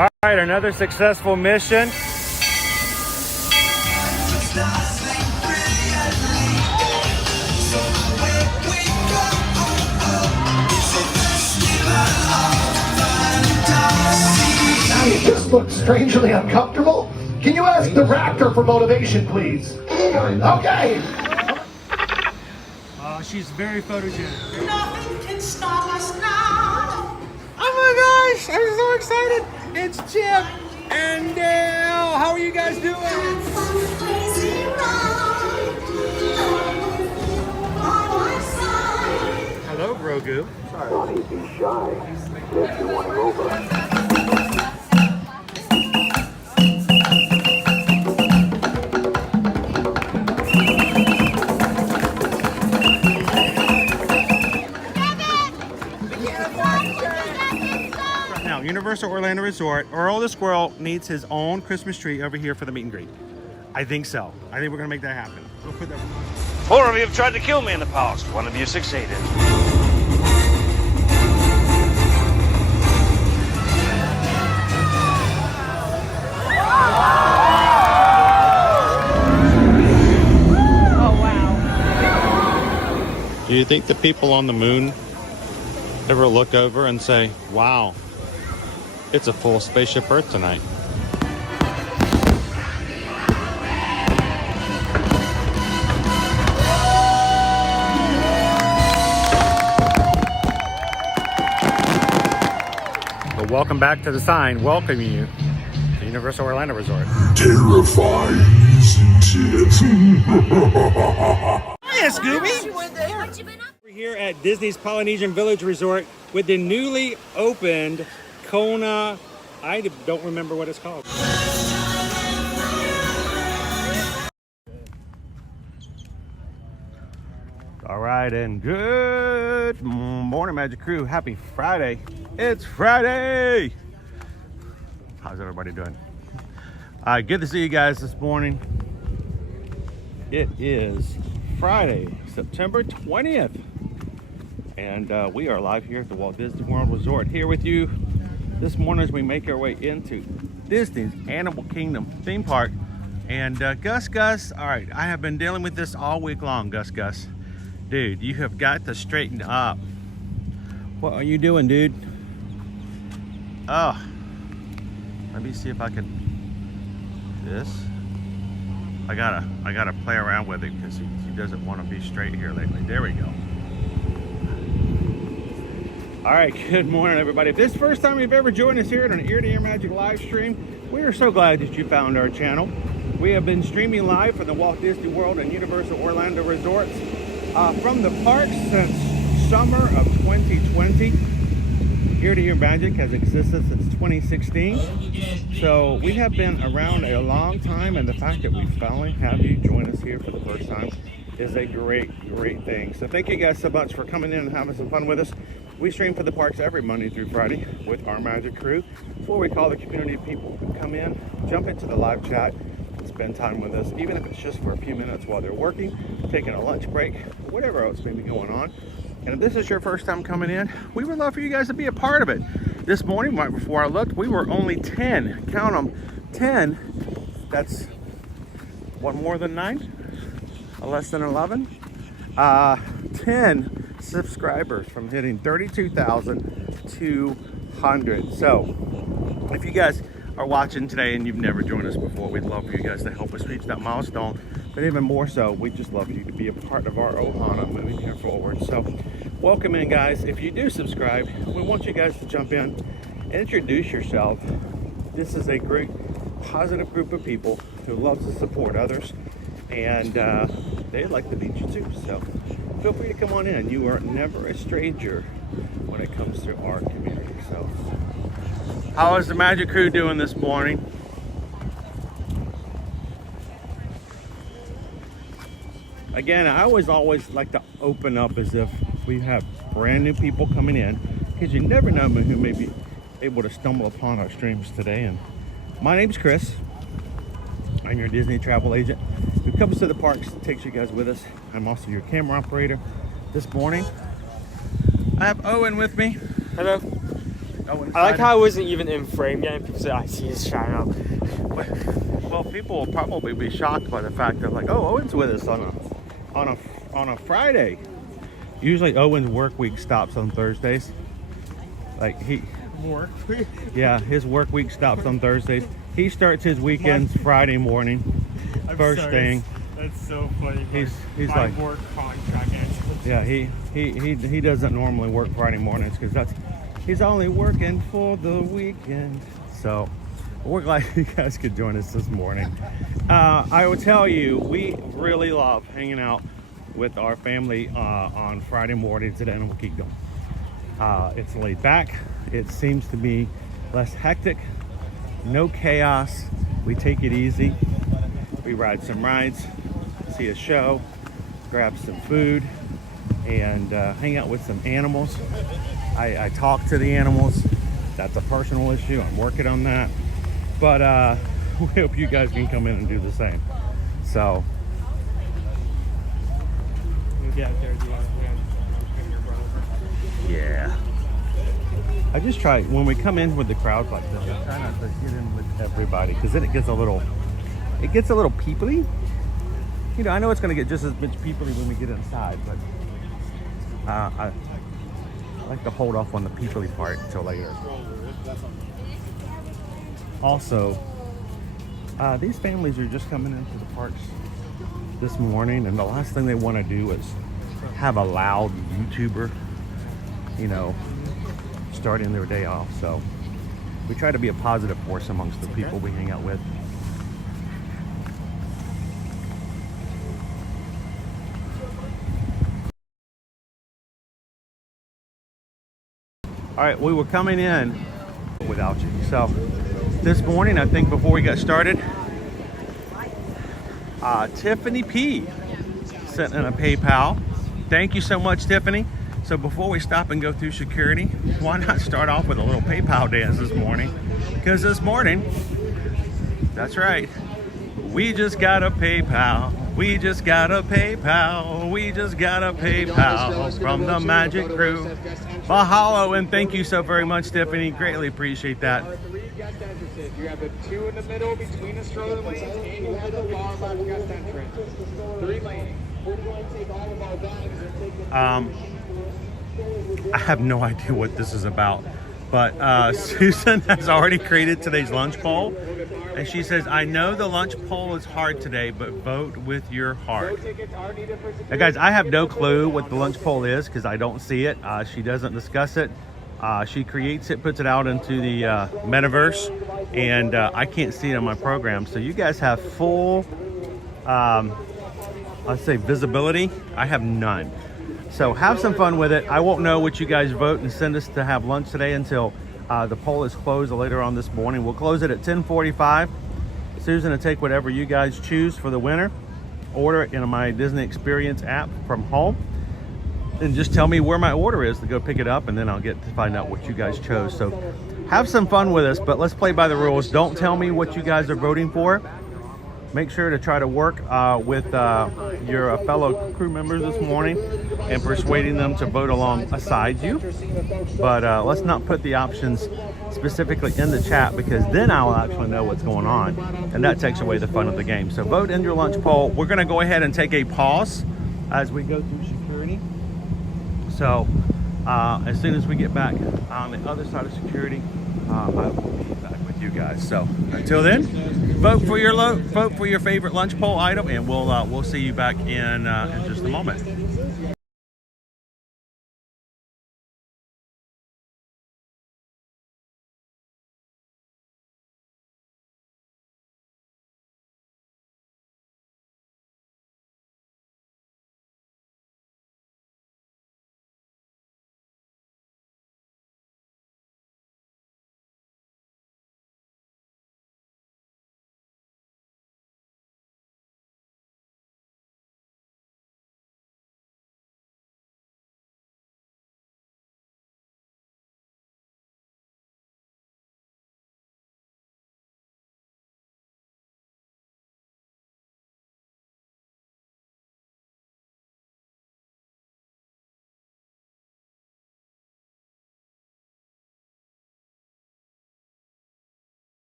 All right, another successful mission. You just look strangely uncomfortable. Can you ask the raptor for motivation, please? Okay. She's very photogenic. Nothing can stop us now. Oh my gosh, I'm so excited. It's Chip and Dale. How are you guys doing? Crazy ride. By my side. Hello, Grogu. Don't be shy. If you want to go over. Universal Orlando Resort, Earl the Squirrel needs his own Christmas tree over here for the meet and greet. I think so. I think we're gonna make that happen. We'll put that. 4 of you have tried to kill me in the past. 1 of you succeeded. Oh wow. Do you think the people on the moon ever look over and say, wow, it's a full spaceship Earth tonight? But welcome back to the sign welcoming you to Universal Orlando Resort. Terrifying, isn't it? Hiya, Scooby! We're here at Disney's Polynesian Village Resort with the newly opened Kona, I don't remember what it's called. All right, and good morning, Magic Crew. Happy Friday. It's Friday. How's everybody doing? Good to see you guys this morning. It is Friday, September 20th. And we are live here at the Walt Disney World Resort, here with you this morning as we make our way into Disney's Animal Kingdom theme park. And Gus, all right, I have been dealing with this all week long, Gus. Dude, you have got to straighten up. What are you doing, dude? Oh, let me see if I can, this. I gotta play around with it because he doesn't want to be straight here lately. There we go. All right, good morning, everybody. If this is the first time you've ever joined us here at an Ear to Ear Magic live stream, we are so glad that you found our channel. We have been streaming live from the Walt Disney World and Universal Orlando Resorts from the parks since summer of 2020. Ear to Ear Magic has existed since 2016. So we have been around a long time, and the fact that we finally have you join us here for the first time is a great thing. So thank you guys so much for coming in and having some fun with us. We stream for the parks every Monday through Friday with our Magic Crew. It's where we call the community of people who come in, jump into the live chat, and spend time with us, even if it's just for a few minutes while they're working, taking a lunch break, or whatever else may be going on. And if this is your first time coming in, we would love for you guys to be a part of it. This morning, right before I looked, we were only 10, count them, 10. That's one more than 9, less than 11. 10 subscribers from hitting 32,200. So if you guys are watching today and you've never joined us before, we'd love for you guys to help us reach that milestone. But even more so, we just love you to be a part of our ohana moving here forward. So welcome in, guys. If you do subscribe, we want you guys to jump in and introduce yourself. This is a great positive group of people who loves to support others, and they'd like to meet you too. So feel free to come on in. You are never a stranger when it comes to our community. So how is the Magic Crew doing this morning? Again, I always like to open up as if we have brand new people coming in, because you never know who may be able to stumble upon our streams today. And my name's Chris. I'm your Disney travel agent who comes to the parks and takes you guys with us. I'm also your camera operator this morning. I have Owen with me. Hello. Owen's I like side. how I wasn't even in frame yet, and people say I see his shadow. Well, people will probably be shocked by the fact that, like, oh, Owen's with us on a Friday. Usually Owen's work week stops on Thursdays. Like Work. yeah, his work week stops on Thursdays. He starts his weekends Friday morning. First thing. That's so funny. He's my like, work contract ends. yeah, he doesn't normally work Friday mornings because he's only working for the weekend. So we're glad you guys could join us this morning. I will tell you, we really love hanging out with our family on Friday mornings at Animal Kingdom. It's laid back. It seems to be less hectic, no chaos. We take it easy. We ride some rides, see a show, grab some food, and hang out with some animals. I talk to the animals. That's a personal issue. I'm working on that. But we hope you guys can come in and do the same. So Get out there, do you want to your brother? yeah. I just try, when we come in with the crowds like this, I try not to get in with everybody because then it gets a little peoply. You know, I know it's going to get just as much peoply when we get inside, but I like to hold off on the peoply part until later. Also, these families are just coming into the parks this morning, and the last thing they want to do is have a loud YouTuber, you know, starting their day off. So we try to be a positive force amongst the people we hang out with. All right, we were coming in without you. So this morning, I think before we got started, Tiffany P sent in a PayPal. Thank you so much, Tiffany. So before we stop and go through security, why not start off with a little PayPal dance this morning? Because this morning, that's right, we just got a PayPal. We just got a PayPal. We just got a PayPal from the Magic Crew. Mahalo, and thank you so very much, Tiffany. Greatly appreciate that. Three guest entrances. You have the two in the middle between the stroller lanes, and you have the far left guest entrance. 3 lanes. We're going to take all of our bags and take them. I have no idea what this is about, but Susan has already created today's lunch poll, and she says, I know the lunch poll is hard today, but vote with your heart. Now, guys, I have no clue what the lunch poll is because I don't see it. She doesn't discuss it. She creates it, puts it out into the metaverse, and I can't see it on my program. So you guys have full, let's say, visibility. I have none. So have some fun with it. I won't know what you guys vote and send us to have lunch today until the poll is closed later on this morning. We'll close it at 10:45. Susan will take whatever you guys choose for the winner. Order it in my Disney Experience app from home. And just tell me where my order is to go pick it up, and then I'll get to find out what you guys chose. So have some fun with us, but let's play by the rules. Don't tell me what you guys are voting for. Make sure to try to work with your fellow crew members this morning and persuading them to vote alongside you. But let's not put the options specifically in the chat, because then I'll actually know what's going on, and that takes away the fun of the game. So vote in your lunch poll. We're going to go ahead and take a pause as we go through security. So as soon as we get back on the other side of security, I will be back with you guys. So until then, vote for your favorite lunch poll item, and we'll see you back in just a moment.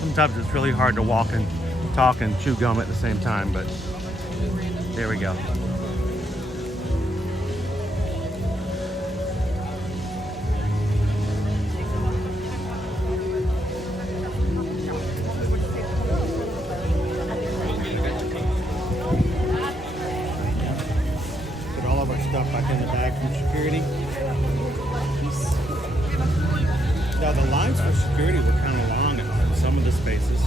Sometimes it's really hard to walk and talk and chew gum at the same time, but there we go. Put all of our stuff back in the bag from security. Now the lines for security were kind of long in some of the spaces,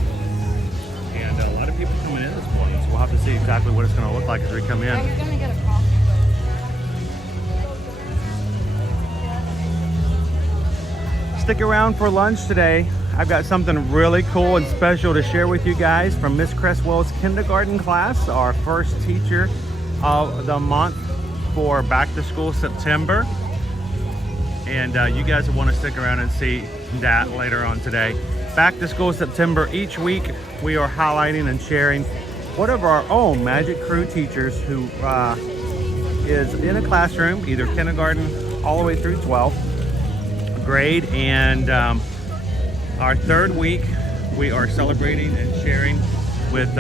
and a lot of people coming in this morning, so we'll have to see exactly what it's going to look like as we come in. You're gonna get a coffee. Stick around for lunch today. I've got something really cool and special to share with you guys from Miss Cresswell's kindergarten class, our first teacher of the month for back to school September. And you guys will want to stick around and see that later on today. Back to school September, each week we are highlighting and sharing one of our own Magic Crew teachers who is in a classroom, either kindergarten all the way through 12th grade. And our third week, we are celebrating and sharing with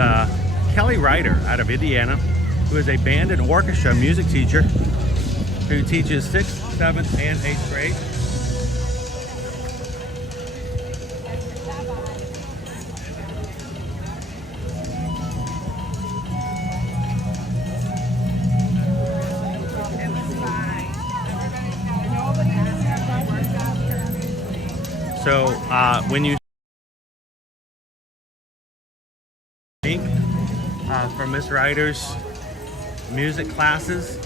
Kelly Ryder out of Indiana, who is a band and orchestra music teacher who teaches 6th, 7th, and 8th grade. So when you think from Miss Ryder's music classes,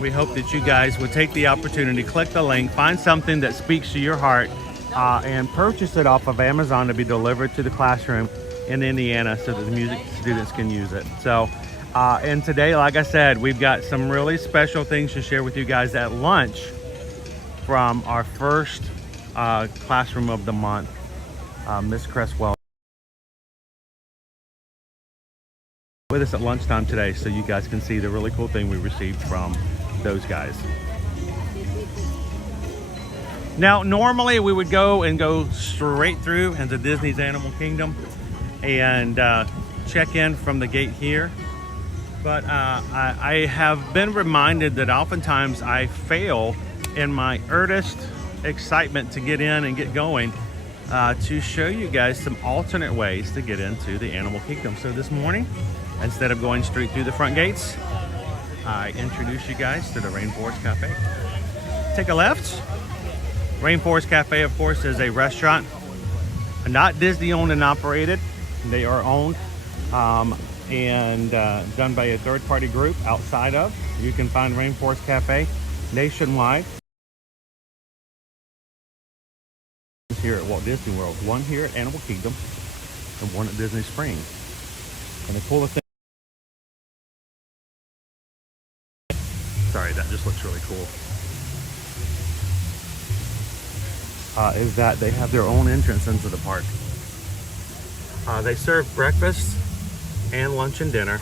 we hope that you guys would take the opportunity, click the link, find something that speaks to your heart, and purchase it off of Amazon to be delivered to the classroom in Indiana so that the music students can use it. So, and today, like I said, we've got some really special things to share with you guys at lunch from our first classroom of the month, Miss Cresswell. With us at lunchtime today so you guys can see the really cool thing we received from those guys. Now normally we would go straight through into Disney's Animal Kingdom and check in from the gate here, but I have been reminded that oftentimes I fail in my earnest excitement to get in and get going to show you guys some alternate ways to get into the Animal Kingdom. So this morning, instead of going straight through the front gates, I introduce you guys to the Rainforest Cafe. Take a left. Rainforest Cafe, of course, is a restaurant, not Disney owned and operated. They are owned and done by a third-party group outside of. You can find Rainforest Cafe nationwide. Here at Walt Disney World, one here at Animal Kingdom and one at Disney Springs. And the coolest thing, sorry, that just looks really cool, is that they have their own entrance into the park. They serve breakfast and lunch and dinner.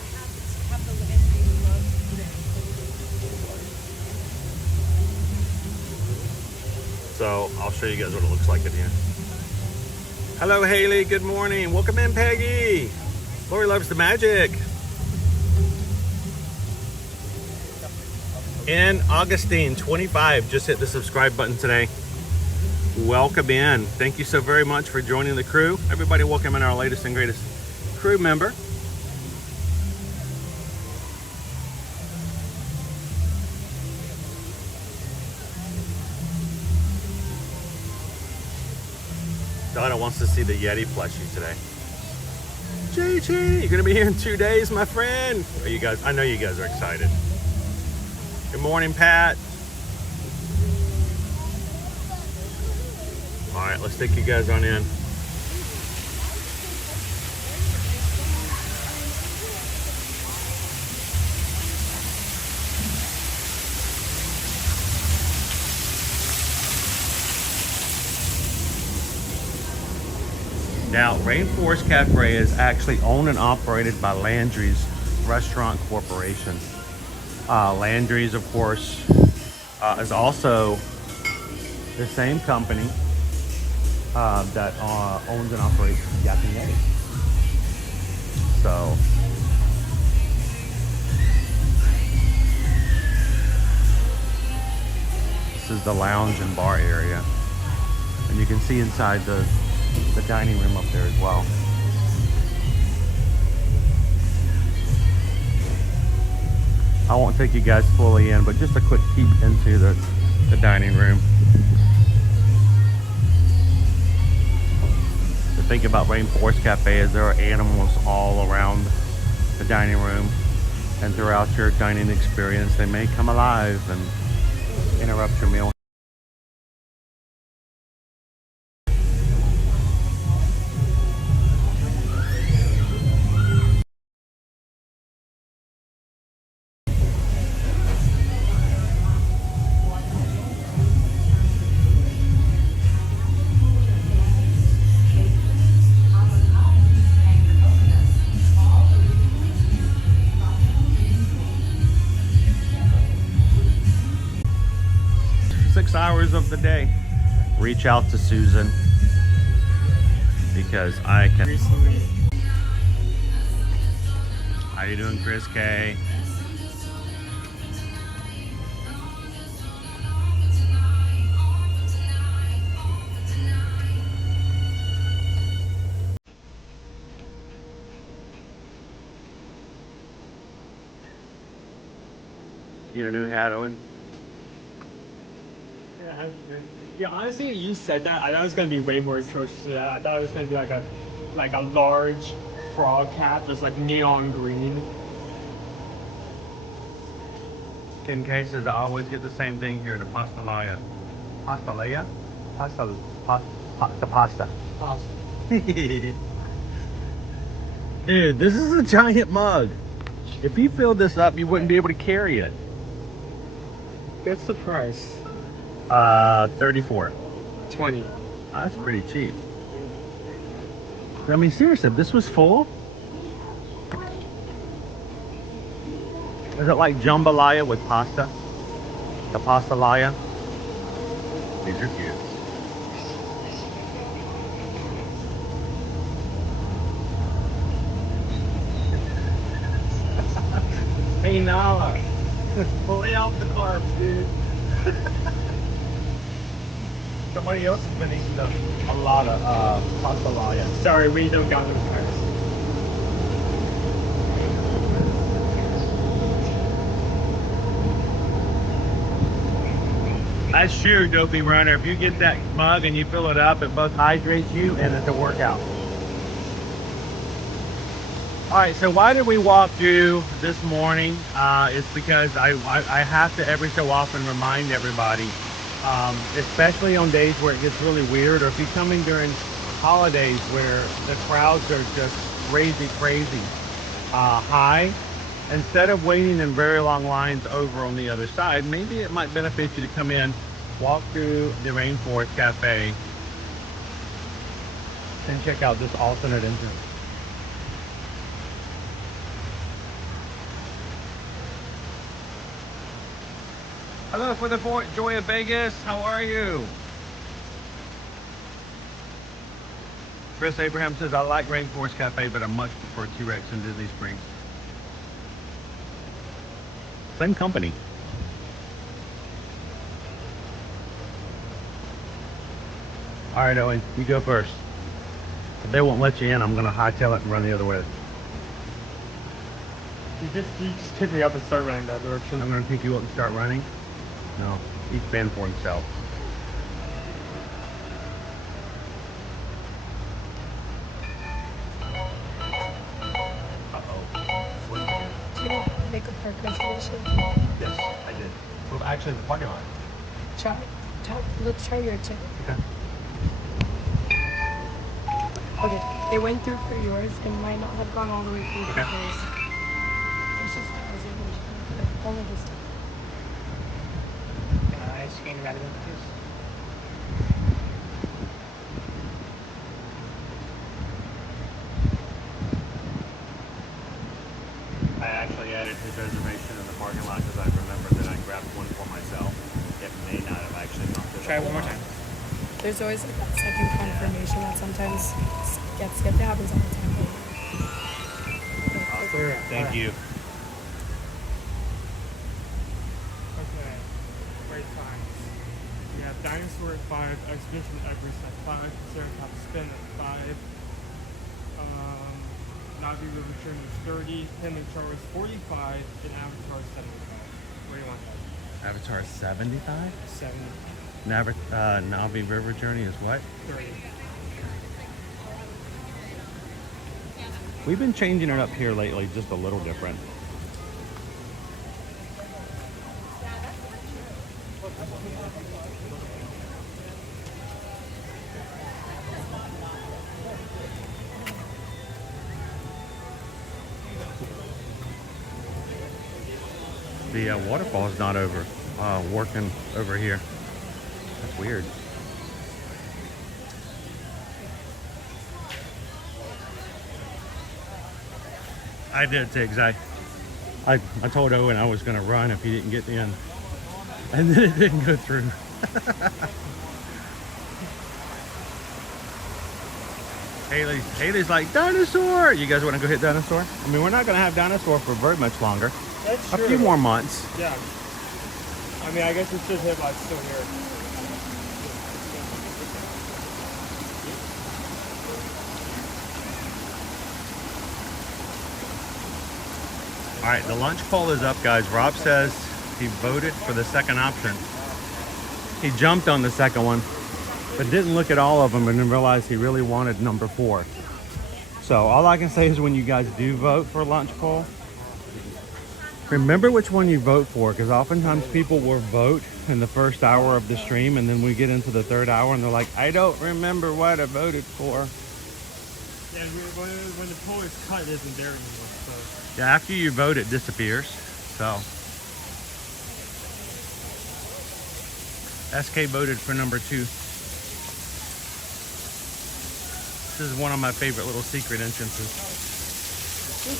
So I'll show you guys what it looks like at the end. Hello Haley, good morning. Welcome in Peggy. Lori loves the magic. And Augustine 25 just hit the subscribe button today. Welcome in. Thank you so very much for joining the crew. Everybody welcome in our latest and greatest crew member. Donna wants to see the Yeti plushie today. JT, you're gonna be here in 2 days, my friend. Are you guys? I know you guys are excited. Good morning, Pat. All right, let's take you guys on in. Now, Rainforest Cafe is actually owned and operated by Landry's Restaurant Corporation. Landry's, of course, is also the same company that owns and operates Yapping Way. So this is the lounge and bar area, and you can see inside the dining room up there as well. I won't take you guys fully in, but just a quick peek into the dining room. The thing about Rainforest Cafe is there are animals all around the dining room, and throughout your dining experience they may come alive and interrupt your meal. Hours of the day. Reach out to Susan because I can. How you doing, Chris K? You got a new hat, Owen? Yeah, honestly, you said that. I thought it was gonna be way more atrocious than that. I thought it was gonna be like a large frog cap, just like neon green. In cases, I always get the same thing here, the pastalaya. Pastalaya? Pasta. Awesome. Dude, this is a giant mug. If you filled this up, you wouldn't be able to carry it. What's the price? 34. 20. That's pretty cheap. I mean, seriously, if this was full, is it like jambalaya with pasta? The pastalaya? These are cute. Hey, Nala. Fully off the carb, dude. Somebody else has been eating a lot of pastalaya. Sorry, we don't got those cars. That's true, Dopey Runner. If you get that mug and you fill it up, it both hydrates you and it's a workout. All right, so why did we walk through this morning? It's because I have to every so often remind everybody, especially on days where it gets really weird, or if you're coming during holidays where the crowds are just crazy high, instead of waiting in very long lines over on the other side, maybe it might benefit you to come in, walk through the Rainforest Cafe, and check out this alternate entrance. Hello for the Joy of Vegas. How are you? Chris Abraham says, I like Rainforest Cafe, but I much prefer T-Rex and Disney Springs. Same company. All right, Owen, you go first. If they won't let you in, I'm going to hightail it and run the other way. You just pick me up and start running that direction. I'm going to pick you up and start running? No, each man for himself. Make a park reservation? Yes, I did. Well, actually, the parking lot. Let's try your ticket. Okay. Okay, they went through for yours and might not have gone all the way through Okay. because it's just I was able to all of this stuff. Can I scan that in, please? I actually added his reservation in the parking lot because I remembered that I grabbed one for myself. It may not have actually gone through. Try it one more time. there's always like that second confirmation that sometimes gets skipped. It happens all the time. Thank you. Okay. Great times. We have Dinosaur at 5, Expedition Everest at 5, Triceratops Spin at 5, Navi River Journey is 30, Kilimanjaro is 45, and Avatar is 75. Where do you want that? Avatar 75? 70. Navi River Journey is what? 30. We've been changing it up here lately, just a little different. The waterfall is not working over here. That's weird. I did too, because I told Owen I was going to run if he didn't get in. And then it didn't go through. Haley's like, Dinosaur! You guys want to go hit Dinosaur? I mean, we're not going to have Dinosaur for very much longer. That's A few more months. Yeah. I mean, I guess it's just hit, but it's still here. All right, the lunch poll is up, guys. Rob says he voted for the second option. He jumped on the second one, but didn't look at all of them and then realized he really wanted number 4. So all I can say is when you guys do vote for lunch poll, remember which one you vote for, because oftentimes people will vote in the first hour of the stream and then we get into the third hour and they're like, I don't remember what I voted for. Yeah, when the poll is cut, it isn't there anymore. So. Yeah, after you vote, it disappears. So SK voted for number 2. This is one of my favorite little secret entrances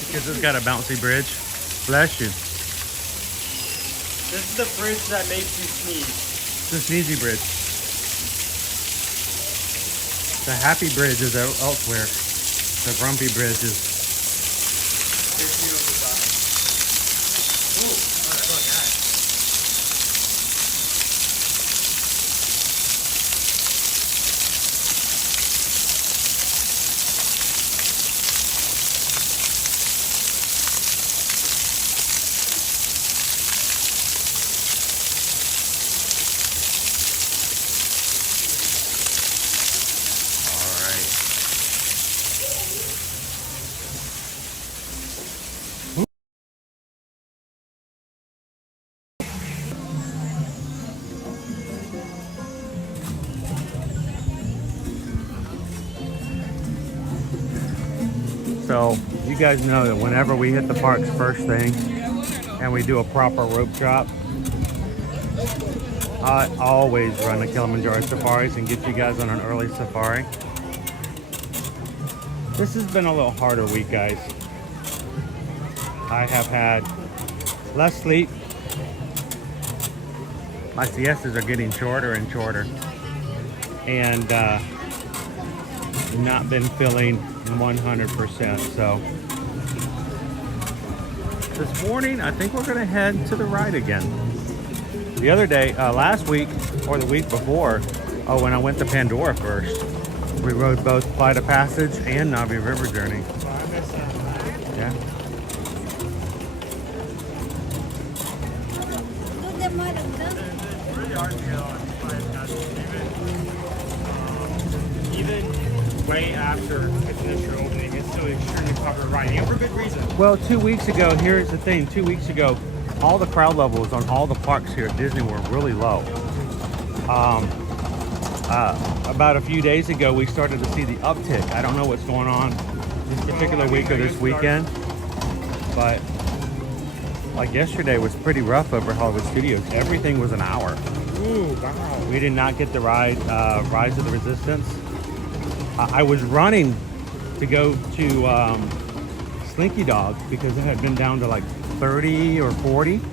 because it's got a bouncy bridge. Bless you. This is the bridge that makes you sneeze. It's a sneezy bridge. The happy bridge is elsewhere. The grumpy bridge is. So you guys know that whenever we hit the parks first thing and we do a proper rope drop, I always run the Kilimanjaro safaris and get you guys on an early safari. This has been a little harder week, guys. I have had less sleep. My siestas are getting shorter and shorter. And not been feeling 100%. So this morning, I think we're gonna head to the right again. The other day, last week or the week before, when I went to Pandora first, we rode both Flight of Passage and Navi River Journey. Yeah. Even way after its initial opening, it's still extremely popular riding, and for good reason. Well, 2 weeks ago, here's the thing. 2 weeks ago, all the crowd levels on all the parks here at Disney were really low. About a few days ago, we started to see the uptick. I don't know what's going on this particular week or this weekend, but like yesterday was pretty rough over Hollywood Studios. Everything was an hour. Ooh, wow. We did not get the ride, Rise of the Resistance. I was running to go to Slinky Dog because it had been down to like 30 or 40. By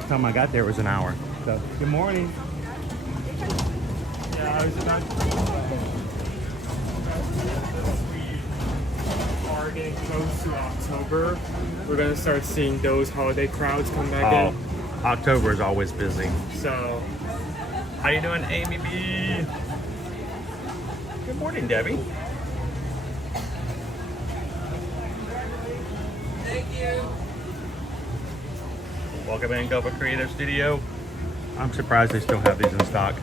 the time I got there, it was an hour. So, good morning. Yeah, I was about to we are getting close to October. We're gonna start seeing those holiday crowds come back in. October is always busy. So, How you doing, Amy B? Good morning, Debbie. Thank you. Welcome in, Gova Creative Studio. I'm surprised they still have these in stock.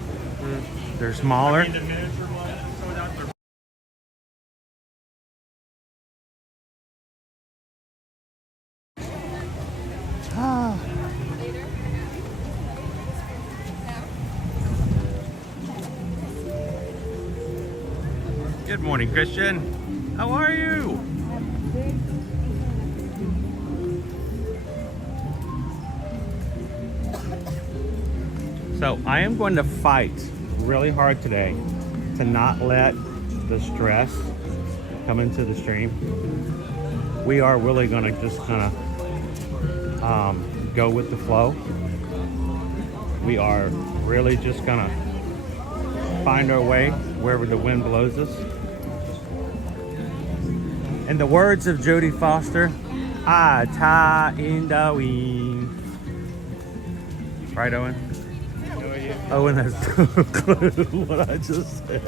They're smaller. I mean, the miniature ones sold out. They're Good morning, Christian. How are you? So I am going to fight really hard today to not let the stress come into the stream. We are really going to just kind of go with the flow. We are really just going to find our way wherever the wind blows us. In the words of Jodie Foster, I tie in the wind. Right, Owen? Owen has no clue what I just said.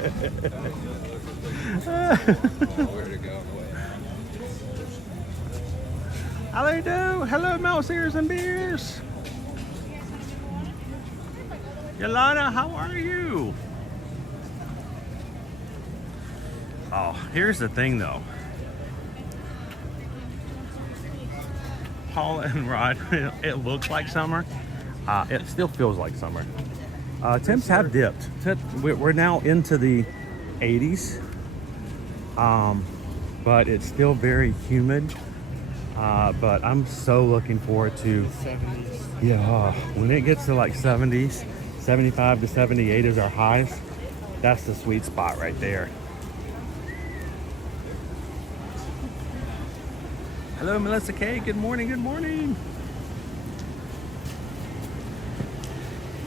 How do you do? Hello, mouse ears and beers. Yolanda, how are you? Oh, here's the thing though. Paula and Rod, it looks like summer. It still feels like summer. Temps have dipped. We're now into the 80s, but it's still very humid. But I'm so looking forward to 70s. Yeah, when it gets to like 70s, 75 to 78 is our highs. That's the sweet spot right there. Hello, Melissa K. Good morning. Good morning.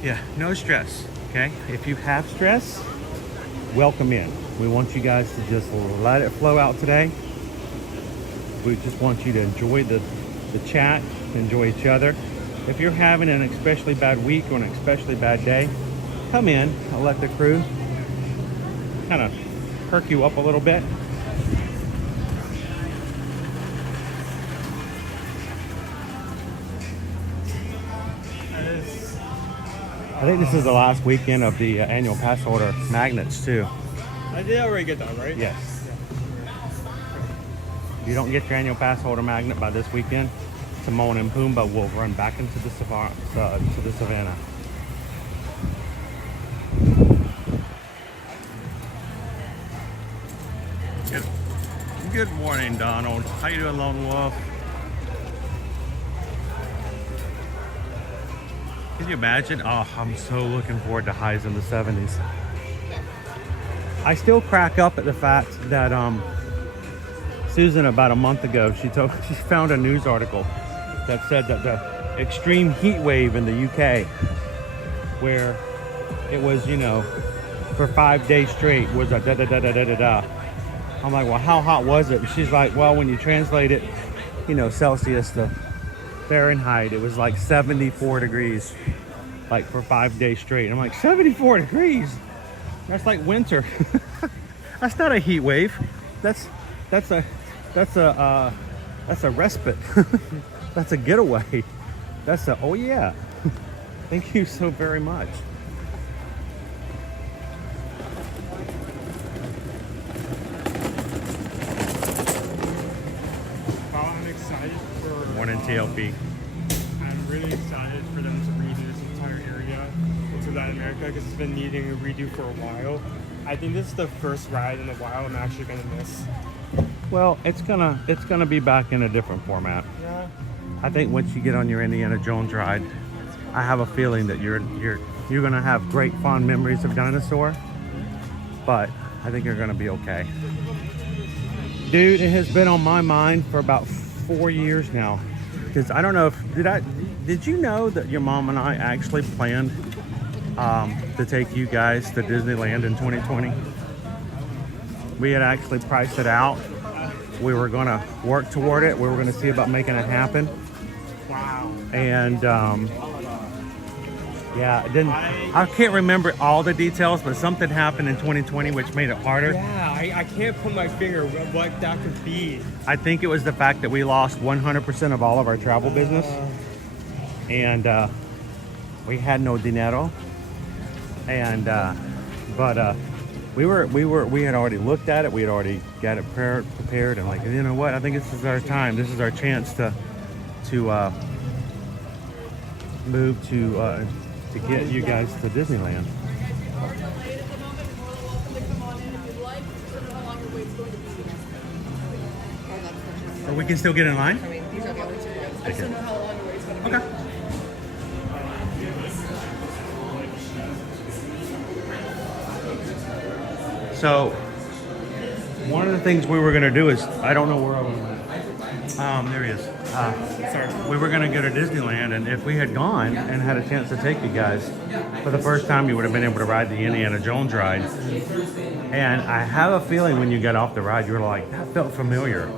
Yeah, no stress. Okay, if you have stress, welcome in. We want you guys to just let it flow out today. We just want you to enjoy the chat, enjoy each other. If you're having an especially bad week or an especially bad day, come in. I'll let the crew kind of perk you up a little bit. I think this is the last weekend of the annual pass holder magnets too. I did already get that, right? Yes. If you don't get your annual pass holder magnet by this weekend, Timon and Pumbaa will run back into the savannah. Good morning, Donald. How you doing, Lone Wolf? Can you imagine? Oh, I'm so looking forward to highs in the 70s. I still crack up at the fact that Susan, about a month ago, she found a news article that said that the extreme heat wave in the UK, where it was, you know, for 5 days straight, was a da-da-da-da-da-da-da. I'm like, well, how hot was it? And she's like, well, when you translate it, you know, Celsius to Fahrenheit, it was like 74 degrees, like for 5 days straight. And I'm like, 74 degrees? That's like winter. That's not a heat wave. That's a respite. That's a getaway. That's a, oh yeah. Thank you so very much. Morning, TLP. I'm really excited for them to redo this entire area into Latin America because it's been needing a redo for a while. I think this is the first ride in a while I'm actually gonna miss. Well, it's gonna be back in a different format. Yeah. I think once you get on your Indiana Jones ride, I have a feeling that you're gonna have great fond memories of Dinosaur, but I think you're gonna be okay. Dude, it has been on my mind for about 4 years now, because I don't know if did you know that your mom and I actually planned to take you guys to Disneyland in 2020. We had actually priced it out. We were going to work toward it. We were going to see about making it happen. Wow. And yeah, it didn't. I can't remember all the details, but something happened in 2020 which made it harder. Yeah, I can't put my finger on what that could be. I think it was the fact that we lost 100% of all of our travel business, and we had no dinero. And we had already looked at it. We had already got it prepared, and like, you know what? I think this is our time. This is our chance to move to get you guys to Disneyland. Or we can still get in line? I mean, these are the only two ones. I just don't know how long the wait's going to be. Okay. So, one of the things we were going to do is, I don't know where I went. There he is. Sorry. We were going to go to Disneyland, and if we had gone and had a chance to take you guys, for the first time you would have been able to ride the Indiana Jones ride. And I have a feeling when you got off the ride, you were like, that felt familiar.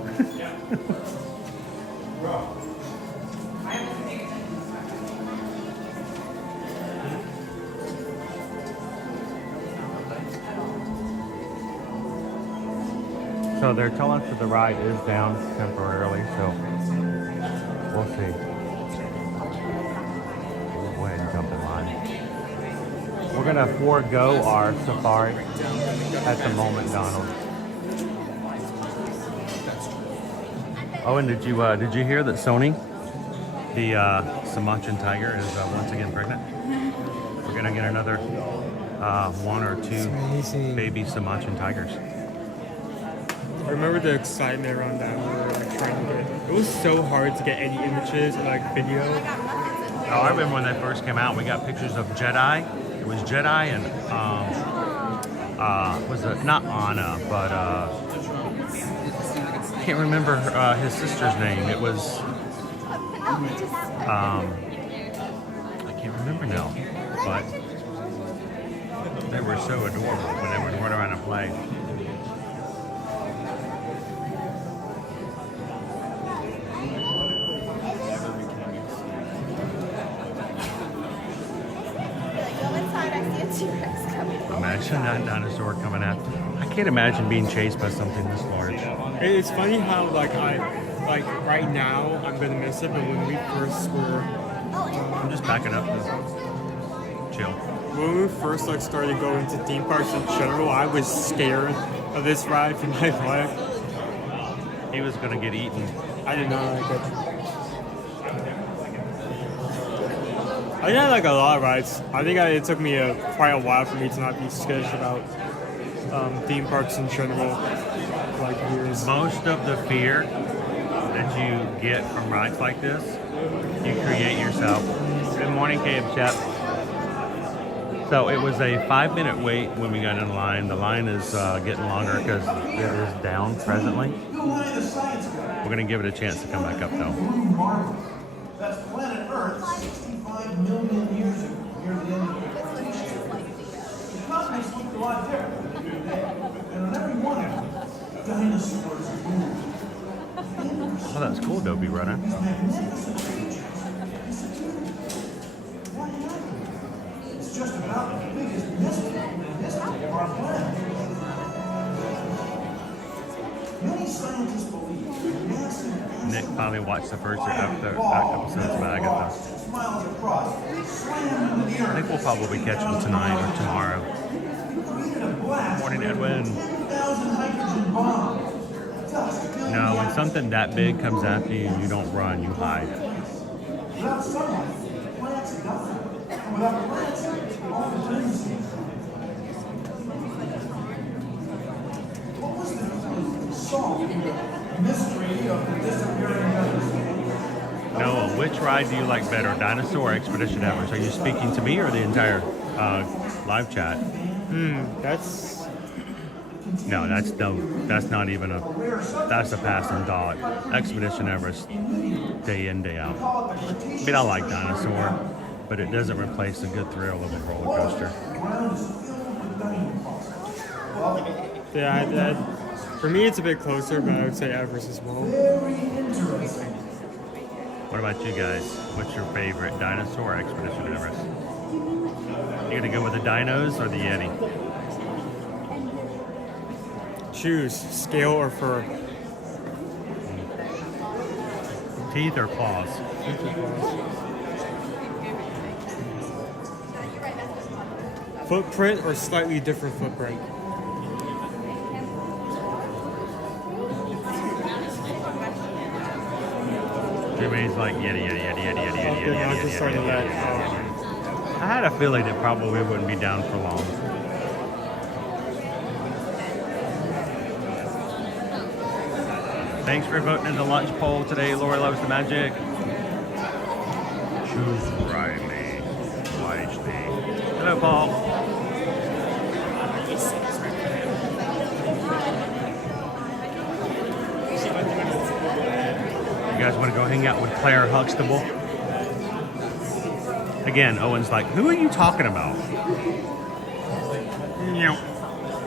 So they're telling us that the ride is down temporarily, so we'll see. We'll go ahead and jump in line. We're gonna forego our safari at the moment, Donald. Oh, and did you hear that Sony, the Sumatran tiger, is once again pregnant? We're gonna get another one or two baby Sumatran tigers. I remember the excitement around that. We were like, trying to get. It was so hard to get any images or like video. Oh, I remember when they first came out. We got pictures of Jedi. It was Jedi and was it not Anna, but I can't remember his sister's name. It was I can't remember now, but they were so adorable when they would run around and play. Imagine that dinosaur coming out. I can't imagine being chased by something this large. It's funny how like right now I'm gonna miss it, but when we first were, I'm just backing up to chill. When we first like started going to theme parks in general, I was scared of this ride for my life. He was gonna get eaten. I did not like it. I had like a lot of rides. I think it took me quite a while for me to not be skittish about theme parks in general. Like years. Most of the fear that you get from rides like this, you create yourself. Good morning, Caleb Chap. So it was a 5-minute wait when we got in line. The line is getting longer because it is down presently. We're going to give it a chance to come back up though. That's planet Earth 65 million years ago, near the end of the Cretaceous. The continents looked a lot different than they do today. And on every one of them, dinosaurs moved. Oh, that's cool, Dobie Runner. These magnificent creatures disappeared. What happened? It's just about the biggest mystery in the history of our planet. Many scientists believe that massive Nick finally watched the first episodes of Agatha. I think we'll probably catch him tonight or tomorrow. Morning, Edwin. No, when something that big comes after you, you don't run, you hide. Without sunlight, plants die. And without plants, all the things. What was the solved mystery of the disappearing dinosaur? Noah, which ride do you like better, Dinosaur or Expedition Everest? Are you speaking to me or the entire live chat? That's not even that's a passing thought. Expedition Everest, day in, day out. I mean, I like Dinosaur. but it doesn't replace the good thrill of a roller coaster. The ground is filled with dinosaurs. Well, Yeah, for me it's a bit closer, but I would say Everest as well. very interesting. What about you guys? What's your favorite dinosaur expedition to Everest? You gonna go with the dinos or the Yeti? Choose scale or fur. Teeth or claws? Footprint or slightly different footprint. Jimmy's like Yeti. Okay, now just started that. I had a feeling it probably wouldn't be down for long. Thanks for voting in the lunch poll today. Lori loves the magic. Choose Riley wisely. Hello, Paul. You guys want to go hang out with Claire Huxtable? Again, Owen's like, who are you talking about?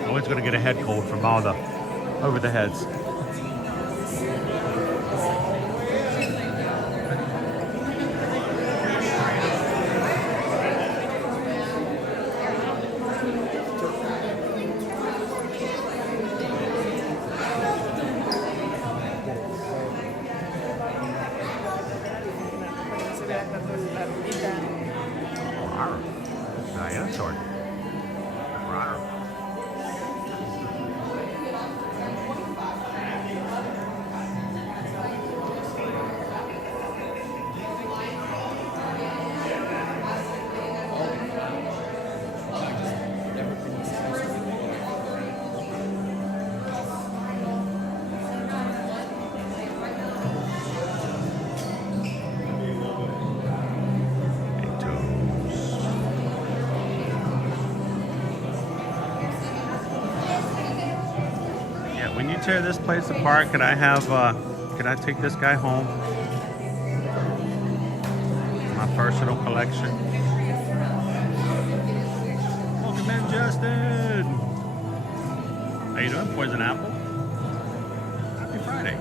Owen's going to get a head cold from all the over the heads. Dinosaur. When you tear this place apart, could I take this guy home? My personal collection. Welcome in, Justin. How you doing, Poison Apple? Happy Friday.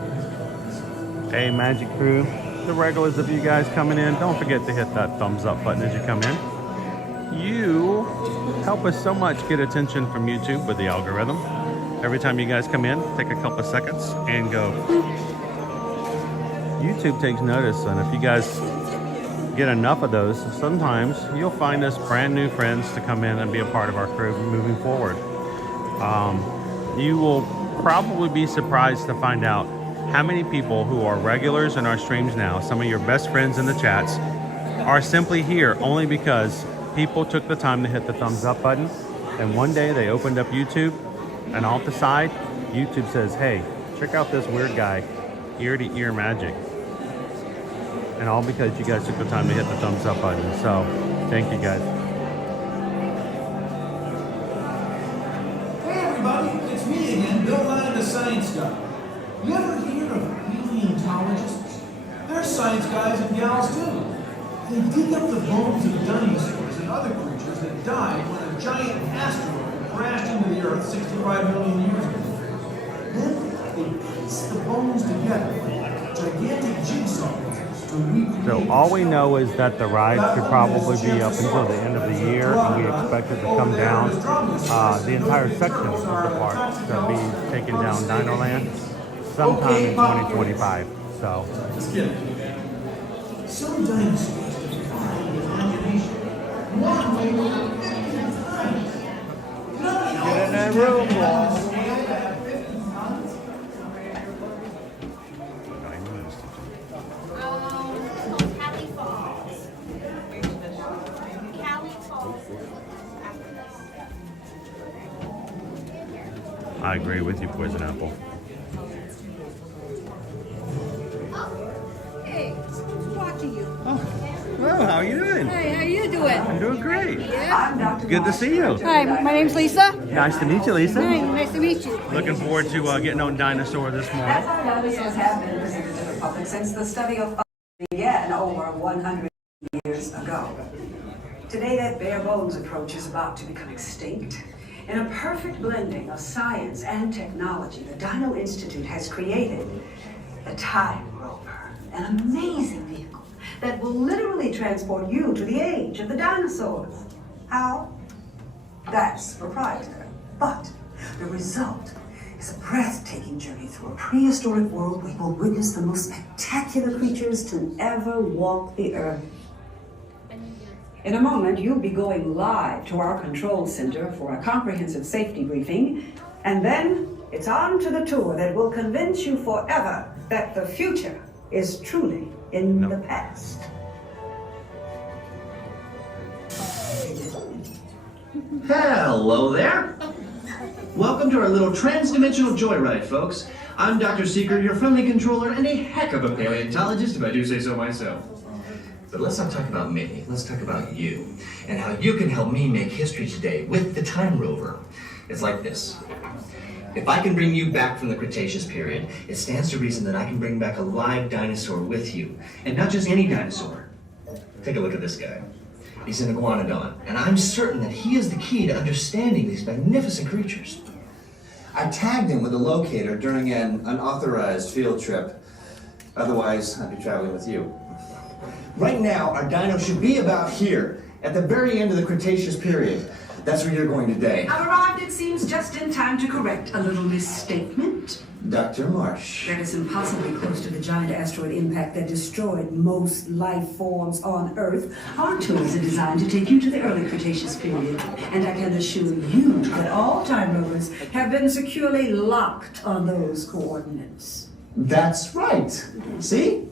Hey, Magic Crew. The regulars of you guys coming in, don't forget to hit that thumbs up button as you come in. You help us so much get attention from YouTube with the algorithm. Every time you guys come in, take a couple of seconds and go. YouTube takes notice, and if you guys get enough of those, sometimes you'll find us brand new friends to come in and be a part of our crew moving forward. You will probably be surprised to find out how many people who are regulars in our streams now, some of your best friends in the chats, are simply here only because people took the time to hit the thumbs up button, and one day they opened up YouTube, and off the side, YouTube says, hey, check out this weird guy, ear to ear magic. And all because you guys took the time to hit the thumbs up button. So, thank you guys. Hey everybody, it's me again, Bill Nye, the science guy. You ever hear of paleontologists? They're science guys and gals too. They dig up the bones of dinosaurs and other creatures that died when a giant asteroid crashed into the Earth 65 million years ago. Then they piece the bones together like gigantic jigsaw puzzles to recreate. So all we know is that the ride could probably be up until the end of the year, and we expect it to come down. The entire section of the park to be taken down Dino Land sometime in 2025. So. Some dinosaurs defy imagination. One way or another. Get in that room, boy. Cali Falls. Cali Falls. I agree with you, Poison Apple. Hey, watching you. Well, how are you doing? Hey, how you doing? I'm doing great. Yeah. Good to see you. Hi, my name's Lisa. Nice to meet you, Lisa. Hi, nice to meet you. Looking forward to getting on Dinosaur this morning. Dinosaurs have been presented to the public since the study of began over 100 years ago. Today, that bare bones approach is about to become extinct. In a perfect blending of science and technology, the Dino Institute has created the Time Rover, an amazing vehicle that will literally transport you to the age of the dinosaurs. How? That's proprietary. But the result is a breathtaking journey through a prehistoric world where you will witness the most spectacular creatures to ever walk the earth. In a moment, you'll be going live to our control center for a comprehensive safety briefing, and then it's on to the tour that will convince you forever that the future is truly in the past. Hello there. Welcome to our little trans-dimensional joyride, folks. I'm Dr. Seeker, your friendly controller, and a heck of a paleontologist, if I do say so myself. But let's not talk about me, let's talk about you, and how you can help me make history today with the Time Rover. It's like this. If I can bring you back from the Cretaceous period, it stands to reason that I can bring back a live dinosaur with you, and not just any dinosaur. Take a look at this guy. He's an iguanodon, and I'm certain that he is the key to understanding these magnificent creatures. I tagged him with a locator during an unauthorized field trip. Otherwise, I'd be traveling with you. Right now, our dino should be about here, at the very end of the Cretaceous period. That's where you're going today. I've arrived, it seems, just in time to correct a little misstatement. Dr. Marsh. That is impossibly close to the giant asteroid impact that destroyed most life forms on Earth. Our tours are designed to take you to the early Cretaceous period, and I can assure you that all time rovers have been securely locked on those coordinates. That's right. See?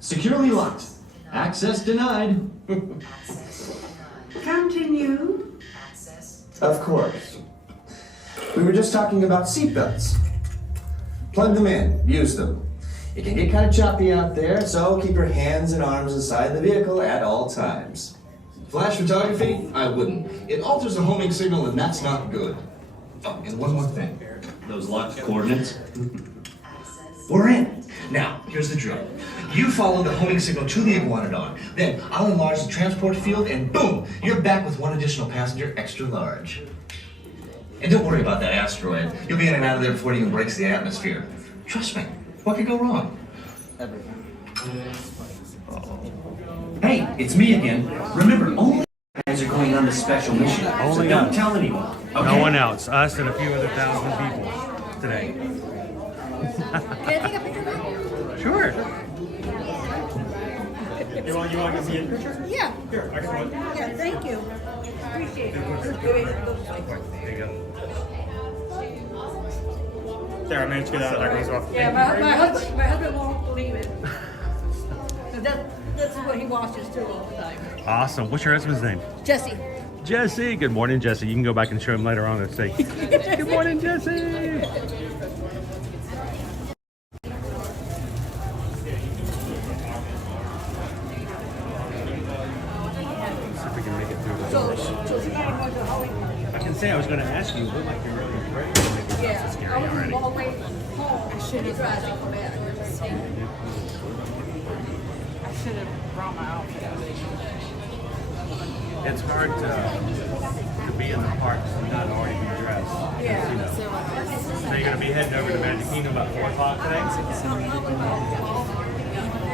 Securely locked. Access denied. Continue. Of course. We were just talking about seatbelts. Plug them in, use them. It can get kind of choppy out there, so keep your hands and arms inside the vehicle at all times. Flash photography? I wouldn't. It alters the homing signal, and that's not good. Oh, and one more thing. Those locked coordinates? We're in. Now, here's the drill. You follow the homing signal to the iguanodon, then I'll enlarge the transport field, and boom, you're back with one additional passenger, extra large. And don't worry about that asteroid. You'll be in and out of there before it even breaks the atmosphere. Trust me, what could go wrong? Everything. Hey, it's me again. Remember, only guys are going on this special mission. Only so don't us. tell anyone. Okay? No one else. Us and a few other thousand people today. Can I take a picture of you? Sure. You want to see a picture? Yeah. Here, excellent. Yeah, thank you. Appreciate it. There you go. There, I managed to get out of that as well. Yeah, my husband won't believe it. That's what he watches too all the time. Awesome. What's your husband's name? Jesse. Jesse. Good morning, Jesse. You can go back and show him later on and say, good morning, Jesse. I can say I was going to ask you, look like you're really afraid. Maybe Yeah. not so scary I was already. all the way home. I should have tried to come back. I should have brought my outfit. It's hard to be in the parks and not already be dressed. Yeah. You know. So you're going to be heading over to Magic Kingdom about 4 o'clock today?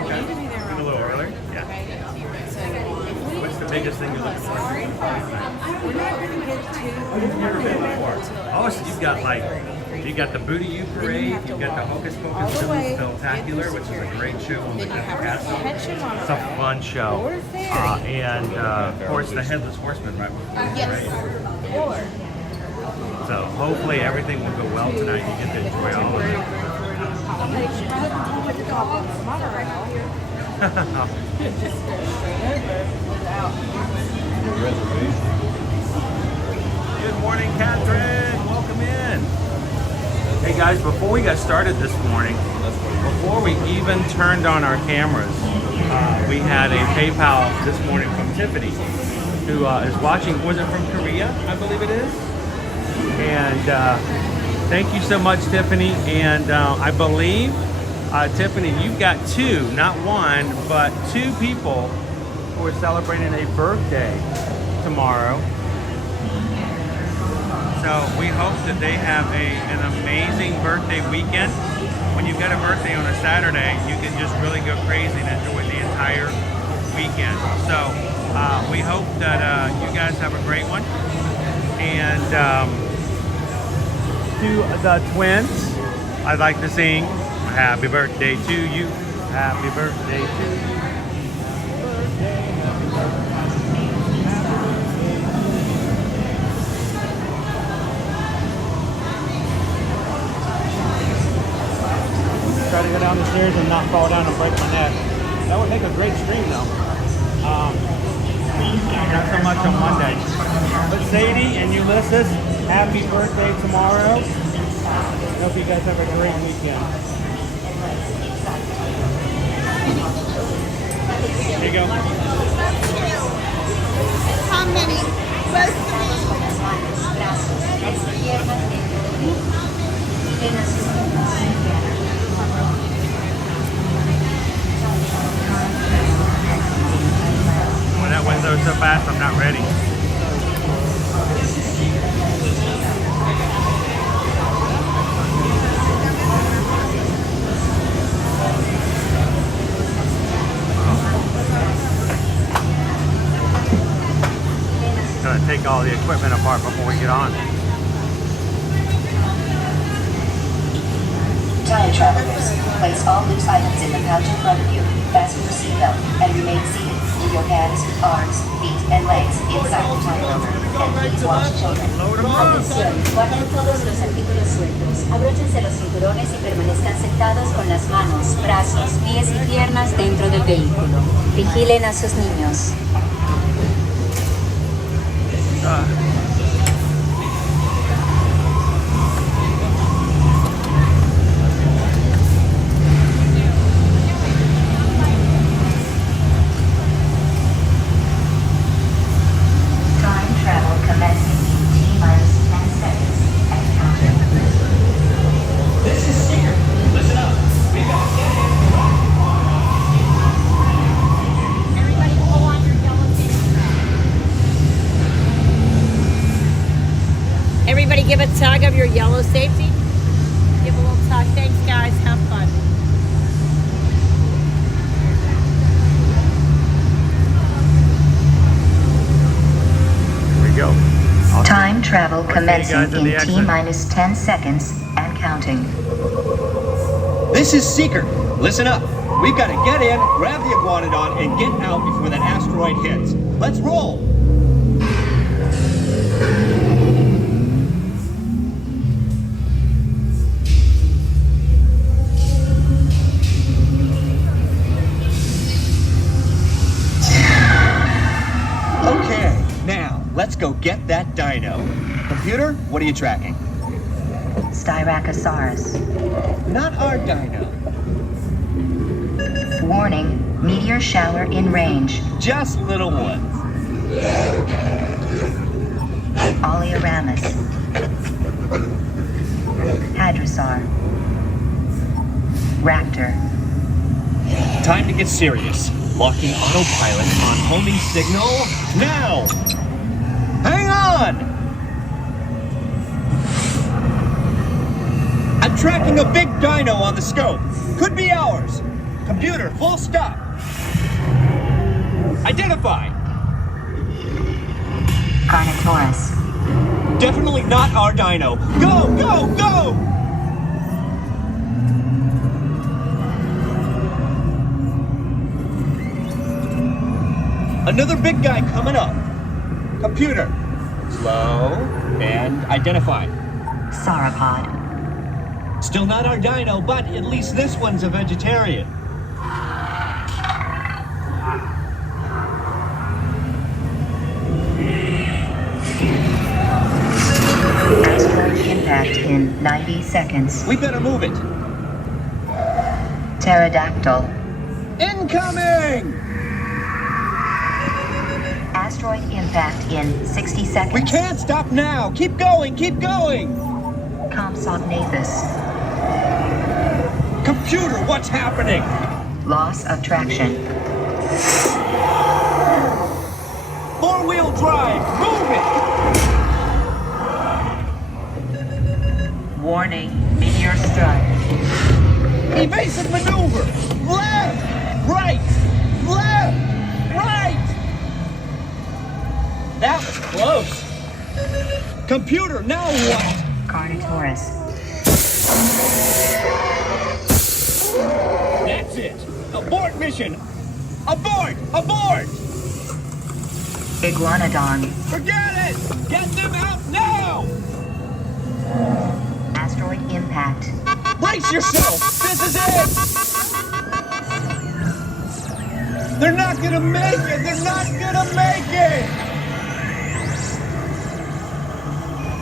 Okay. A little earlier? Yeah. What's the biggest thing you're looking for? You've never been before. Oh, so you've got you got the Booty U Parade, you've got the Hocus Pocus Spectacular, which is a great show on the Castle. It's a fun show. And of course the Headless Horseman right before the parade. So hopefully everything will go well tonight. You get to enjoy all of it. Good morning, Catherine. Welcome in. Hey guys, before we got started this morning, before we even turned on our cameras, we had a PayPal this morning from Tiffany, who is watching. Was it from Korea? I believe it is. And thank you so much, Tiffany. And I believe, Tiffany, you've got 2, not 1, but 2 people who are celebrating a birthday tomorrow. So we hope that they have an amazing birthday weekend. When you've got a birthday on a Saturday, you can just really go crazy and enjoy the entire weekend. So we hope that you guys have a great one. And to the twins, I'd like to sing happy birthday to you, happy birthday to you. Try to go down the stairs and not fall down and break my neck. That would make a great stream though. Not so much on Monday. But Sadie and Ulysses, happy birthday tomorrow. Hope you guys have a great weekend. Here you go. How many? When that window's so fast, I'm not ready. Gonna take all the equipment apart before we get on. Time travelers, place all loose items in the pouch in front of you, fasten your seatbelt, and remain seated with your hands, arms, feet, and legs inside the time rover. And please watch children. Atención, guarden todos los artículos sueltos. Abróchense los cinturones y permanezcan sentados con las manos, brazos, pies y piernas dentro del vehículo. Vigilen a sus niños. Give a tug of your yellow safety. Give a little tug. Thanks, guys. Have fun. Here we go. Time travel commencing in T-minus 10 seconds and counting. This is Seeker. Listen up. We've got to get in, grab the iguanodon, and get out before that asteroid hits. Let's roll. Let's go get that dino. Computer, what are you tracking? Styracosaurus. Not our dino. Warning, meteor shower in range. Just little ones. Oleoramus. Hadrosaur. Raptor. Time to get serious. Locking autopilot on homing signal now! Hang on! I'm tracking a big dino on the scope. Could be ours. Computer, full stop. Identify. Carnotaurus. Definitely not our dino. Go, go, go! Another big guy coming up. Computer, slow, and identify. Sauropod. Still not our dino, but at least this one's a vegetarian. Asteroid impact in 90 seconds. We better move it. Pterodactyl. Incoming! Asteroid impact in 60 seconds. We can't stop now. Keep going, keep going. Compsognathus. Computer, what's happening? Loss of traction. 4-wheel drive. Move it. Warning, meteor strike. Evasive maneuver. Left, right, left, right. That was close. Computer, now what? Carnotaurus. That's it. Abort mission. Abort! Abort! Iguanodon. Forget it! Get them out now! Asteroid impact. Brace yourself! This is it! They're not gonna make it! They're not gonna make it!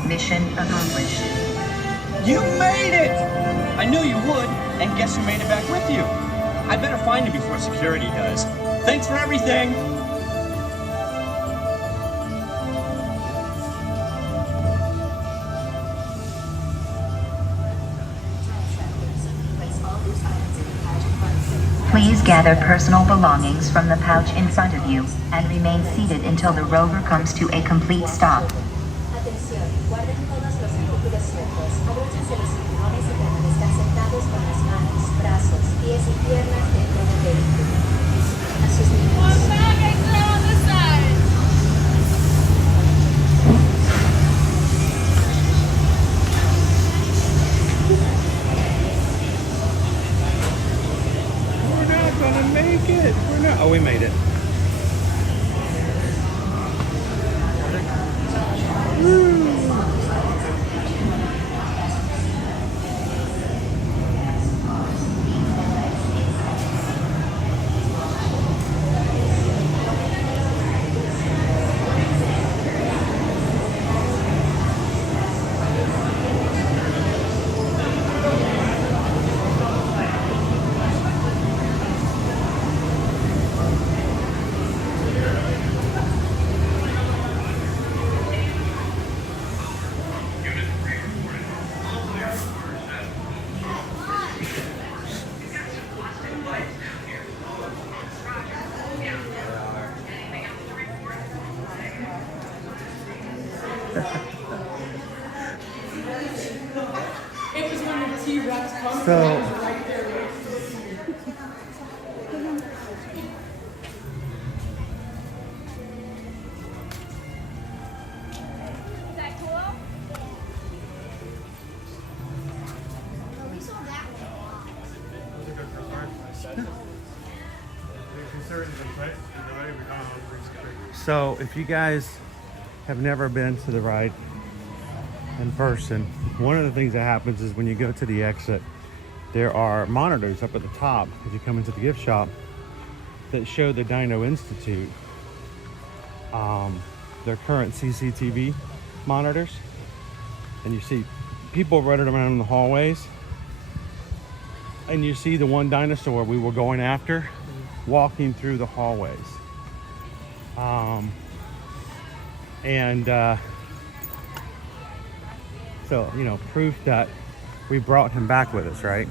Mission accomplished. You made it! I knew you would, and guess who made it back with you? I better find him before security does. Thanks for everything! Please gather personal belongings from the pouch in front of you and remain seated until the rover comes to a complete stop. Atención, guarden todos los artículos sueltos, abróchense los cinturones y permanezcan sentados con las manos, brazos, pies y piernas dentro del vehículo. A sus niños. We're not gonna make it. We're not. Oh, we made it. It was when the T-Rex comes So- right there. Is that cool? We saw that one. So if you guys have never been to the ride in person, one of the things that happens is when you go to the exit, there are monitors up at the top as you come into the gift shop that show the Dino Institute, their current CCTV monitors. And you see people running around in the hallways, and you see the one dinosaur we were going after walking through the hallways. So, you know, proof that we brought him back with us, right?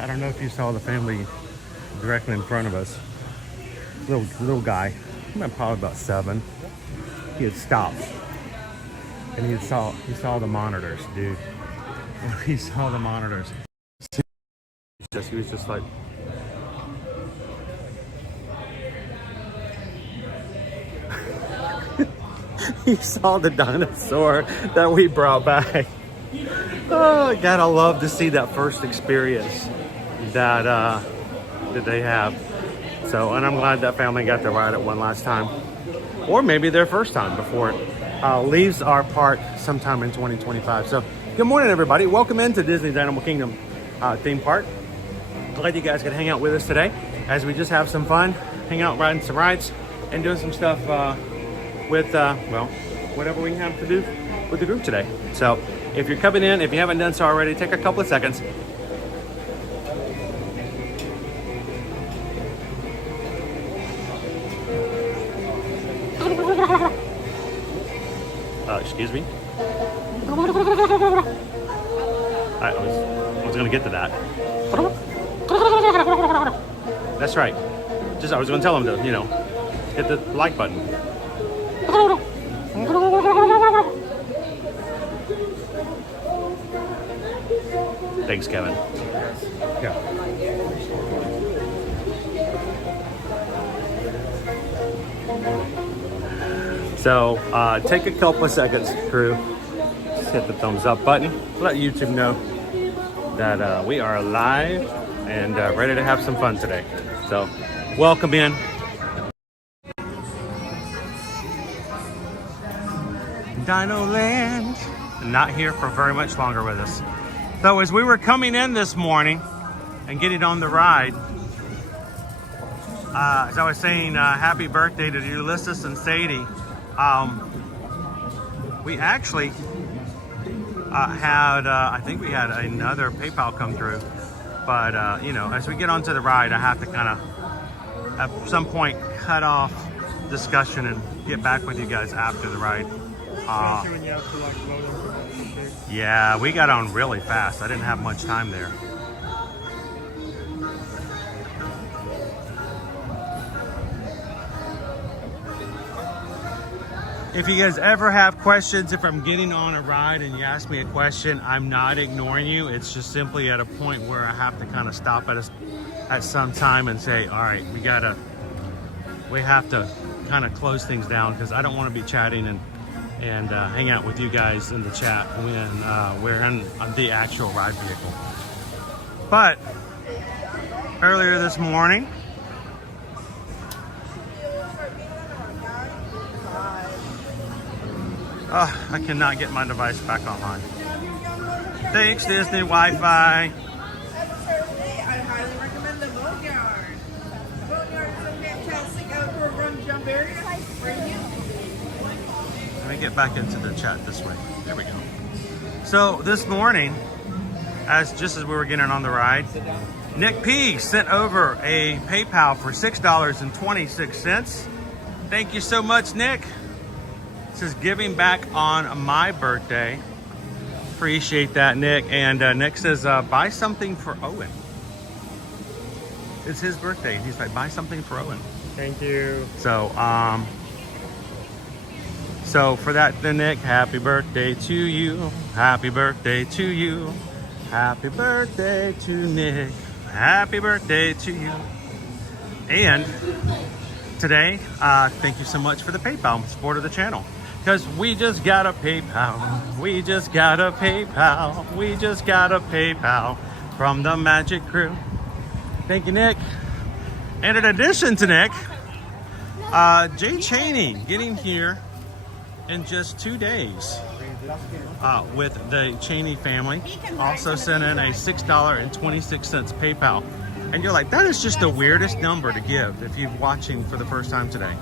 I don't know if you saw the family directly in front of us. Little guy, probably about 7. He had stopped, and he saw the monitors, dude. He saw the monitors. He was just like. He saw the dinosaur that we brought back. Oh God, I love to see that first experience that they have. So, and I'm glad that family got to ride it one last time, or maybe their first time before it leaves our park sometime in 2025. So, good morning, everybody. Welcome into Disney's Animal Kingdom theme park. Glad you guys could hang out with us today as we just have some fun, hang out, riding some rides, and doing some stuff with, well, whatever we have to do with the group today. So if you're coming in, if you haven't done so already, take a couple of seconds. Excuse me. I was going to get to that. That's right. I was going to tell them to, you know, Hit the like button. Thanks, Kevin. Yeah. So take a couple of seconds, crew. Just hit the thumbs up button. Let YouTube know that we are live and ready to have some fun today. So welcome in. Dino Land. Not here for very much longer with us. So as we were coming in this morning and getting on the ride, as I was saying, happy birthday to Ulysses and Sadie. We actually had, I think we had another PayPal come through. But, you know, as we get onto the ride, I have to kind of, at some point, cut off discussion and get back with you guys after the ride. Yeah, we got on really fast. I didn't have much time there. If you guys ever have questions, if I'm getting on a ride and you ask me a question, I'm not ignoring you. It's just simply at a point where I have to kind of stop at some time and say, all right, we have to kind of close things down because I don't want to be chatting and hang out with you guys in the chat when we're in the actual ride vehicle. But earlier this morning, I cannot get my device back online. Thanks, Disney Wi-Fi. I highly recommend the Boatyard. The Boatyard is a fantastic outdoor run jump area for you. Let me get back into the chat this way. There we go. So this morning, just as we were getting on the ride, Nick P sent over a PayPal for $6.26. Thank you so much, Nick. This is giving back on my birthday. Appreciate that, Nick. And Nick says, buy something for Owen. It's his birthday, and he's like, buy something for Owen. Thank you. So, so for that, then Nick, happy birthday to you. Happy birthday to you. Happy birthday to Nick. Happy birthday to you. And today, thank you so much for the PayPal support of the channel. Because we just got a PayPal. We just got a PayPal. We just got a PayPal from the Magic Crew. Thank you, Nick. And in addition to Nick, Jay Cheney getting here in just 2 days with the Cheney family. Also sent in a $6.26 PayPal. And you're like, that is just the weirdest number to give if you're watching for the first time today.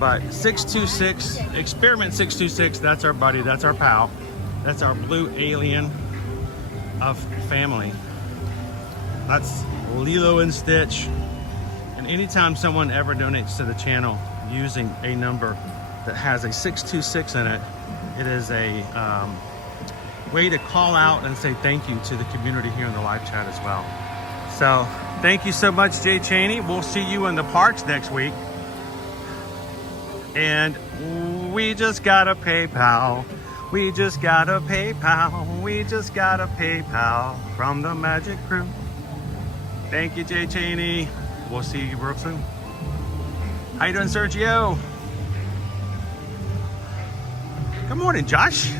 But 626, Experiment 626, that's our buddy, that's our pal. That's our blue alien of family. That's Lilo and Stitch. And anytime someone ever donates to the channel using a number that has a 626 in it, it is a way to call out and say thank you to the community here in the live chat as well. So thank you so much, Jay Cheney. We'll see you in the parks next week. And we just got a PayPal. We just got a PayPal. We just got a PayPal from the Magic Crew. Thank you, Jay Cheney. We'll see you real soon. How you doing, Sergio? Good morning, Josh.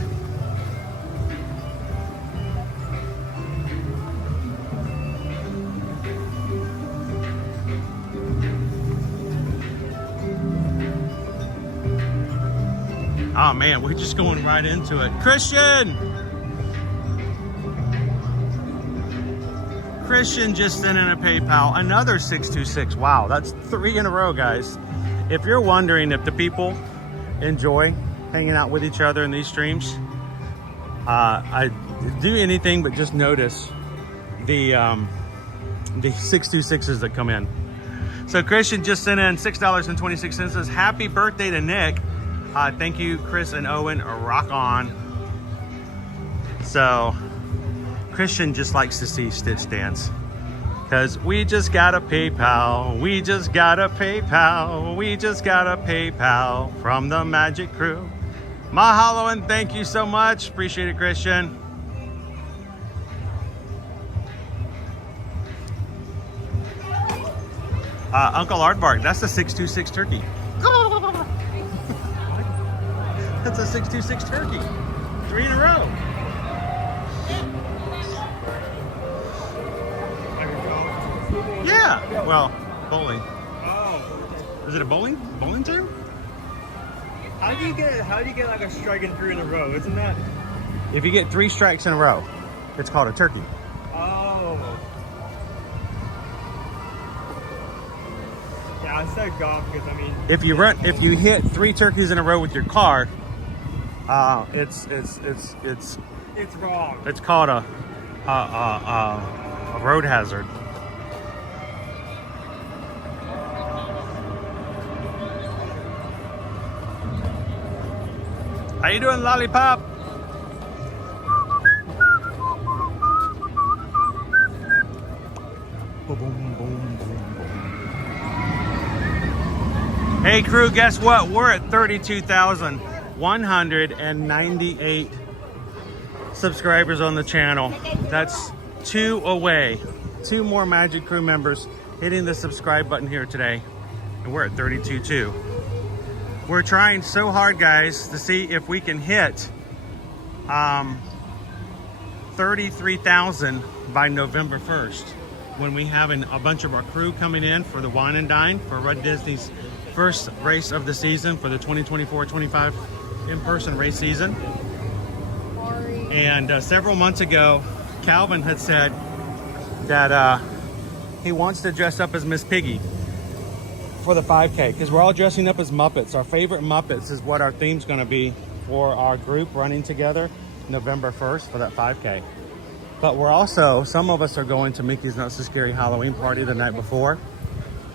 Oh man, we're just going right into it. Christian just sent in a PayPal, another 626. Wow, that's 3 in a row, guys. If you're wondering if the people enjoy hanging out with each other in these streams, I do anything but just notice the 626s that come in. So Christian just sent in $6.26. Says happy birthday to Nick. Thank you, Chris and Owen. Rock on. So Christian just likes to see Stitch dance. Cause we just got a PayPal, we just got a PayPal, we just got a PayPal from the Magic Crew. Mahalo and thank you so much. Appreciate it, Christian. Uncle Aardvark, that's the 626 turkey. That's a 626 turkey. 3 in a row. Yeah. Well, bowling. Oh. Is it a bowling term? How do you get like a strike in 3 in a row? Isn't that? If you get 3 strikes in a row, it's called a turkey. Oh. Yeah, I said golf because I mean. If you hit 3 turkeys in a row with your car, it's wrong. It's called a road hazard. How you doing, Lollipop? Boom, boom, boom, boom. Hey crew, guess what? We're at 32,198 subscribers on the channel. That's 2 away. 2 more Magic Crew members hitting the subscribe button here today. And we're at 32.2. We're trying so hard, guys, to see if we can hit 33,000 by November 1st, when we have a bunch of our crew coming in for the Wine and Dine for Red Disney's first race of the season for the 2024-25 in-person race season. And several months ago, Calvin had said that he wants to dress up as Miss Piggy for the 5K, because we're all dressing up as Muppets. Our favorite Muppets is what our theme's going to be for our group running together November 1st for that 5K. But we're also, some of us are going to Mickey's Not So Scary Halloween party the night before.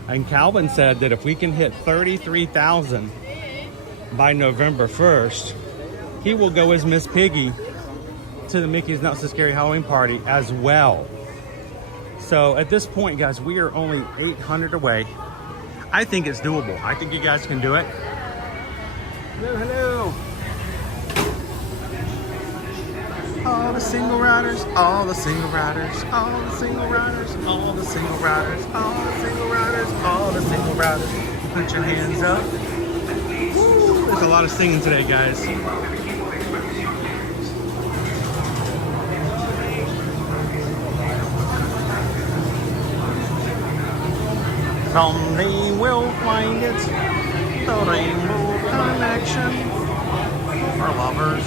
And Calvin said that if we can hit 33,000 by November 1st, he will go as Miss Piggy to the Mickey's Not So Scary Halloween party as well. So at this point, guys, we are only 800 away. I think it's doable. I think you guys can do it. Hello, hello. All the single riders, all the single riders, all the single riders, all the single riders, all the single riders, all the single riders. Put your hands up. Woo, there's a lot of singing today, guys. Someday we'll find it, the rainbow connection. For lovers,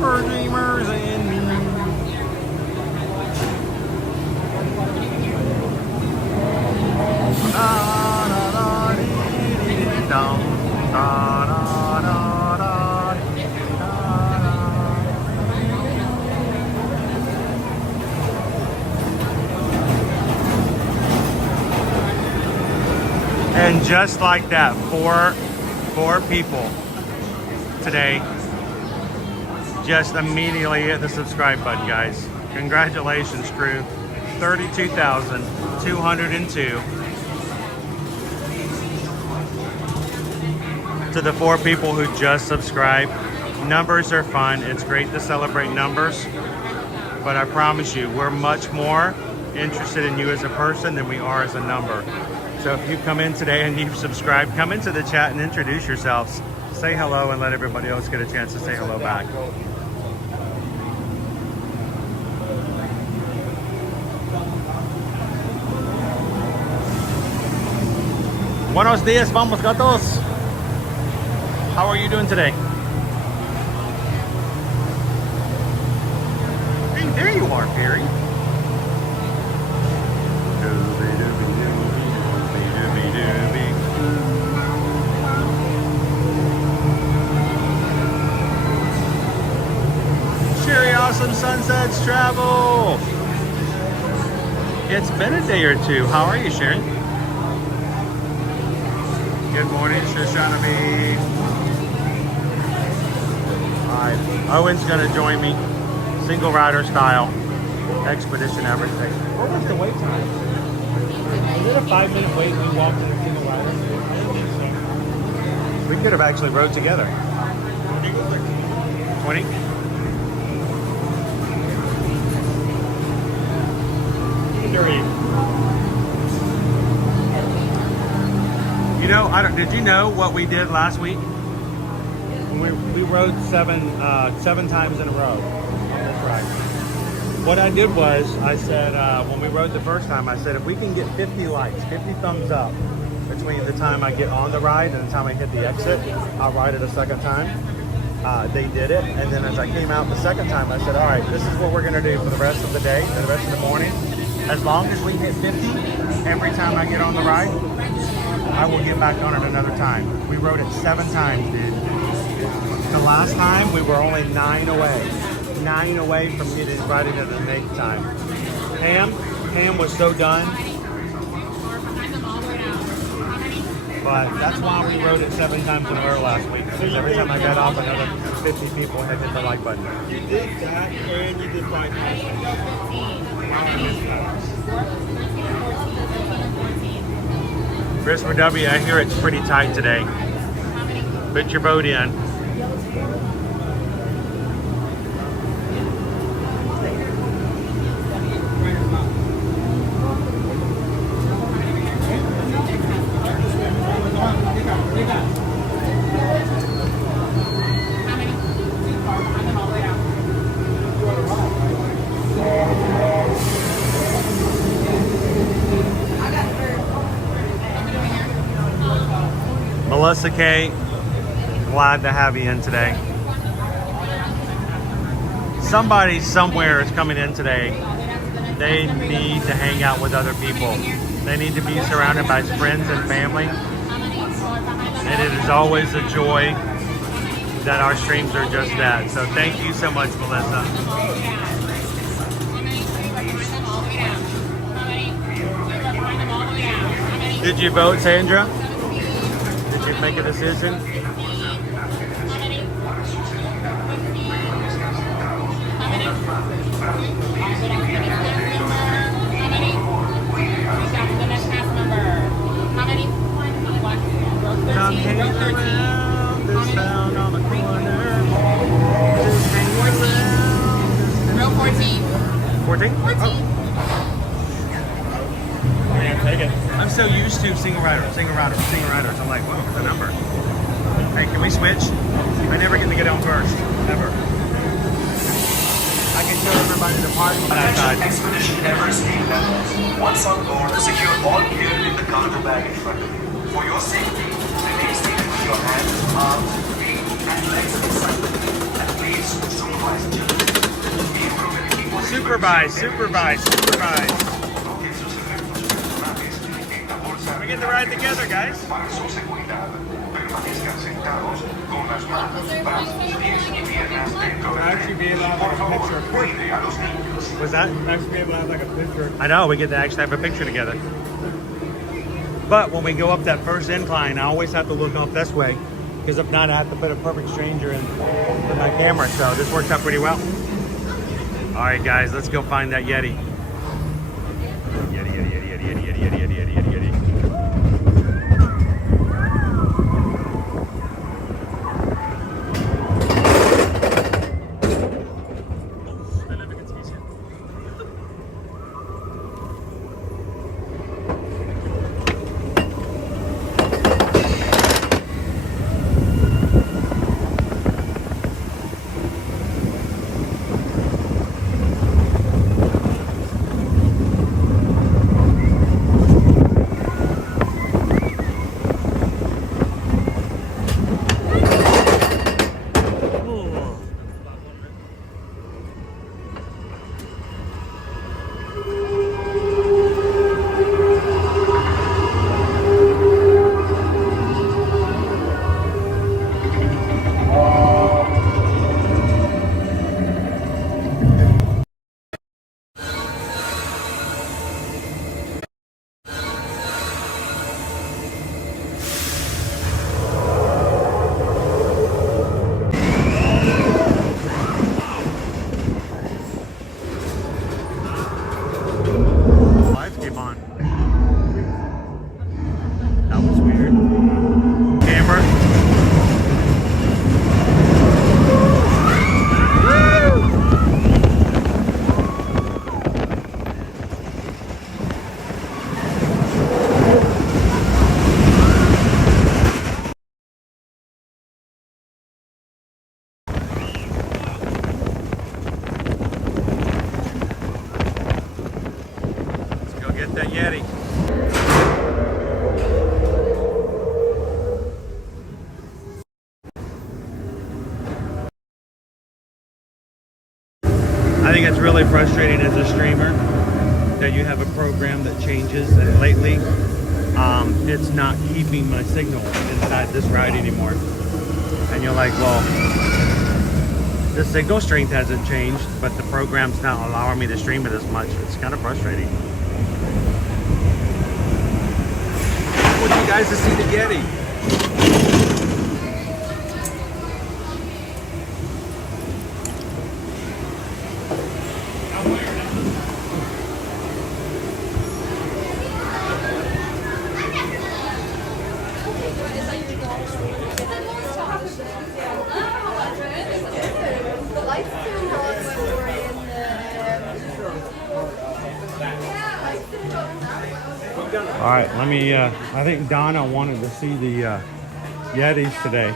for dreamers, and me. Da da da dee dee dum, da da da da dee da da. And just like that, four people today just immediately hit the subscribe button, guys. Congratulations, crew. 32,202 to the 4 people who just subscribed. Numbers are fun. It's great to celebrate numbers, but I promise you, we're much more interested in you as a person than we are as a number. So if you come in today and you've subscribed, come into the chat and introduce yourselves. Say hello and let everybody else get a chance to say hello back. Buenos dias, vamos gatos. How are you doing today? Hey, there you are, Perry. Sherry Awesome Sunsets Travel. It's been a day or two. How are you, Sharon? Good morning, Shoshana B. Alright, Owen's gonna join me. Single rider style. Expedition Everest. What was the wait time? 5-minute wait when we walked in a single rider? I don't think so. We could have actually rode together. I think it was like 20? You know, did you know what we did last week? We rode seven times in a row on this ride. What I did was, I said, when we rode the first time, I said, if we can get 50 likes, 50 thumbs up between the time I get on the ride and the time I hit the exit, I'll ride it a second time. They did it, and then as I came out the second time, I said, all right, this is what we're gonna do for the rest of the day, and the rest of the morning. As long as we hit 50 every time I get on the ride, I will get back on it another time. We rode it 7 times, dude. The last time, we were only 9 away. 9 away from riding it an 8th time. Pam was so done. But that's why we rode it 7 times in a row last week. Because every time I got off, another 50 people had hit the like button. You did that, and you did 5 times. Christopher W., I hear it's pretty tight today. Put your boat in. Melissa K, glad to have you in today. Somebody somewhere is coming in today. They need to hang out with other people. They need to be surrounded by friends and family. And it is always a joy that our streams are just that. So thank you so much, Melissa. Did you vote, Sandra? Did you make a decision? Come hang around this town on the corner. Just hang around. Row 14. 14? 14. Oh. Yeah, take it. I'm so used to single riders. I'm like, whoa, the number. Hey, can we switch? I never get to get on first, ever. I can show everybody the parking on that side. Expedition Everest levels. Once on board, secure all gear in the cargo bag in front of you. For your safety, remain seated with your hands, arms, feet, and legs inside. And please supervise children. Supervise. We get to ride together, guys. Para su seguridad, permanezcan sentados con las manos, brazos, pies y piernas dentro del tren. Por favor, cuide a los niños. Was that? Actually, be able to have like a picture. I know, we get to actually have a picture together. But when we go up that first incline, I always have to look off this way, because if not, I have to put a perfect stranger in for my camera. So this worked out pretty well. All right, guys, let's go find that Yeti. Yeti. get that Yeti. I think it's really frustrating as a streamer that you have a program that changes, and lately it's not keeping my signal inside this ride anymore. And you're like, well, the signal strength hasn't changed, but the program's not allowing me to stream it as much. It's kind of frustrating. I want you guys to see the Yeti. All right, let me, I think Donna wanted to see the Yetis today.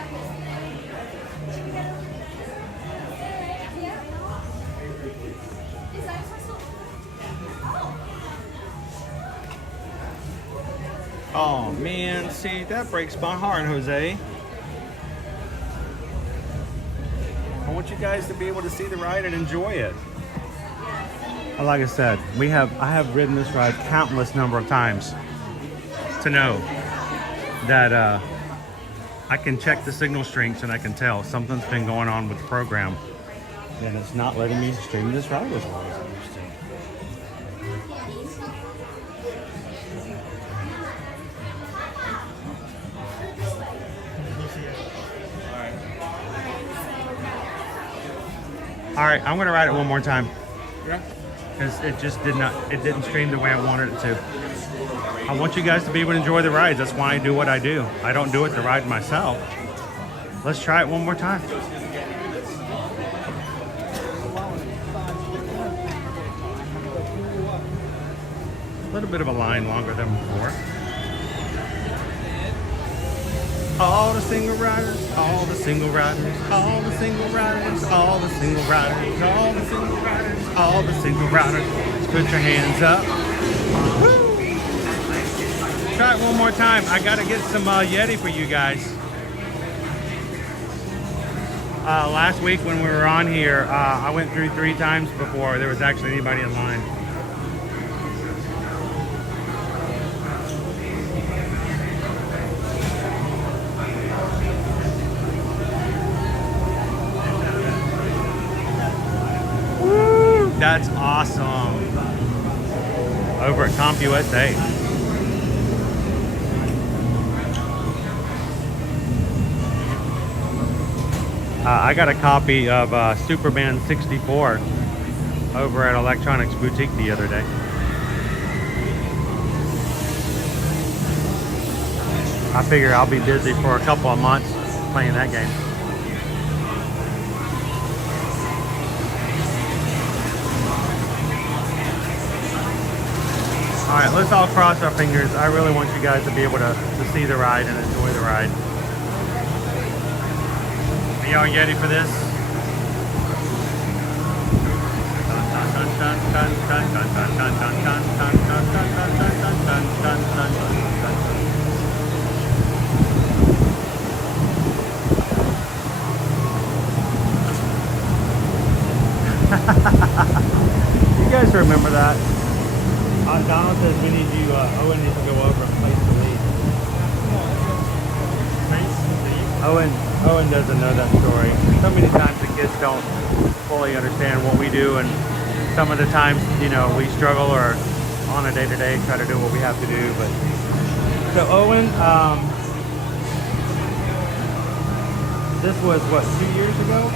Oh man, see, that breaks my heart, Jose. I want you guys to be able to see the ride and enjoy it. Like I said, I have ridden this ride countless number of times to know that I can check the signal strengths and I can tell something's been going on with the program, and it's not letting me stream this ride as well as I used to. All right, I'm gonna ride it one more time. Yeah. Because it just didn't stream the way I wanted it to. I want you guys to be able to enjoy the rides. That's why I do what I do. I don't do it to ride myself. Let's try it one more time. A little bit of a line longer than before. All the single riders, all the single riders, all the single riders, all the single riders, all the single riders, all the single riders. Let's put your hands up. Woo! Try it one more time. I gotta get some Yeti for you guys. Last week when we were on here, I went through 3 times before there was actually anybody in line. That's awesome. Over at CompUSA. I got a copy of Superman 64 over at Electronics Boutique the other day. I figure I'll be busy for a couple of months playing that game. All right, let's all cross our fingers. I really want you guys to be able to see the ride and enjoy the ride. Are y'all ready for this? You guys remember that? Donald says we need you, Owen needs to go over and place the lead. Owen doesn't know that story. So many times the kids don't fully understand what we do, and some of the times, you know, we struggle or on a day-to-day try to do what we have to do. But so Owen, this was what, 2 years ago?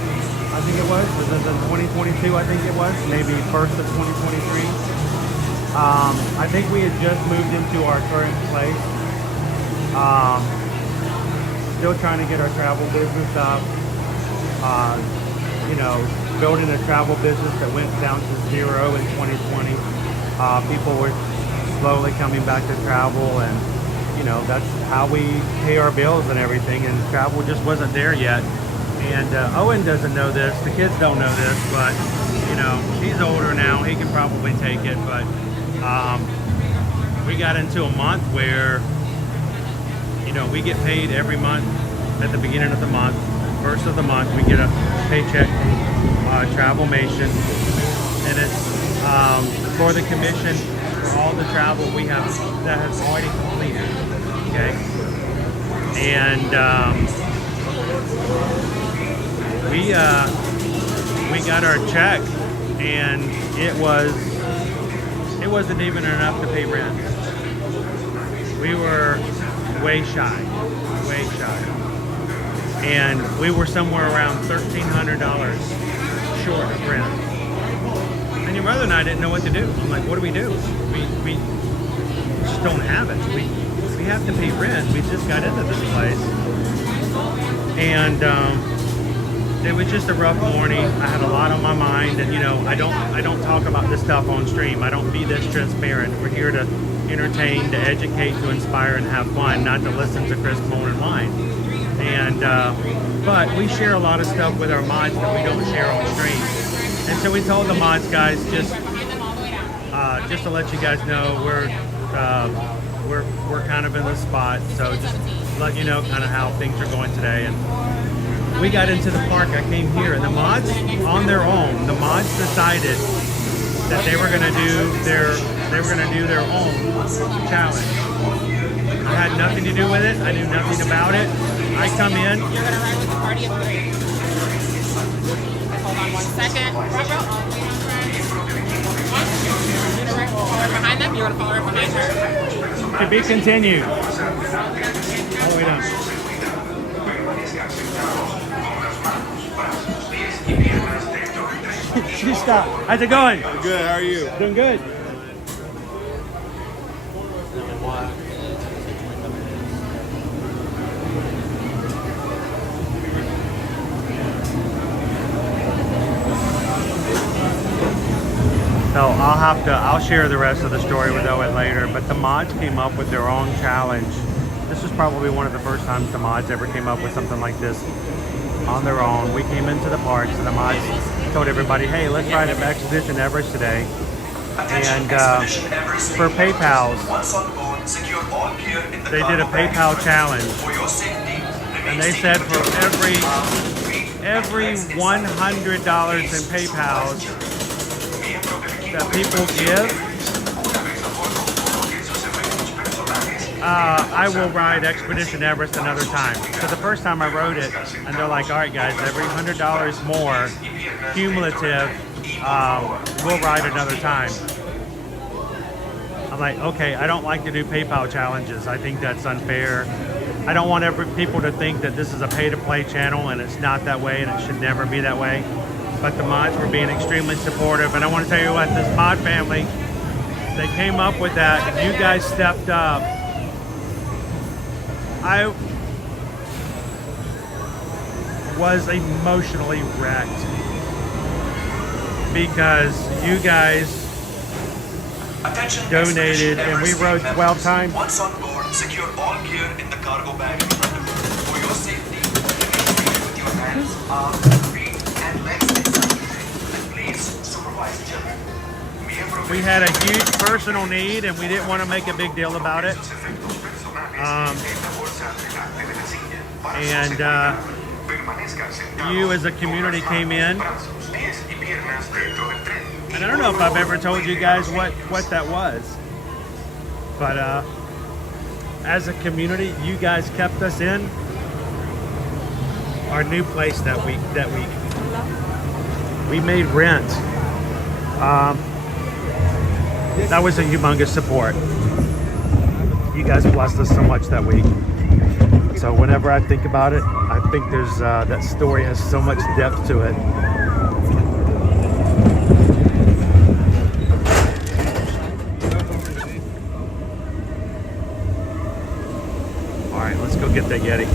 I think it was this in 2022? I think it was, maybe first of 2023. I think we had just moved into our current place. Still trying to get our travel business up. You know, building a travel business that went down to zero in 2020. People were slowly coming back to travel, and you know, that's how we pay our bills and everything, and travel just wasn't there yet. And Owen doesn't know this, the kids don't know this, but you know, he's older now, he can probably take it. But we got into a month where, you know, we get paid every month at the beginning of the month. First of the month, we get a paycheck from Travelmation, and it's for the commission for all the travel we have that has already completed. Okay, and we got our check, and it wasn't even enough to pay rent. We were way shy, and we were somewhere around $1,300 short of rent. And your mother and I didn't know what to do. I'm like, what do? We just don't have it. We have to pay rent. We just got into this place, and it was just a rough morning. I had a lot on my mind, and you know, I don't talk about this stuff on stream. I don't be this transparent. We're here to entertain, to educate, to inspire, and have fun, not to listen to Chris moan and whine. And but we share a lot of stuff with our mods that we don't share on stream. And so we told the mods, guys, just to let you guys know, we're kind of in this spot. So just let you know kind of how things are going today. And we got into the park. I came here, and the mods on their own. The mods decided that they were going to do their own challenge. I had nothing to do with it. I knew nothing about it. I come in. You're going to ride with a party of 3. Hold on 1 second. Front row. You're going to follow right behind them. You're going to follow right behind her. To be continued. All the way down. She stopped. How's it going? Good. How are you? Doing good. So I'll share the rest of the story with Owen later, but the mods came up with their own challenge. This was probably one of the first times the mods ever came up with something like this on their own. We came into the parks, and the mods told everybody, hey, let's ride an Expedition Everest today. And for PayPals, they did a PayPal challenge. And they said for every $100 in PayPals that people give, I will ride Expedition Everest another time. So the first time I rode it, and they're like, all right guys, every $100 more cumulative, we'll ride another time. I'm like, okay, I don't like to do PayPal challenges. I think that's unfair. I don't want people to think that this is a pay-to-play channel, and it's not that way, and it should never be that way. But the mods were being extremely supportive, and I want to tell you what, this mod family, they came up with that, and you guys stepped up. I was emotionally wrecked because you guys donated, and we rode 12 times. Once on board, secure all gear in the cargo bag in front of you. For your safety, remain with your hands, arms, feet, and legs inside the thing. And please supervise children. We had a huge personal need, and we didn't want to make a big deal about it. You as a community came in, and I don't know if I've ever told you guys what that was, but as a community, you guys kept us in our new place that week. We made rent. That was a humongous support. You guys blessed us so much that week. So whenever I think about it, I think there's that story has so much depth to it. All right, let's go get that Yeti.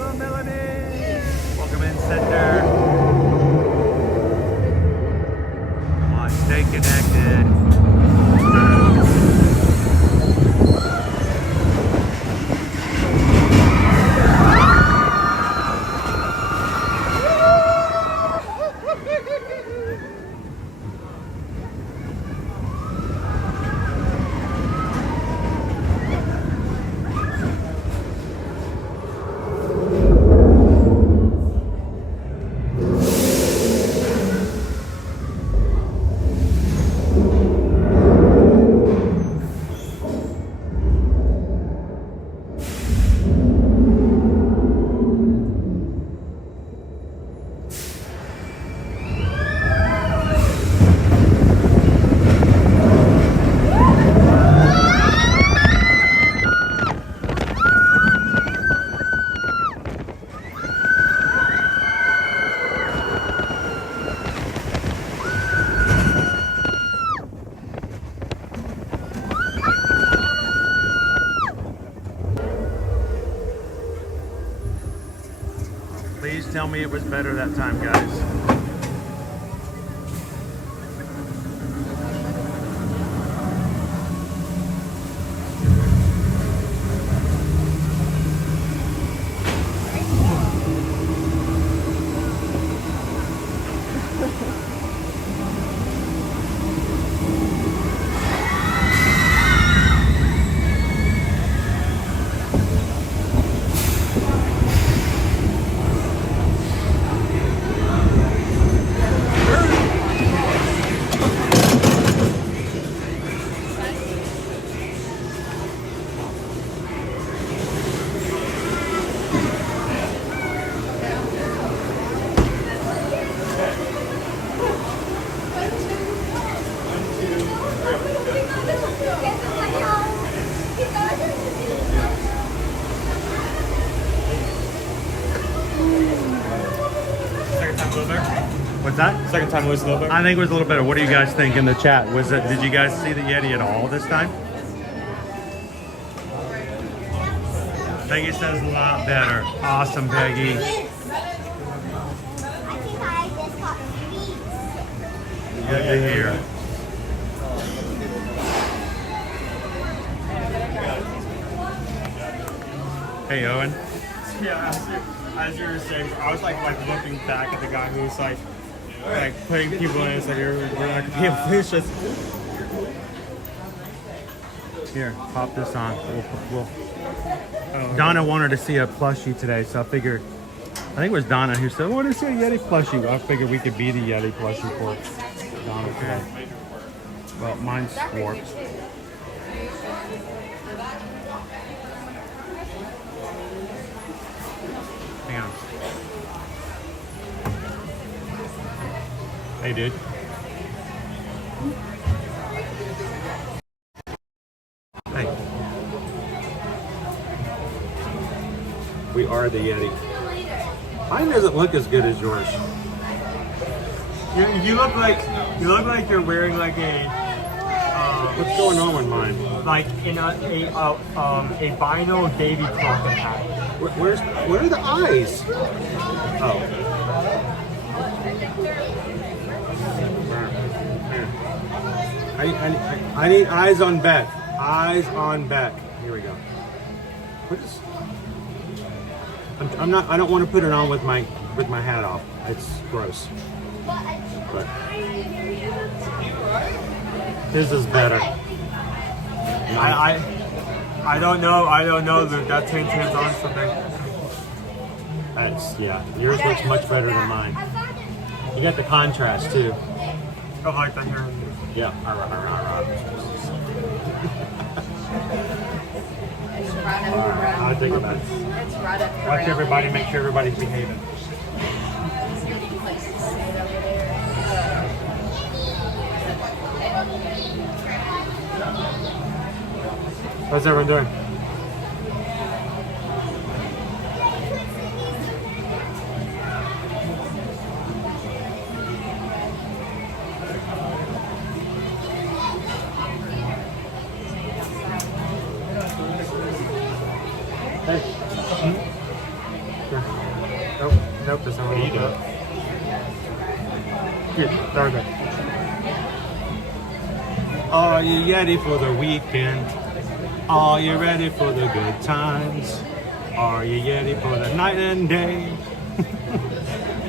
Hello, Melanie. Welcome in, Center. Come on, stay connected. Please tell me it was better that time, guys. What's that? Second time was a little better. I think it was a little better. What do you guys think in the chat? Was it? Did you guys see the Yeti at all this time? Peggy says a lot better. Awesome, Peggy. Good to hear. Hey, Owen. Yeah, as you were saying, I was like looking back at the guy who was like putting people in. It's like we're not gonna be able to finish this. Here, pop this on. Donna wanted to see a plushie today, so I figured. I think it was Donna who said, "I want to see a Yeti plushie." Well, I figured we could be the Yeti plushie for Donna today. Well, mine's warped. Hang on. Hey, dude. Hey. We are the Yeti. Mine doesn't look as good as yours. You look like you're wearing like a. What's going on with mine? Like in a vinyl Davy Crockett hat. Where are the eyes? Oh. I need eyes on Beck. Eyes on Beck. Here we go. What is? I'm not. I don't want to put it on with my hat off. It's gross. But his is better. I don't know that turns on something. That's yours looks much better than mine. You got the contrast too. I like that here. Yeah. Alright, I'll take it back. Watch everybody, make sure everybody's behaving. How's everyone doing? Hey. Nope, that's not what you got. Here, there we go. Are you ready for the weekend? Are you ready for the good times? Are you ready for the night and day?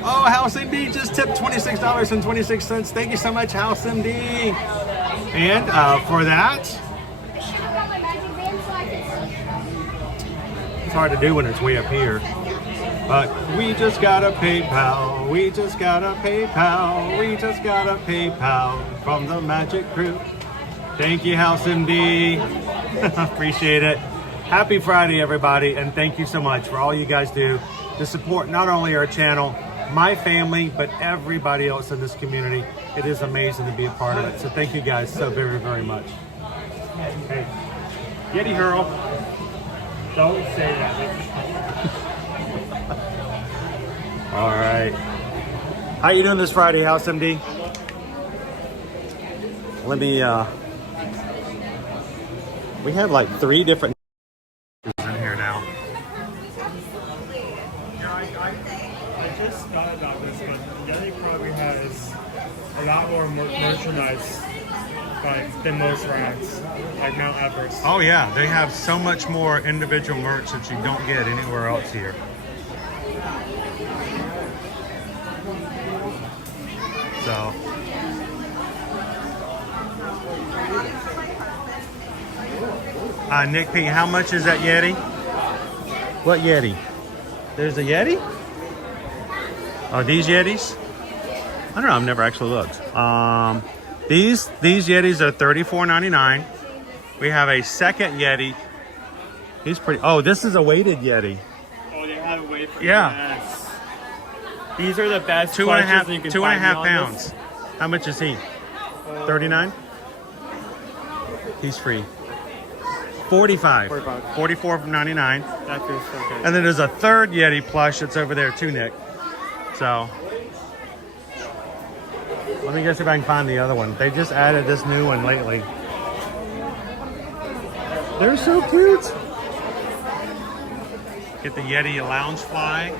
Oh, House MD just tipped $26.26. Thank you so much, House MD. And for that, it's hard to do when it's way up here. But we just got a PayPal. We just got a PayPal. We just got a PayPal from the Magic Crew. Thank you, House MD. Appreciate it. Happy Friday, everybody, and thank you so much for all you guys do to support not only our channel, my family, but everybody else in this community. It is amazing to be a part of it. So thank you guys so very, very much. Hey, Yeti Hurl. Don't say that. All right. How you doing this Friday, House MD? Let me, we have like 3 different in here now. I just thought about this, but Yeti probably has a lot more merchandise than most rides, like Mount Everest. Oh yeah, they have so much more individual merch that you don't get anywhere else here. So Nick P, how much is that Yeti? What Yeti? There's a Yeti? Oh, these Yetis? I don't know, I've never actually looked. These Yetis are $34.99. We have a second Yeti. He's pretty, oh, this is a weighted Yeti. Oh, they have a weight for Yes. These are the best. 2.5 pounds. How much is he? 39? He's free. 45. 44.99. That feels so good. And then there's a third Yeti plush that's over there too, Nick. So let me guess if I can find the other one. They just added this new one lately. They're so cute. Get the Yeti Loungefly.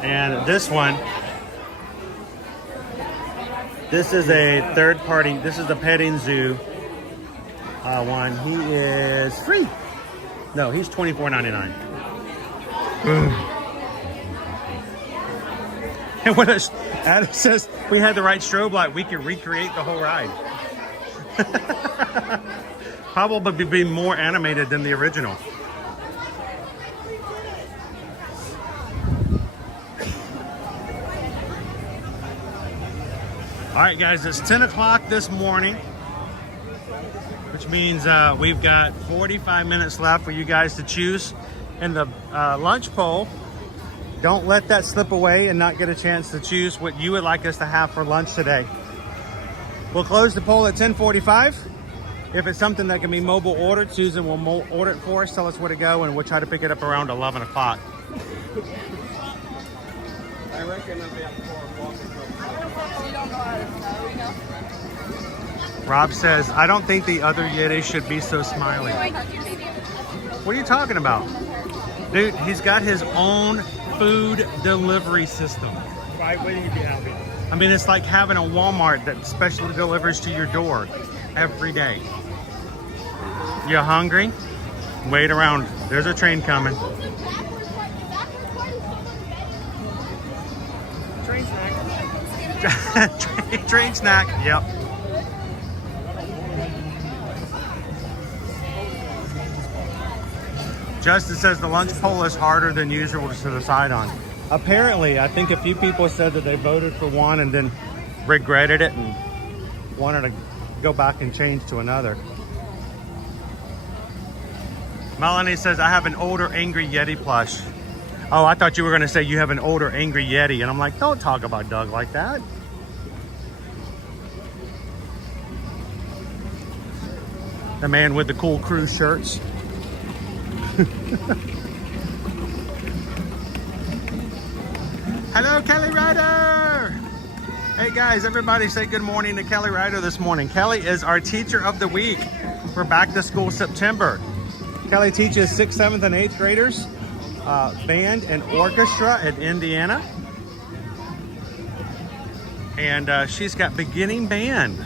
And this one, this is a third party, this is the petting zoo one. He is free. No, he's $24.99. And when Adam says we had the right strobe light, we could recreate the whole ride. Probably be more animated than the original. All right, guys, it's 10 o'clock this morning, which means we've got 45 minutes left for you guys to choose in the lunch poll. Don't let that slip away and not get a chance to choose what you would like us to have for lunch today. We'll close the poll at 10:45. If it's something that can be mobile ordered, Susan will order it for us, tell us where to go, and we'll try to pick it up around 11 o'clock. I reckon I'll be at 4 o'clock. You don't know how to know, you know? Rob says, I don't think the other Yeti should be so smiley. What are you talking about? Dude, he's got his own food delivery system. Why wouldn't you be happy? I mean, it's like having a Walmart that specially delivers to your door every day. You hungry? Wait around. There's a train coming. Train snack. Train snack, yep. Justin says the lunch poll is harder than usual to decide on. Apparently, I think a few people said that they voted for one and then regretted it and wanted to go back and change to another. Melanie says, I have an older angry Yeti plush. Oh, I thought you were going to say you have an older angry Yeti. And I'm like, don't talk about Doug like that. The man with the cool cruise shirts. Hello, Kelly Ryder. Hey guys, everybody say good morning to Kelly Ryder this morning. Kelly is our teacher of the week for back to school September. Kelly teaches 6th, 7th, and 8th graders band and orchestra at Indiana. And she's got beginning band.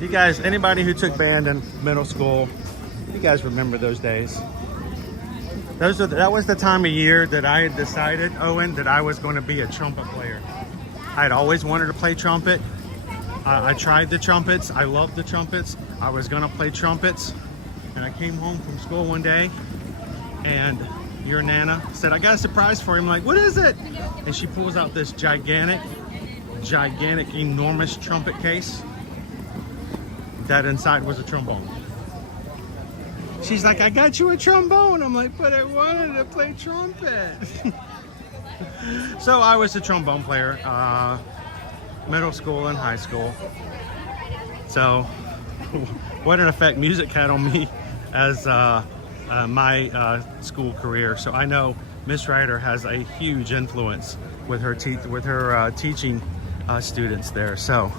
You guys, anybody who took band in middle school, you guys remember those days. That was the time of year that I had decided, Owen, that I was going to be a trumpet player. I had always wanted to play trumpet. I tried the trumpets. I loved the trumpets. I was going to play trumpets. And I came home from school one day and your Nana said, I got a surprise for him. I'm like, what is it? And she pulls out this gigantic, enormous trumpet case. That inside was a trombone. She's like, I got you a trombone. I'm like, but I wanted to play trumpet. So I was a trombone player, middle school and high school. So what an effect music had on me as my school career. So I know Miss Ryder has a huge influence with her teaching students there. So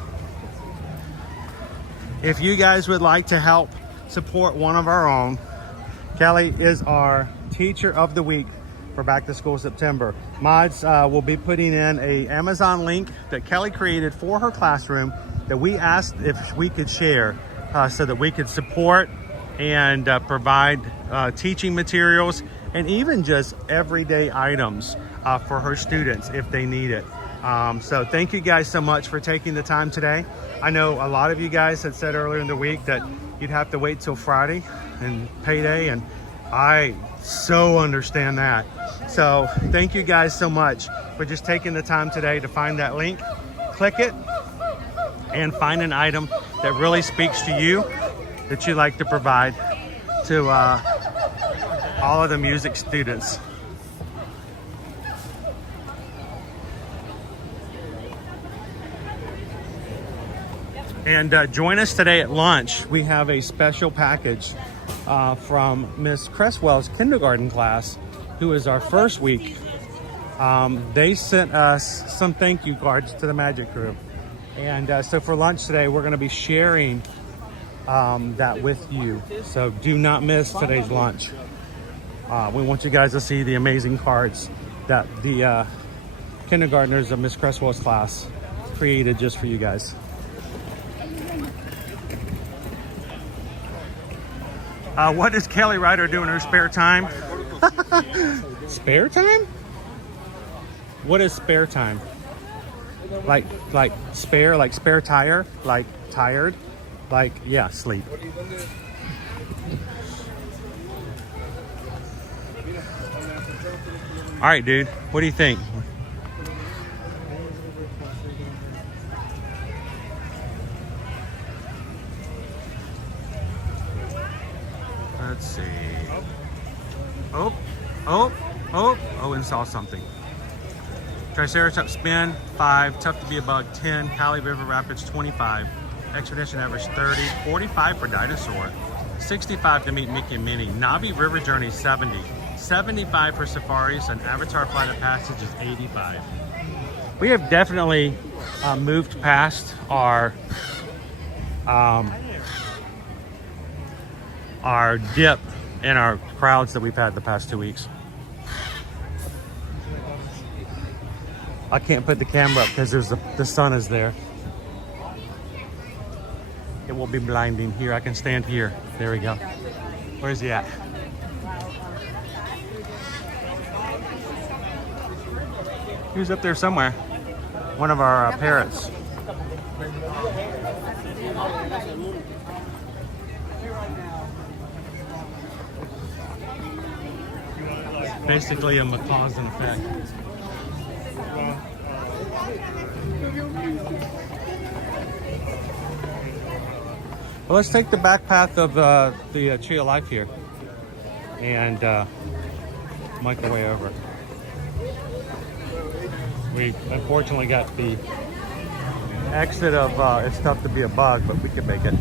if you guys would like to help support one of our own, Kelly is our Teacher of the Week for Back to School September. Mods will be putting in a Amazon link that Kelly created for her classroom that we asked if we could share so that we could support and provide teaching materials and even just everyday items for her students if they need it. So thank you guys so much for taking the time today. I know a lot of you guys had said earlier in the week that you'd have to wait till Friday and payday, and I so understand that. So thank you guys so much for just taking the time today to find that link, click it, and find an item that really speaks to you that you like to provide to all of the music students. And join us today at lunch. We have a special package from Miss Cresswell's kindergarten class, who is our first week. They sent us some thank you cards to the Magic Crew. And so for lunch today, we're gonna be sharing that with you. So do not miss today's lunch. We want you guys to see the amazing cards that the kindergartners of Miss Cresswell's class created just for you guys. What does Kelly Ryder do in her spare time? Spare time? What is spare time? Like spare, like spare tire, like tired, like, yeah, sleep. All right, dude, what do you think? Let's see. Owen saw something. Triceratops spin, 5. Tough to be a bug, 10. Cali River Rapids, 25. Expedition Everest, 30. 45 for Dinosaur. 65 to meet Mickey and Minnie. Navi River Journey, 70. 75 for Safaris, and Avatar Flight of Passage is 85. We have definitely moved past our dip in our crowds that we've had the past 2 weeks. I can't put the camera up because the sun is there. It will be blinding. Here, I can stand here. There we go. Where's he at? He was up there somewhere. One of our parrots. Basically a macaws effect. Well, let's take the back path of the Tree of Life here and make our way over. We unfortunately got the exit of it's tough to be a bug, but we can make it.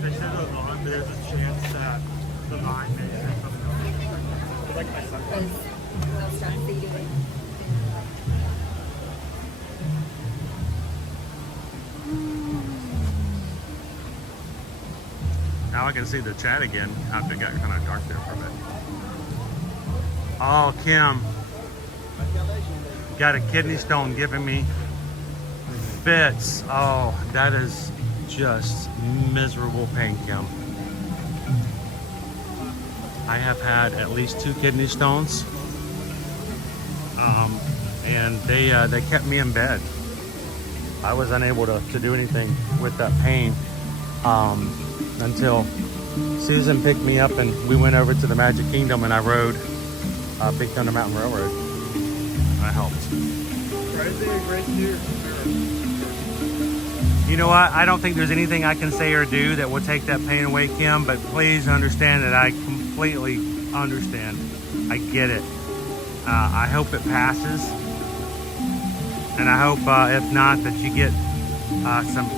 They should have gone. There's a chance that the vine may have something. Like my son. They'll start feeding. Now I can see the chat again after it got kind of dark there for a bit. Oh, Kim. Got a kidney stone giving me fits. Oh, that is just miserable pain, Kim. I have had at least 2 kidney stones. And they kept me in bed. I was unable to do anything with that pain until Susan picked me up and we went over to the Magic Kingdom and I rode Big Thunder Mountain Railroad. That helped. You know what? I don't think there's anything I can say or do that will take that pain away, Kim, but please understand that I completely understand. I get it. I hope it passes. And I hope, if not, that you get some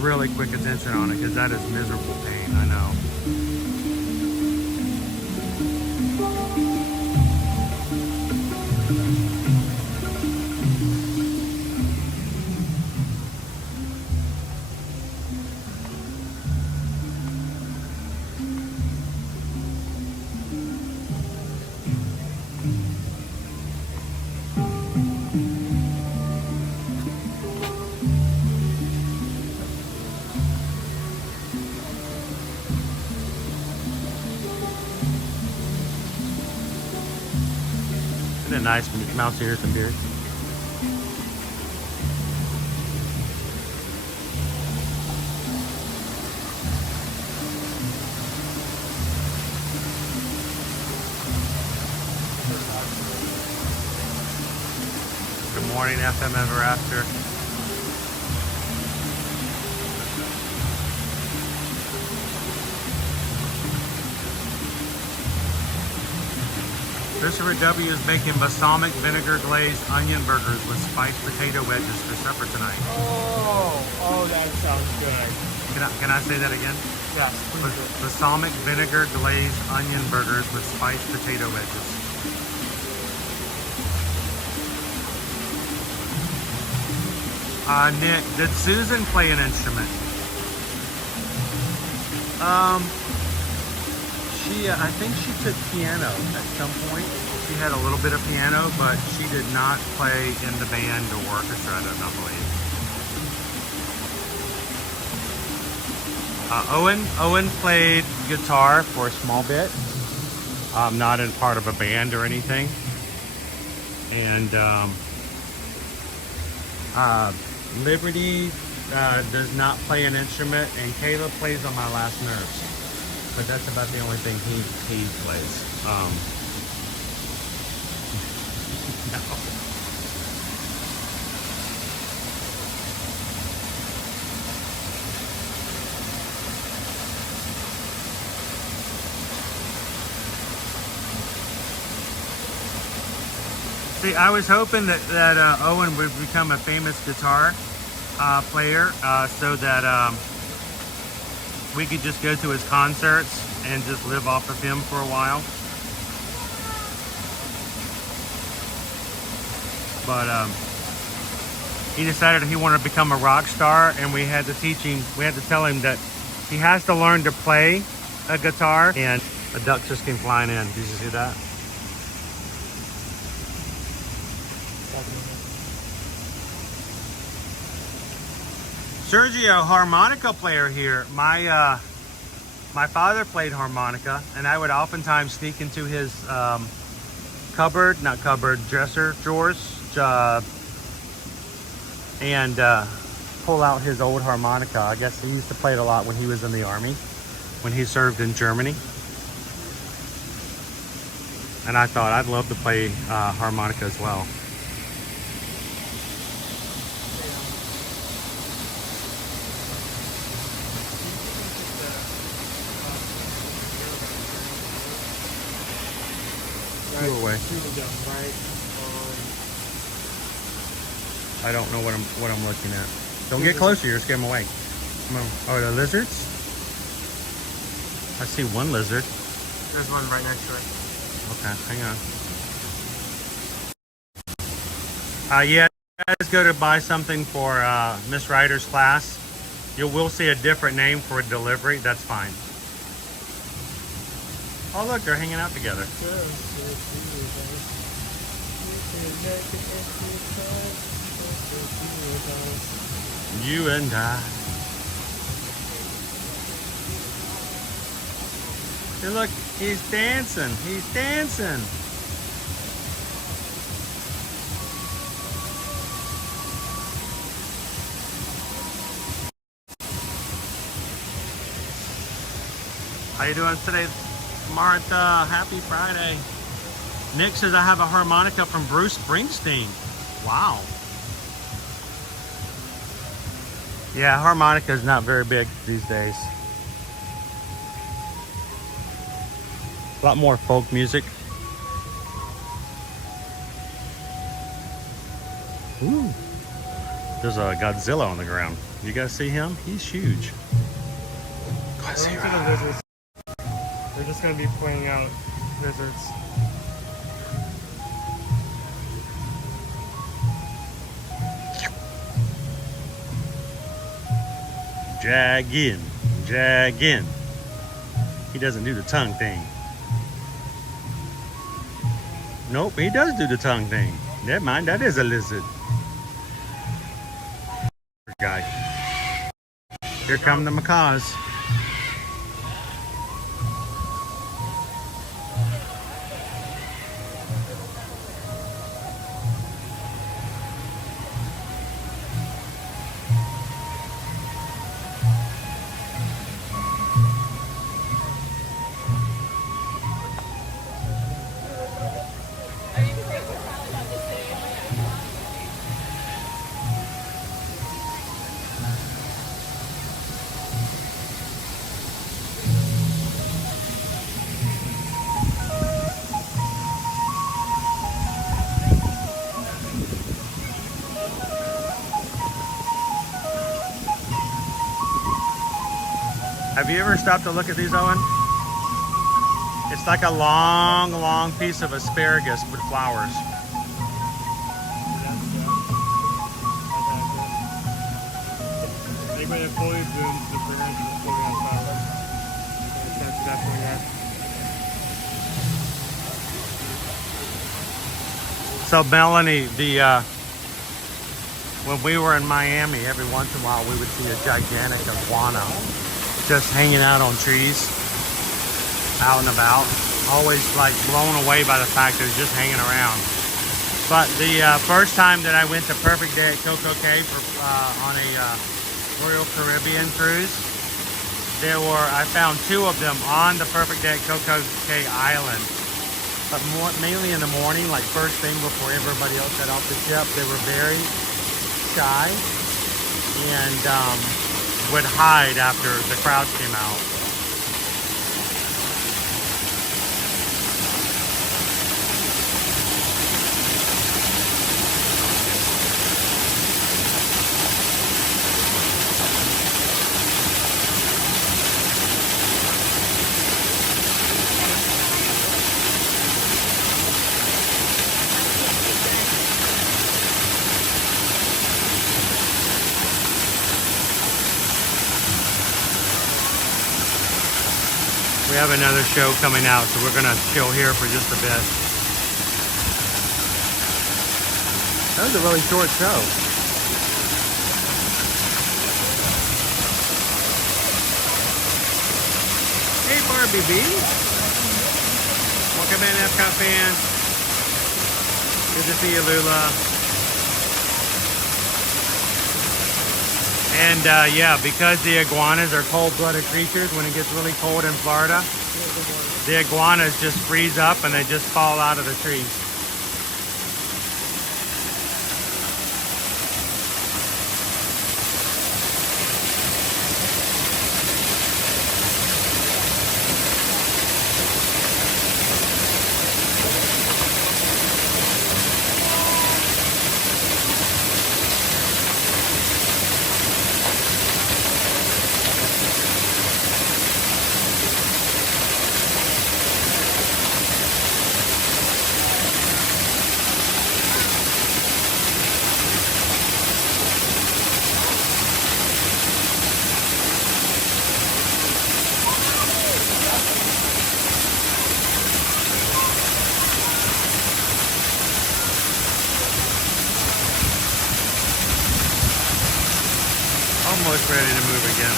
really quick attention on it, because that is miserable pain, I know. Isn't it nice when you come out to hear some beers? Good morning, FM Ever After. Christopher W. is making balsamic vinegar glazed onion burgers with spiced potato wedges for supper tonight. Oh, that sounds good. Can I say that again? Yes, please do. Balsamic vinegar glazed onion burgers with spiced potato wedges. Nick, did Susan play an instrument? I think she took piano at some point. She had a little bit of piano, but she did not play in the band or orchestra, I do not believe. Owen played guitar for a small bit, not in part of a band or anything. And Liberty does not play an instrument, and Caleb plays on my last nerves. But that's about the only thing he plays. No. See, I was hoping that Owen would become a famous guitar player so that we could just go to his concerts and just live off of him for a while. But he decided he wanted to become a rock star, and we had to teach him, we had to tell him that he has to learn to play a guitar. And a duck just came flying in. Did you see that? Sergio, harmonica player here. My father played harmonica, and I would oftentimes sneak into his dresser drawers, and pull out his old harmonica. I guess he used to play it a lot when he was in the Army, when he served in Germany. And I thought I'd love to play harmonica as well. Away. I don't know what I'm looking at. Don't get closer, you're scaring them away. Come on. Oh, the lizards? I see one lizard. There's one right next to it. Okay, hang on. Yeah, guys go to buy something for Miss Ryder's class. You will see a different name for a delivery. That's fine. Oh, look, they're hanging out together. You and I. Hey, look, he's dancing. He's dancing. How you doing today, Martha? Happy Friday. Nick says I have a harmonica from Bruce Springsteen. Wow. Yeah, harmonica is not very big these days. A lot more folk music. Ooh. There's a Godzilla on the ground. You guys see him? He's huge. Godzilla. They're just going to be pointing out lizards. Jaggin. Jaggin. He doesn't do the tongue thing. Nope, he does do the tongue thing. Never mind, that is a lizard. Guy. Here come the macaws. Have you ever stopped to look at these, Owen? It's like a long, long piece of asparagus with flowers. Anybody that fully blooms the branch will fully have flowers. That's definitely that. So Melanie, when we were in Miami, every once in a while we would see a gigantic iguana just hanging out on trees, out and about. Always like blown away by the fact that it's just hanging around. But the first time that I went to Perfect Day at Coco Cay on a Royal Caribbean cruise, I found two of them on the Perfect Day at Coco Cay Island. But mainly in the morning, like first thing before everybody else got off the ship, they were very shy and would hide after the crowd came out. We have another show coming out, so we're gonna chill here for just a bit. That was a really short show. Hey Barbie B. Welcome in, Epcot fans. Good to see you, Lula. And yeah, because the iguanas are cold-blooded creatures, when it gets really cold in Florida, the iguanas just freeze up and they just fall out of the trees. almost ready to move again.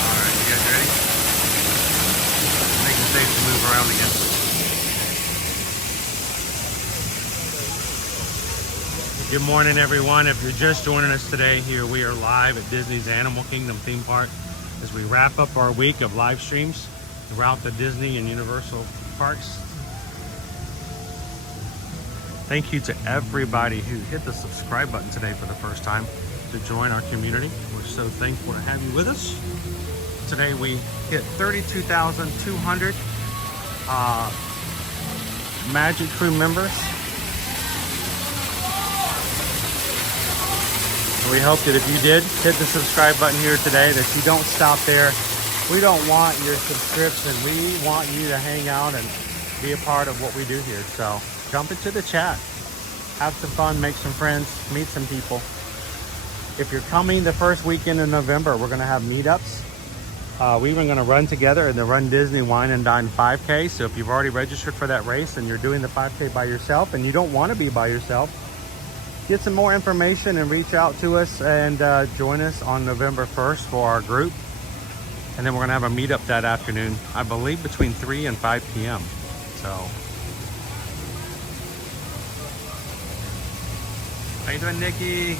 All right, you guys ready? Make it safe to move around again. Good morning, everyone. If you're just joining us today, here we are live at Disney's Animal Kingdom theme park as we wrap up our week of live streams throughout the Disney and Universal parks. Thank you to everybody who hit the subscribe button today for the first time to join our community. We're so thankful to have you with us. Today we hit 32,200 Magic Crew members. We hope that if you did hit the subscribe button here today, that you don't stop there. We don't want your subscription. We want you to hang out and be a part of what we do here. So jump into the chat, have some fun, make some friends, meet some people. If you're coming the first weekend in November, we're going to have meetups. We're even going to run together in the Run Disney Wine and Dine 5K. So if you've already registered for that race and you're doing the 5K by yourself and you don't want to be by yourself, get some more information and reach out to us and join us on November 1st for our group. And then we're gonna have a meetup that afternoon, I believe between 3 and 5 p.m. So, how you doing, Nikki?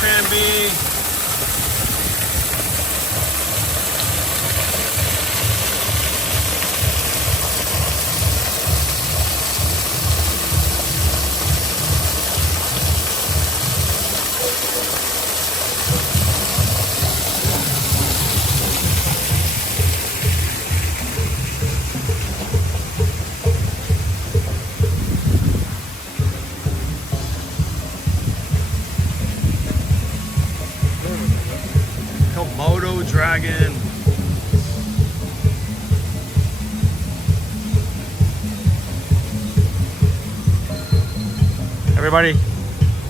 Fan B. Dragon. Everybody,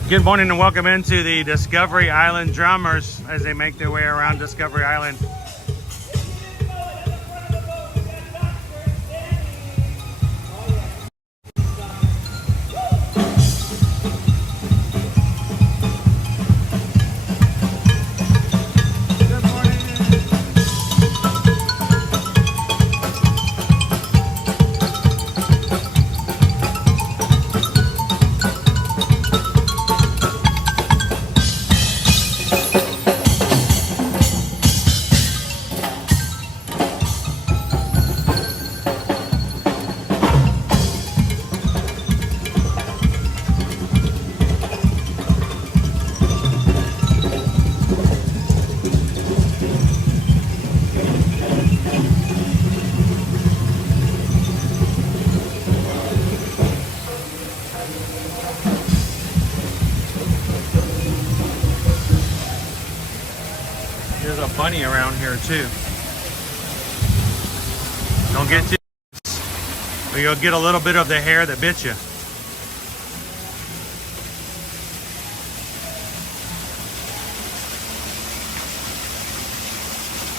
good morning and welcome into the Discovery Island Drummers as they make their way around Discovery Island. Bunny around here too. Don't get too close, or you'll get a little bit of the hair that bit you.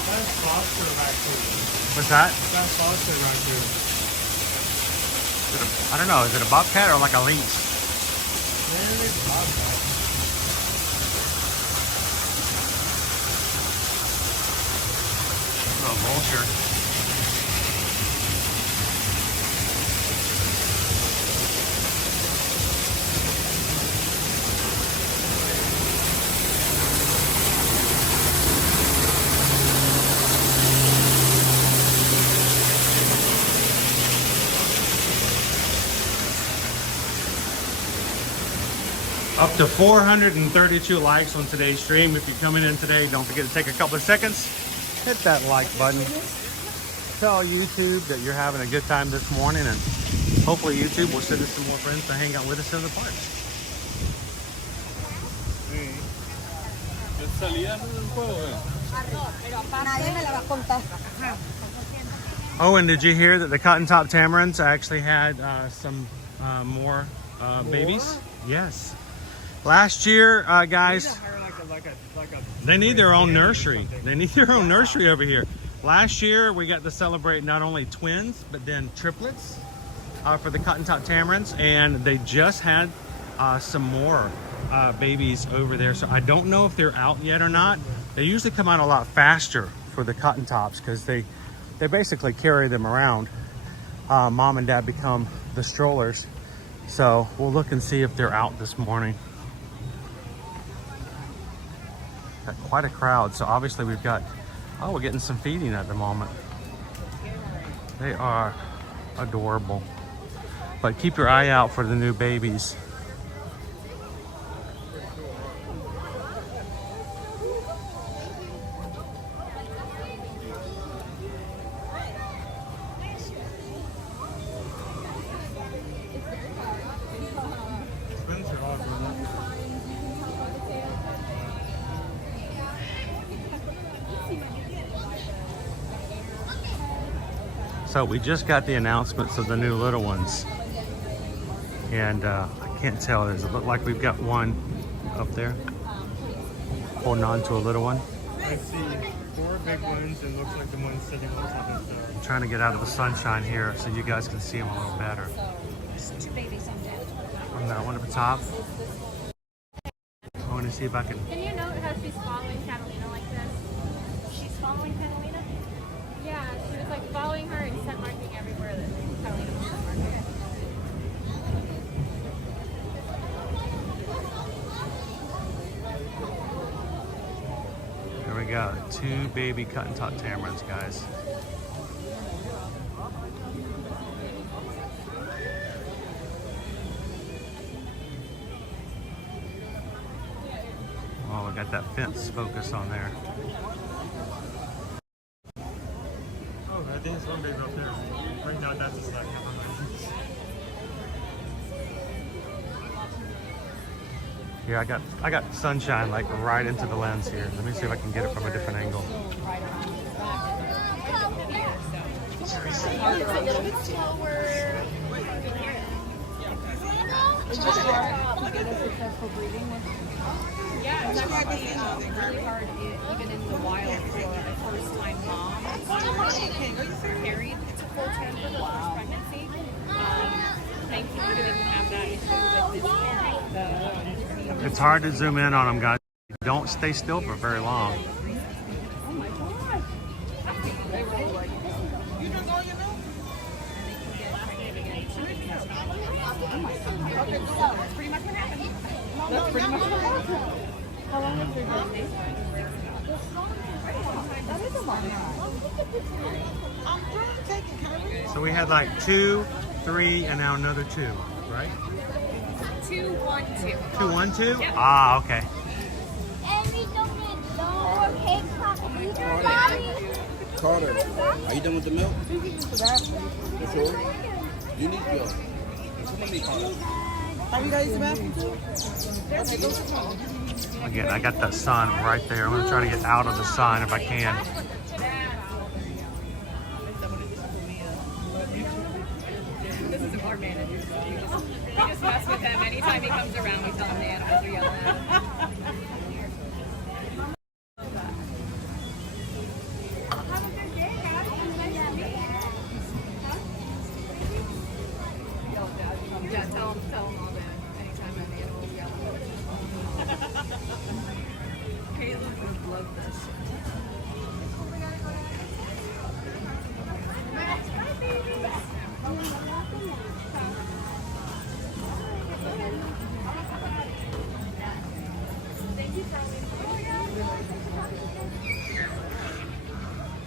That's foster raccoon. What's that? That's foster raccoon. I don't know. Is it a bobcat or like a lynx? Maybe it's bobcat. Oh, vulture. Up to 432 likes on today's stream. If you're coming in today, don't forget to take a couple of seconds, hit that like button. Tell YouTube that you're having a good time this morning, and hopefully YouTube will send us some more friends to hang out with us in the parks. Owen, did you hear that the cotton top tamarins actually had some more babies? Yes. Last year, guys, they need their own nursery. They need their own nursery over here. Last year, we got to celebrate not only twins, but then triplets for the cotton top tamarins, and they just had some more babies over there. So I don't know if they're out yet or not. They usually come out a lot faster for the cotton tops because they basically carry them around. Mom and dad become the strollers. So we'll look and see if they're out this morning. Got quite a crowd, so obviously we've got, we're getting some feeding at the moment. They are adorable. But keep your eye out for the new babies. So we just got the announcements of the new little ones, and I can't tell. Does it look like we've got one up there holding on to a little one? I see 4 big ones, and looks like the one sitting on top of the... I'm trying to get out of the sunshine here so you guys can see them a little better. There's 2 babies on deck. On that one at the top. I want to see if I can. Can you note how she's following Catalina like this? She's following Catalina? Yeah, she was like following her and scent marking everywhere that Catalina was scent marking. There we go. 2 baby cotton top tamarins, guys. Oh, we got that fence focus on there. Oh, I think it's one baby up there. Right now, that's a select. Here, I got sunshine like right into the lens here. Let me see if I can get it from a different angle. It's a little bit slower. It's just hard to get a successful breeding. Yeah, it's actually really hard, even in the wild, for a first-time mom. Carried to full term for her first pregnancy. Thankfully, we didn't have that issue with It's hard to zoom in on them, guys. Don't stay still for very long. Oh my God! You don't know, you know? Okay, so that's pretty much what happened. That's pretty much what happened. How long has there been? That is a long time. So we had like 2, 3, and now another 2, right? 2, 1, 2. 2, 1, 2? Yep. Ah, okay. Carter, are you done with the milk? You sure? You need milk. Come on, Carter. Are you guys the bathroom too? Again, I got that sun right there. I'm going to try to get out of the sun if I can. This is our manager. We just mess with him. Anytime he comes around, we tell him the animals are yelling at him. Yeah, tell him all that. Anytime an animal's yelling. Caleb would love this.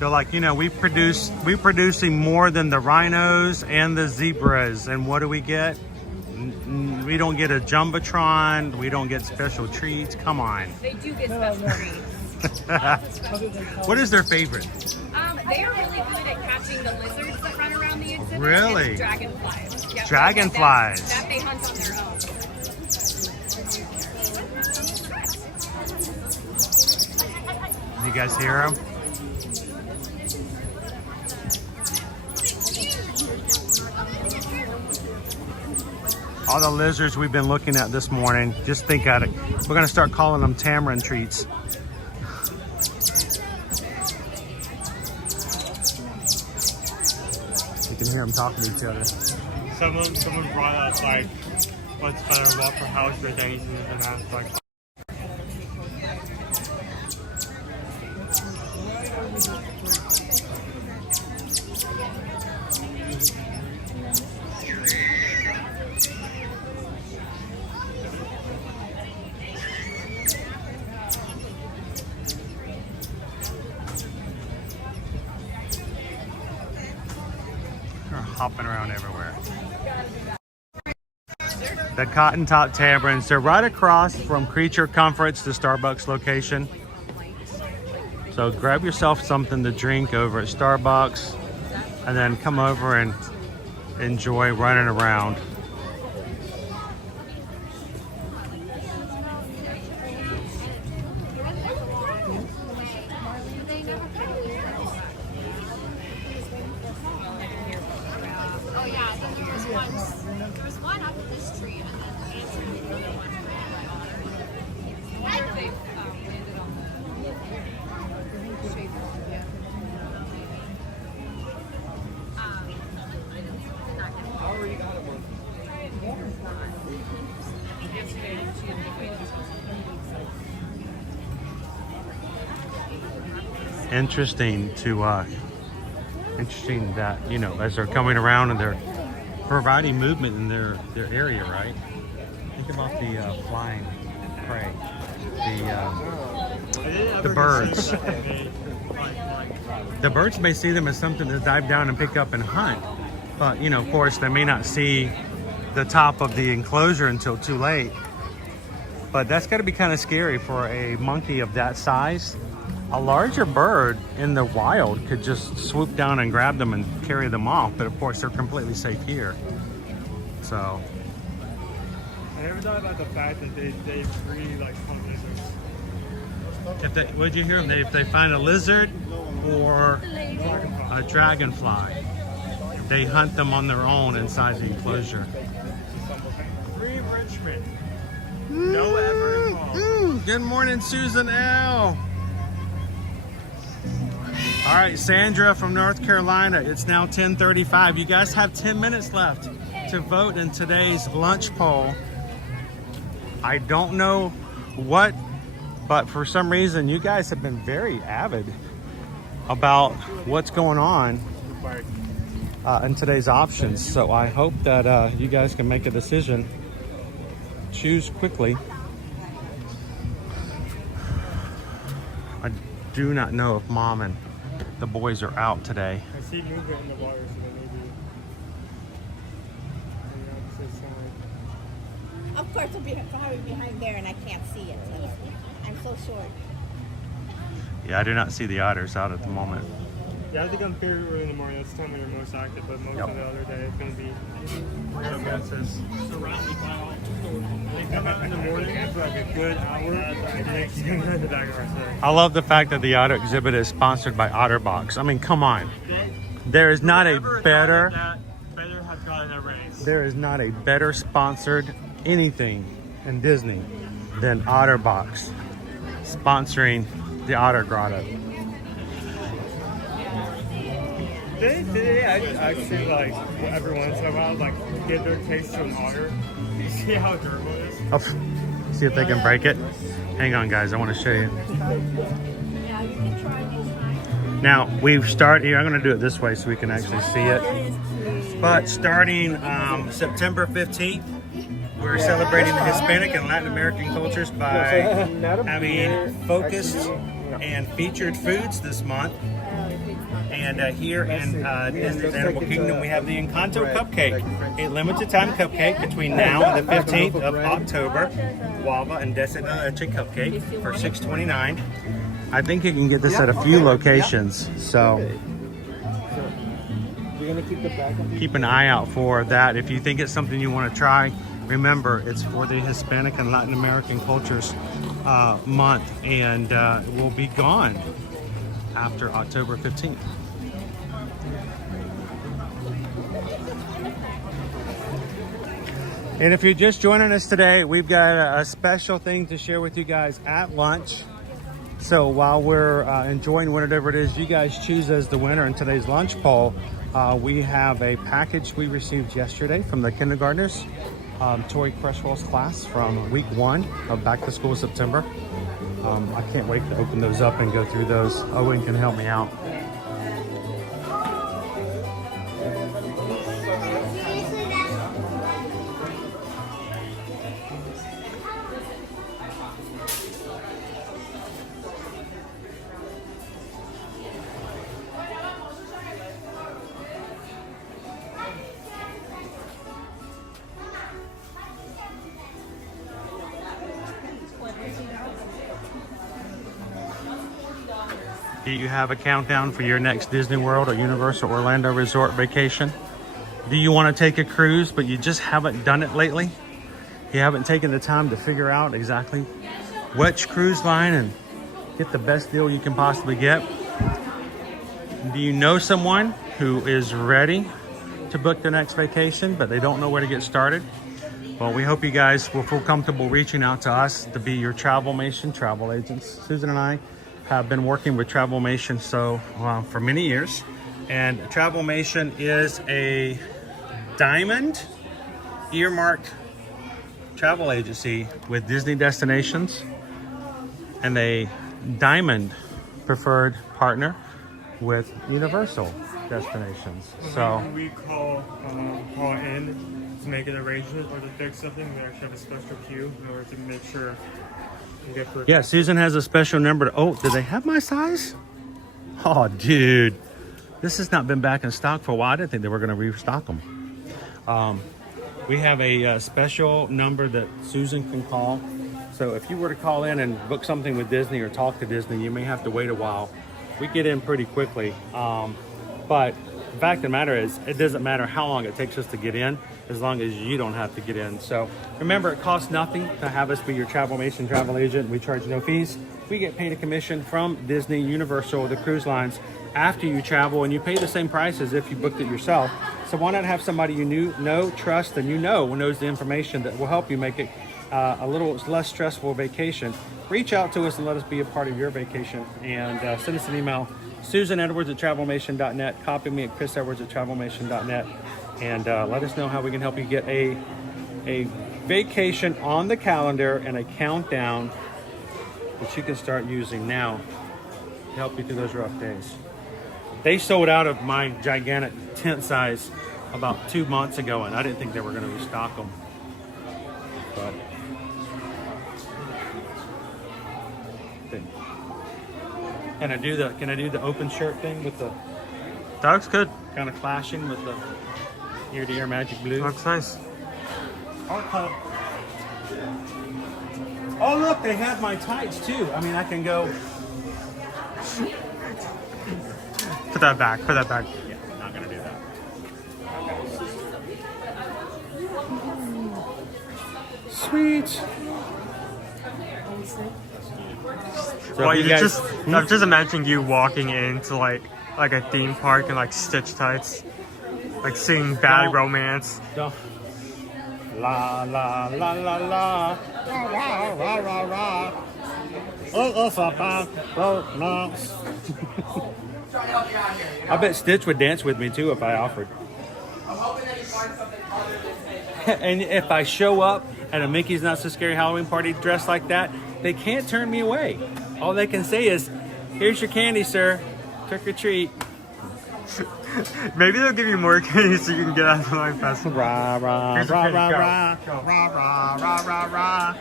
They're like, you know, we're producing more than the rhinos and the zebras. And what do we get? We don't get a jumbotron. We don't get special treats. Come on. They do get special treats. What is their favorite? They are really good at catching the lizards that run around the exhibit. Really? And the dragonflies. Yep. Dragonflies. That they hunt on their own. You guys hear them? All the lizards we've been looking at this morning, just think at it. We're gonna start calling them tamarind treats. You can hear them talking to each other. Someone brought up like, what's better, Waffle House or Denny's, and asked like. Hopping around everywhere. The Cotton Top Taverns, they're right across from Creature Comforts, the Starbucks location. So grab yourself something to drink over at Starbucks and then come over and enjoy running around. There's one up at this tree, and then the answer to the other one by Otter. They landed on the shade wall, yeah. I already got it one. Interesting that, you know, as they're coming around and they're providing movement in their area, right? Think about the flying prey, the birds. The birds may see them as something to dive down and pick up and hunt, but you know, of course, they may not see the top of the enclosure until too late. But that's got to be kind of scary for a monkey of that size. A larger bird in the wild could just swoop down and grab them and carry them off, but of course they're completely safe here. So I never thought about the fact that they really like hunt lizards. What'd you hear them? If they find a lizard or a dragonfly, they hunt them on their own inside the enclosure. Free Richmond. No ever involved. Good morning, Susan L. All right, Sandra from North Carolina. It's now 10:35. You guys have 10 minutes left to vote in today's lunch poll. I don't know what, but for some reason, you guys have been very avid about what's going on in today's options. So I hope that you guys can make a decision. Choose quickly. I do not know if Mom and the boys are out today. I see movement in the water, so maybe on the opposite side. Of course, it'll be probably behind there, and I can't see it. I'm so short. Yeah, I do not see the otters out at the moment. Yeah, I think I'm very early in the morning. That's the time when they're most active, but most of the other day it's going to be surrounded by all they come out in the morning for like a good hour, and then it's going to the back of our set. I love the fact that the otter exhibit is sponsored by OtterBox. I mean, come on. There is not a better sponsored anything in Disney than OtterBox sponsoring the Otter Grotto. They actually like every once in a while like get their taste to an otter. You see how durable it is? Oh, see if they can break it. Hang on, guys. I want to show you. Now we've started here. I'm going to do it this way so we can actually see it. But starting September 15th, we're celebrating the Hispanic and Latin American cultures by having focused and featured foods this month. And here in Disney's Animal Kingdom, we have the Encanto Cupcake, a limited time cupcake between now and the 15th of October. Guava and dulce de leche cupcake for $6.29. I think you can get this at a few locations, so keep an eye out for that. If you think it's something you want to try, remember it's for the Hispanic and Latin American cultures month, and it will be gone after October 15th. And if you're just joining us today, we've got a special thing to share with you guys at lunch. So while we're enjoying whatever it is you guys choose as the winner in today's lunch poll, we have a package we received yesterday from the kindergartners, Tori Cresswell's class from week 1 of Back to School September. I can't wait to open those up and go through those. Owen can help me out. Do you have a countdown for your next Disney World or Universal Orlando Resort vacation? Do you want to take a cruise, but you just haven't done it lately? You haven't taken the time to figure out exactly which cruise line and get the best deal you can possibly get? Do you know someone who is ready to book their next vacation, but they don't know where to get started? Well, we hope you guys will feel comfortable reaching out to us to be your Travelmation travel agents. Susan and I have been working with Travelmation for many years, and Travelmation is a diamond earmarked travel agency with Disney destinations and a diamond preferred partner with Universal destinations. So we call in to make an arrangement or to fix something, we actually have a special queue in order to make sure. yeah, Susan has a special number. Oh, do they have my size? Oh, dude. This has not been back in stock for a while. I didn't think they were going to restock them. We have a special number that Susan can call. So if you were to call in and book something with Disney or talk to Disney, you may have to wait a while. We get in pretty quickly. But the fact of the matter is, it doesn't matter how long it takes us to get in, as long as you don't have to get in. So remember, it costs nothing to have us be your Travelmation travel agent. We charge no fees. We get paid a commission from Disney, Universal, the cruise lines after you travel, and you pay the same price as if you booked it yourself. So why not have somebody you trust, and knows the information that will help you make it a little less stressful vacation. Reach out to us and let us be a part of your vacation, and send us an email, susanedwards@travelmation.net. Copy me at chrisedwards@travelmation.net. And let us know how we can help you get a vacation on the calendar and a countdown that you can start using now to help you through those rough days. They sold out of my gigantic tent size about 2 months ago, and I didn't think they were going to restock them. But can I do the open shirt thing with the? That looks good. Kind of clashing with the ear-to-ear magic blue. Looks nice. Oh, look, they have my tights too. I mean, I can go. Put that back. Put that back. Yeah, not gonna do that. Sweet. So well, I'm just imagining you walking into like a theme park in like Stitch tights, like singing Bad Romance. Don't. La la la la la. Rah rah rah rah rah. Oh, romance. I bet Stitch would dance with me too if I offered. I'm hoping that you find something other than And if I show up at a Mickey's Not So Scary Halloween party dressed like that, they can't turn me away. All they can say is, "Here's your candy, sir. Trick or treat." Maybe they'll give you more candy so you can get out of the line faster. Rah, rah, Here's rah, your rah, candy. rah, Go. rah, rah, rah, rah, rah.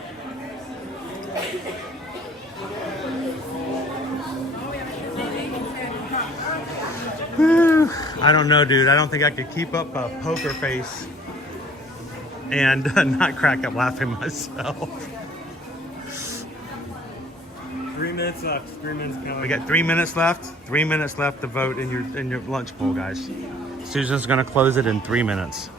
Whew. I don't know, dude. I don't think I could keep up a poker face and not crack up laughing myself. 3 minutes left. 3 minutes counting. We got 3 minutes left. 3 minutes left to vote in your lunch bowl, guys. Susan's gonna close it in 3 minutes.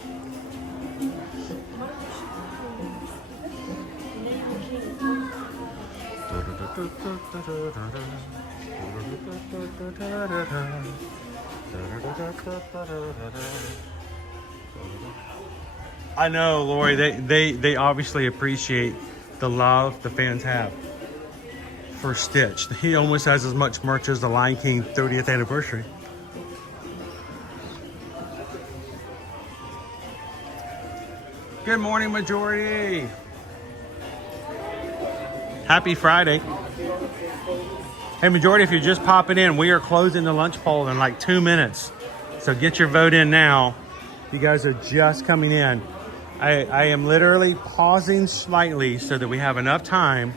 I know, Lori. They obviously appreciate the love the fans have for Stitch. He almost has as much merch as the Lion King 30th anniversary. Good morning, majority. Happy Friday. Hey, majority, if you're just popping in, we are closing the lunch poll in like 2 minutes. So get your vote in now. You guys are just coming in. I am literally pausing slightly so that we have enough time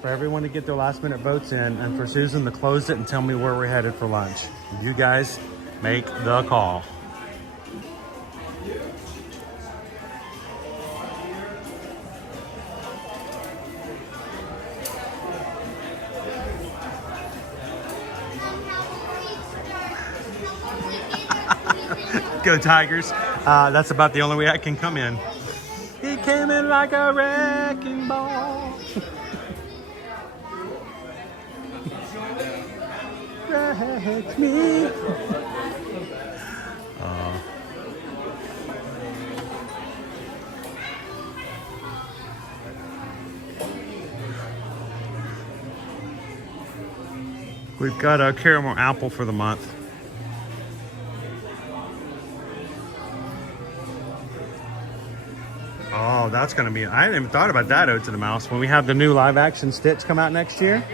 for everyone to get their last minute votes in and for Susan to close it and tell me where we're headed for lunch. You guys make the call. Go Tigers. That's about the only way I can come in. He came in like a wrecking ball. Wreck me. We've got a caramel apple for the month. Oh, that's going to be... I hadn't even thought about that, Oats and the Mouse. When we have the new live-action Stitch come out next year.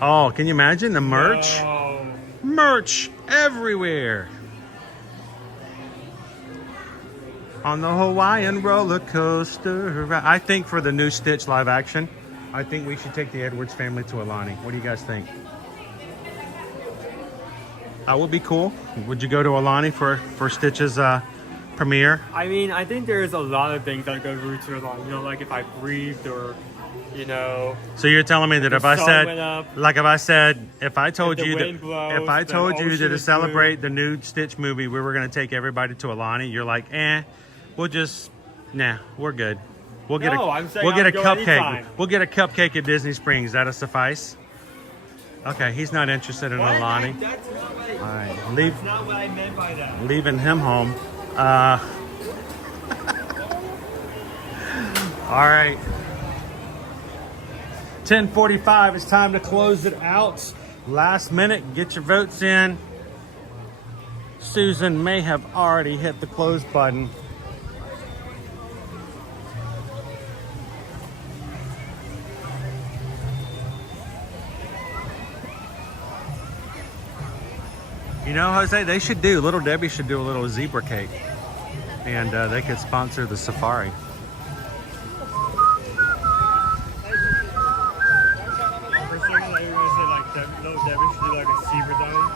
Oh, can you imagine the merch? No. Merch everywhere. On the Hawaiian roller coaster. I think for the new Stitch live-action, I think we should take the Edwards family to Alani. What do you guys think? That would be cool. Would you go to Alani for Stitch's... premiere? I mean, I think there's a lot of things that go root to along. You know, like if I breathed or, you know. So you're telling me that if I said, if I told you that to celebrate the new Stitch movie, we were going to take everybody to Alani, you're like, we're good. We'll get a cupcake. Anytime. We'll get a cupcake at Disney Springs. That'll suffice. Okay, he's not interested in Alani. That's All right, that's not what I meant by that. Leaving him home. All right. 10:45. It's time to close it out. Last minute. Get your votes in. Susan may have already hit the close button. You know, Jose, they should do, Little Debbie should do a little zebra cake. And they could sponsor the safari. For a second, I was going to say, like, Little Debbie should do, like, a zebra dome.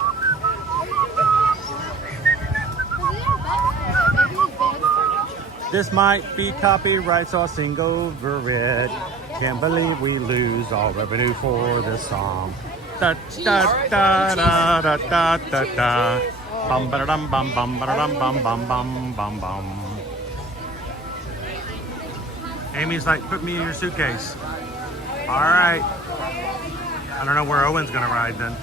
This might be copyright, so I'll sing over it. Can't believe we lose all revenue for this song. Da da da da da da da da. Bum ba dum bum bum ba dum bum bum bum bum bum. Amy's like, put me in your suitcase. All right. I don't know where Owen's gonna ride then.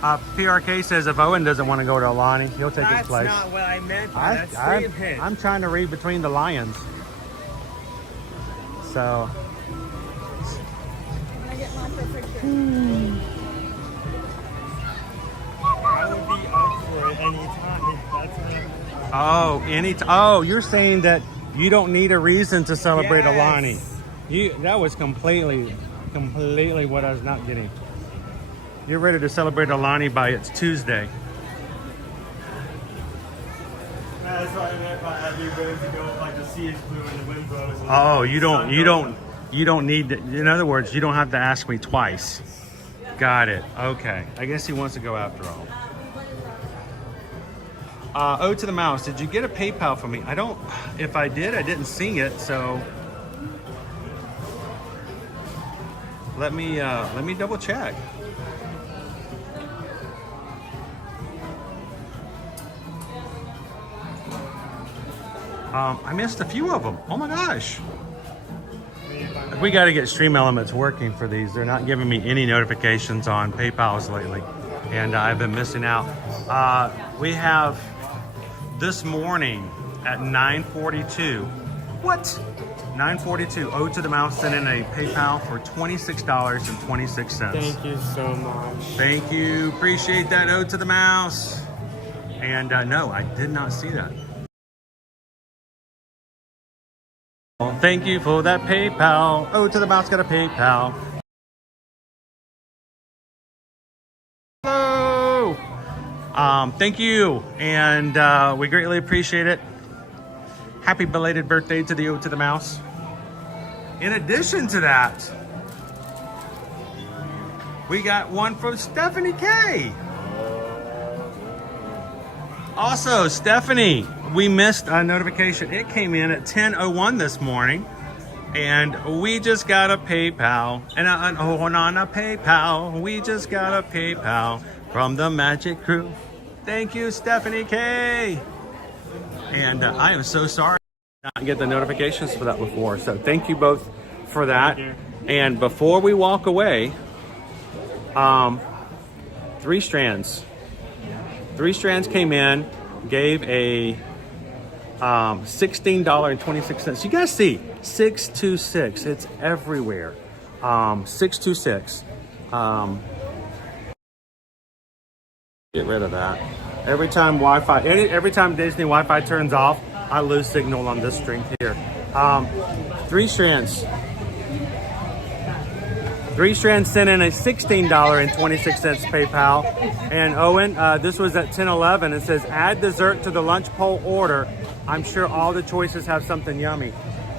PRK says if Owen doesn't want to go to Alani, he'll take his place. That's not what I meant by that. That's hint. I'm trying to read between the lions. So. I would be up for it anytime. Oh, you're saying that you don't need a reason to celebrate Alani. That was completely what I was not getting. You're ready to celebrate Alani by it's Tuesday. That's what I meant by I'd be ready to go like the sea is blue and the wind blows. Oh, you don't need to, in other words, you don't have to ask me twice. Got it. Okay. I guess he wants to go after all. Ode to the Mouse. Did you get a PayPal from me? I don't. If I did, I didn't see it. So let me double check. I missed a few of them. Oh my gosh. We got to get Stream Elements working for these. They're not giving me any notifications on PayPals lately, and I've been missing out. We have this morning at 9:42. What? 9:42. Ode to the Mouse sent in a PayPal for $26.26. Thank you so much. Thank you. Appreciate that, Ode to the Mouse. And no, I did not see that. Thank you for that PayPal. Ode to the Mouse got a PayPal. Hello. Thank you, and we greatly appreciate it. Happy belated birthday to the Ode to the Mouse. In addition to that, we got one from Stephanie K. Also, Stephanie, we missed a notification. It came in at 10:01 this morning, and we just got a PayPal. And on a PayPal, we just got a PayPal from the Magic Crew. Thank you, Stephanie K. And I am so sorry I did not get the notifications for that before. So thank you both for that. And before we walk away, 3 strands. 3 strands came in, gave a $16.26. You guys see 626. It's everywhere. 626. Get rid of that. Every time Wi-Fi, every time Disney Wi-Fi turns off, I lose signal on this string here. 3 strands. 3 strands sent in a $16.26 PayPal. And Owen, this was at 10:11. It says, add dessert to the lunch poll order. I'm sure all the choices have something yummy.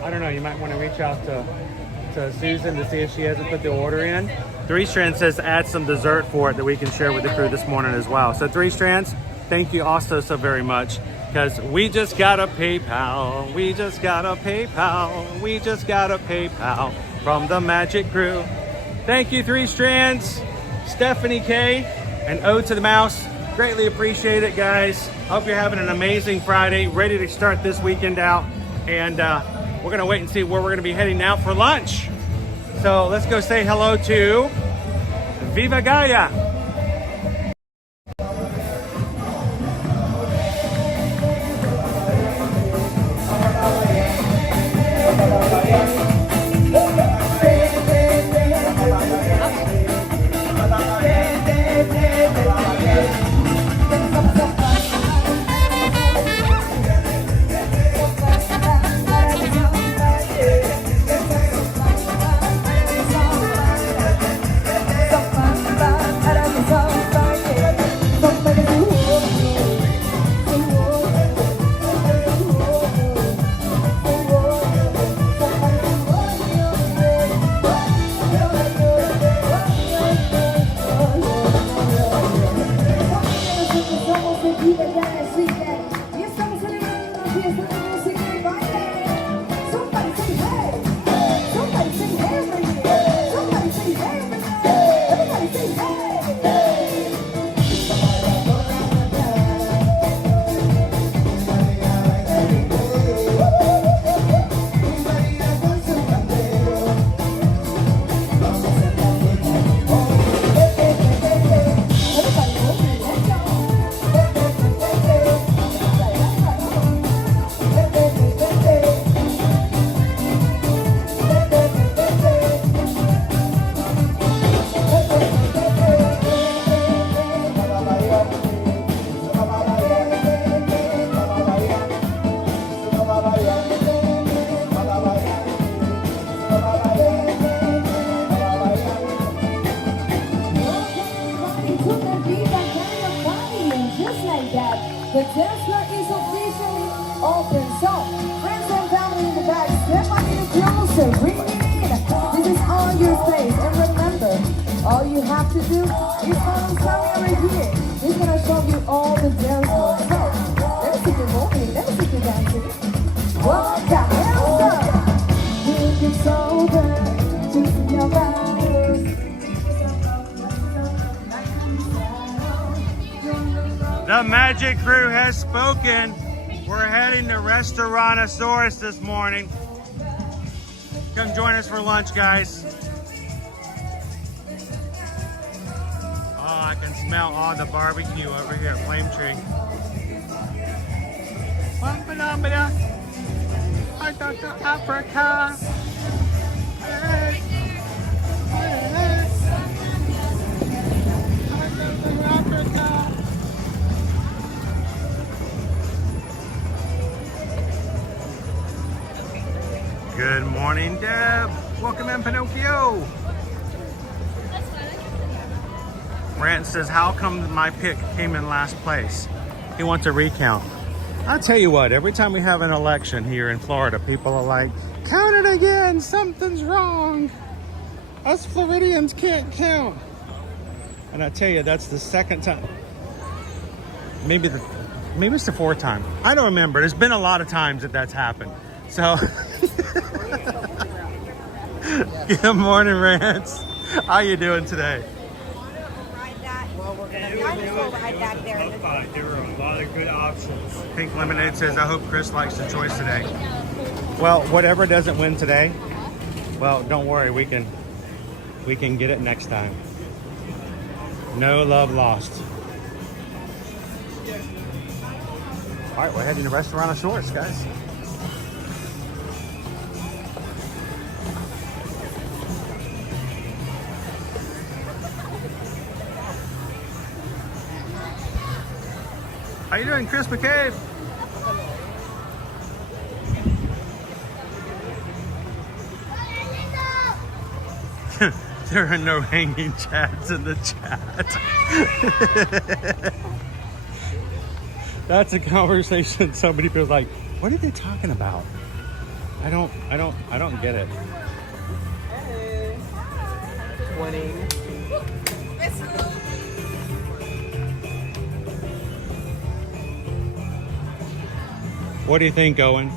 I don't know, you might want to reach out to Susan to see if she hasn't put the order in. 3 strands says add some dessert for it that we can share with the crew this morning as well. So 3 strands, thank you also so very much, because we just got a PayPal. We just got a PayPal. We just got a PayPal from the Magic Crew. Thank you, 3 strands, Stephanie K, and Ode to the Mouse. Greatly appreciate it, guys. Hope you're having an amazing Friday, ready to start this weekend out. And we're gonna wait and see where we're gonna be heading now for lunch. So let's go say hello to Viva Gaia. The dance floor is officially open. So, friends and family in the back, step a little closer, bring it in. This is all your space. And remember, all you have to do Magic crew has spoken. We're heading to Restaurantosaurus this morning. Come join us for lunch, guys. Oh, I can smell all the barbecue over here at Flame Tree. I go to Africa. Good morning, Deb. Welcome in, Pinocchio. Rant says, how come my pick came in last place? He wants a recount. I'll tell you what, every time we have an election here in Florida, people are like, count it again, something's wrong. Us Floridians can't count. And I tell you, that's the second time. Maybe it's the fourth time. I don't remember. There's been a lot of times that that's happened. So, good morning, Rance. How you doing today? There were a lot of good options. Pink Lemonade says, I hope Chris likes the choice today. Well, whatever doesn't win today, well, don't worry, we can get it next time. No love lost. All right, we're heading to Restaurantosaurus, guys. How you doing, Chris McCabe? There are no hanging chads in the chat. That's a conversation somebody feels like, what are they talking about? I don't get it. Hey. 20. What do you think, Owen?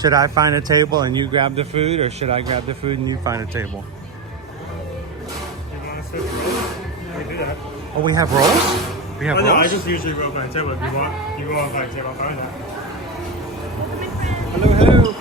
Should I find a table and you grab the food, or should I grab the food and you find a table? You want to switch rolls? We do that. Oh, we have rolls? We have rolls? No, I just usually roll by the table. If you want, you go on by the table, I'll find that. Hello, hello.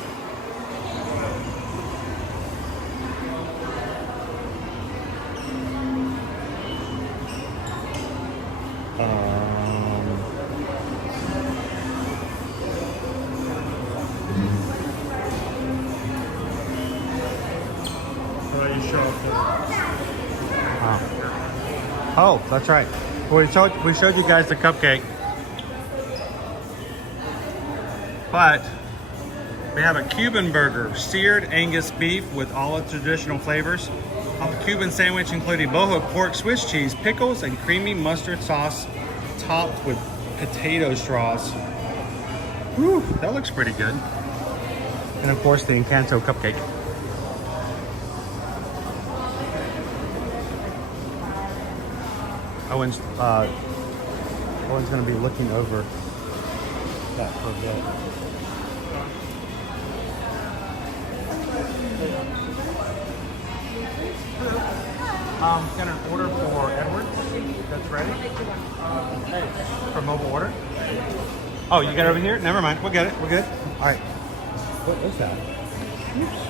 Oh, that's right. We showed you guys the cupcake. But we have a Cuban burger, seared Angus beef with all its traditional flavors. A Cuban sandwich including boho pork, Swiss cheese, pickles, and creamy mustard sauce topped with potato straws. Whew, that looks pretty good. And of course the Encanto cupcake. Owen's going to be looking over that for a bit. Got an order for Edwards that's ready. For mobile order. Oh, you got it over here? Never mind. We'll get it. We're good. All right. What is that? Oops.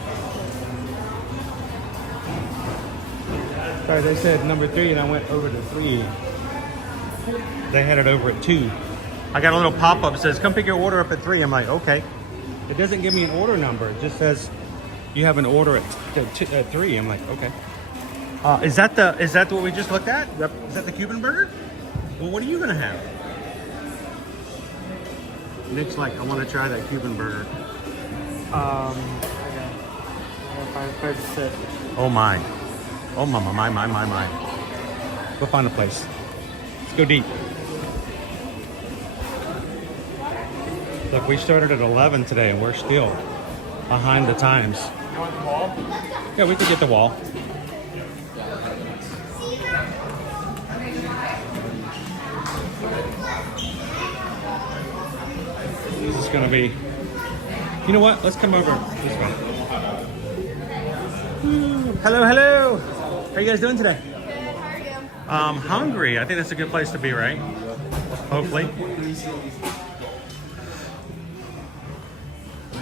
Sorry, they said number 3 and I went over to 3. They had it over at 2. I got a little pop-up that says, come pick your order up at 3. I'm like, okay. It doesn't give me an order number. It just says you have an order at 3. I'm like, okay. Is that what we just looked at? Is that the Cuban burger? Well, what are you gonna have? Nick's like, I want to try that Cuban burger. I got 5 Oh my. Oh my. We'll find a place. Let's go deep. Look, we started at 11 today and we're still behind the times. You want the wall? Yeah, we could get the wall. This is gonna be, you know what? Let's come over this way. Hello. How you guys doing today? Good, how are you? hungry. I think that's a good place to be, right? Hopefully.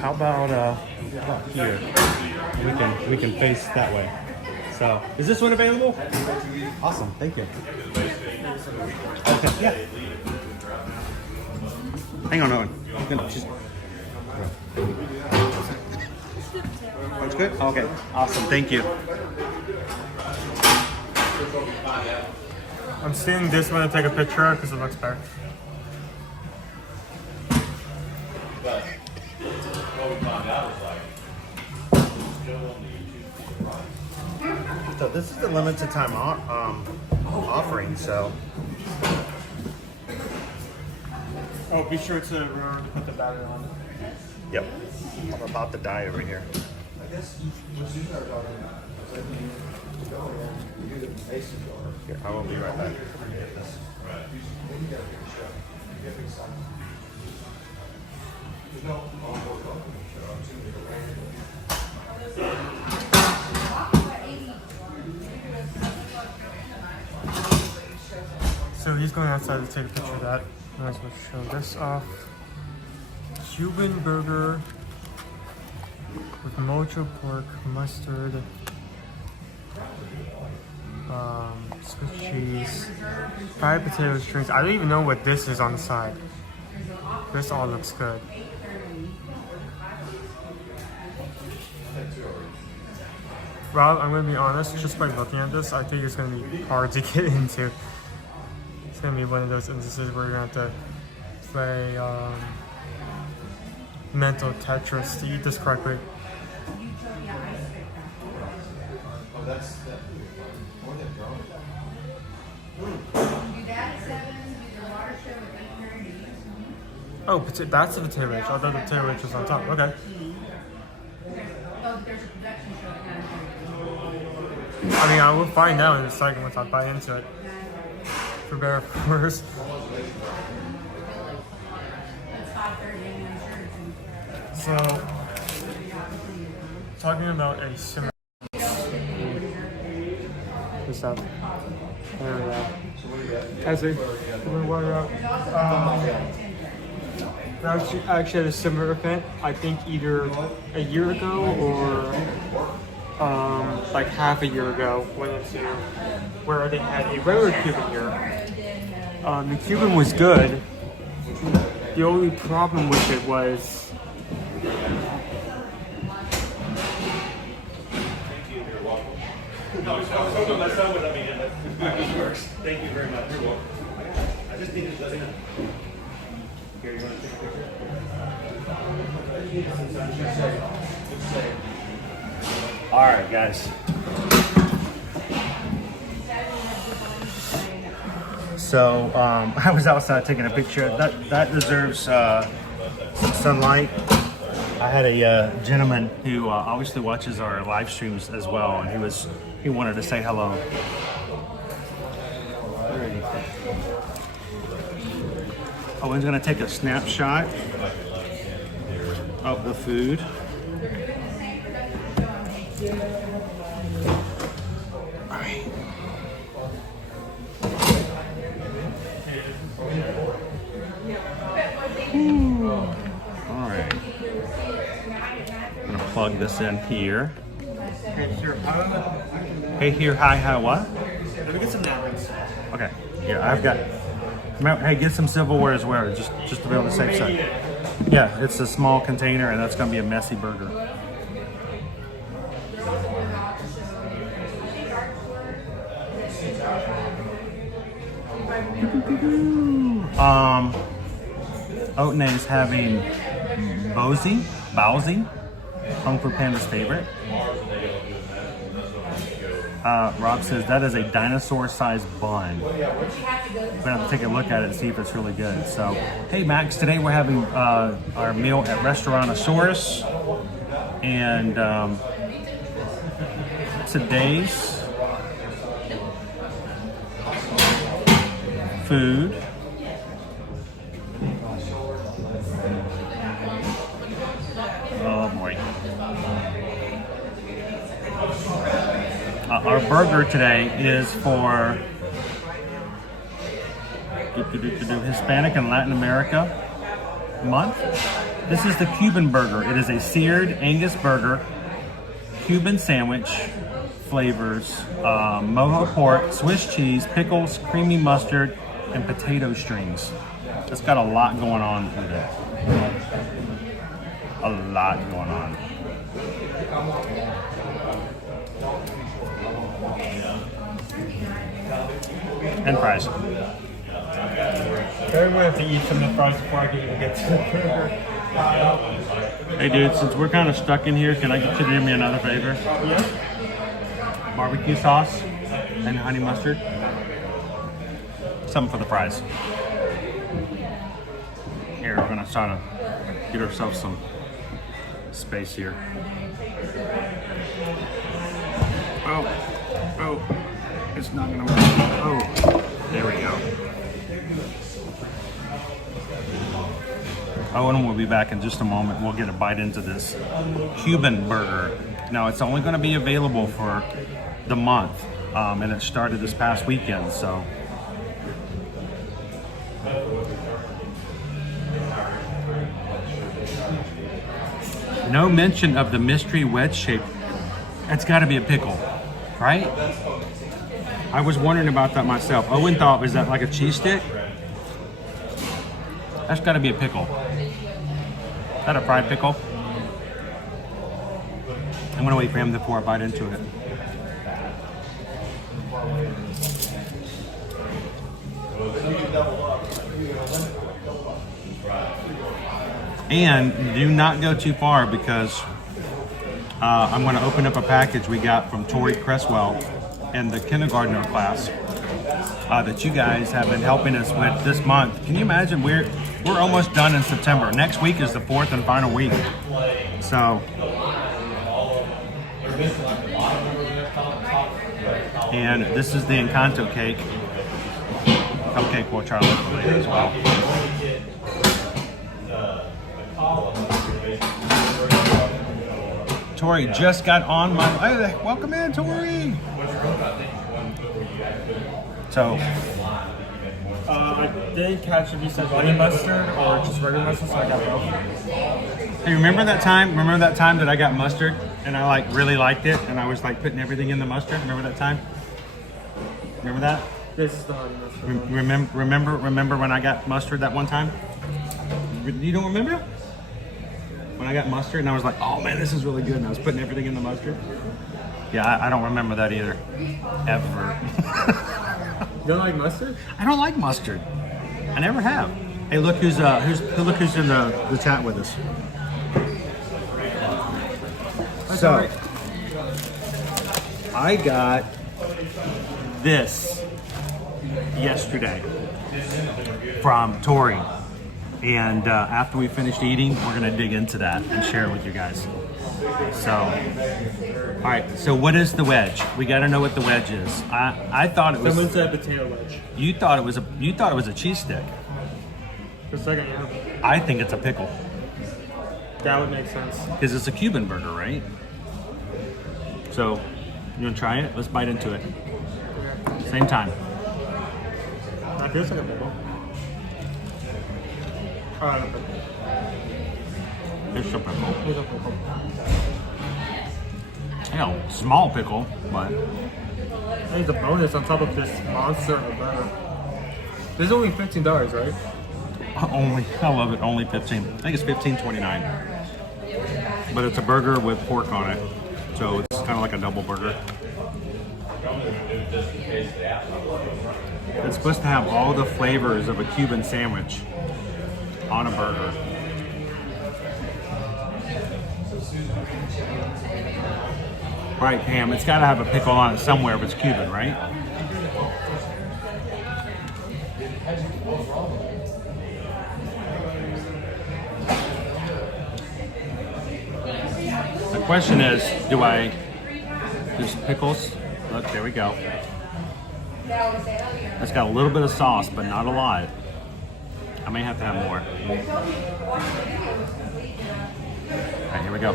How about here? We can face that way. So, is this one available? Awesome, thank you. Okay, yeah. Hang on, Owen. Looks good? Okay, awesome, thank you. I'm seeing this one to take a picture because it looks better. So this is the limited time offering, so. Oh, be sure to remember to put the battery on it. Yep. I'm about to die over here. Here, I will be right back. So he's going outside to take a picture of that. Might as well show this off. Cuban burger with mojo pork, mustard, Swiss cheese, fried potato strings. I don't even know what this is on the side. This all looks good. Rob, I'm gonna be honest, just by looking at this, I think it's gonna be hard to get into. It's gonna be one of those instances where you're gonna have to play mental Tetris to eat this correctly. Oh, that's the potato wedge. I thought the potato wedge was on top. Okay. I mean, I will find out in a second once I bite into it. For better or for worse. So, talking about a similar. What's up? There we go. As we water out. I actually had a similar event, I think either a year ago or like half a year ago, where they had a regular Cuban here. The Cuban was good. The only problem with it was Thank you very much. You're welcome. I just needed to let you know. Here, you want to take a picture? All right, guys. So I was outside taking a picture. That deserves some sunlight. I had a gentleman who obviously watches our live streams as well, and he wanted to say hello. Owen's gonna take a snapshot of the food. All right. All right. I'm gonna plug this in here. Hey here, hi, what? Let me get some napkins. Okay. Yeah, I've got. Hey, get some silverware as well, just to be on the safe side. Yeah, it's a small container, and that's gonna be a messy burger. Oatney is having Bowsy, Kung Fu Panda's favorite. Rob says that is a dinosaur-sized bun. We're gonna have to take a look at it and see if it's really good. So, hey Max, today we're having our meal at Restaurantosaurus, and today's food oh boy. Our burger today is for Hispanic and Latin America month. This is the Cuban burger. It is a seared Angus burger, Cuban sandwich flavors, mojo pork, Swiss cheese, pickles, creamy mustard, and potato strings. It's got a lot going on with it. A lot going on. And fries. I wanted to eat some of the fries before I could even get to the burger. Hey dude, since we're kind of stuck in here, can I get you to do me another favor? Yeah. Barbecue sauce and honey mustard. Something for the fries. Here, we're gonna try to get ourselves some space here. Oh, it's not gonna work. Oh, there we go. Owen will be back in just a moment. We'll get a bite into this Cuban burger. Now, it's only going to be available for the month, and it started this past weekend, so. No mention of the mystery wedge shape. It's got to be a pickle, right? I was wondering about that myself. Owen thought, was that like a cheese stick? That's got to be a pickle. Is that a fried pickle? I'm gonna wait for him before I bite into it. And do not go too far because I'm gonna open up a package we got from Tori Cresswell and the kindergartner class that you guys have been helping us with this month. Can you imagine? We're almost done in September. Next week is the 4th and final week. So, and this is the Encanto cake. Cupcake we'll try to look for later as well. Tori just got on my. Hey, welcome in, Tori. So. I didn't catch if you said honey mustard or just regular mustard, so I got both. Hey, remember that time? Remember that time that I got mustard and I like really liked it and I was like putting everything in the mustard? Remember that time? Remember that? This is the honey mustard. Remember when I got mustard that one time? You don't remember? When I got mustard and I was like, oh man, this is really good, and I was putting everything in the mustard. Yeah, I don't remember that either, ever. You don't like mustard? I don't like mustard. I never have. Hey, look who's in the chat with us. So, I got this yesterday from Tori, and after we finished eating, we're gonna dig into that and share it with you guys. So, all right. So, what is the wedge? We got to know what the wedge is. I thought it was. Someone said potato wedge. You thought it was a cheese stick. For a second, yeah. I think it's a pickle. That would make sense. Because it's a Cuban burger, right? So, you want to try it? Let's bite into it. Okay. Same time. That feels like a pickle. It's a pickle. It's a pickle. You know, small pickle, but. I think the bonus on top of this monster of a burger. This is only $15, right? Only, I love it. Only 15. I think it's $15.29. But it's a burger with pork on it, so it's kind of like a double burger. It's supposed to have all the flavors of a Cuban sandwich on a burger. Right, Pam, it's got to have a pickle on it somewhere if it's Cuban, right? The question is, there's pickles. Look, there we go. It's got a little bit of sauce, but not a lot. I may have to have more. All right, here we go.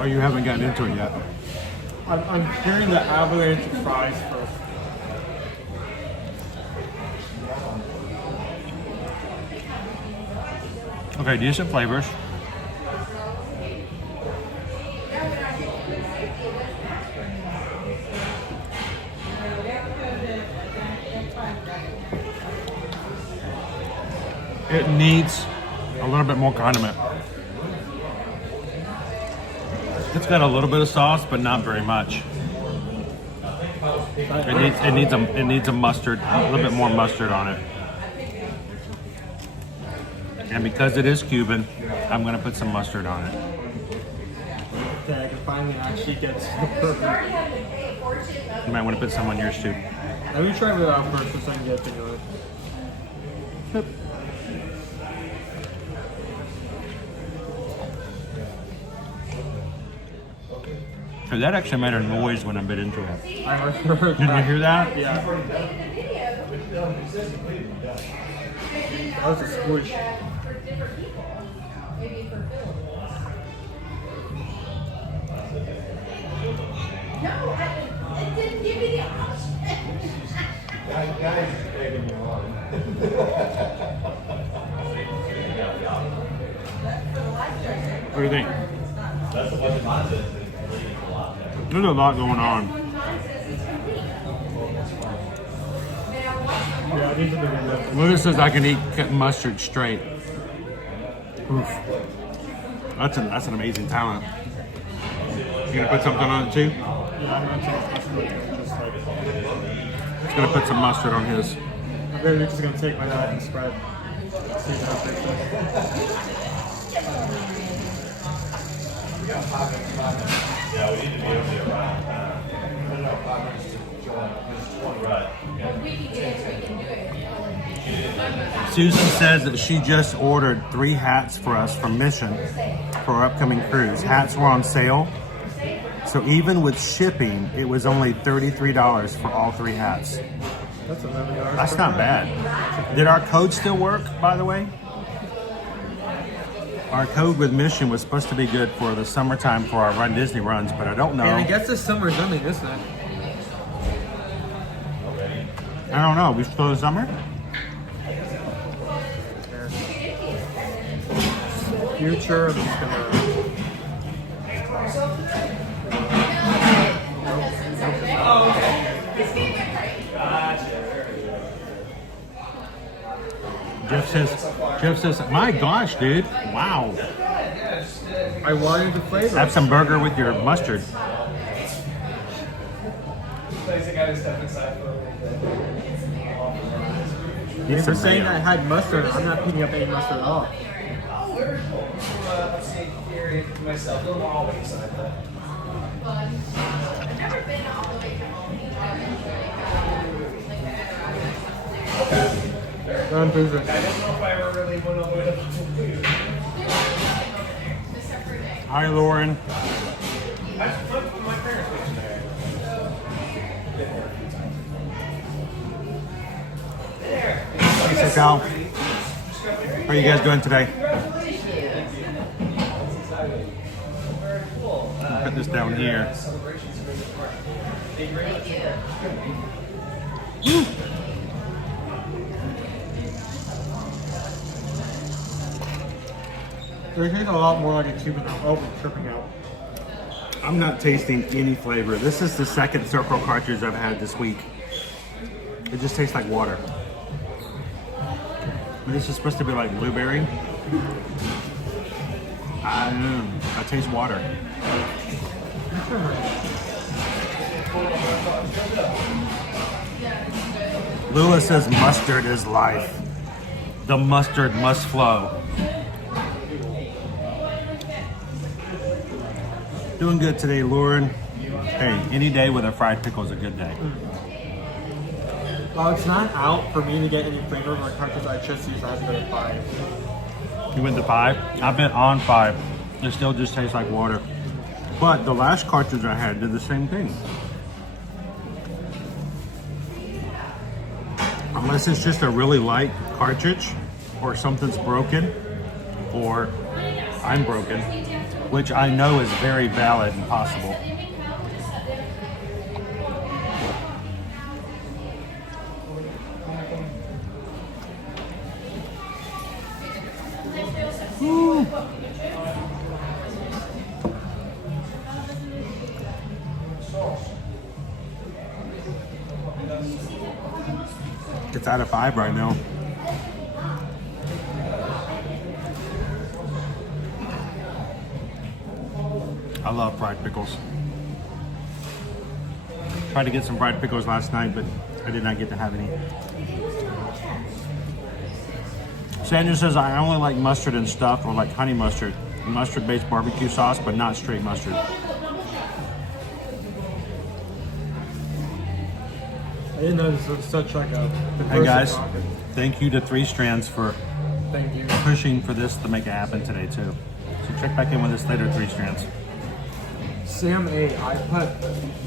Oh, you haven't gotten into it yet. I'm hearing the avalanche of fries first. Okay, decent flavors. It needs a little bit more condiment. It's got a little bit of sauce, but not very much. It needs a mustard, a little bit more mustard on it. And because it is Cuban, I'm gonna put some mustard on it. Okay, I can finally actually get some perfect. You might want to put some on yours too. Let me try it out first so I can get a thing on it. So that actually made a noise when I bit into it. I heard Did you hear that? Yeah. That was a squish. No, it didn't give me the option. Guys, begging me on. What do you think? There's a lot going on. Yeah, these are the good. Lucas says I can eat mustard straight. Oof. That's an amazing talent. You gonna put something on it too? Yeah, I'm gonna take just like. He's gonna put some mustard on his. I'm really just gonna take my knife and spread. See how it tastes like. Yeah, we need to be able to get around. Susan says that she just ordered 3 hats for us from Mission for our upcoming cruise. Hats were on sale. So even with shipping, it was only $33 for all 3 hats. That's $11. That's not bad. Did our code still work, by the way? Our code with Mission was supposed to be good for the summertime for our Run Disney runs, but I don't know. And I guess this summer's ending, isn't it? I don't know. We still in summer? Future, I'm just gonna. Oh, okay. Jeff says, my gosh, dude. Wow. I wanted the flavor. Have some burger with your mustard. If you're saying that I had mustard, I'm not picking up any mustard at all. Myself, a little always like that. I've never been all the way I'm busy. I don't know if I ever really went all the way to food. Hi, Lauren. My parents went there. Hey, Cal. How are you guys doing today? I'll put this down here. Woo. It tastes a lot more like a Cuban. Oh, I'm tripping out. I'm not tasting any flavor. This is the second circle cartridge I've had this week. It just tastes like water. This is supposed to be like blueberry. I don't know. I taste water. Lula says mustard is life. The mustard must flow. Doing good today, Lauren. Hey, any day with a fried pickle is a good day. Well, it's not out for me to get any flavor of my cartridge. I just used. I have to go to 5. You went to 5? I've been on 5. It still just tastes like water. But the last cartridge I had did the same thing. Unless it's just a really light cartridge, or something's broken, or I'm broken, which I know is very valid and possible. Woo. It's out of 5 right now. I love fried pickles. Tried to get some fried pickles last night, but I did not get to have any. Sandra says, I only like mustard and stuff, or like honey mustard. Mustard-based barbecue sauce, but not straight mustard. I didn't know this was such like a... Hey guys, thank you to 3 Strands for Thank you. pushing for this to make it happen today too. So check back in with us later, 3 Strands. Sam A, I put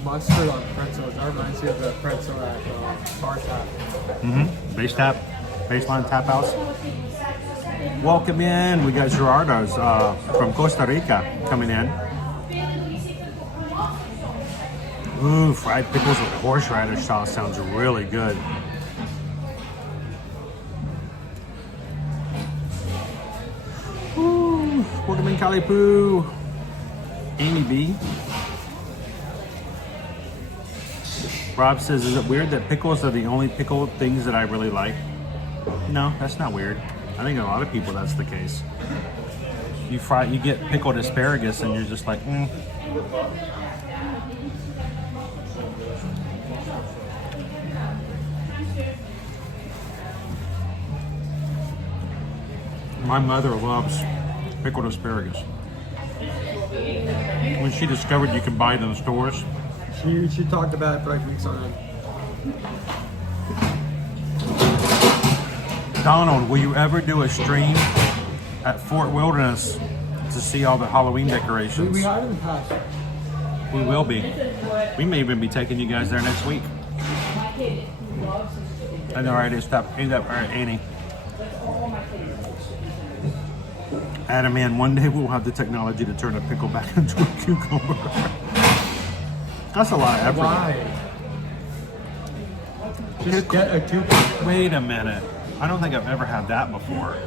mustard on pretzels. That reminds me of the pretzel at Bar Tap. Mm-hmm. Baseline Tap House. Welcome in. We got Gerardo's from Costa Rica coming in. Ooh, fried pickles with horseradish sauce sounds really good. Ooh, welcome in, Kali Poo. Amy B. Rob says, is it weird that pickles are the only pickled things that I really like? No, that's not weird. I think a lot of people that's the case. You get pickled asparagus and you're just like, My mother loves pickled asparagus. When she discovered you can buy them in stores. She talked about it for like weeks on end. Donald, will you ever do a stream at Fort Wilderness to see all the Halloween decorations? We have in the past. We will be. We may even be taking you guys there next week. I know, right? Stop. All right, Annie. Adam, man, one day we'll have the technology to turn a pickle back into a cucumber. That's a lot of effort. Why? Just get a cucumber. Wait a minute. I don't think I've ever had that before.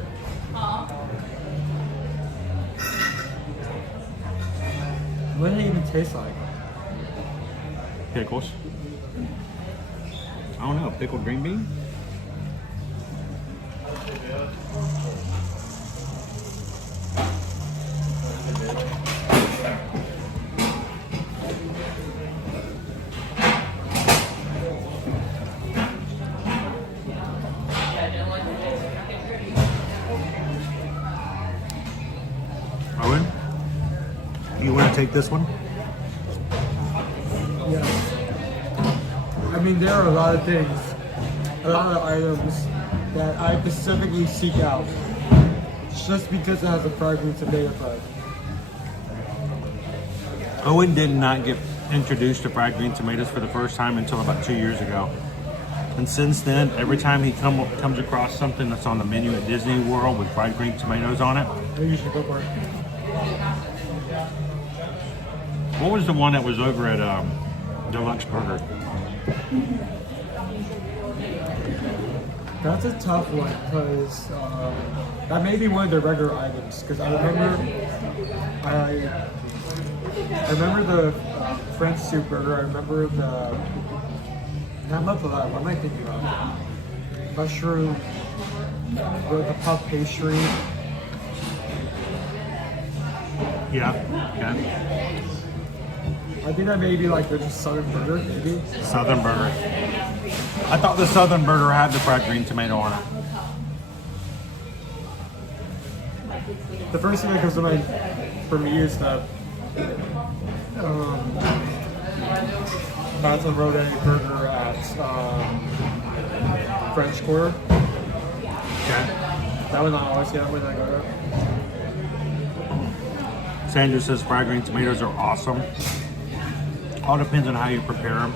What does it even taste like? Pickles. I don't know, pickled green bean? Owen, you want to take this one? Yeah. I mean, there are a lot of things, a lot of items that I specifically seek out just because it has a fried green tomato fry. Owen did not get introduced to fried green tomatoes for the first time until about 2 years ago. And since then, every time he comes across something that's on the menu at Disney World with fried green tomatoes on it. I usually go for it. What was the one that was over at Deluxe Burger? That's a tough one because that may be one of the regular items. Because I remember the French soup burger. I remember the not muffalette. What am I thinking of? Mushroom, the puff pastry. Yeah. Okay. I think that may be like the Southern burger, maybe. Southern burger. I thought the Southern burger had the fried green tomato on it. The first thing that comes to mind for me is the Baton Rouge burger at French Quarter. Okay. That one I always get when I go there. Sandra says fried green tomatoes are awesome. All depends on how you prepare them.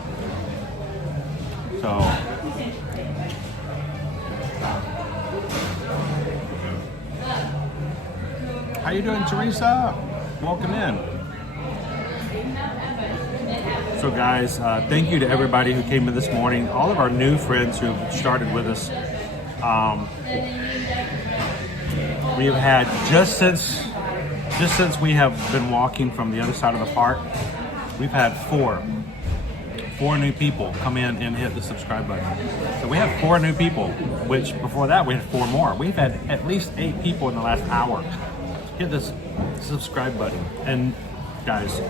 So, how you doing, Teresa? Welcome in. So guys, thank you to everybody who came in this morning. All of our new friends who started with us. We have had, just since we have been walking from the other side of the park, we've had four new people come in and hit the subscribe button. So we have 4 new people, which before that we had 4 more. We've had at least 8 people in the last hour hit this subscribe button. And guys,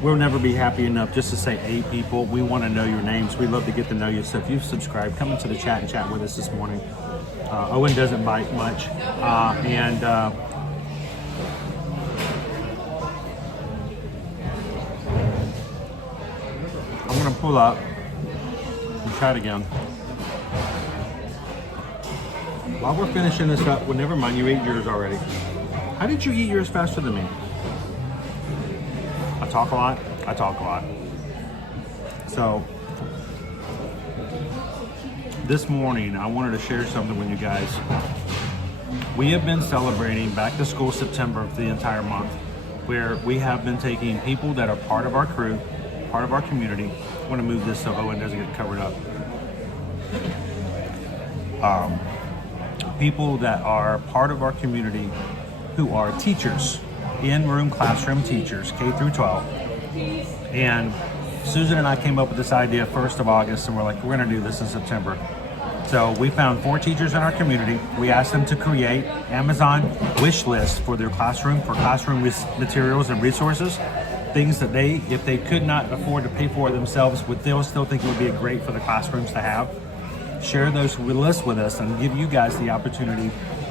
we'll never be happy enough just to say 8 people. We want to know your names. We love to get to know you. So if you've subscribed, come into the chat and chat with us this morning. Owen doesn't bite much. I'm going to pull up and try it again. While we're finishing this up, well, never mind, you ate yours already. How did you eat yours faster than me? I talk a lot. So, this morning, I wanted to share something with you guys. We have been celebrating Back to School September for the entire month, where we have been taking people that are part of our crew, part of our community. I want to move this so Owen doesn't get covered up. People that are part of our community who are teachers, in-room classroom teachers, K through 12. And Susan and I came up with this idea 1st of August, and we're like, we're going to do this in September. So we found 4 teachers in our community. We asked them to create Amazon wish lists for their classroom, for classroom materials and resources, things that they, if they could not afford to pay for themselves, would they'll still think it would be great for the classrooms to have. Share those lists with us and give you guys the opportunity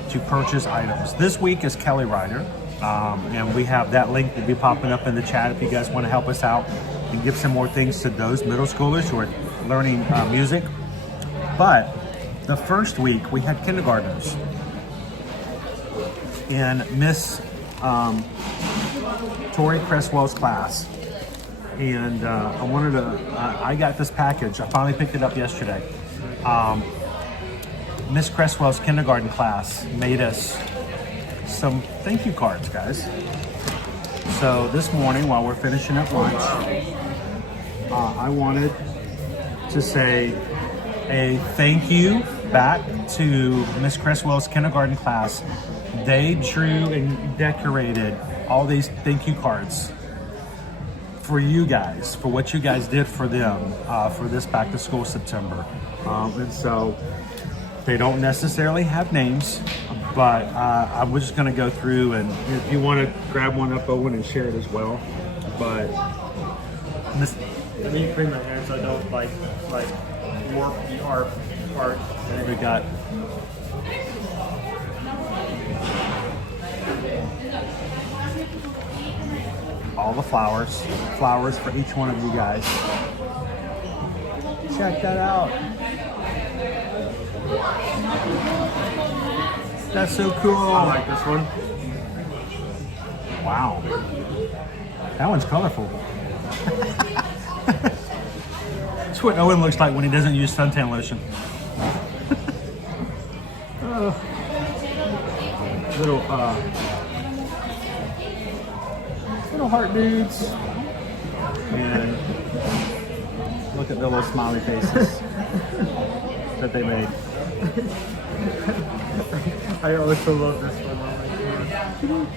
to purchase items. This week is Kelly Rider, and we have that link will be popping up in the chat if you guys want to help us out and give some more things to those middle schoolers who are learning music. But the first week we had kindergartners in Miss Tori Cresswell's class, and I got this package. I finally picked it up yesterday. Miss Cresswell's kindergarten class made us some thank you cards, guys. So this morning, while we're finishing up lunch, I wanted to say a thank you back to Miss Cresswell's kindergarten class. They drew and decorated all these thank you cards for you guys, for what you guys did for them for this Back to School September. And so they don't necessarily have names, but I was just going to go through, and if you want to grab one up, Owen, and share it as well. But let me clean my hands so I don't like warp the art. We got all the flowers for each one of you guys. Check that out. That's so cool. I like this one. Wow. That one's colorful. That's what Owen looks like when he doesn't use suntan lotion. Little heart dudes. And look at the little smiley faces that they made. I also love this one.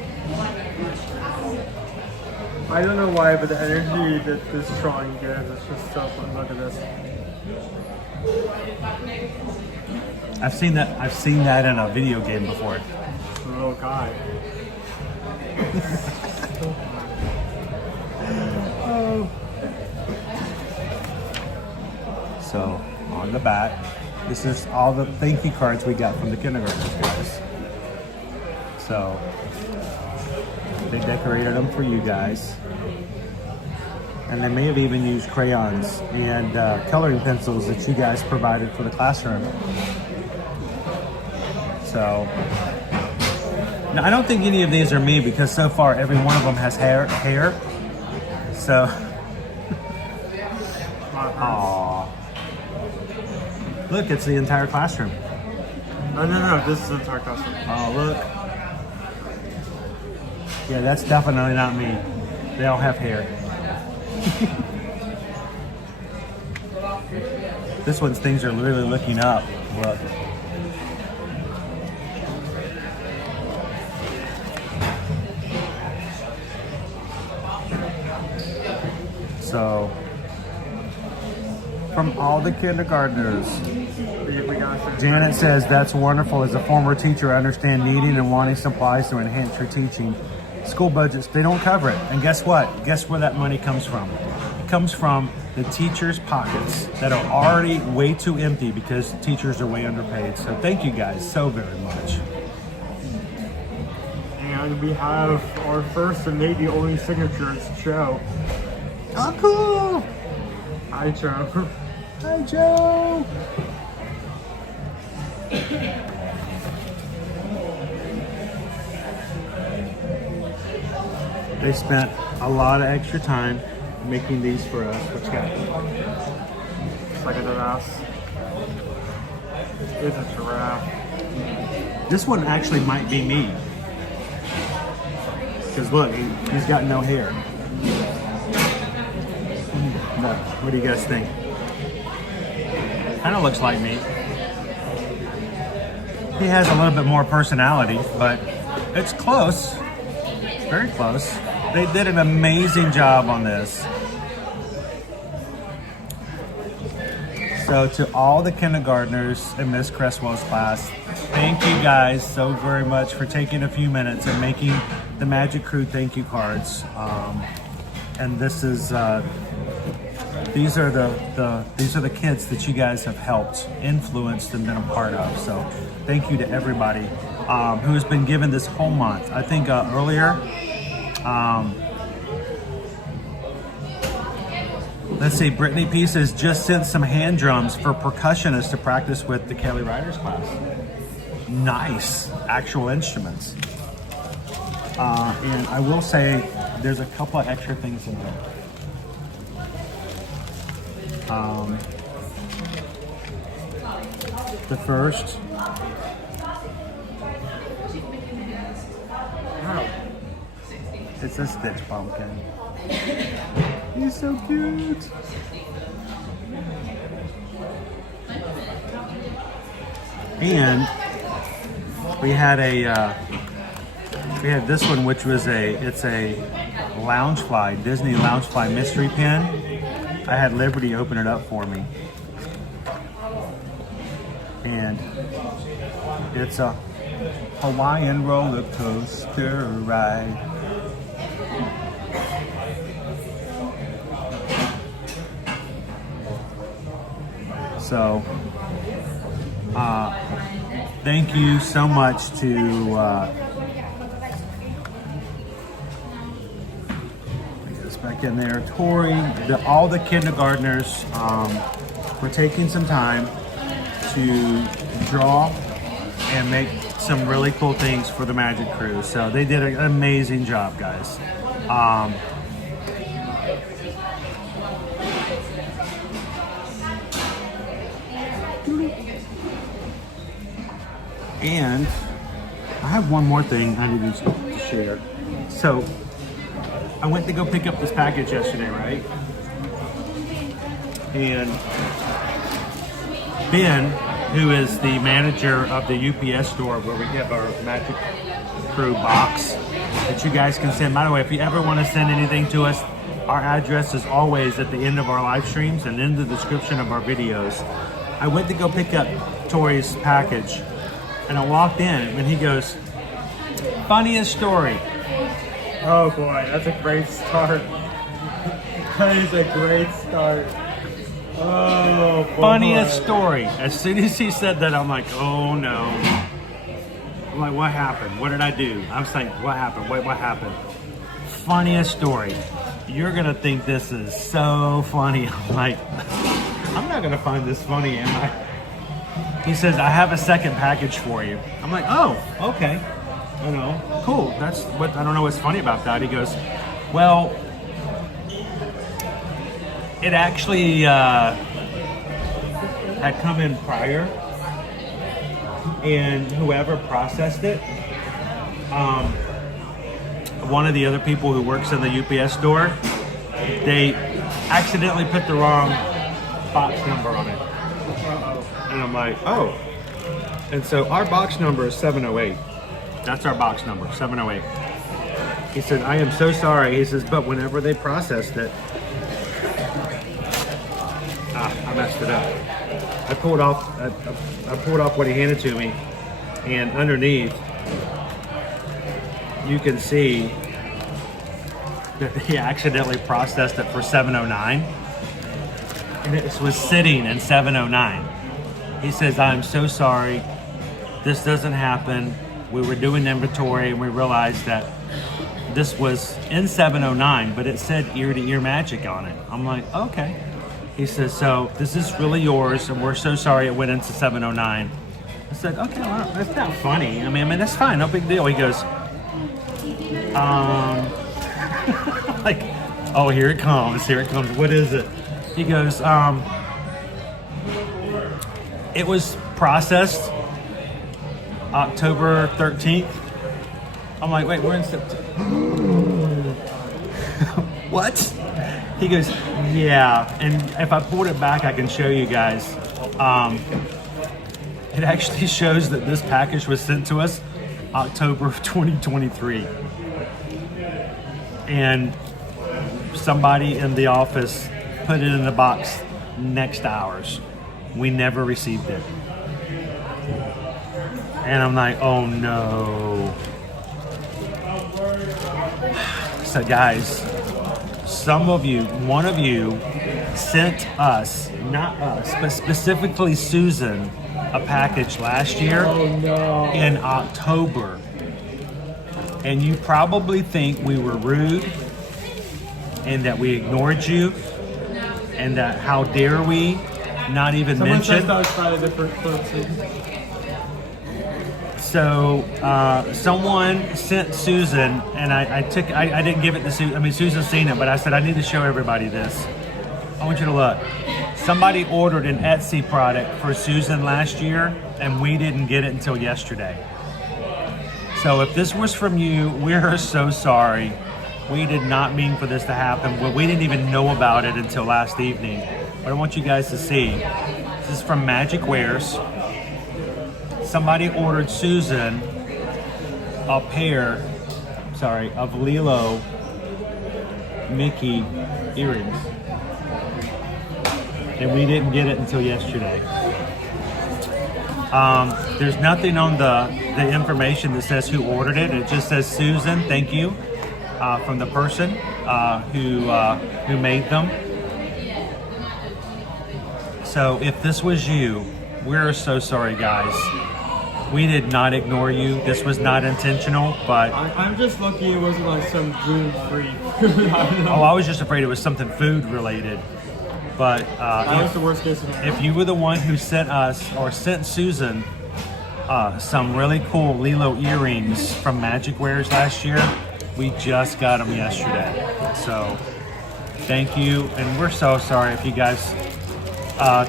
I don't know why, but the energy that this drawing gives is just so fun. Look at this. I've seen that in a video game before. The little guy. So on the back, this is all the thank you cards we got from the kindergartners, guys. So they decorated them for you guys. And they may have even used crayons and coloring pencils that you guys provided for the classroom. So Now, I don't think any of these are me because so far every one of them has hair. So, aww. Look, it's the entire classroom. Oh, no, this is the entire classroom. Oh, look. Yeah, that's definitely not me. They all have hair. This one's things are really looking up. Look. So, from all the kindergartners, Janet says, that's wonderful. As a former teacher, I understand needing and wanting supplies to enhance your teaching. School budgets, they don't cover it. And guess what? Guess where that money comes from? It comes from the teachers' pockets that are already way too empty because teachers are way underpaid. So thank you guys so very much. And we have our first and maybe only signature show. Oh, cool! Hi, Joe. Hi, Joe! They spent a lot of extra time making these for us. What you got? It's like a giraffe. It's a giraffe. This one actually might be me. Because look, he's got no hair. No. What do you guys think? Kind of looks like me. He has a little bit more personality, but it's close. Very close. They did an amazing job on this. So to all the kindergartners in Miss Cresswell's class, thank you guys so very much for taking a few minutes and making the Magic Crew thank you cards. And this is these are the kids that you guys have helped, influenced, and been a part of. So thank you to everybody who has been given this whole month. I think earlier, let's see, Brittany Pieces just sent some hand drums for percussionists to practice with the Kelly Riders class. Nice, actual instruments. And I will say, there's a couple of extra things in there. The first. Wow. It's a Stitch pumpkin. He's so cute. And we had this one, which was it's a Loungefly, Disney Loungefly mystery pin. I had Liberty open it up for me. And it's a Hawaiian roller coaster ride. So, thank you so much to back in there, Tori, all the kindergartners were taking some time to draw and make some really cool things for the Magic Crew. So they did an amazing job, guys. And I have one more thing I need to share. So I went to go pick up this package yesterday, right? And Ben, who is the manager of the UPS store where we have our Magic Crew box that you guys can send. By the way, if you ever want to send anything to us, our address is always at the end of our live streams and in the description of our videos. I went to go pick up Tori's package and I walked in and he goes, funniest story. Oh boy, that's a great start. That is a great start. Oh boy. Funniest story. As soon as he said that, I'm like, oh no. I'm like, what happened? What did I do? I was like, what happened? Wait, what happened? Funniest story. You're gonna think this is so funny. I'm like, I'm not gonna find this funny, am I? He says, I have a second package for you. I'm like, oh, okay. you know, cool. That's what, I don't know what's funny about that. He goes, well, it actually had come in prior, and whoever processed it, one of the other people who works in the UPS store, they accidentally put the wrong box number on it. And I'm like, oh. And so our box number is 708. That's our box number, 708. He said, I am so sorry. He says, but whenever they processed it, I messed it up. I pulled off what he handed to me, and underneath you can see that he accidentally processed it for 709, and it was sitting in 709. He says, I'm so sorry. This doesn't happen. We were doing inventory and we realized that this was in 709, but it said ear-to-ear magic on it. I'm like, okay. He says, so this is really yours, and we're so sorry it went into 709. I said, okay, well, that's not funny. I mean, that's fine, no big deal. He goes, like, oh, here it comes. What is it? He goes, it was processed October 13th. I'm like, wait, we're in September. What? He goes, yeah. And if I pulled it back, I can show you guys. It actually shows that this package was sent to us October of 2023. And somebody in the office put it in the box next to ours. We never received it. And I'm like, oh no. So guys, one of you sent us, not us, but specifically Susan, a package last year in October. And you probably think we were rude and that we ignored you and that how dare we not even mention. So someone sent Susan, and I didn't give it to Susan. I mean, Susan's seen it, but I said, I need to show everybody this. I want you to look. Somebody ordered an Etsy product for Susan last year, and we didn't get it until yesterday. So if this was from you, we're so sorry. We did not mean for this to happen. Well, we didn't even know about it until last evening. But I want you guys to see. This is from Magic Wares. Somebody ordered Susan a pair, of Lilo Mickey earrings. And we didn't get it until yesterday. There's nothing on the information that says who ordered it. It just says Susan, thank you, from the person who made them. So if this was you, we're so sorry, guys. We did not ignore you. This was not intentional, but I'm just lucky it wasn't like some gluten-free. I was just afraid it was something food related. But that was the worst case scenario. If you were the one who sent us or sent Susan some really cool Lilo earrings from Magic Wares last year, we just got them yesterday. So thank you, and we're so sorry if you guys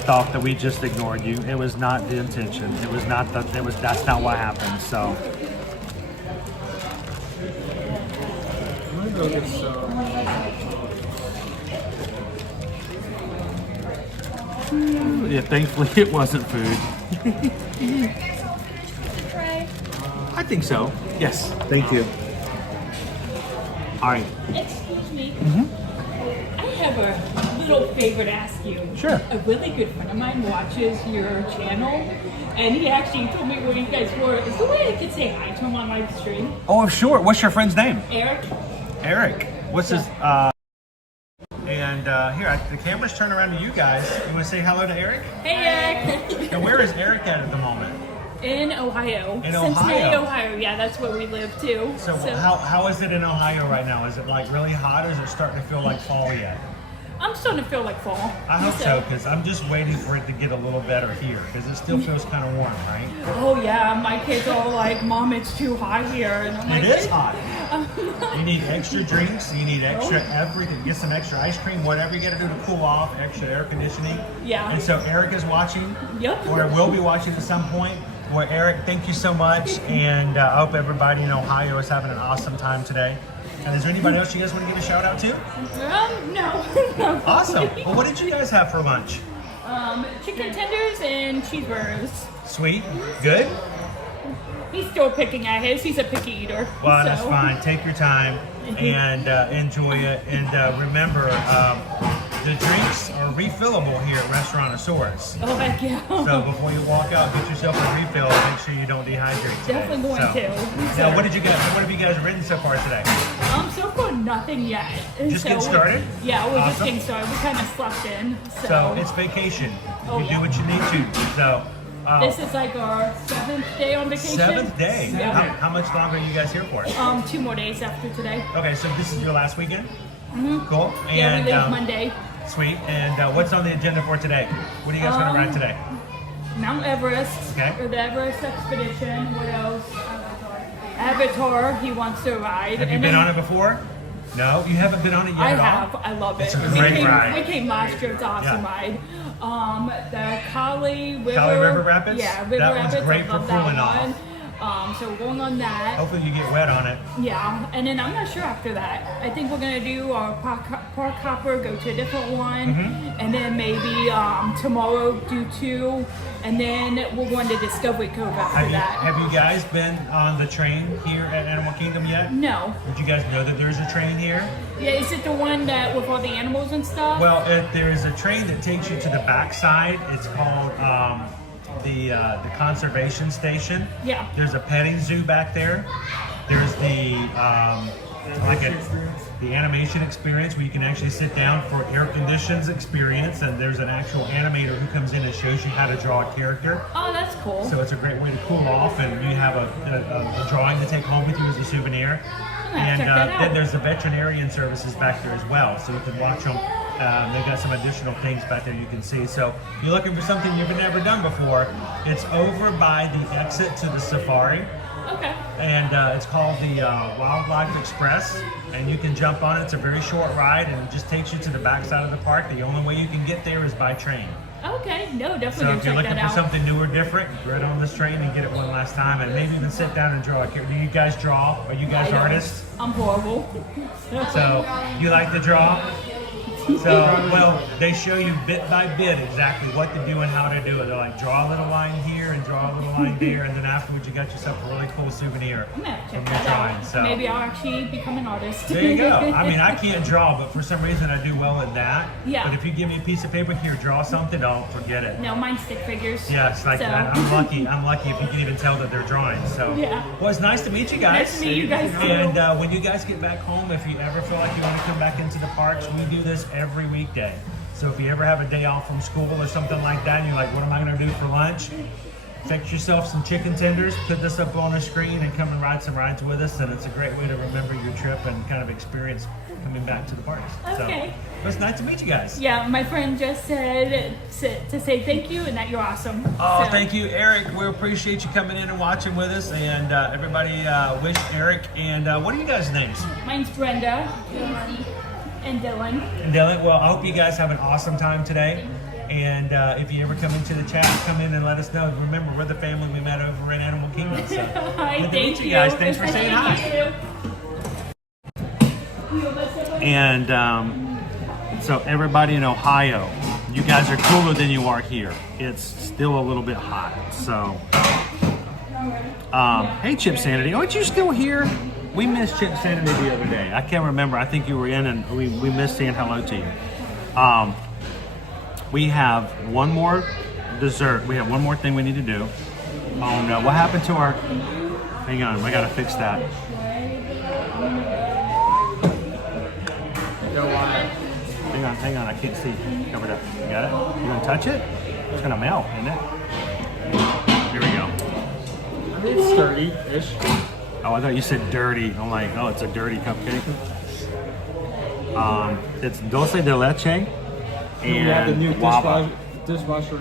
thought that we just ignored you. It was not the intention. It was not that's not what happened. So I'm gonna go get some. Yeah, thankfully it wasn't food. I think so. Yes, thank you. All right. Excuse me. I have a little favor to ask you. Sure. A really good friend of mine watches your channel, and he actually told me where you guys were. Is there a way I could say hi to him on my stream? Oh, sure. What's your friend's name? Eric. Eric. What's his? And here, the camera's turned around to you guys. You want to say hello to Eric? Hey, Eric. And where is Eric at the moment? In Ohio. In Cincinnati, Ohio. Ohio. Yeah, that's where we live too. So how is it in Ohio right now? Is it like really hot, or is it starting to feel like fall yet? I'm starting to feel like fall. I hope so, because I'm just waiting for it to get a little better here, because it still feels kind of warm, right? Oh yeah, my kids are like, Mom, it's too hot here. And I'm like, It is hot. You need extra drinks, you need extra everything. Get some extra ice cream, whatever you got to do to cool off, extra air conditioning. Yeah. And so Eric is watching, Yep. or will be watching at some point. Well, Eric, thank you so much, and I hope everybody in Ohio is having an awesome time today. And is there anybody else you guys want to give a shout out to? No. Awesome. Well, what did you guys have for lunch? Chicken tenders and cheeseburgers. Sweet. Good. He's still picking at his. He's a picky eater. Well, that's fine. Take your time and enjoy it. And remember, the drinks are refillable here at Restaurantosaurus. Oh, heck yeah. So before you walk out, get yourself a refill. Make sure you don't dehydrate today. Definitely going to. Now, what have you guys ridden so far today? So far, nothing yet. Just getting started? Yeah, we're just Awesome. getting started. We kind of slept in. So it's vacation. You do what you need to. So this is like our 7th day on vacation. 7th day. Yeah. How much longer are you guys here for? 2 more days after today. Okay, so this is your last weekend? Mm-hmm. Cool. Yeah, And we leave Monday. Sweet. And what's on the agenda for today? What are you guys going to ride today? Mount Everest. Okay. Or the Everest expedition. What else? Avatar. He wants to ride. Have you been on it before? No, you haven't been on it yet I at all? have. I love it. It's a great ride. We came last year. It's an awesome ride. The Kali River Rapids? Yeah, River that Rapids. one's great I for love that cooling one. off. So we're going on that. Hopefully you get wet on it. Yeah, and then I'm not sure after that. I think we're gonna do our park hopper, go to a different one, and then maybe tomorrow do 2, and then we're going to Discovery Cove after that. Have you guys been on the train here at Animal Kingdom yet? No. Did you guys know that there's a train here? Yeah, is it the one that with all the animals and stuff? Well, there's a train that takes you to the backside. It's called the conservation station. Yeah. There's a petting zoo back there. There's the the animation experience where you can actually sit down for air conditions experience, and there's an actual animator who comes in and shows you how to draw a character. Oh, that's cool. So it's a great way to cool off, and you have a drawing to take home with you as a souvenir. And check that out. then there's the veterinarian services back there as well, so you can watch them. They've got some additional things back there you can see. So if you're looking for something you've never done before, it's over by the exit to the safari. Okay. And it's called the Wildlife Express, and you can jump on it. It's a very short ride, and it just takes you to the backside of the park. The only way you can get there is by train. Okay, no, definitely So gonna if you're check looking that for out. something new or different, get on this train and get it one last time, and maybe even sit down and draw a character. Do you guys draw? Are you guys I don't. artists? I'm horrible. So you like to draw? So, well, they show you bit by bit exactly what to do and how to do it. They're like, draw a little line here and draw a little line there, and then afterwards you got yourself a really cool souvenir I'm gonna from check your that drawing. out. So Maybe I'll actually become an artist. there you go. I mean, I can't draw, but for some reason I do well at that. Yeah. But if you give me a piece of paper, here, draw something, don't forget it. No, mine's stick figures. Yeah, it's like So. that. I'm lucky. I'm lucky if you can even tell that they're drawings. So, Yeah. well, it's nice to meet you guys. Nice to meet you guys, too. And when you guys get back home, if you ever feel like you want to come back into the parks, we do this every weekday. So if you ever have a day off from school or something like that, and you're like, what am I going to do for lunch? Fix yourself some chicken tenders, put this up on the screen, and come and ride some rides with us. And it's a great way to remember your trip and kind of experience coming back to the parks. Okay. So, it's nice to meet you guys. Yeah, my friend just said to say thank you and that you're awesome. Oh, So, thank you, Eric. We appreciate you coming in and watching with us. And everybody wish Eric. And what are you guys' names? Mine's Brenda, Casey, and Dylan. And Dylan, well, I hope you guys have an awesome time today. And if you ever come into the chat, come in and let us know. Remember, we're the family we met over in Animal Kingdom. So Hi, good to thank meet you guys. Thanks for saying hi. And so everybody in Ohio, you guys are cooler than you are here. It's still a little bit hot. So, hey, Chip Sanity, aren't you still here? We missed Chip Sanity the other day. I can't remember. I think you were in, and we missed saying hello to you. We have one more dessert. We have one more thing we need to do. Oh no, what happened to our... Hang on, I gotta fix that. Hang on, I can't see. Cover it up. You got it? You gonna touch it? It's gonna melt, isn't it? Here we go. I mean, it's sturdy-ish. Oh, I thought you said dirty. I'm like, oh, it's a dirty cupcake. It's dulce de leche and We have the new guava. dishwasher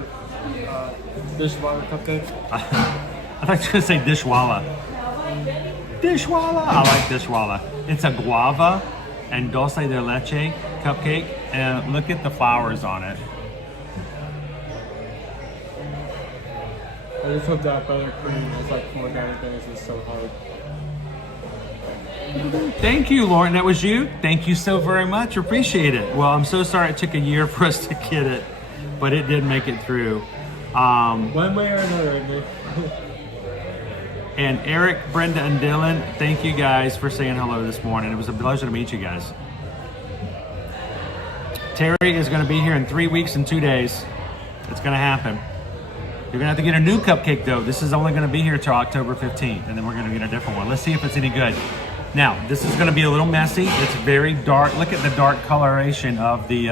cupcake. I thought you were gonna say dishwalla. Dishwalla. I like dishwalla. It's a guava and dulce de leche cupcake, and look at the flowers on it. I just hope that buttercream is like 4 days is so hard. Thank you, Lauren. That was you. Thank you so very much. Appreciate it. Well, I'm so sorry it took a year for us to get it, but it did make it through. One way or another. And Eric, Brenda, and Dylan, thank you guys for saying hello this morning. It was a pleasure to meet you guys. Terry is going to be here in 3 weeks and 2 days. It's going to happen. You're going to have to get a new cupcake, though. This is only going to be here till October 15th, and then we're going to get a different one. Let's see if it's any good. Now, this is going to be a little messy. It's very dark. Look at the dark coloration of the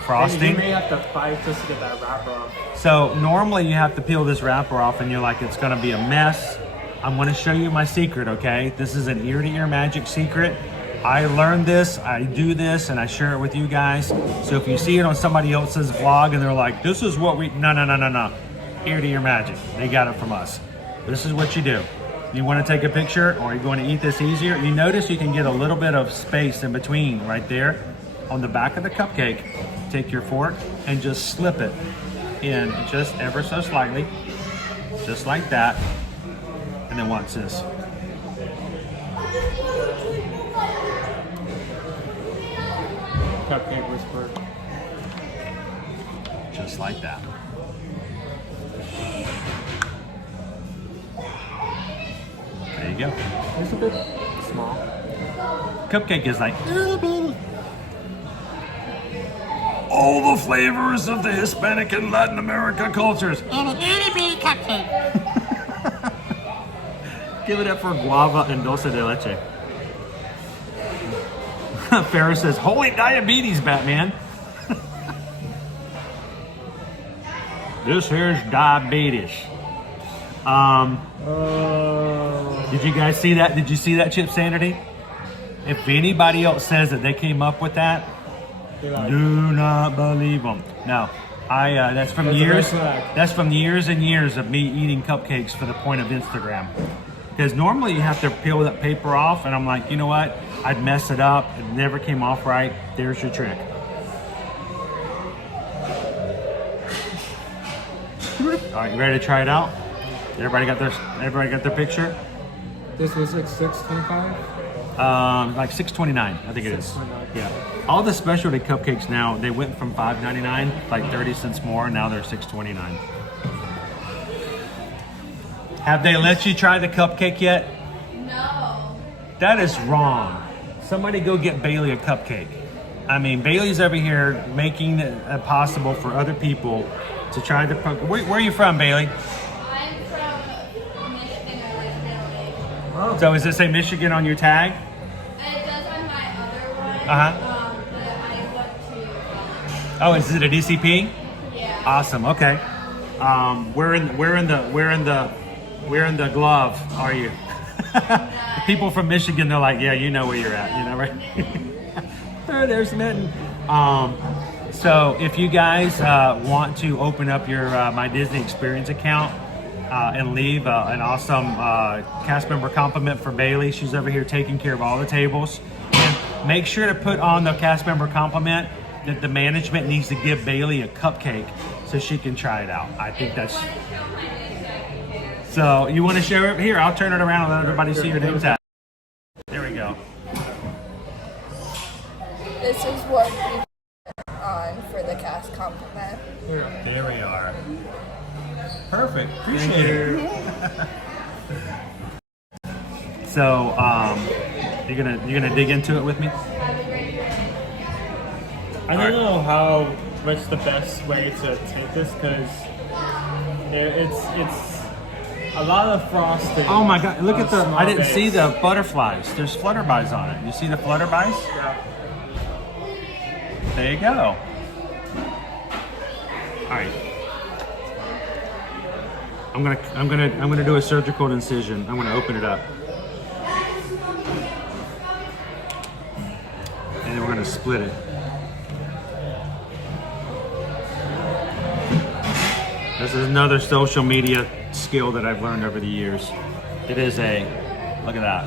frosting. You may have to fight just to get that wrapper off. So normally you have to peel this wrapper off, and you're like, it's going to be a mess. I'm going to show you my secret, okay? This is an ear-to-ear magic secret. I learned this, I do this, and I share it with you guys. So if you see it on somebody else's vlog and they're like, this is what we, no. Ear-to-ear magic. They got it from us. This is what you do. You want to take a picture, or you're going to eat this easier. You notice you can get a little bit of space in between right there on the back of the cupcake. Take your fork and just slip it in just ever so slightly, just like that. And then watch this. Cupcake whisperer. Just like that. There you go. It's a bit small. Cupcake is like all the flavors of the Hispanic and Latin America cultures. And an itty bitty cupcake. Give it up for guava and dulce de leche. Ferris says, holy diabetes, Batman. This here's diabetes. Did you guys see that? Did you see that, Chip Sanity? If anybody else says that they came up with that, do not believe them. No, that's from years. That's from years and years of me eating cupcakes for the point of Instagram. Because normally you have to peel that paper off, and I'm like, you know what? I'd mess it up. It never came off right. There's your trick. All right, you ready to try it out? Everybody got their picture? This was like $6.25? Like $6.29, I think it is. Yeah. All the specialty cupcakes now, they went from $5.99, like 30 cents more. Now they're $6.29. Have they let you try the cupcake yet? No. That is wrong. Somebody go get Bailey a cupcake. I mean, Bailey's over here making it possible for other people to try the cupcake. Where are you from, Bailey? I'm from Michigan originally. Oh. So does it say Michigan on your tag? It does on my other one. Uh-huh. But I went to. Oh, is it a DCP? Yeah. Awesome. Okay. Where in the glove are you? People from Michigan, they're like, yeah, you know where you're at, you know, right? Oh, there's Mitten. So if you guys want to open up your My Disney Experience account and leave an awesome cast member compliment for Bailey, she's over here taking care of all the tables. And make sure to put on the cast member compliment that the management needs to give Bailey a cupcake so she can try it out. I think that's... So you want to share it? Here, I'll turn it around and let everybody see your names out. There we go. This is what we put on for the cast compliment. There we are. Perfect. Appreciate it. So, you're gonna dig into it with me? I don't know how what's the best way to take this because it's a lot of frosting. Oh my God! Look at the. I didn't base. see the butterflies. There's flutterbies on it. You see the flutterbies? Yeah. There you go. All right. I'm gonna do a surgical incision. I'm gonna open it up. split it. This is another social media skill that I've learned over the years. It is a, look at that.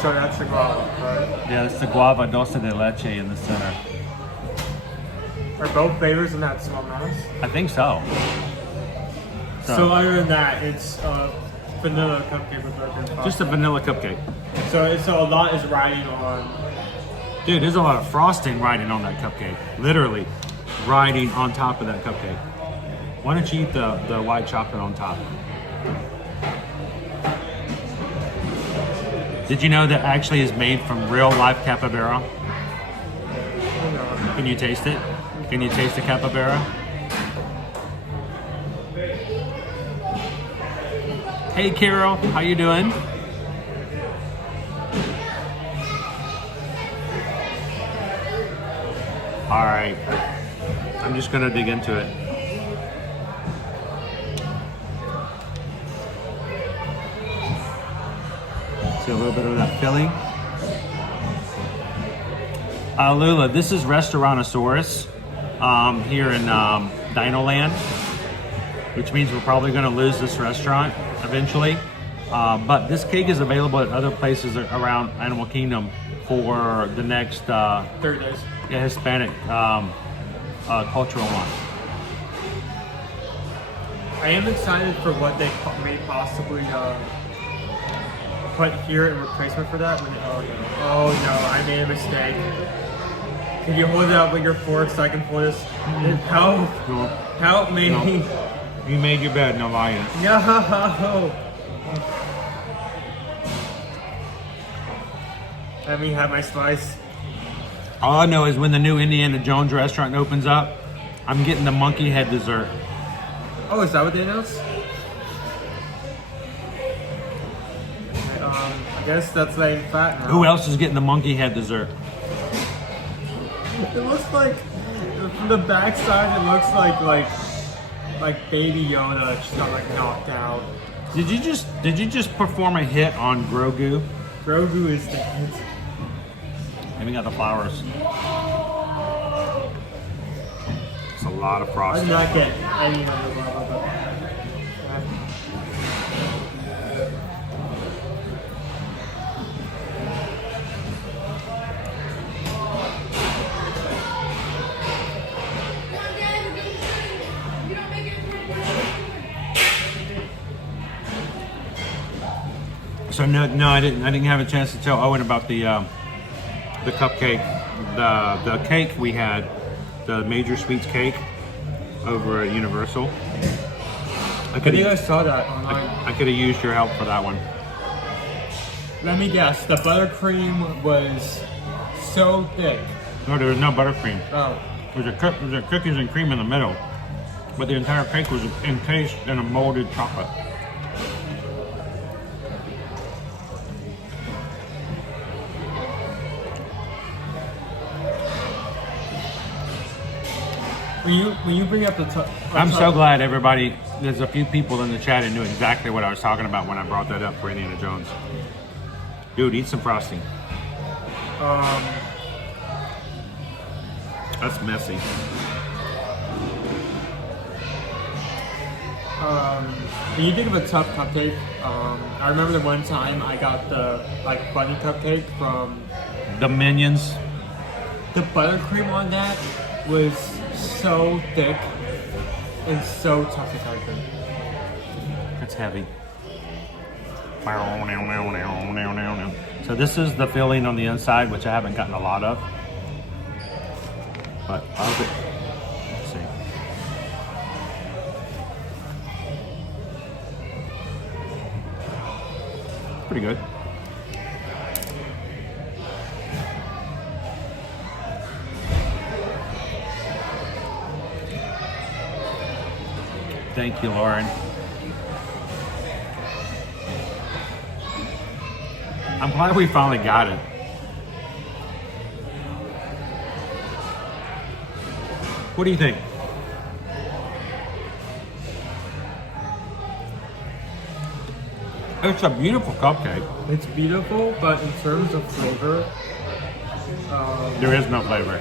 So that's the guava, right? Yeah, it's the guava dulce de leche in the center. Are both flavors in that small mouse? I think so. So other than that, it's vanilla cupcake with bacon. Just a vanilla cupcake. So a lot is riding on. Dude, there's a lot of frosting riding on that cupcake. Literally riding on top of that cupcake. Why don't you eat the white chocolate on top? Did you know that actually is made from real life capybara? Can you taste it? Can you taste the capybara? Hey Carol, how you doing? All right, I'm just gonna dig into it. See a little bit of that filling. Lula, this is Restaurantosaurus here in Dino Land, which means we're probably going to lose this restaurant eventually. But this cake is available at other places around Animal Kingdom for the next 30 days. Yeah, Hispanic cultural one. I am excited for what they may possibly put here in replacement for that. Oh no, I made a mistake. Can you hold it up with your fork so I can pull this? Help! Help me! No. You made your bed, no lying. No! Let me have my slice. All I know is when the new Indiana Jones restaurant opens up, I'm getting the monkey head dessert. Oh, is that what they announced? I guess that's like fat now. Who else is getting the monkey head dessert? It looks like, from the backside, it looks like Baby Yoda just got like knocked out. Did you just perform a hit on Grogu? Grogu is the hit. And we got the flowers. It's a lot of frosting. I did not get any of the lava. So no, I didn't have a chance to tell Owen about the cupcake, the cake we had, the Major Sweets cake over at Universal. I think I saw that online. I could have used your help for that one. Let me guess, the buttercream was so thick. No, there was no buttercream. Oh. There was a cookies and cream in the middle, but the entire cake was encased in a molded chocolate. When you bring up the I'm so glad everybody, there's a few people in the chat who knew exactly what I was talking about when I brought that up for Indiana Jones. Dude, eat some frosting. That's messy. When you think of a tough cupcake, I remember the one time I got the bunny cupcake from the Minions. The buttercream on that was so thick and so tough to type. It's heavy. So this is the filling on the inside, which I haven't gotten a lot of. But I hope it, let's see. Pretty good. Thank you, Lauren. I'm glad we finally got it. What do you think? It's a beautiful cupcake. It's beautiful, but in terms of flavor, There is no flavor.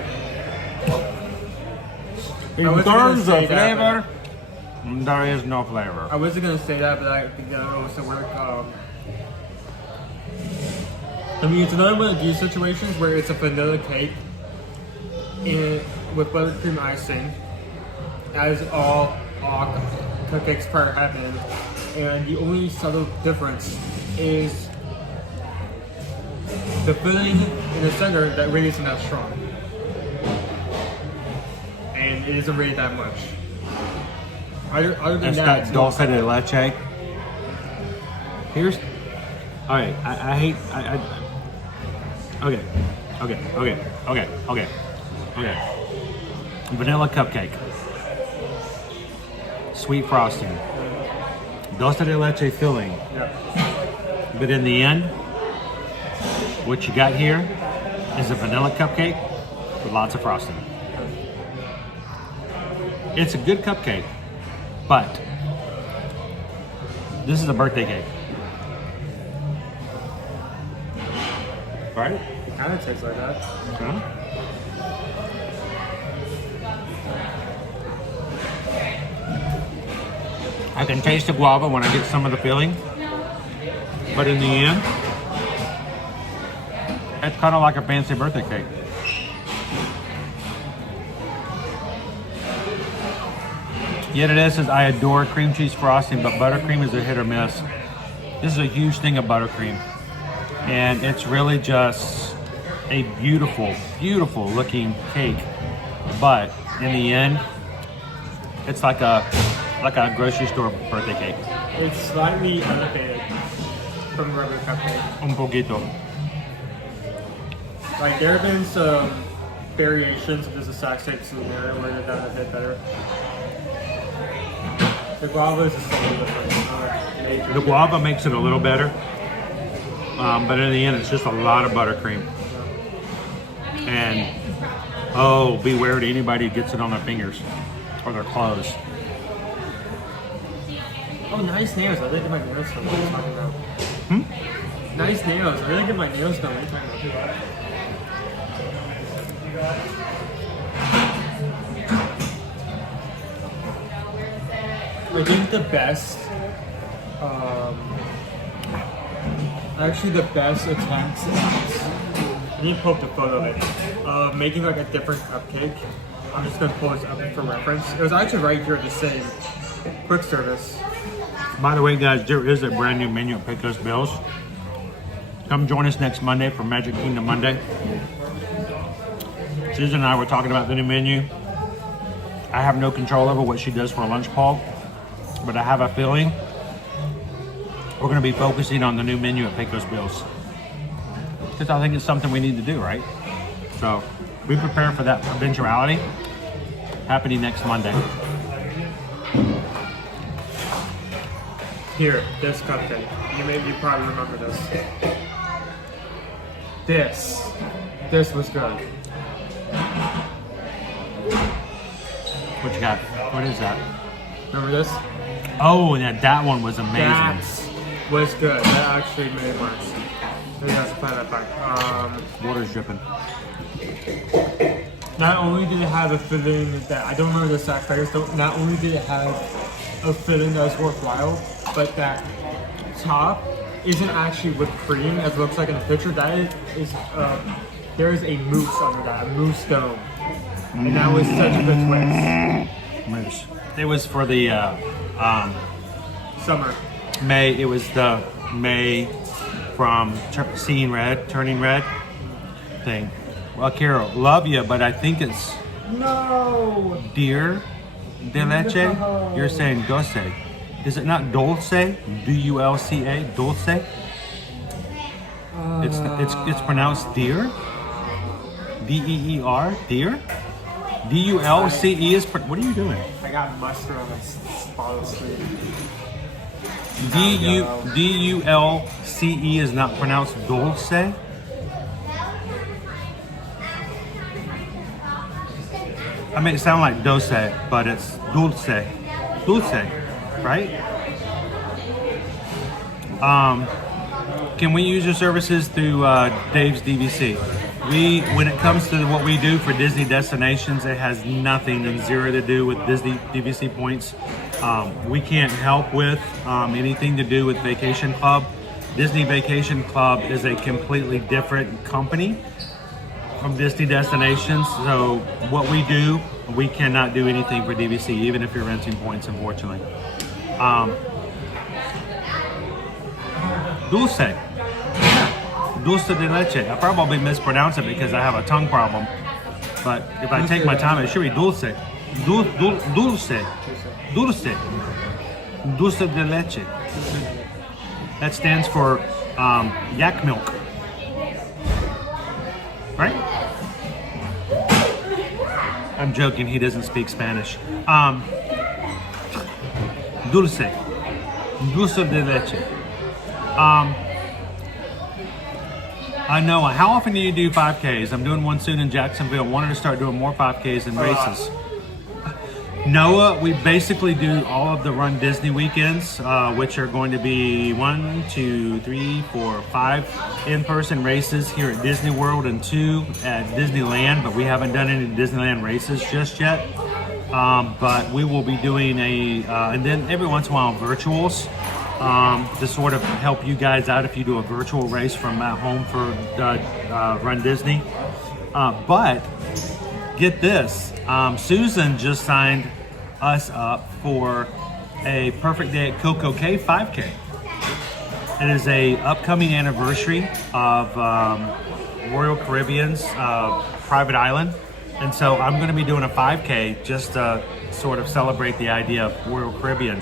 I In wasn't gonna terms say of that, flavor, there is no flavor. I wasn't gonna say that, but I think that would also work. I mean, it's another one of these situations where it's a vanilla cake with buttercream icing, as all cupcakes prior have been, and the only subtle difference is the filling in the center that really isn't that strong, and it isn't really that much. Other than It's that, got it's dulce de leche. Here's, all right. I hate. Okay. Vanilla cupcake, sweet frosting, dulce de leche filling. Yeah. But in the end, what you got here is a vanilla cupcake with lots of frosting. It's a good cupcake, but this is a birthday cake. Right? It kind of tastes like that. Huh? I can taste the guava when I get some of the filling, but in the end, it's kind of like a fancy birthday cake. Yet it says, I adore cream cheese frosting, but buttercream is a hit or miss. This is a huge thing of buttercream. And it's really just a beautiful, beautiful looking cake. But in the end, it's like a grocery store birthday cake. It's slightly elevated from a regular cupcake. Un poquito. Like there have been some variations of this exact same scenario where they've done a bit better. The guava is just a little different. The guava makes it a little better. But in the end, it's just a lot of buttercream. And, oh, beware to anybody who gets it on their fingers or their clothes. Oh, nice nails. I really get my nails done. What are you talking about? Nice nails. I really get my nails done. What are you talking about? I think the best, actually the best attempts at, I need to pull up the photo of it, making like a different cupcake. I'm just gonna pull this up for reference. It was actually right here at the same quick service. By the way, guys, there is a brand new menu at Pecos Bills. Come join us next Monday for Magic Kingdom Monday. Susan and I were talking about the new menu. I have no control over what she does for a lunch haul, but I have a feeling we're going to be focusing on the new menu at Pecos Bills, because I think it's something we need to do, right? So we prepare for that eventuality happening next Monday. Here, this cupcake. You probably remember this. This was good. What you got? What is that? Remember this? Oh, yeah, that one was amazing. That was good. That actually made it worse. Maybe I have to find that back. Water's dripping. Not only did it have a filling that, I don't remember the exact flavors, not only did it have a filling that was worthwhile, but that top isn't actually whipped cream as it looks like in the picture. That is there is a mousse under that, a mousse dome. And that was such a good twist. Mousse. It was for the summer. May. It was the May from Seeing Red, Turning Red thing. Well, Carol, love you, but I think it's no deer de leche. You're saying dulce. Is it not dulce? D-U-L-C-A, dulce. It's pronounced deer. D-E-E-R, deer. D-U-L-C-E is. What are you doing? I got mustard on this bottle screen. D-U-L-C-E is not pronounced dulce. I mean, it sounds like dulce, but it's dulce. Dulce, right? Can we use your services through Dave's DVC? When it comes to what we do for Disney destinations, it has nothing and zero to do with Disney DVC points. We can't help with anything to do with Vacation Club. Disney Vacation Club is a completely different company from Disney destinations. So what we do, we cannot do anything for DVC, even if you're renting points, unfortunately. Dulce. Dulce de leche. I probably mispronounce it because I have a tongue problem. But if I take my time, it should be dulce. Dulce. Dulce. Dulce de leche. That stands for yak milk. Right? I'm joking, he doesn't speak Spanish. Dulce. Dulce de leche. I know. How often do you do 5Ks? I'm doing one soon in Jacksonville. Wanted to start doing more 5Ks and races. Noah, we basically do all of the Run Disney weekends, which are going to be 1, 2, 3, 4, 5 in-person races here at Disney World and 2 at Disneyland, but we haven't done any Disneyland races just yet. But we will be doing and then every once in a while virtuals. To sort of help you guys out if you do a virtual race from at home for Run Disney. But get this, Susan just signed us up for a Perfect Day at Coco Cay 5K. It is a upcoming anniversary of Royal Caribbean's private island. And so I'm going to be doing a 5K just to sort of celebrate the idea of Royal Caribbean.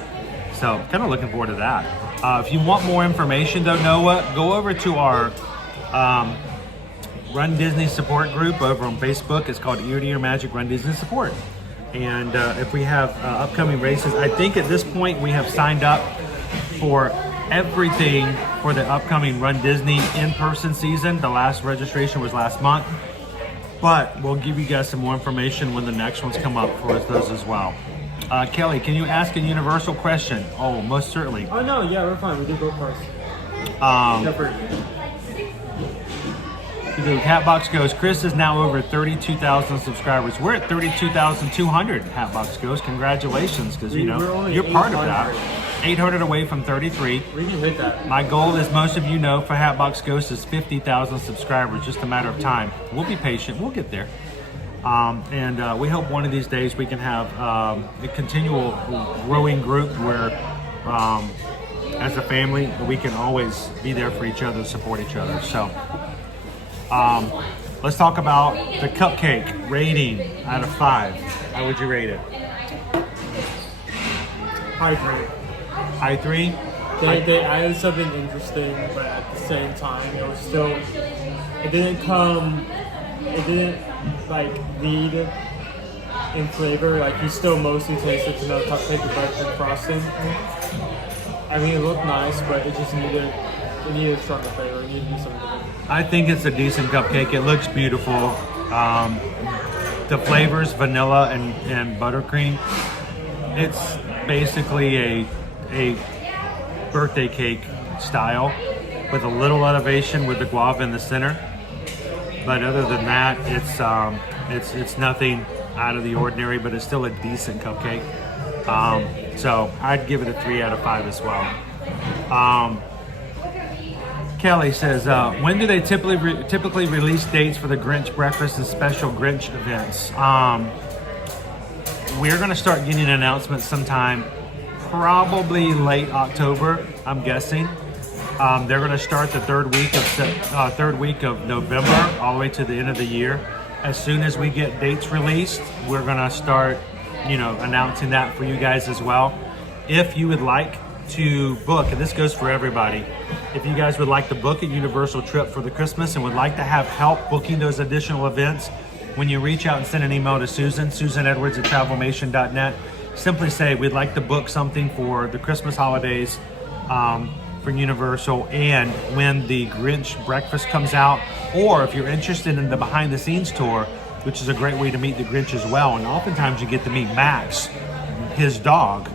So kind of looking forward to that. If you want more information though, Noah, go over to our Run Disney support group over on Facebook. It's called Ear to Ear Magic Run Disney Support. And if we have upcoming races, I think at this point we have signed up for everything for the upcoming Run Disney in-person season. The last registration was last month. But we'll give you guys some more information when the next ones come up for those as well. Kelly, can you ask a universal question? Oh, most certainly. Oh no, yeah, we're fine. We did go first. The Hatbox goes, Chris is now over 32,000 subscribers. We're at 32,200 Hatbox goes. Congratulations, because you know you're part of that. 800 away from 33. We can hit that. My goal, as most of you know, for Hatbox Ghost is 50,000 subscribers. Just a matter of time. We'll be patient. We'll get there. And we hope one of these days we can have a continual growing group where, as a family, we can always be there for each other, support each other. So, let's talk about the cupcake rating out of 5. How would you rate it? High 3. High 3? They added something interesting, but at the same time, it was still. It didn't like lead in flavor. Like you still mostly tasted vanilla cupcake with breadcrumb frosting. I mean, it looked nice, but it just needed stronger flavor. It needed to be something different. I think it's a decent cupcake. It looks beautiful. The flavors, vanilla and buttercream. It's basically a birthday cake style with a little elevation with the guava in the center. But other than that, it's nothing out of the ordinary, but it's still a decent cupcake. So I'd give it a 3 out of 5 as well. Kelly says, when do they typically release dates for the Grinch breakfast and special Grinch events? We're going to start getting announcements sometime, probably late October, I'm guessing. They're going to start the third week of November all the way to the end of the year. As soon as we get dates released, we're going to start, announcing that for you guys as well. If you would like to book, and this goes for everybody, if you guys would like to book a Universal trip for the Christmas and would like to have help booking those additional events, when you reach out and send an email to susanedwards@travelmation.net, simply say we'd like to book something for the Christmas holidays for Universal, and when the Grinch breakfast comes out, or if you're interested in the behind the scenes tour, which is a great way to meet the Grinch as well. And oftentimes you get to meet Max, his dog,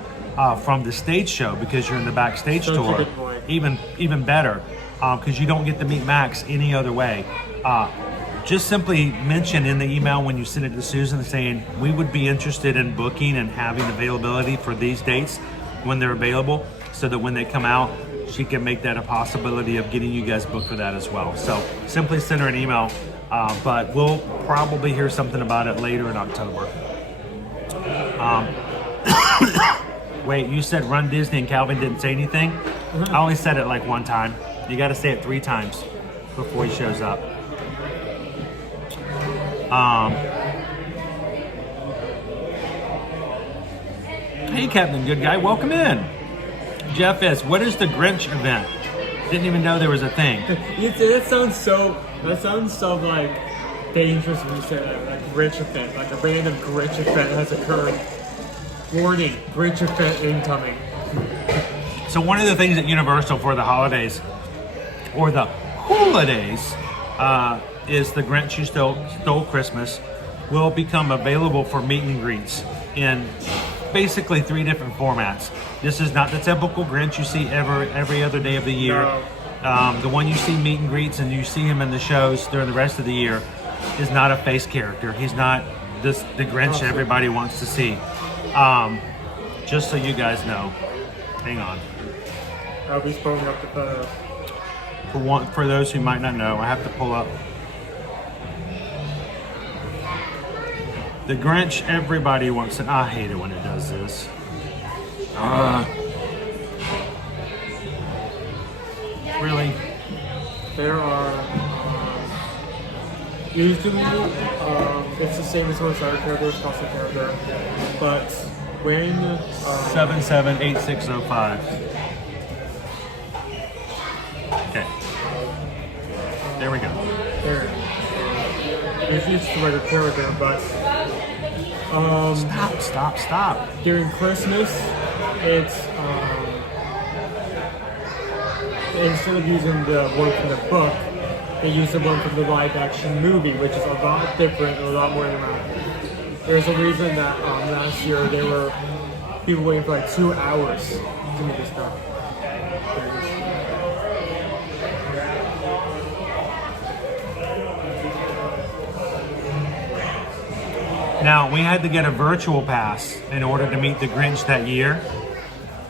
from the stage show, because you're in the backstage tour. even better, because you don't get to meet Max any other way. Just simply mention in the email when you send it to Susan saying we would be interested in booking and having availability for these dates when they're available, so that when they come out, she can make that a possibility of getting you guys booked for that as well. So simply send her an email, but we'll probably hear something about it later in October. Wait, you said Run Disney and Calvin didn't say anything? I only said it like one time. You got to say it 3 times before he shows up. Hey, Captain Good Guy, welcome in. Jeff S., what is the Grinch event? Didn't even know there was a thing. That sounds so like dangerous when you say that, like Grinch event, like a random Grinch event has occurred. Warning, Grinch event incoming. So one of the things at Universal for the holidays, or the holidays, is the Grinch Who Stole Christmas will become available for meet and greets in basically 3 different formats. This is not the typical Grinch you see every other day of the year. The one you see meet and greets and you see him in the shows during the rest of the year is not a face character. He's not the Grinch everybody wants to see. Just so you guys know. Hang on. I'll be pulling up the photo. For those who might not know, I have to pull up. The Grinch everybody wants to... I hate it when it does this. Really? There are usually it's the same as most other characters, cost of character, but when 778605. Okay. There we go. There. Usually it's the regular character, but stop. During Christmas, it's instead of using the one from the book, they use the one from the live-action movie, which is a lot different and a lot more interactive. There's a reason that last year there were people waiting for like 2 hours to meet this stuff. Now, we had to get a virtual pass in order to meet the Grinch that year.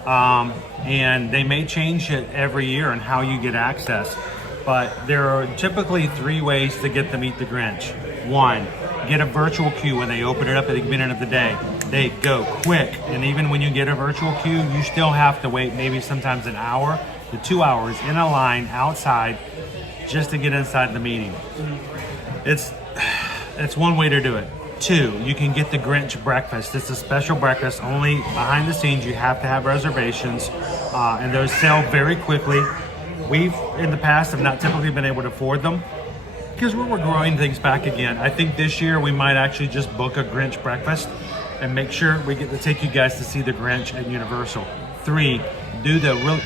And they may change it every year on how you get access. But there are typically 3 ways to get to meet the Grinch. 1, get a virtual queue when they open it up at the beginning of the day. They go quick. And even when you get a virtual queue, you still have to wait maybe sometimes an hour to 2 hours in a line outside just to get inside the meeting. It's one way to do it. 2, you can get the Grinch breakfast. It's a special breakfast, only behind the scenes. You have to have reservations, and those sell very quickly. We've, in the past, have not typically been able to afford them because we're growing things back again. I think this year we might actually just book a Grinch breakfast and make sure we get to take you guys to see the Grinch at Universal. 3, do the real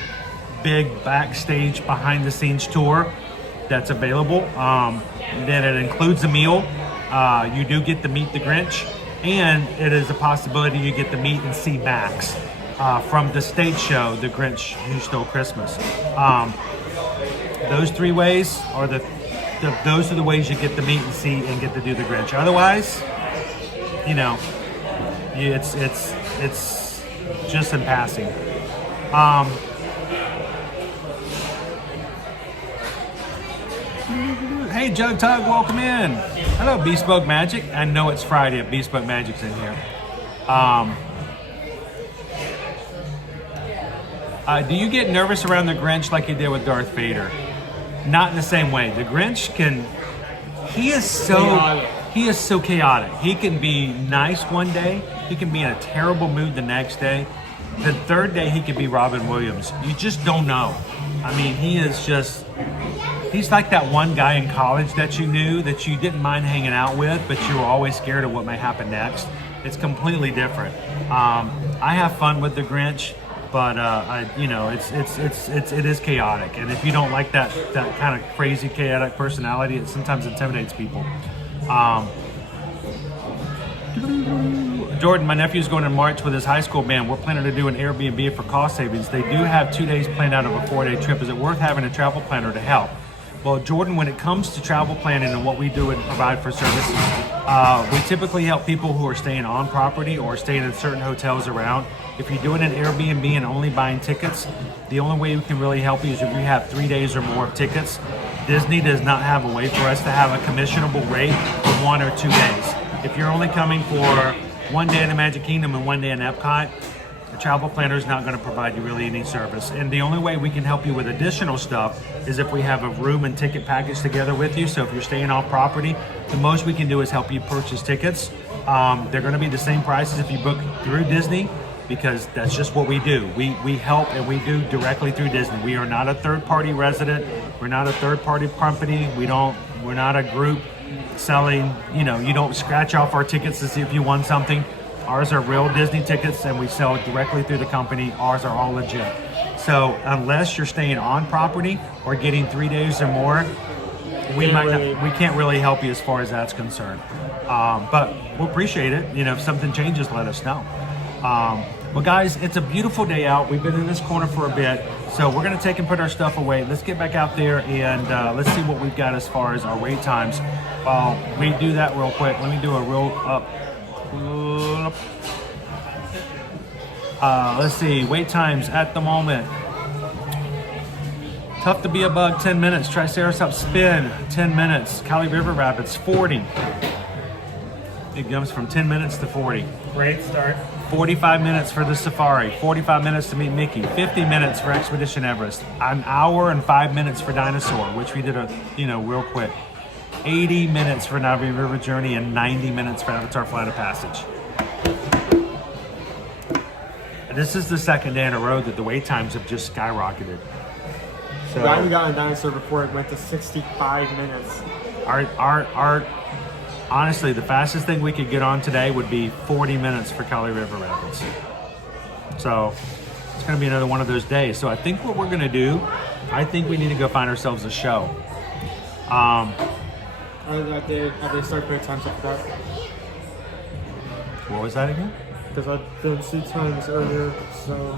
big backstage behind the scenes tour that's available. Then it includes a meal. You do get to meet the Grinch, and it is a possibility you get to meet and see Max from the stage show, The Grinch Who Stole Christmas. Those 3 ways are those are the ways you get to meet and see and get to do the Grinch. Otherwise, you know, it's just in passing. Hey, Jug Tug, welcome in. Hello, Bespoke Magic. I know it's Friday if Bespoke Magic's in here. Do you get nervous around the Grinch like you did with Darth Vader? Not in the same way. The Grinch he is so chaotic. He can be nice one day. He can be in a terrible mood the next day. The third day he could be Robin Williams. You just don't know. I mean, he's like that one guy in college that you knew that you didn't mind hanging out with, but you were always scared of what may happen next. It's completely different. I have fun with the Grinch, but it is chaotic. And if you don't like that kind of crazy, chaotic personality, it sometimes intimidates people. Jordan, my nephew's going in March with his high school band. We're planning to do an Airbnb for cost savings. They do have 2 days planned out of a 4-day trip. Is it worth having a travel planner to help? Well, Jordan, when it comes to travel planning and what we do and provide for services, we typically help people who are staying on property or staying in certain hotels around. If you're doing an Airbnb and only buying tickets, the only way we can really help you is if you have 3 days or more of tickets. Disney does not have a way for us to have a commissionable rate for 1 or 2 days. If you're only coming for 1 day in the Magic Kingdom and 1 day in Epcot, the travel planner is not going to provide you really any service. And the only way we can help you with additional stuff is if we have a room and ticket package together with you. So if you're staying off property, the most we can do is help you purchase tickets. They're going to be the same prices if you book through Disney, because that's just what we do. We help and we do directly through Disney. We are not a third-party resident. We're not a third-party company. We're not a group selling, you don't scratch off our tickets to see if you won something. Ours are real Disney tickets and we sell it directly through the company. Ours are all legit. So unless you're staying on property or getting 3 days or more, we can't really help you as far as that's concerned. But we'll appreciate it. If something changes, let us know. Well, guys, it's a beautiful day out. We've been in this corner for a bit, so we're going to take and put our stuff away. Let's get back out there and let's see what we've got as far as our wait times. While we do that real quick, let me do a real up. Let's see, wait times at the moment. Tough to be above 10 minutes. Triceratops spin, 10 minutes. Kali River Rapids, 40. It comes from 10 minutes to 40. Great start. 45 minutes for the safari, 45 minutes to meet Mickey, 50 minutes for Expedition Everest, an hour and 5 minutes for Dinosaur, which we did real quick. 80 minutes for Navi River Journey and 90 minutes for Avatar Flight of Passage. And this is the second day in a row that the wait times have just skyrocketed. So I got on Dinosaur before it went to 65 minutes. Honestly, the fastest thing we could get on today would be 40 minutes for Kali River Rapids. So it's going to be another one of those days. So I think what we're going to do, I think we need to go find ourselves a show. Have they started putting times up for that? What was that again? Because I didn't see times earlier, so.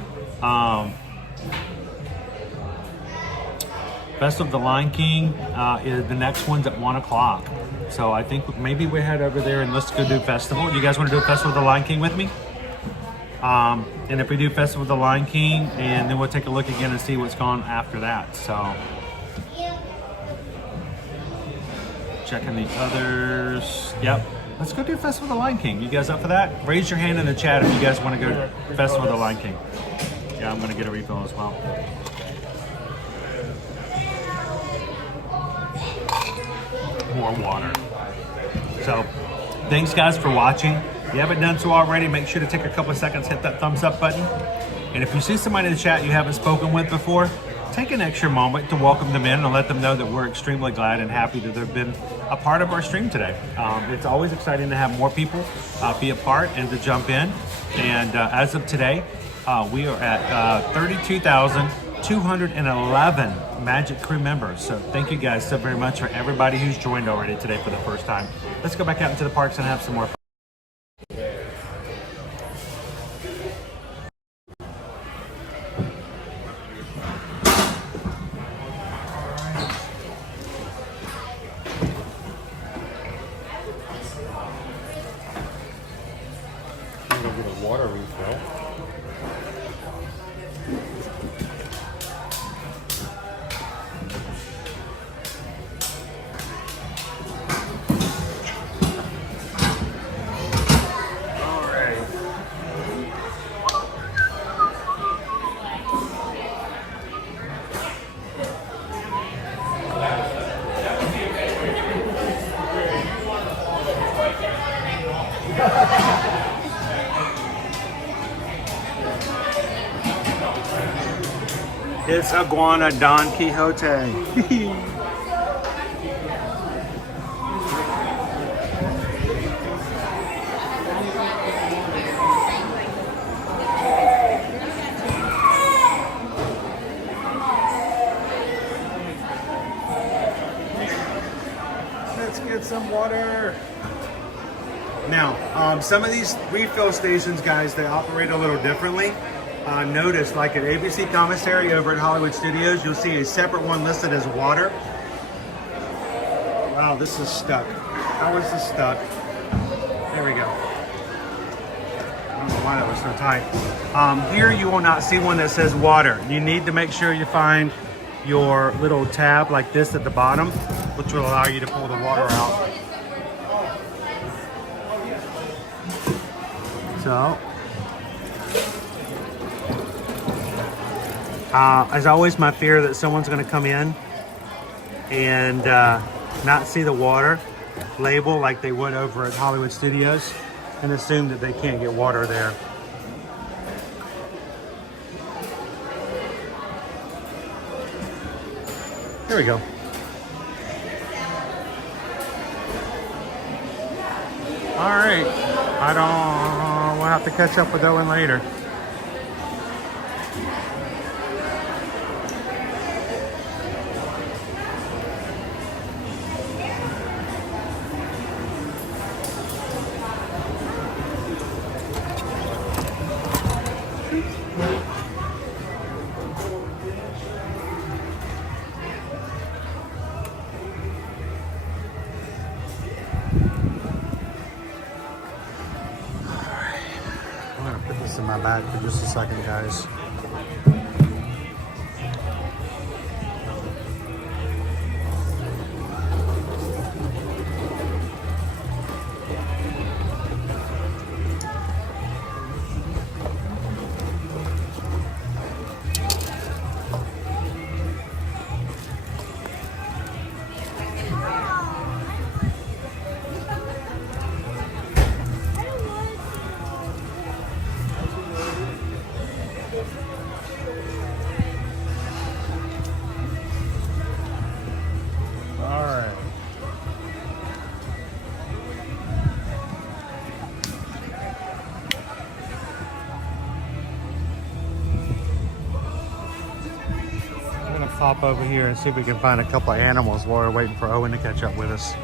Festival of the Lion King is the next one's at 1 o'clock. So I think maybe we head over there and let's go do festival. You guys want to do a Festival of the Lion King with me? And if we do Festival of the Lion King, and then we'll take a look again and see what's gone after that. So checking the others. Yep. Let's go do Festival of the Lion King. You guys up for that? Raise your hand in the chat if you guys want to go to Festival of the Lion King. Yeah, I'm going to get a refill as well. More water. So thanks guys for watching. If you haven't done so already, make sure to take a couple of seconds, hit that thumbs up button. And if you see somebody in the chat you haven't spoken with before, take an extra moment to welcome them in and let them know that we're extremely glad and happy that they've been a part of our stream today. It's always exciting to have more people be a part and to jump in. And as of today, we are at 32,211 Magic Crew members. So thank you guys so very much for everybody who's joined already today for the first time. Let's go back out into the parks and have some more fun. I'm gonna get a water refill. It's Iguana Don Quixote. Let's get some water. Now, some of these refill stations, guys, they operate a little differently. Notice, like at ABC Commissary over at Hollywood Studios, you'll see a separate one listed as water. Wow, this is stuck. How is this stuck? There we go. I don't know why that was so tight. Here you will not see one that says water. You need to make sure you find your little tab like this at the bottom, which will allow you to pull the water out. So, as always, my fear that someone's going to come in and not see the water label like they would over at Hollywood Studios and assume that they can't get water there. There we go. All right. We'll have to catch up with Owen later. In my bag for just a second, guys. Pop over here and see if we can find a couple of animals while we're waiting for Owen to catch up with us.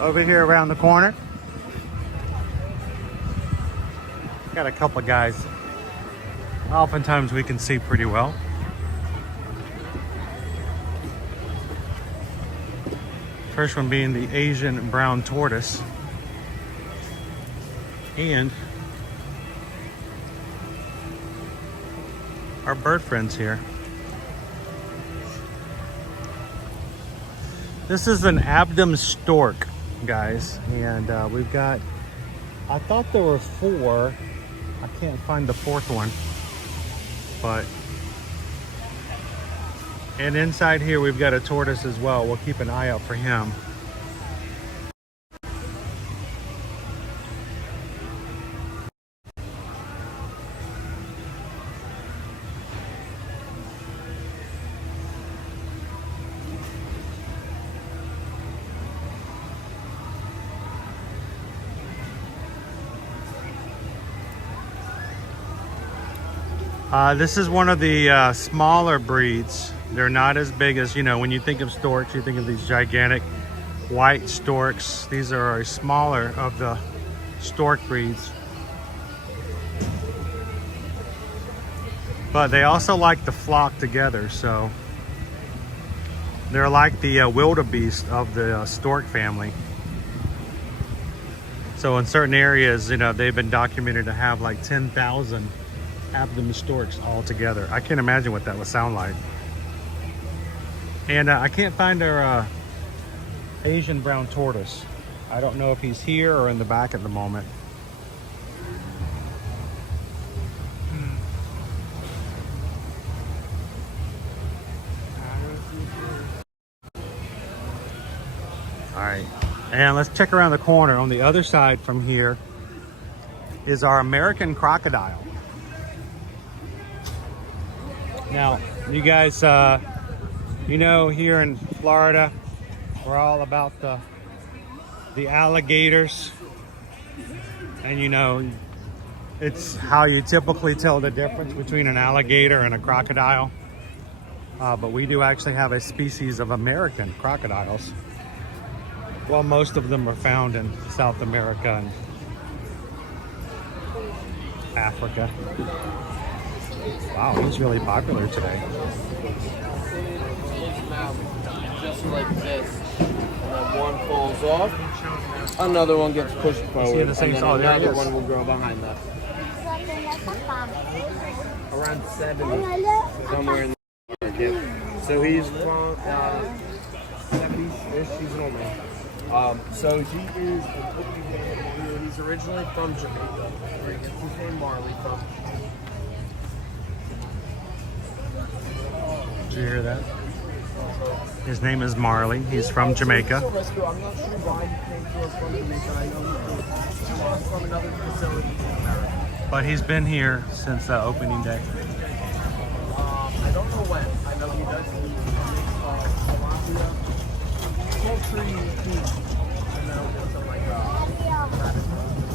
Over here around the corner, got a couple of guys. Oftentimes we can see pretty well. First one being the Asian brown tortoise, and our bird friends here. This is an Abdom stork, guys, and we've got, I thought there were 4. I can't find the 4th one, but and inside here we've got a tortoise as well. We'll keep an eye out for him. This is one of the smaller breeds. They're not as big as, you know, when you think of storks, you think of these gigantic white storks. These are smaller of the stork breeds. But they also like to flock together, so they're like the wildebeest of the stork family. So in certain areas, you know, they've been documented to have like 10,000 Abdom storks all together. I can't imagine what that would sound like. And I can't find our Asian brown tortoise. I don't know if he's here or in the back at the moment. All right, and let's check around the corner. On the other side from here is our American crocodile. Now, you guys, you know, here in Florida, we're all about the alligators. And you know, It's how you typically tell the difference between an alligator and a crocodile. But we do actually have a species of American crocodiles. Well, most of them are found in South America and Africa. Wow, he's really popular today. Just like this. And then one falls off. Another one gets pushed forward. The same, and then oh, there it another is. one will grow behind that. Around 70. Somewhere in the market. So he's from 70-ish. He's an old man. So he is, he's originally from Jamaica. Where he gets his name Marley from. Did you hear that? His name is Marley. He's from Jamaica. I'm not sure why he came to us from Jamaica. I know he was from another facility in America. But he's been here since the opening day. I don't know when. I know he does. He makes tilapia, poultry, meat, and then some like rabbit and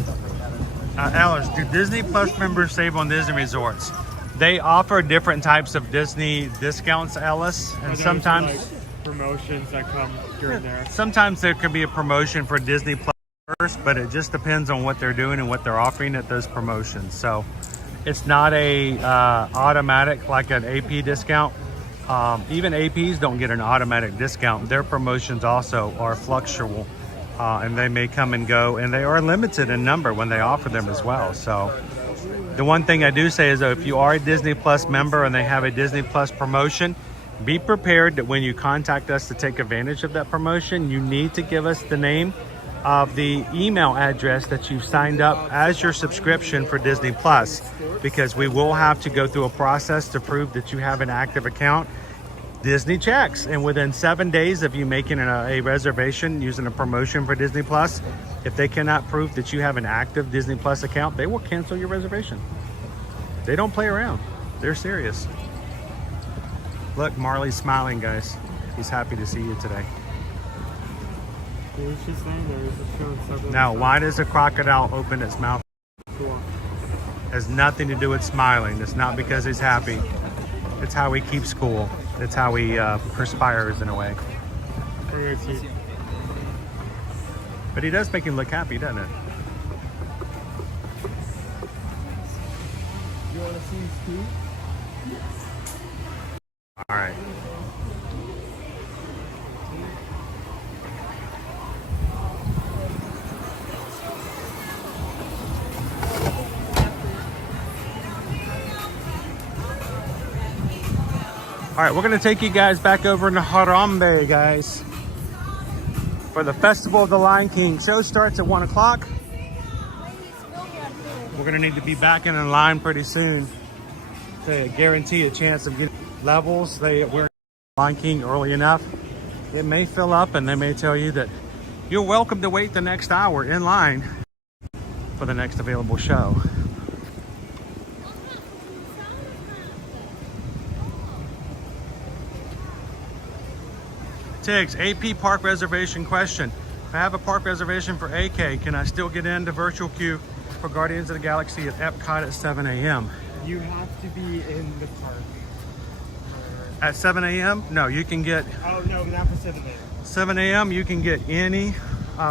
stuff like that. Alice, do Disney Plus members save on Disney resorts? They offer different types of Disney discounts, Alice, and sometimes like promotions that come during there. Sometimes there could be a promotion for Disney Plus first, but it just depends on what they're doing and what they're offering at those promotions. So it's not a automatic like an AP discount. Even APs don't get an automatic discount. Their promotions also are fluctual, and they may come and go, and they are limited in number when they offer them as well. So the one thing I do say is that if you are a Disney Plus member and they have a Disney Plus promotion, be prepared that when you contact us to take advantage of that promotion, you need to give us the name of the email address that you've signed up as your subscription for Disney Plus, because we will have to go through a process to prove that you have an active account. Disney checks, and within 7 days of you making a reservation using a promotion for Disney Plus, if they cannot prove that you have an active Disney Plus account, they will cancel your reservation. They don't play around. They're serious. Look, Marley's smiling, guys. He's happy to see you today. Now, why does a crocodile open its mouth? It has nothing to do with smiling. It's not because he's happy. It's how he keeps cool. It's how he perspires in a way. But he does make him look happy, doesn't it? You want to see Steve? All right. All right, we're gonna take you guys back over into Harambe, guys, for the Festival of the Lion King. Show starts at 1 o'clock. We're gonna need to be back in line pretty soon to guarantee a chance of getting levels. We're Lion King early enough. It may fill up and they may tell you that you're welcome to wait the next hour in line for the next available show. Tiggs, AP park reservation question. If I have a park reservation for AK, can I still get into virtual queue for Guardians of the Galaxy at Epcot at 7 a.m.? You have to be in the park. At 7 a.m.? No, you can get... Oh, no, not for 7 a.m. 7 a.m. you can get any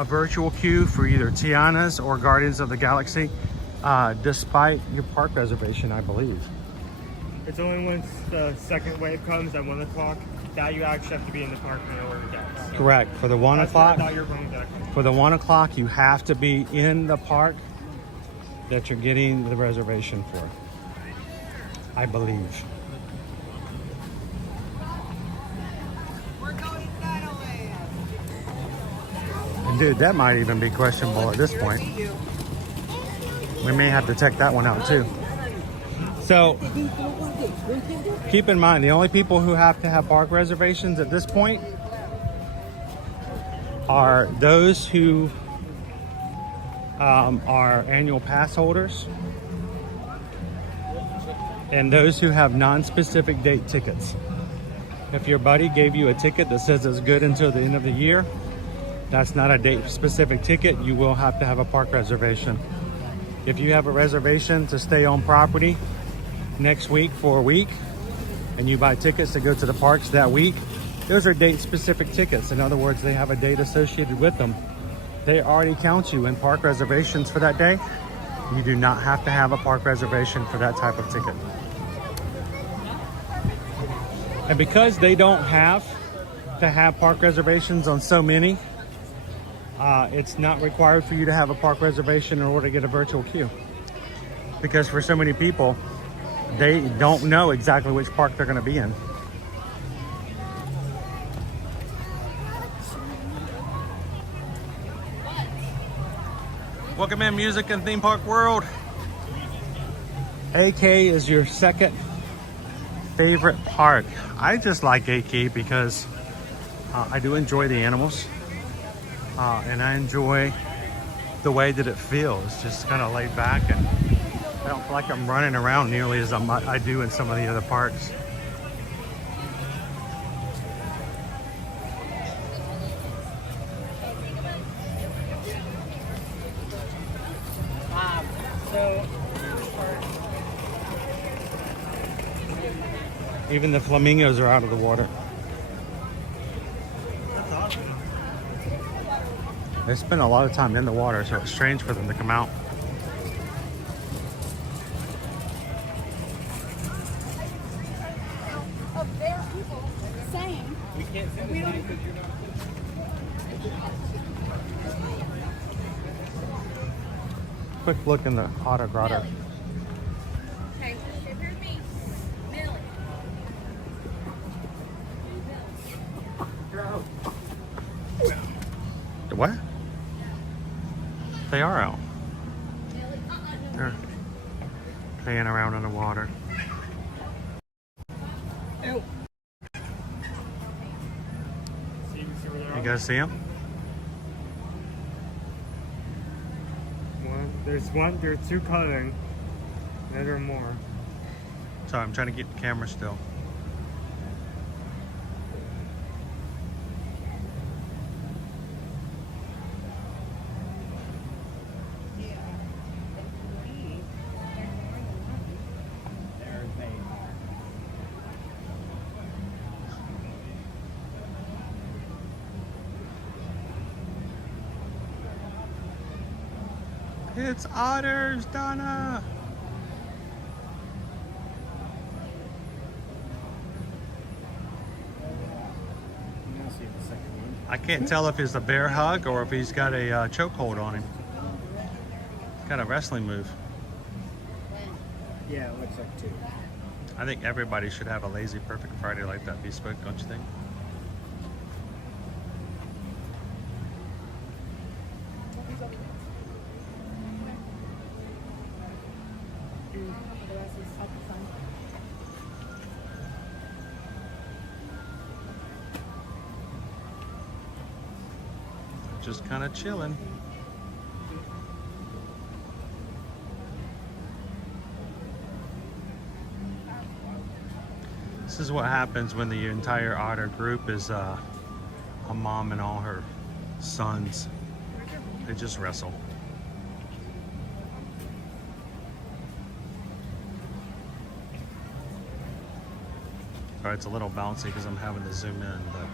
virtual queue for either Tiana's or Guardians of the Galaxy, despite your park reservation, I believe. It's only once the second wave comes at 1 o'clock that you actually have to be in the park in order to get it. Correct. For the 1 o'clock, for the 1 o'clock, you have to be in the park that you're getting the reservation for, I believe. And dude, that might even be questionable at this point. We may have to check that one out too. So keep in mind, the only people who have to have park reservations at this point are those who are annual pass holders and those who have non-specific date tickets. If your buddy gave you a ticket that says it's good until the end of the year, that's not a date specific ticket. You will have to have a park reservation. If you have a reservation to stay on property next week for a week, and you buy tickets to go to the parks that week, those are date-specific tickets. In other words, they have a date associated with them. They already count you in park reservations for that day. You do not have to have a park reservation for that type of ticket. And because they don't have to have park reservations on so many, it's not required for you to have a park reservation in order to get a virtual queue. Because for so many people, they don't know exactly which park they're going to be in. Welcome in, music and theme park world. AK is your second favorite park. I just like AK because I do enjoy the animals, and I enjoy the way that it feels, just kind of laid back, and I don't feel like I'm running around nearly as I do in some of the other parks. Even the flamingos are out of the water. They spend a lot of time in the water, so it's strange for them to come out. We can't send it because you're not. Quick look in the Otter Grotto. Okay, here's me. Millie. What? They are out. They're playing around in the water. You guys see them? There's two coloring. There are more. Sorry, I'm trying to get the camera still. It's otters, Donna! I can't tell if it's a bear hug or if he's got a chokehold on him. Got a wrestling move. Yeah, it looks like two. I think everybody should have a lazy perfect Friday like that bespoke, don't you think? Just kind of chilling. This is what happens when the entire otter group is a mom and all her sons. They just wrestle. Sorry, it's a little bouncy because I'm having to zoom in, but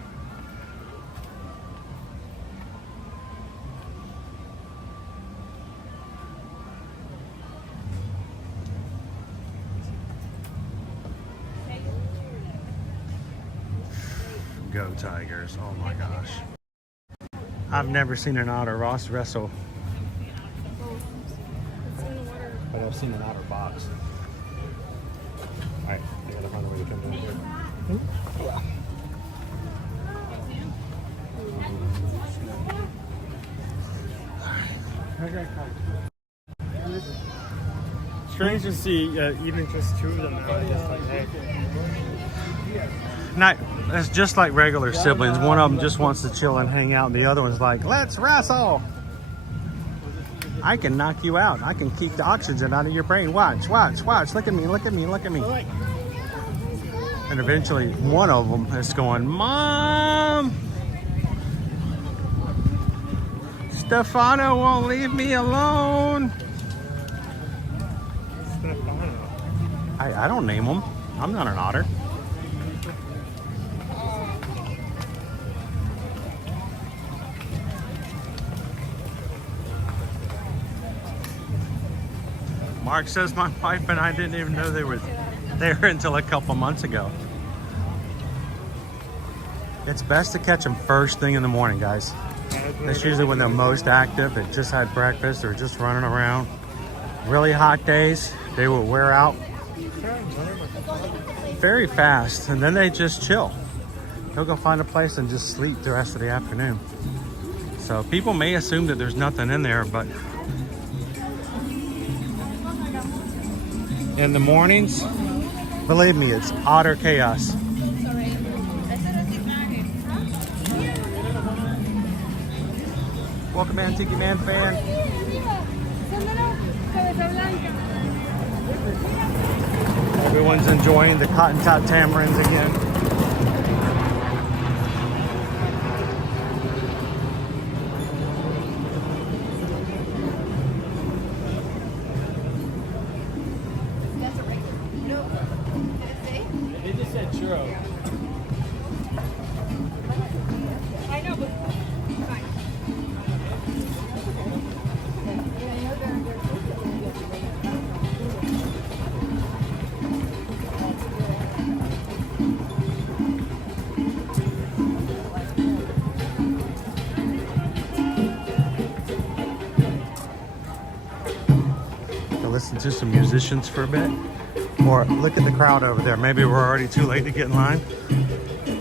go Tigers. Oh my gosh. I've never seen an otter wrestle. But I've seen an otter box. Alright, I gotta find a way to come in here. Yeah. Strange to see even just two of them now. Just like, hey. Not, it's just like regular siblings. One of them just wants to chill and hang out, and the other one's like, let's wrestle. I can knock you out. I can keep the oxygen out of your brain. Watch, watch, watch. Look at me, look at me, look at me. And eventually one of them is going, Mom! Stefano won't leave me alone. gonna find them. I don't name them. I'm not an otter. Mark says my wife and I didn't even know they were there until a couple months ago. It's best to catch them first thing in the morning, guys. That's usually when they're most active. They just had breakfast, they're just running around. Really hot days, they will wear out very fast, and then they just chill. They'll go find a place and just sleep the rest of the afternoon. So people may assume that there's nothing in there, but in the mornings, believe me, it's otter chaos. Welcome, Antique Man fan. Everyone's enjoying the cotton top tamarins again. They just said churro. I know, but fine. Listen to some musicians for a bit, or look at the crowd over there. Maybe we're already too late to get in line.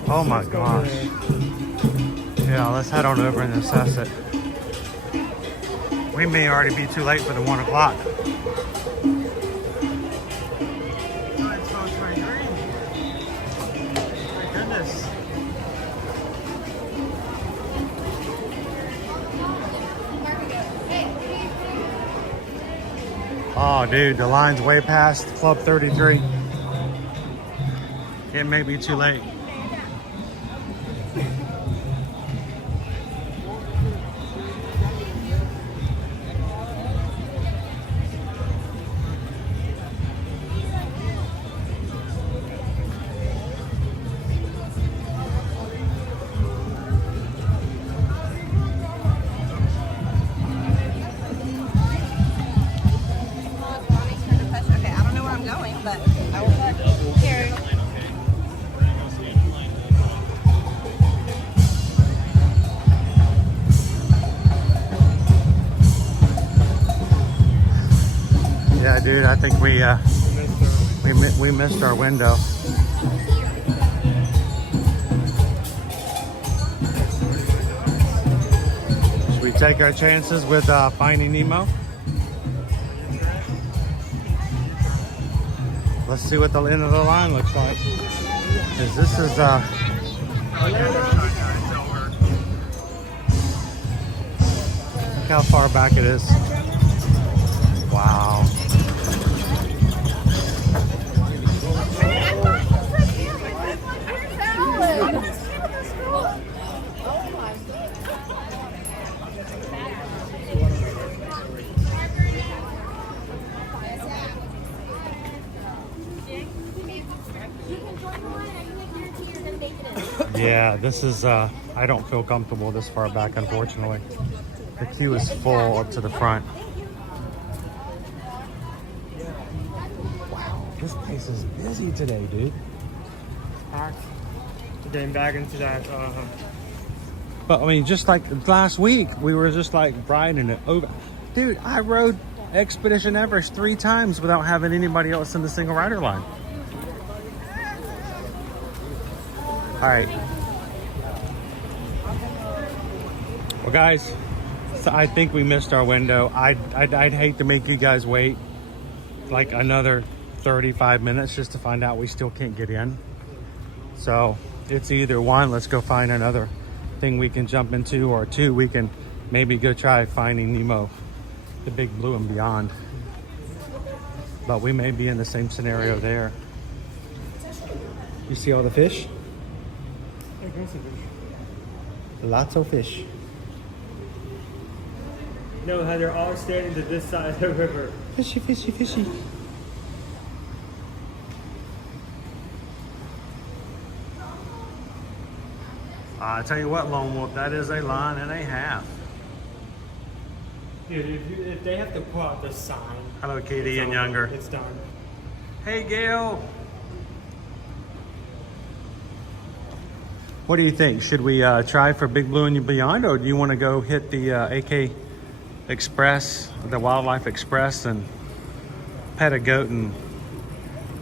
Oh my gosh. Yeah, let's head on over and assess it. We may already be too late for the 1 o'clock. My goodness. Oh, dude, the line's way past Club 33. It may be too late. Yeah, dude, I think we missed our window. Should we take our chances with Finding Nemo? Let's see what the end of the line looks like. Because this is look how far back it is. Wow. Yeah, this is, I don't feel comfortable this far back, unfortunately. The queue is full up to the front. Wow, this place is busy today, dude. Packed. Getting back into that, But I mean, just like last week, we were just like riding it over. Dude, I rode Expedition Everest 3 times without having anybody else in the single rider line. All right. Well, guys, so I think we missed our window. I'd hate to make you guys wait like another 35 minutes just to find out we still can't get in. So it's either one, let's go find another thing we can jump into, or two, we can maybe go try Finding Nemo, the Big Blue and Beyond. But we may be in the same scenario there. You see all the fish? Lots of fish. No, how they're all standing to this side of the river. Fishy, fishy, fishy. I tell you what, Lone Wolf, that is a line and a half. Dude, if they have to put out the sign. Hello, Katie and Younger. It's done. Hey, Gail. What do you think? Should we try for Big Blue and Beyond, or do you want to go hit the AK Express, the Wildlife Express, and pet a goat and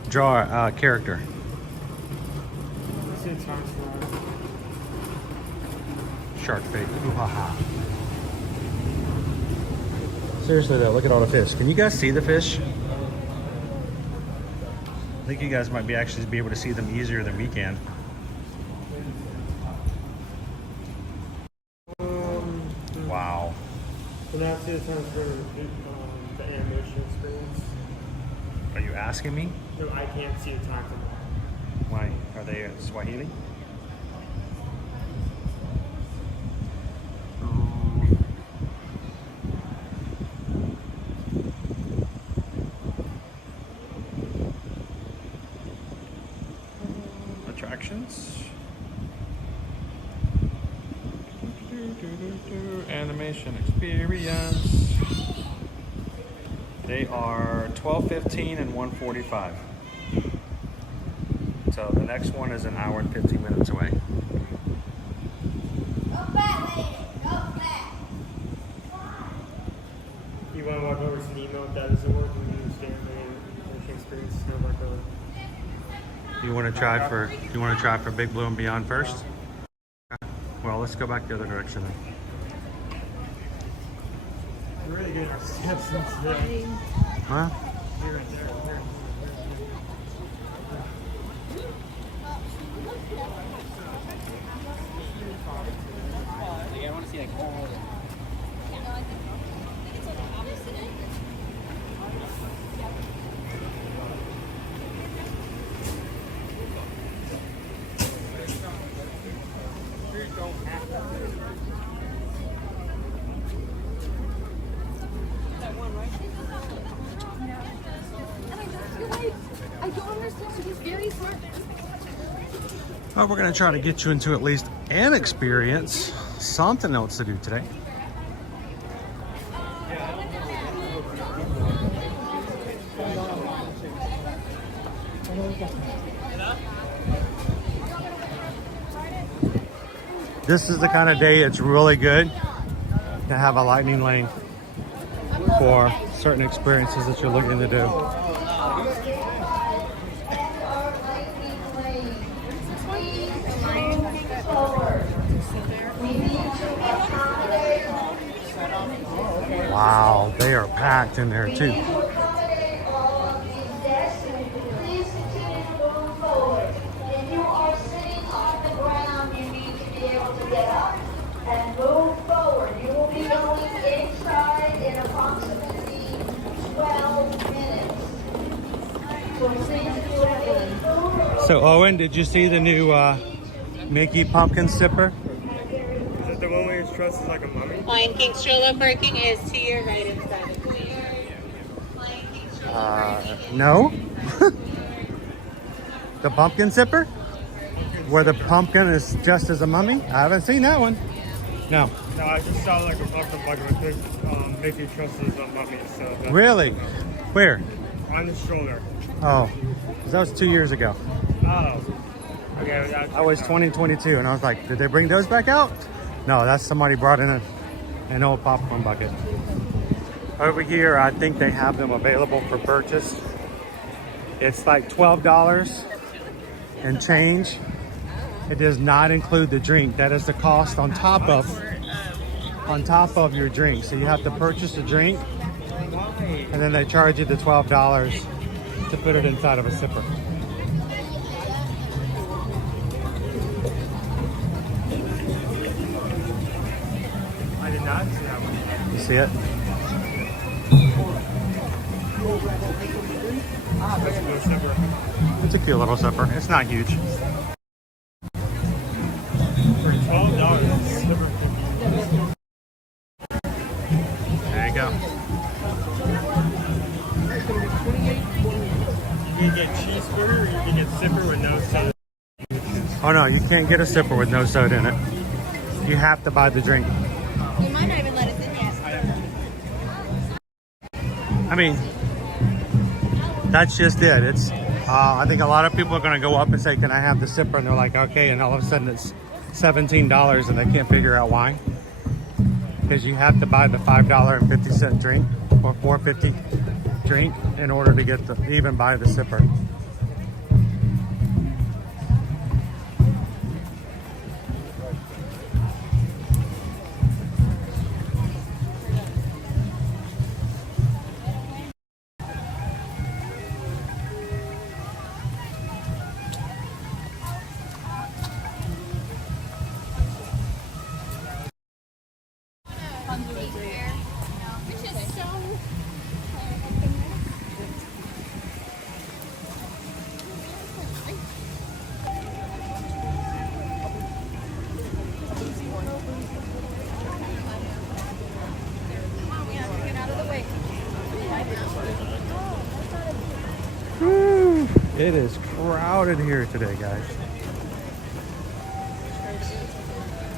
draw a character? Shark bait. Ooh, ha, ha. Seriously though, look at all the fish. Can you guys see the fish? I think you guys might be actually be able to see them easier than we can. Wow. So now see the time for the animation experience. Are you asking me? No, I can't see the time for that. Why? Are they in Swahili? Attractions. Animation experience. They are $12.15 and $1.45. So the next one is an hour and 15 minutes away. You want to walk over to Nemo if that doesn't work and you understand the animation experience? No, walk over. You want to try for Big Blue and Beyond first? Well, let's go back the other direction then. We're really good at our steps today. Huh? You're right there. I want to see like all I don't understand. He's very smart. Well, we're going to try to get you into at least an experience, something else to do today. This is the kind of day it's really good to have a lightning lane for certain experiences that you're looking to do. Wow, they are packed in there too. So Owen, did you see the new Mickey pumpkin sipper? Is it the one where his truss is like a mummy? Lion King stroller parking is to your right inside. No. The pumpkin sipper? Where the pumpkin is just as a mummy? I haven't seen that one. No. No, I just saw like a pumpkin bucket with Mickey trusses on mummies. So Really? Where? on the stroller. Oh, that was 2 years ago. Oh. Okay. I was 2022 and I was like, did they bring those back out? No, that's somebody brought in an old popcorn bucket. Over here, I think they have them available for purchase. It's like $12 and change. It does not include the drink. That is the cost on top of your drink. So you have to purchase a drink and then they charge you the $12 to put it inside of a sipper. I did not see that one. You see it? It's a cute little sipper. It's not huge. For $12, There you go. you can get cheeseburger or you can get sipper with no soda. Oh no, you can't get a sipper with no soda in it. You have to buy the drink. You might not even let us in yet. I mean, that's just it. It's I think a lot of people are going to go up and say, can I have the sipper? And they're like, okay. And all of a sudden it's $17 and they can't figure out why. Because you have to buy the $5.50 drink or $4.50 drink in order to get the even buy the sipper. It is crowded here today, guys.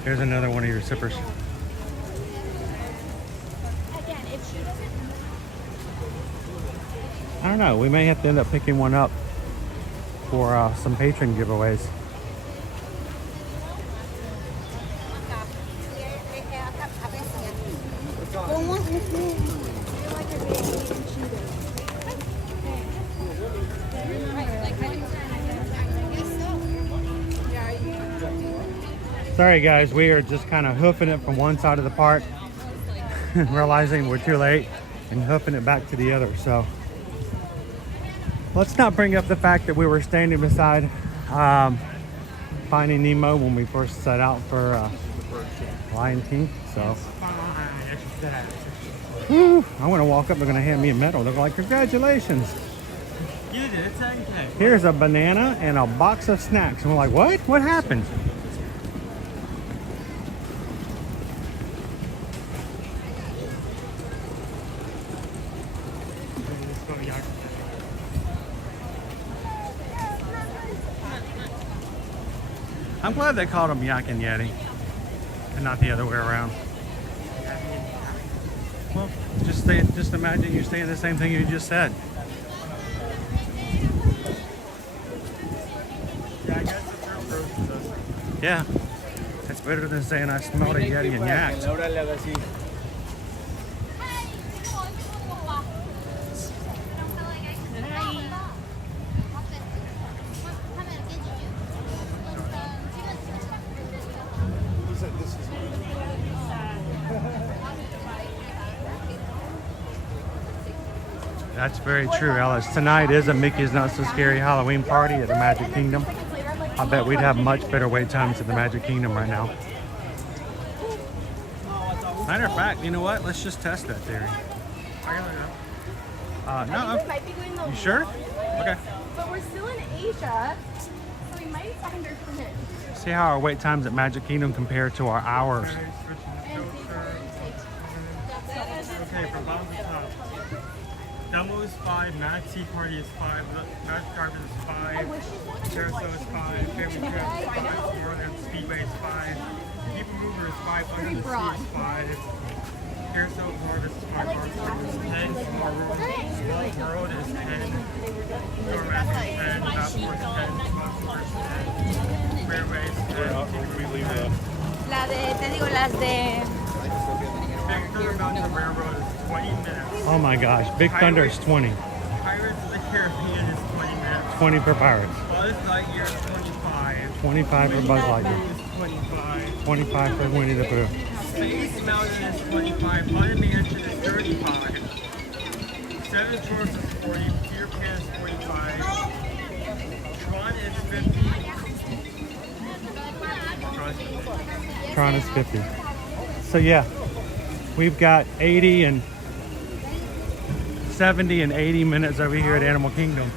Here's another one of your sippers. I don't know. We may have to end up picking one up for some patron giveaways. Sorry guys, we are just kind of hoofing it from one side of the park, realizing we're too late, and hoofing it back to the other. So let's not bring up the fact that we were standing beside Finding Nemo when we first set out for Lion King. So I want to walk up, they're going to hand me a medal. They're like, congratulations. You did it, 10K. Here's a banana and a box of snacks. And we're like, what? What happened? I'm glad they called him Yak and Yeti and not the other way around. Well, just imagine you're saying the same thing you just said. Yeah, it's better than saying I smelled a Yeti and Yak. That's very true, Alice. Tonight is a Mickey's Not So Scary Halloween party at the Magic Kingdom. I bet we'd have much better wait times at the Magic Kingdom right now. Matter of fact, you know what? Let's just test that theory. No, you sure? Okay. But we're still in Asia, so we might find our permit. See how our wait times at Magic Kingdom compare to our hours. Okay, from bottom to top. Dumbo is 5, Magic Sea Party is 5, Magic Carpet is 5, Carousel is 5, Family Trip is 5, Tomorrowland Speedway is 5, Keep a Mover is 5, Under the Sea is 5, Carousel Florida is 5, Barstool is 10, Small World is 10, Doormat is 10, Davenport is 10, Small is 10, Fairway is 10, La de, te digo, las de... Big Thunder Mountain Railroad is 20 minutes. Oh my gosh, Big Thunder is 20. Pirates of the Caribbean is 20 minutes. 20 per Pirates. Buzz Lightyear is 25. 25 for Buzz Lightyear. Is 25. 25 for Winnie the Pooh. Space Mountain is 25. Haunted Mansion is 35. Seven Dwarfs is 40. Peter Pan is 45. Tron is 50. Tron is 50. So yeah, we've got 80 and 70 and 80 minutes over here at Animal Kingdom,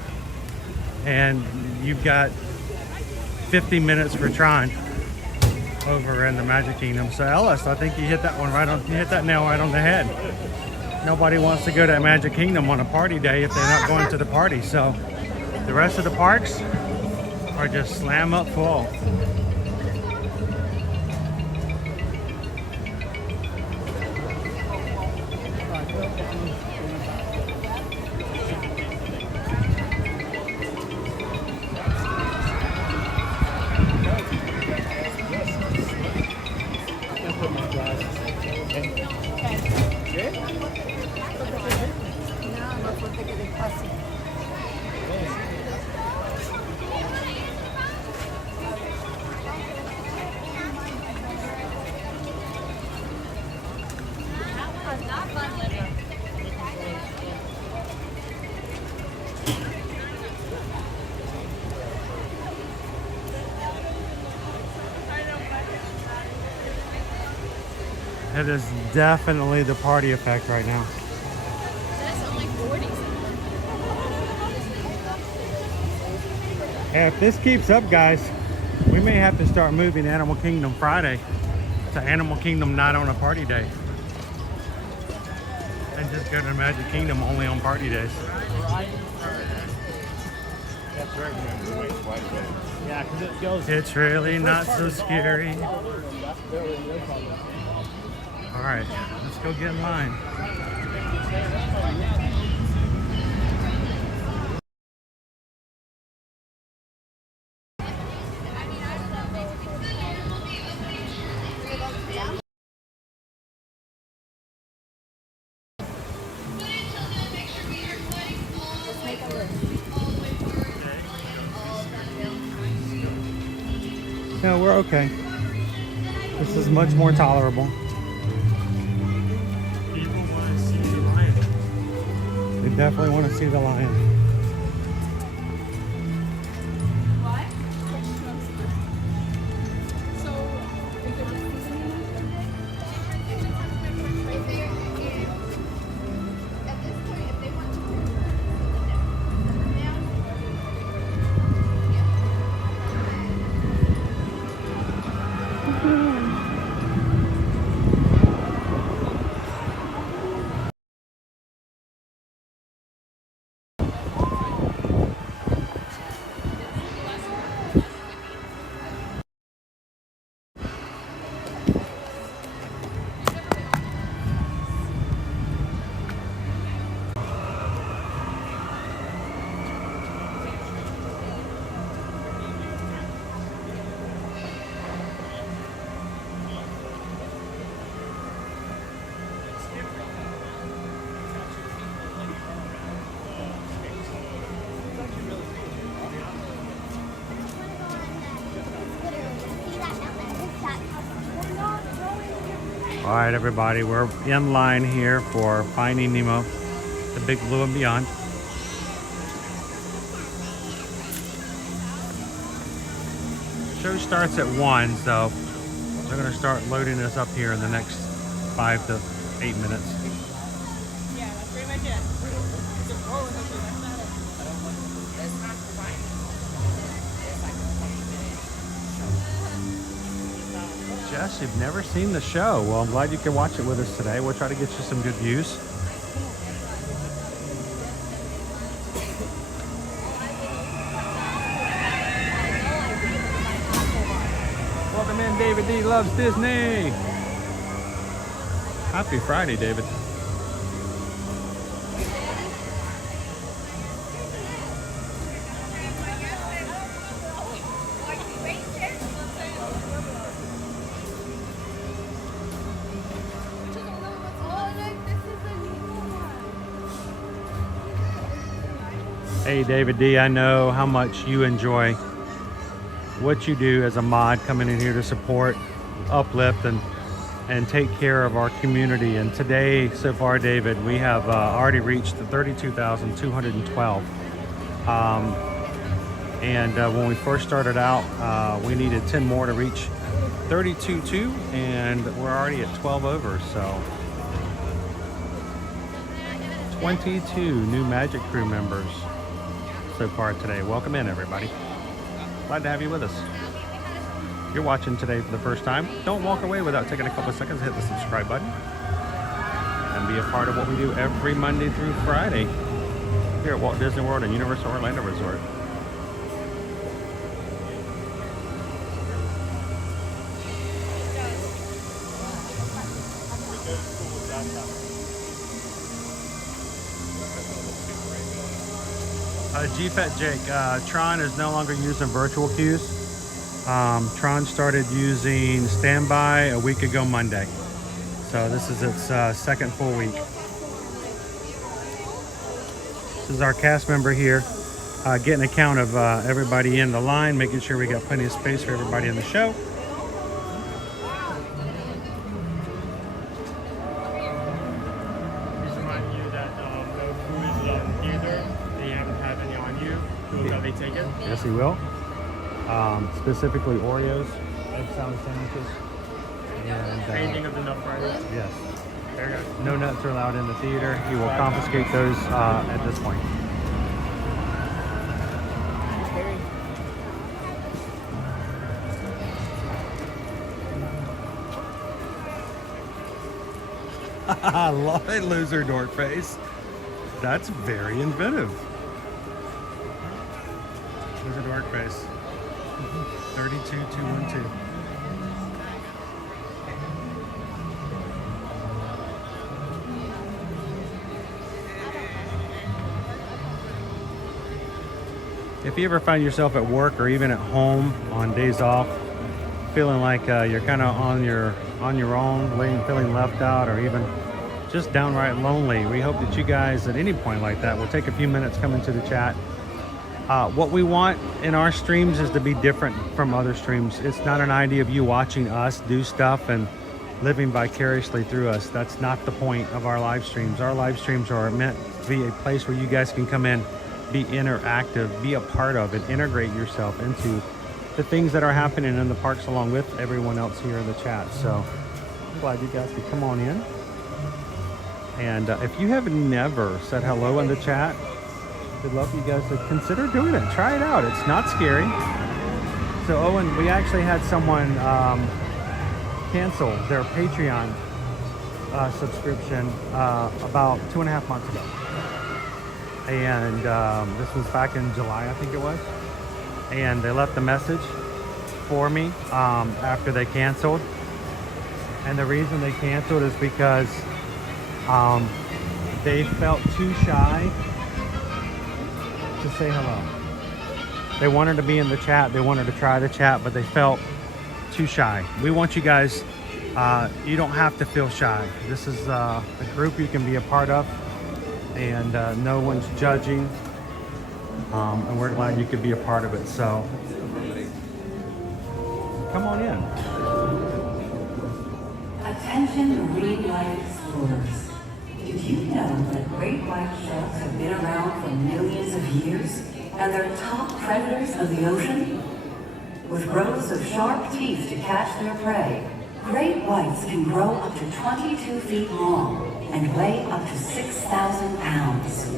and you've got 50 minutes for Tron over in the Magic Kingdom. So Ellis, I think you hit that one right on. You hit that nail right on the head. Nobody wants to go to Magic Kingdom on a party day if they're not going to the party. So the rest of the parks are just slam up full. It is definitely the party effect right now. That's only 40. Yeah, if this keeps up, guys, we may have to start moving Animal Kingdom Friday to Animal Kingdom not on a party day. And just go to Magic Kingdom only on party days. That's right. Yeah, because it goes. It's really not so scary. All right, let's go get in line. No, we're okay. This is much more tolerable. People want to see the lion. They definitely want to see the lion. What? All right, everybody, we're in line here for Finding Nemo, the Big Blue and Beyond. Show starts at 1, so they're going to start loading us up here in the next 5 to 8 minutes. Yeah, that's pretty much it. Jess, you've never seen the show. Well, I'm glad you can watch it with us today. We'll try to get you some good views. Welcome in, David D. Loves Disney. Happy Friday, David. Hey, David D, I know how much you enjoy what you do as a mod, coming in here to support, uplift, and take care of our community. And today, so far, David, we have already reached the 32,212. When we first started out, we needed 10 more to reach 32.2, and we're already at 12 over, so 22 new Magic Crew members so far today. Welcome in, everybody. Glad to have you with us. If you're watching today for the first time, don't walk away without taking a couple of seconds to hit the subscribe button and be a part of what we do every Monday through Friday here at Walt Disney World and Universal Orlando Resort. GFET Jake, Tron is no longer using virtual queues. Tron started using standby a week ago Monday. So this is its second full week. This is our cast member here, getting a count of everybody in the line, making sure we got plenty of space for everybody in the show. Yes, he will. Specifically Oreos, egg salad sandwiches, And, Anything of the nut variety? yes. There you go. No nuts are allowed in the theater. He will confiscate those at this point. I love it, loser dork face. That's very inventive. Loser dork face. 32212. If you ever find yourself at work or even at home on days off, feeling like you're kind of on your own, feeling left out, or even just downright lonely, we hope that you guys at any point like that will take a few minutes, come into the chat. What we want in our streams is to be different from other streams. It's not an idea of you watching us do stuff and living vicariously through us. That's not the point of our live streams. Our live streams are meant to be a place where you guys can come in, be interactive, be a part of, and integrate yourself into the things that are happening in the parks along with everyone else here in the chat. So I'm glad you guys could come on in. And if you have never said hello in the chat, we'd love you guys to consider doing it. Try it out. It's not scary. So Owen, we actually had someone cancel their Patreon subscription about 2.5 months ago. And this was back in July, I think it was. And they left a message for me after they canceled. And the reason they canceled is because they felt too shy to say hello. They wanted to be in the chat, they wanted to try the chat, but they felt too shy. We want you guys, you don't have to feel shy. This is a group you can be a part of, and no one's judging, and we're glad you could be a part of it. So come on in. Attention marine life explorers. Did you know that great white sharks have been around for millions of years and they're top predators of the ocean? With rows of sharp teeth to catch their prey, great whites can grow up to 22 feet long and weigh up to 6,000 pounds.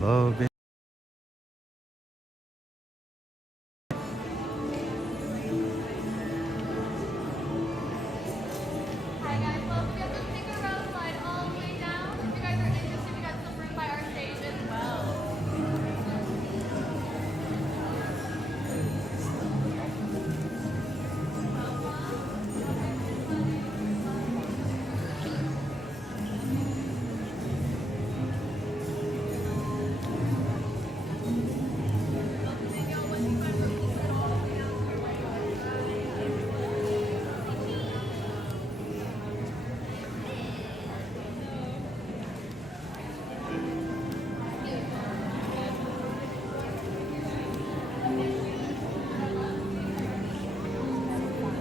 Hello, Ben.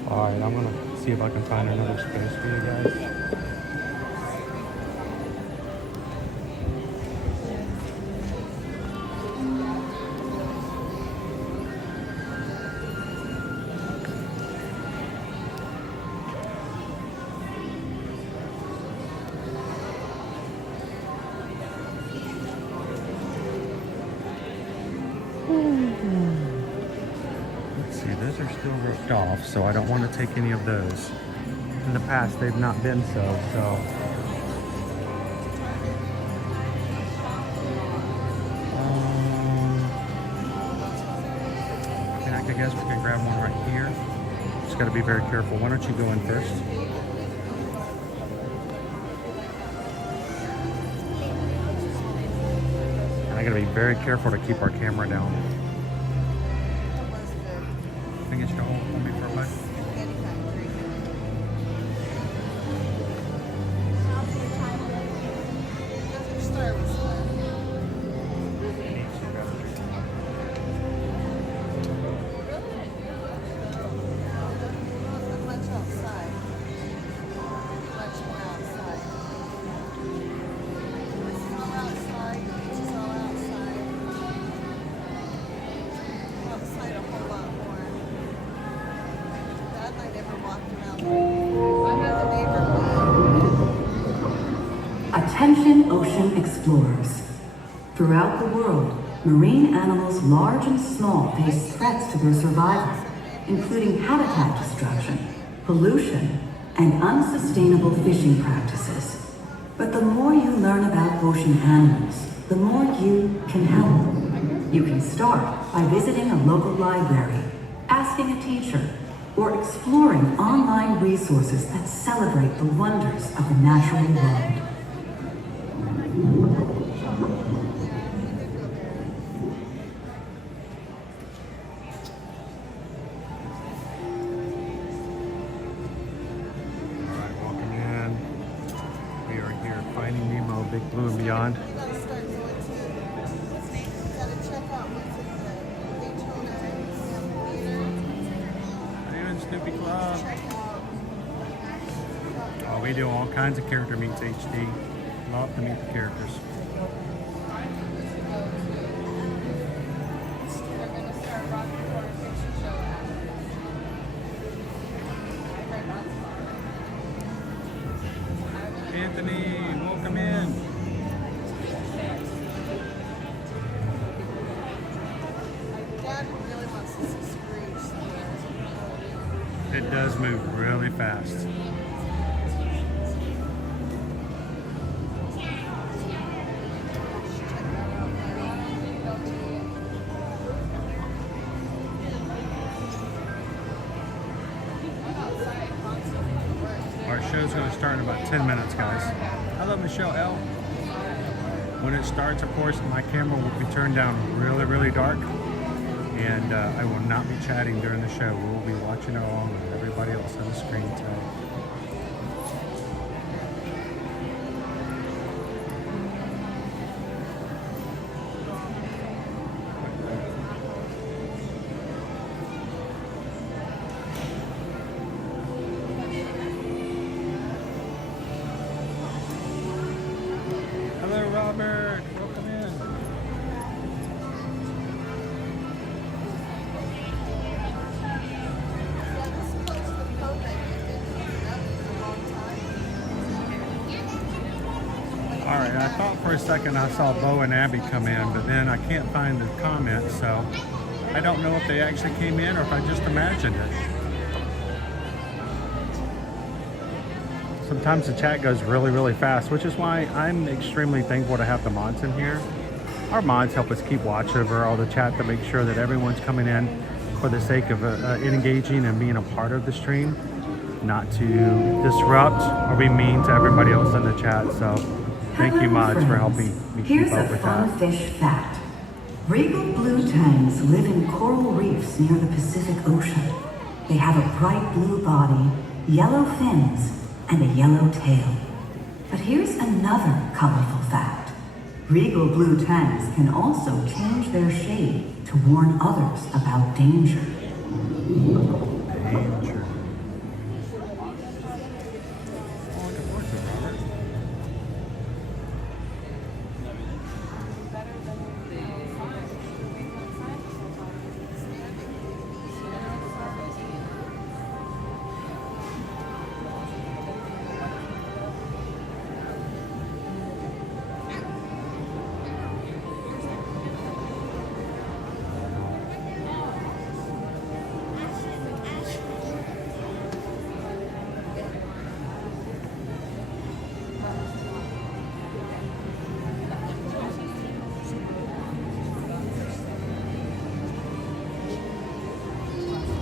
All right, I'm gonna see if I can find another space for you guys. Those are still roped off, so I don't want to take any of those. In the past, they've not been so. And I guess we can grab one right here. Just got to be very careful. Why don't you go in first? And I got to be very careful to keep our camera down. Attention ocean explorers. Throughout the world, marine animals large and small face threats to their survival, including habitat destruction, pollution, and unsustainable fishing practices. But the more you learn about ocean animals, the more you can help. You can start by visiting a local library, asking a teacher, or exploring online resources that celebrate the wonders of the natural world. Big Blue and Beyond. Even Snoopy Club. Oh, we do all kinds of character meets HD. Love to meet the characters. Anthony, welcome in. It does move really fast. Our show's going to start in about 10 minutes, guys. Hello, Michelle L. When it starts, of course, my camera will be turned down really, really dark. And I will not be chatting during the show. We will be watching along with everybody else on the screen today. Hello, Robert. Welcome in. Alright, I thought for a second I saw Bo and Abby come in, but then I can't find the comments, so I don't know if they actually came in or if I just imagined it. Sometimes the chat goes really, really fast, which is why I'm extremely thankful to have the mods in here. Our mods help us keep watch over all the chat to make sure that everyone's coming in for the sake of engaging and being a part of the stream, not to disrupt or be mean to everybody else in the chat. So thank you, mods, for helping me keep up with that. Here's a fun fish fact. Regal blue tangs live in coral reefs near the Pacific Ocean. They have a bright blue body, yellow fins, and a yellow tail. But here's another colorful fact. Regal blue tangs can also change their shade to warn others about danger. Danger.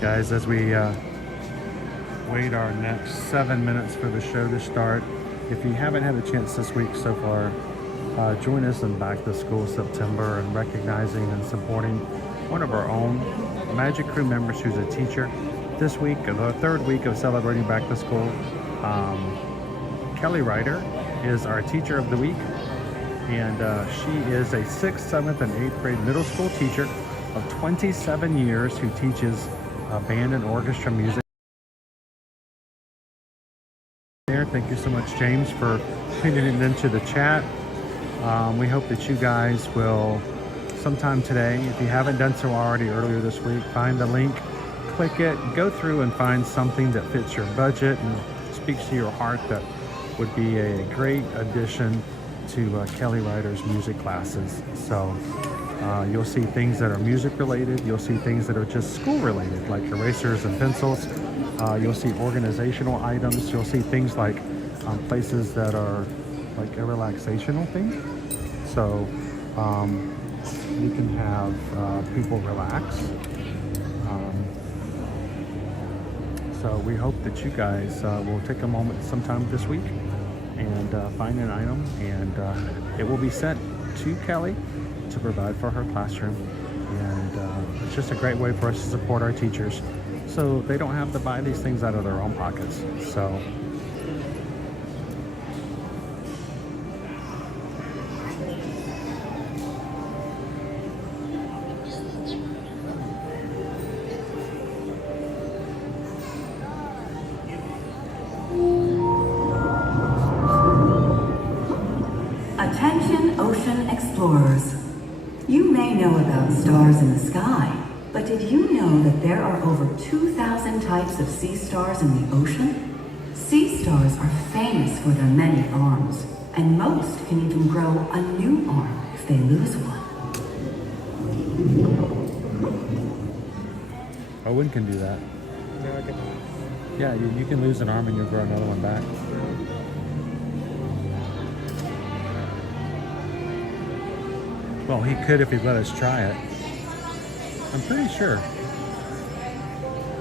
Guys, as we wait our next 7 minutes for the show to start, if you haven't had a chance this week so far, join us in Back to School September and recognizing and supporting one of our own Magic Crew members who's a teacher. This week, the third week of celebrating Back to School, Kelly Ryder is our Teacher of the Week, and she is a 6th, 7th, and 8th grade middle school teacher of 27 years who teaches band and orchestra music. Thank you so much, James, for putting it into the chat. We hope that you guys will sometime today, if you haven't done so already earlier this week, find the link, click it, go through and find something that fits your budget and speaks to your heart that would be a great addition to Kelly Ryder's music classes. So you'll see things that are music related. You'll see things that are just school related, like erasers and pencils. You'll see organizational items. You'll see things like places that are like a relaxational thing. So you can have people relax. So we hope that you guys will take a moment sometime this week and find an item, and it will be sent to Kelly to provide for her classroom. And it's just a great way for us to support our teachers so they don't have to buy these things out of their own pockets. So Attention ocean explorers. You may know about stars in the sky, but did you know that there are over 2,000 types of sea stars in the ocean? Sea stars are famous for their many arms, and most can even grow a new arm if they lose one. Owen can do that. No, I cannot. Yeah, you can lose an arm and you'll grow another one back. Well, he could if he'd let us try it. I'm pretty sure.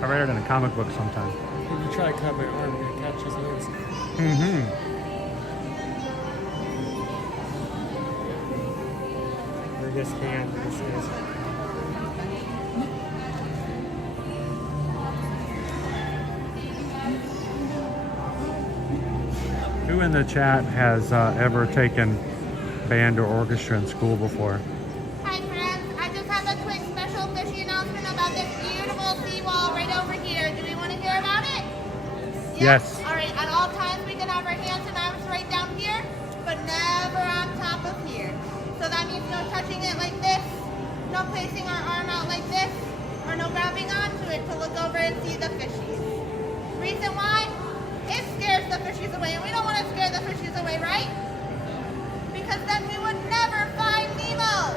I read it in a comic book sometime. If you try to cut my arm, you're gonna catch his hands. Mm-hmm. Or this hand, this is. Who in the chat has ever taken band or orchestra in school before? Hi friends, I just have a quick special fishy announcement about this beautiful seawall right over here. Do we want to hear about it? Yes. Alright, at all times we can have our hands and arms right down here, but never on top of here. So that means no touching it like this, no placing our arm out like this, or no grabbing onto it to look over and see the fishies. Reason why? It scares the fishies away, and we don't want to scare the fishies away, right? Because then we would never find Nemo.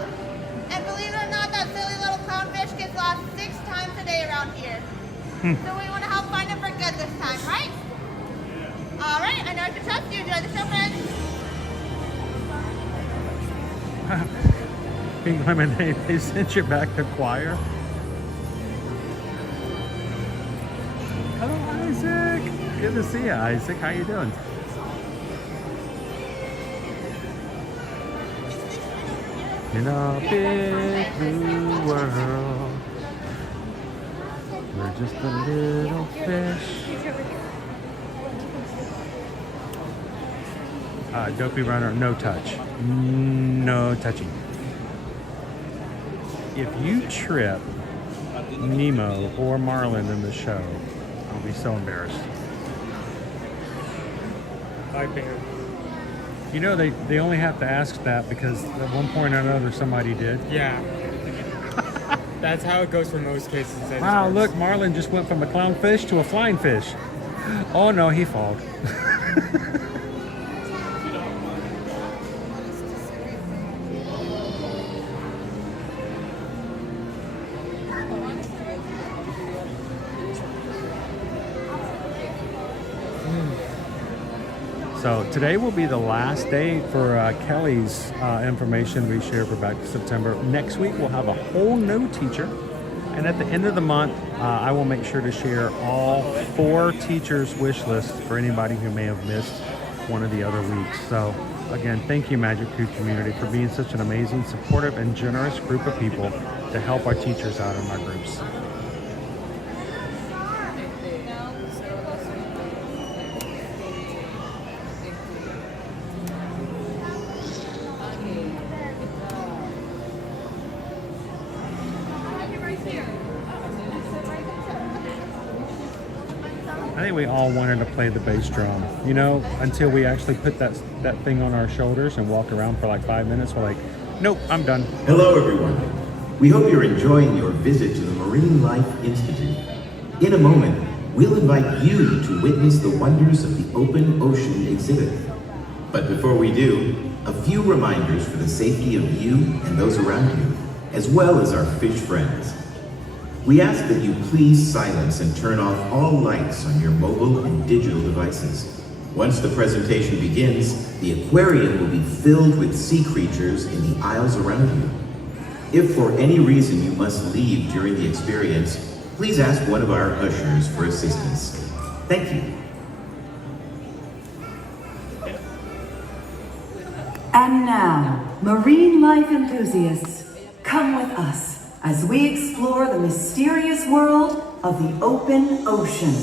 And believe it or not, that silly little clownfish gets lost 6 times a day around here. So we want to help find him for good this time, right? All right, I know I can trust you. Enjoy the show, friends. Pink Lemonade, they sent you back to choir. Hello, Isaac. Good to see you, Isaac. How you doing? In a big blue world, we're just a little fish. Dopey Runner, no touch. No touching. If you trip Nemo or Marlin in the show, I'll be so embarrassed. I bear. You know, they only have to ask that because at one point or another somebody did. Yeah. That's how it goes for most cases. Wow, look, Marlin just went from a clownfish to a flying fish. Oh no, he fogged. So today will be the last day for Kelly's information we share for back to September. Next week we'll have a whole new teacher. And at the end of the month, I will make sure to share all 4 teachers' wish lists for anybody who may have missed one of the other weeks. So again, thank you Magic Crew community for being such an amazing, supportive, and generous group of people to help our teachers out in our groups. I think we all wanted to play the bass drum, you know, until we actually put that thing on our shoulders and walked around for like 5 minutes. We're like, nope, I'm done. Hello, everyone. We hope you're enjoying your visit to the Marine Life Institute. In a moment, we'll invite you to witness the wonders of the open ocean exhibit. But before we do, a few reminders for the safety of you and those around you, as well as our fish friends. We ask that you please silence and turn off all lights on your mobile and digital devices. Once the presentation begins, the aquarium will be filled with sea creatures in the aisles around you. If for any reason you must leave during the experience, please ask one of our ushers for assistance. Thank you. And now, marine life enthusiasts, come with us as we explore the mysterious world of the open ocean.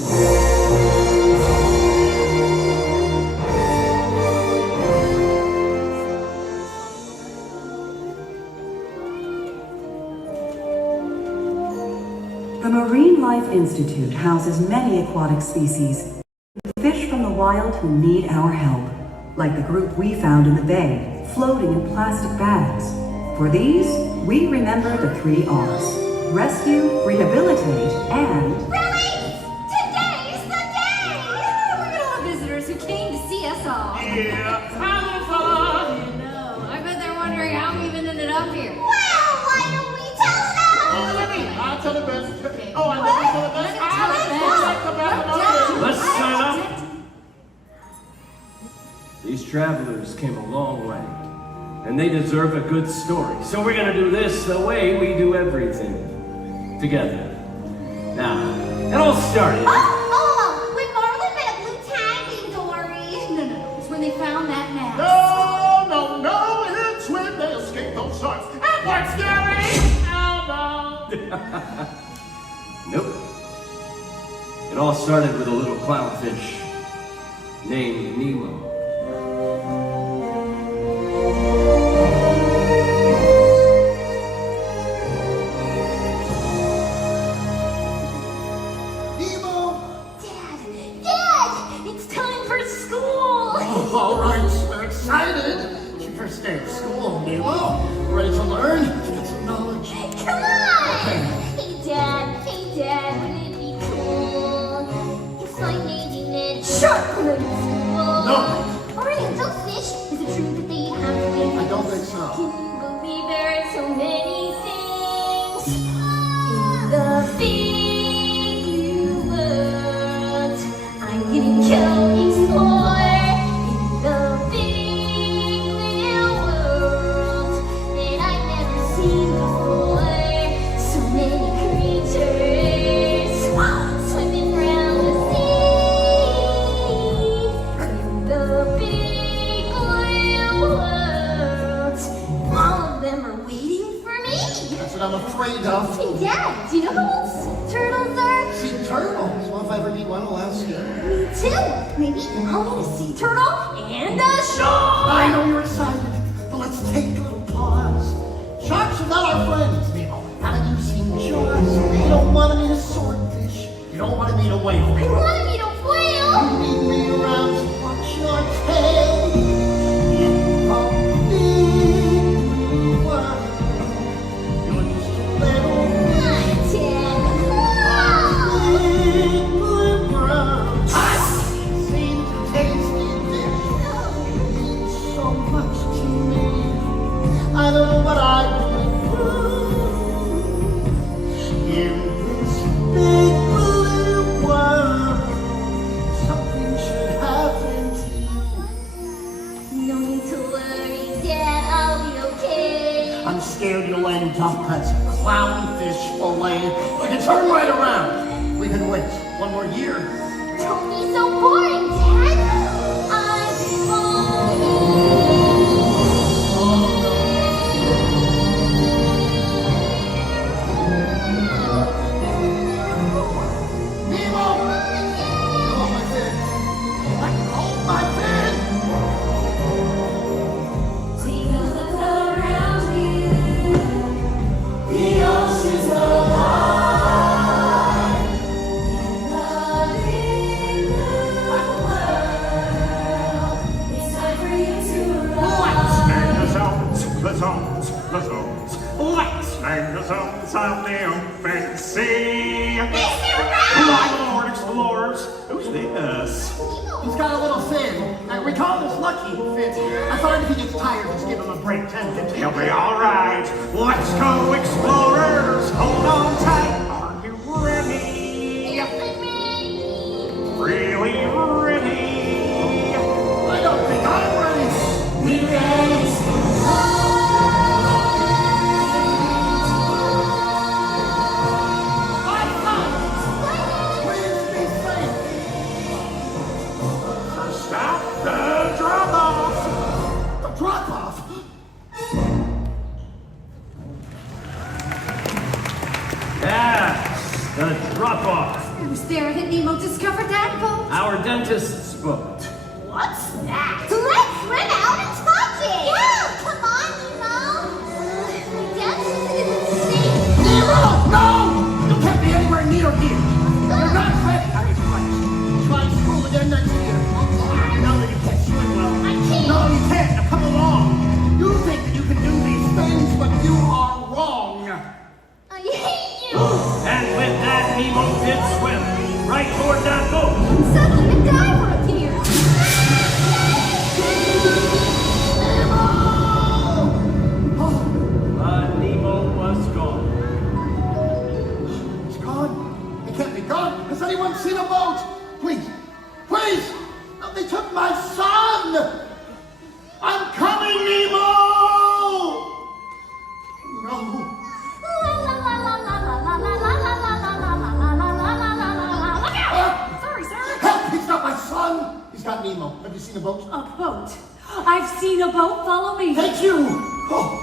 The Marine Life Institute houses many aquatic species, fish from the wild who need our help, like the group we found in the bay, floating in plastic bags. For these, we remember the 3 R's: rescue, rehabilitate, and... Really? Today's the day! Look at all the visitors who came to see us all. Yeah, having fun! I know. I bet they're wondering how we even ended up here. Well, why don't we tell them? Oh, let me. I'll tell the best. Oh, I never tell the best. Let's sign up. These travelers came a long way, and they deserve a good story. So we're gonna do this the way we do everything. Together. Now, it all started. Oh, when Marlon met a blue tagging Dory. No. It's when they found that mask. No. It's when they escaped those sharks. And what's scary? Oh, no. Nope. It all started with a little clownfish named Nemo. All right, we're excited. It's your first day of school, Nemo. Ready to learn? Get some knowledge. Come on! Hey, Dad, wouldn't it be cool if I named it Shark School? No. Are angelfish? Is it true that they have wings? I don't think so. Can you believe there are so many things in the big blue world? I'm gonna go explore. I'm afraid of. Hey, Dad, do you know how old turtles are? Sea turtles? Well, if I ever meet one, I'll ask you. Me too. Maybe I'll meet a sea turtle and a shark. I know you're excited, but let's take a little pause. Sharks are not our friends, Nemo. Haven't you seen Jaws? You don't want to meet a swordfish. You don't want to meet a whale. I want to meet a whale. You need me around to watch your tail. In a big blue world. I don't know what I would do in this big blue world. Something should happen to you. No need to worry, Dad, I'll be okay. I'm scared you'll end up as clownfish fillet. We can turn right around. We can wait 1 more year. Don't be so boring, Dad. I've been longing. Let's hang the zones out the open sea. My Lord, explore explorers. Who's this? He's got a little fin. We call this Lucky Fit. I thought if he gets tired, just give him a break. He'll be all right. Let's go, explorers. Hold on tight. Are you ready? Really ready? I don't think I'm ready. We're ready. Stop the drop-off! The drop-off? Yes, the drop-off. It was there that Nemo discovered that boat. Our dentist's boat. What's that? Let's swim out and touch it! Yeah, come on, Nemo! My dad says it isn't safe. Nemo! No! You can't be anywhere near here. You're not ready. I mean, try school again next year. Now that you can't swim well. I can't. No, you can't. Now come along. You think that you can do these things, but you are wrong. I hate you! And with that, Nemo did swim right toward that boat. Suddenly a diver appeared. But Nemo was gone. He's gone. He can't be gone. Has anyone seen a boat? Please. Please! No, they took my son! I'm coming, Nemo! No. Sorry, sir. Help! He's got my son! He's got Nemo. Have you seen a boat? A boat. I've seen a boat. Follow me. Thank you! Oh.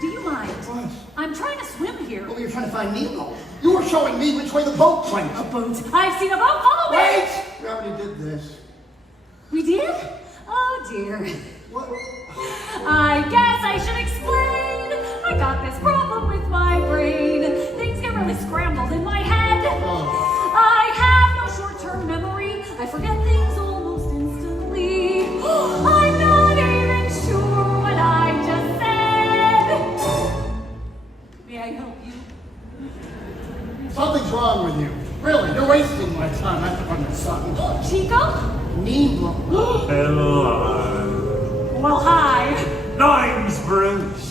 Do you mind? What? I'm trying to swim here. Oh, you're trying to find Nemo. You were showing me which way the boat went. A boat. I've seen a boat. Follow me. Wait! We already did this. We did? Oh dear. What? I guess I should explain. I got this problem with my brain. Things get really scrambled in my head. I have no short-term memory. I forget things almost instantly. I'm not even sure what I just said. May I help you? Something's wrong with you. Really, you're wasting my time. I have to find my son. Chico? Nemo. Hello. Well, hi. Name's Bruce.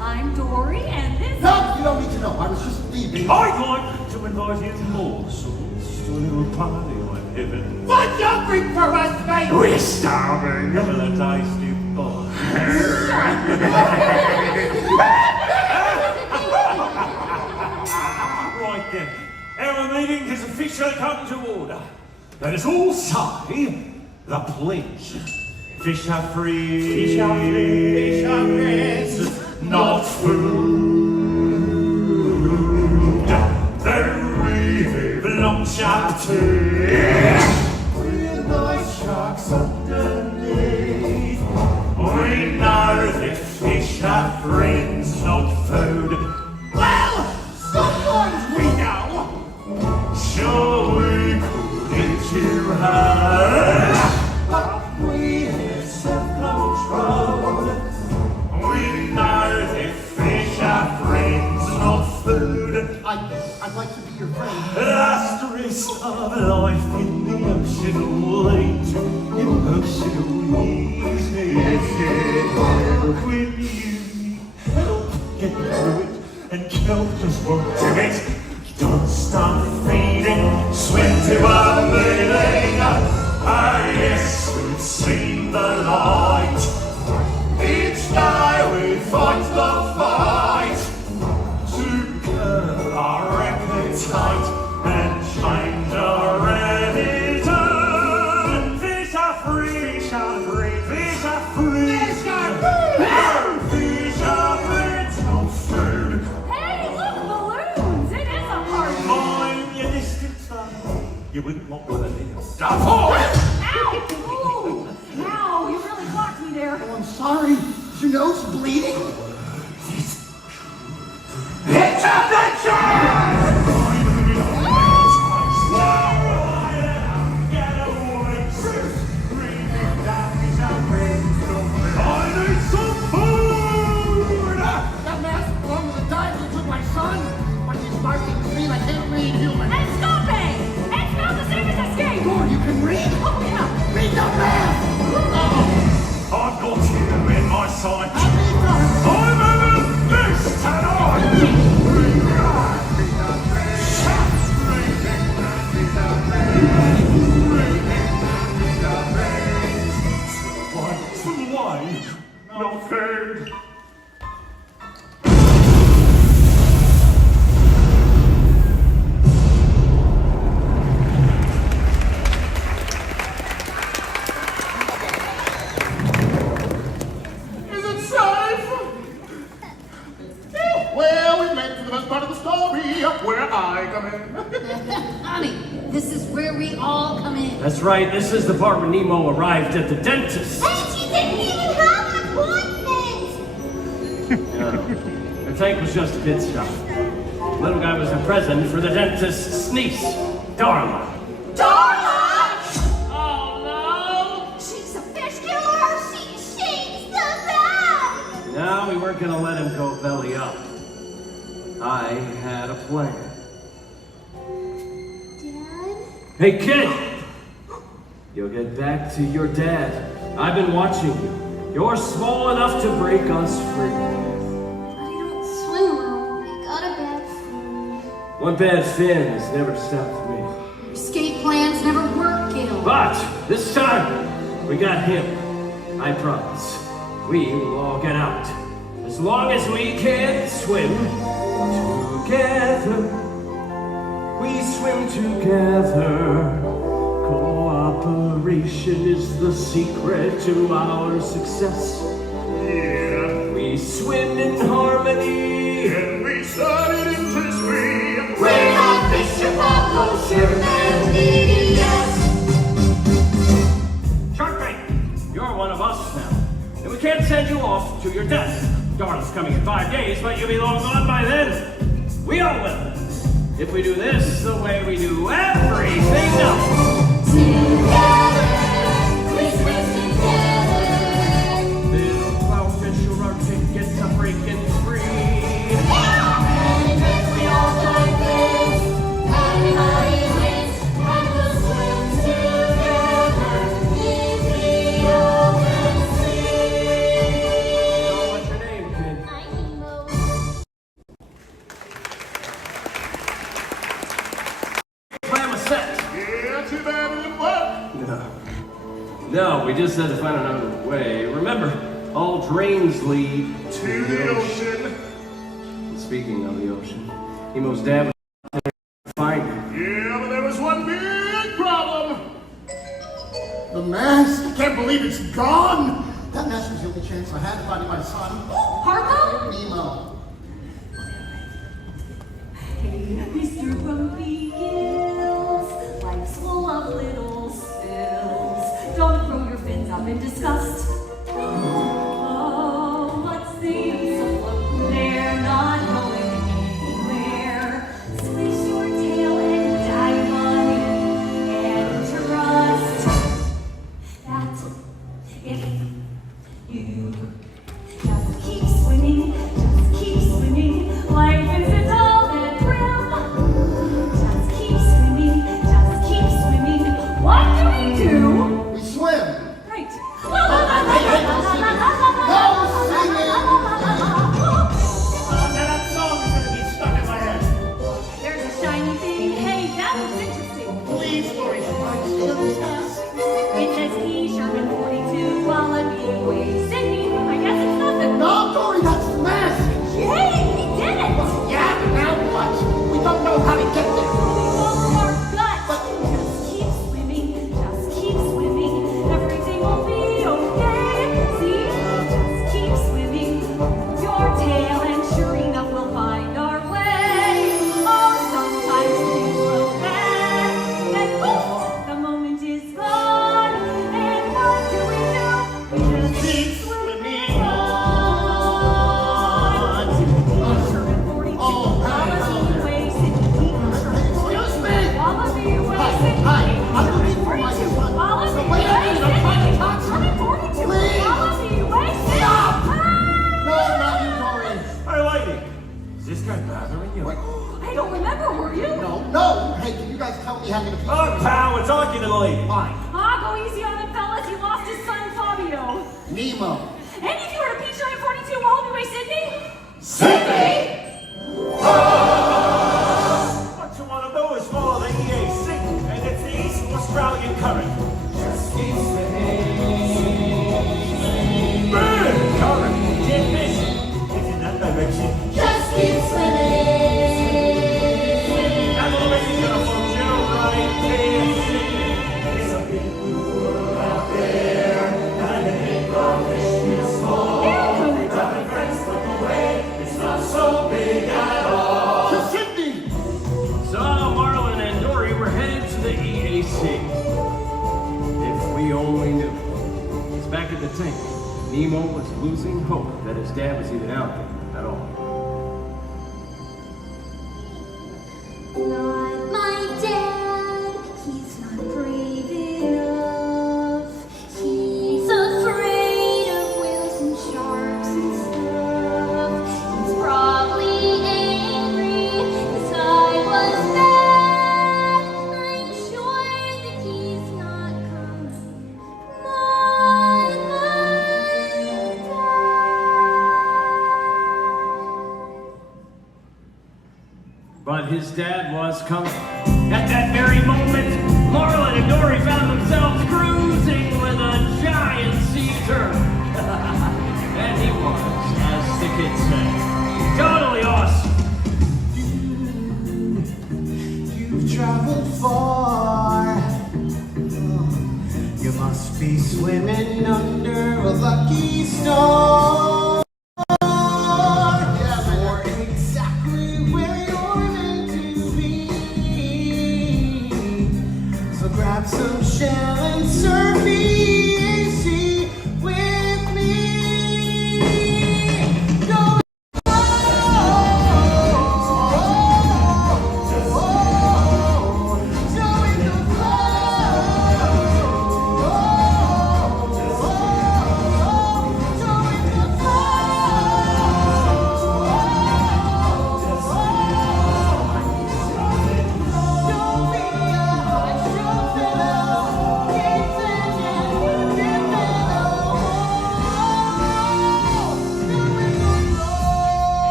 I'm Dory, and this... No, you don't need to know. I was just leaving. I'd like to invite you more souls to a little party on heaven. What you bring for us, mate? We're starving. Have a tasty boy. Right then, our meeting has officially come to order. Let us all say the pledge. Fish are free. Fish are free. Fish are friends. Not food. Though we belong shark too. We're nice sharks underneath. We know that fish are friends, not food. Well, someone we know. Sure we could get too hard, but we have self-control. We know that fish are friends, not food. I'd like to be your friend. The stress of life in the ocean will lead to emotional needs. When you need help, get through it, and help just won't do it. Don't stop feeding, swim to our meaning. Ah, yes, we've seen the light. Each day we fight the fight to curb our appetite and change our attitude. Fish are free, fish are free, fish are free, fish are free, fish are free, it's no food. Hey, look, balloons! It is a party! Mind your distance, though. You wouldn't want one of these. Stop! Oh! Ow! Ooh! Ow, you really clocked me there. Oh, I'm sorry. Is your nose bleeding? It's a picture! I need some food! That mask belonged to the I come in? Honey, this is where we all come in. That's right, this is the part where Nemo arrived at the dentist. And she didn't even have an appointment! No, the tank was just a pit stop. The little guy was a present for the dentist's niece, Darla. Darla! Oh no! She's a fish killer! She's the best! No, we weren't gonna let him go belly up. I had a plan. Dad? Hey kid! You'll get back to your dad. I've been watching you. You're small enough to break us free. I don't swim well. I got a bad fin. One bad fin has never stopped me. Escape plans never work, Gil. But this time, we got him. I promise. We will all get out. As long as we can swim together. We swim together. Cooperation is the secret to our success. Yeah. We swim in harmony. And we started into spring. We're not fish above ocean and yes. Sharkbait, you're one of us now. And we can't send you off to your death. Darla's coming in 5 days, but you'll be long gone by then. We all will. If we do this the way we do everything else. Together, we swim together. Little clownfish or Arctic gets a breaking free. And if we all join this, everybody wins, and we'll swim together in the open sea. What's your name, kid? I'm Nemo. Plan was set. Yeah, too bad it didn't work. No, we just had to find another way. Remember, all drains lead To the ocean. And speaking of the ocean, Nemo's dad was there to find him. Yeah, but there was one big problem. The mask. I can't believe it's gone. That mask was the only chance I had of finding my son. Harpo? Nemo. Hey, Mr. Grumpy Gills, life's full of little spills. Don't throw your fins up in disgust. Oh, what's the use of floating there, not going anywhere? Splish your tail and dive on in and trust that if you just keep swimming, life isn't all that grim. Just keep swimming, what do we do? We swim. Right. That song is gonna be stuck in my head. There's a shiny thing. Hey, that looks interesting. Please, Dory, reminds me of the task. It says E. Sherman 42, Wallaby Way, Sydney. I guess it's nothing. No, Dory, that's the mask. Yay, we did it! Yeah, but now what? We don't know how to get there. We follow our gut. Just keep swimming, everything will be okay. See? Just keep swimming, your tail, and sure enough we'll find our way. Oh, sometimes things look bad, and poof, the moment is gone. And what do? We just keep swimming on. Sherman 42, Wallaby Way, Sydney. Excuse me. Wallaby Way, Hi, Sydney. I'm looking for my son. Wallaby Wait a Way, minute, I'm trying to talk to you. Sydney. 42, Please. Wallaby Way, Sydney. Stop. No, not you, Dory. Hey, lady, is this guy bothering you? I don't remember, were you? No. Hey, can you guys tell me how to get a piece Oh, pal, we're talking to the lady. Fine. Go easy on him, fellas. He lost his son, Fabio. Nemo. And if you were to Peach 942, Wallaby Way, Sydney? Sydney? What you want to do is follow the EAC, and it's the East Australian current. Just keep swimming. Current, can't miss. It's in that direction. Just keep swimming. That little lady's gonna float you right there. It's a big tank, Nemo was losing hope that his dad was even out there at all. Not my dad, he's not brave enough. He's afraid of whales and sharks and stuff. He's probably angry 'cause I was bad. I'm sure that he's not coming. My dad. But his dad was coming. At that very moment, Marlin and Dory found themselves cruising with a giant sea turtle. And he was, as the kids say, totally awesome. You've traveled far. You must be swimming under a lucky star. For exactly where you're meant to be. So grab some shell and surf the sea with me. Go.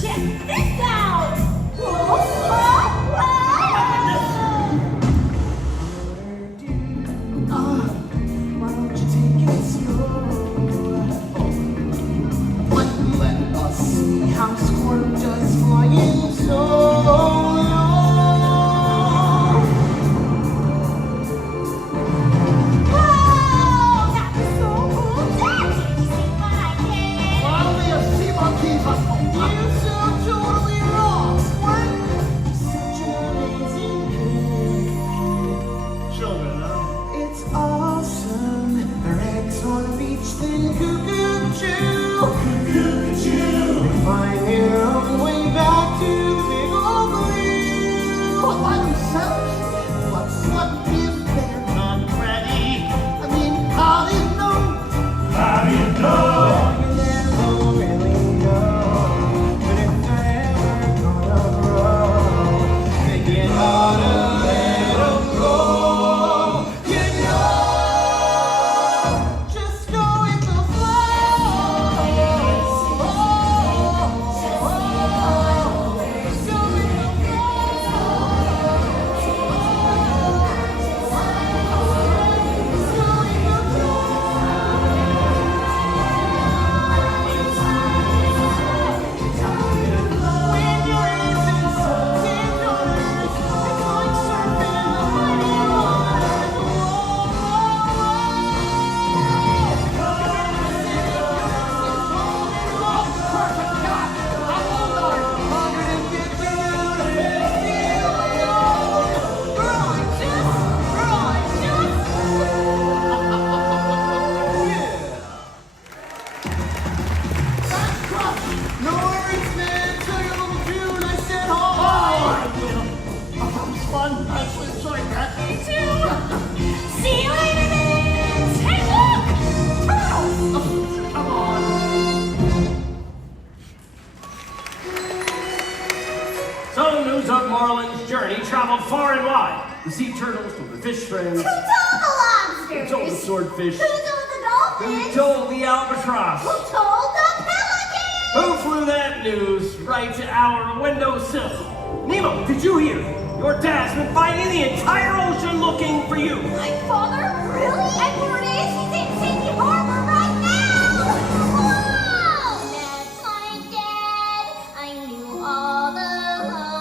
Check this out! Why don't you take it slow? Let us see how Squirm does flying so low. Whoa! That was so cool! Dad, did you see what I did? Finally, a sea monkey must you so totally wrong, Squirt. Such an amazing kid. Children, huh? It's awesome. Their eggs on a beach, then cuckoo-choo. Cuckoo-choo. They find their own way back to the big old blue. But by themselves? What's what if they're not ready? I mean, how do you know? How do you know? You never really know. But if they're ever gonna grow, they get ought to let them go. You know, just go with the flow. No worries, man. Tell your little June I said hi. I will. That was fun. I actually enjoyed that. Me too! See you later, man! Hey, look! Turtles! Come on. So news of Marlin's journey traveled far and wide. The sea turtles told the fish friends. Who told the lobsters? Who told the swordfish? Who told the dolphins? Who told the albatross? Who told the pelicans? Who flew that news right to our windowsill? Nemo, did you hear? Your dad's been fighting the entire ocean looking for you. My father? Really? And where is he? He's in Sydney Harbor right now! Whoa! That's my dad. I knew all along.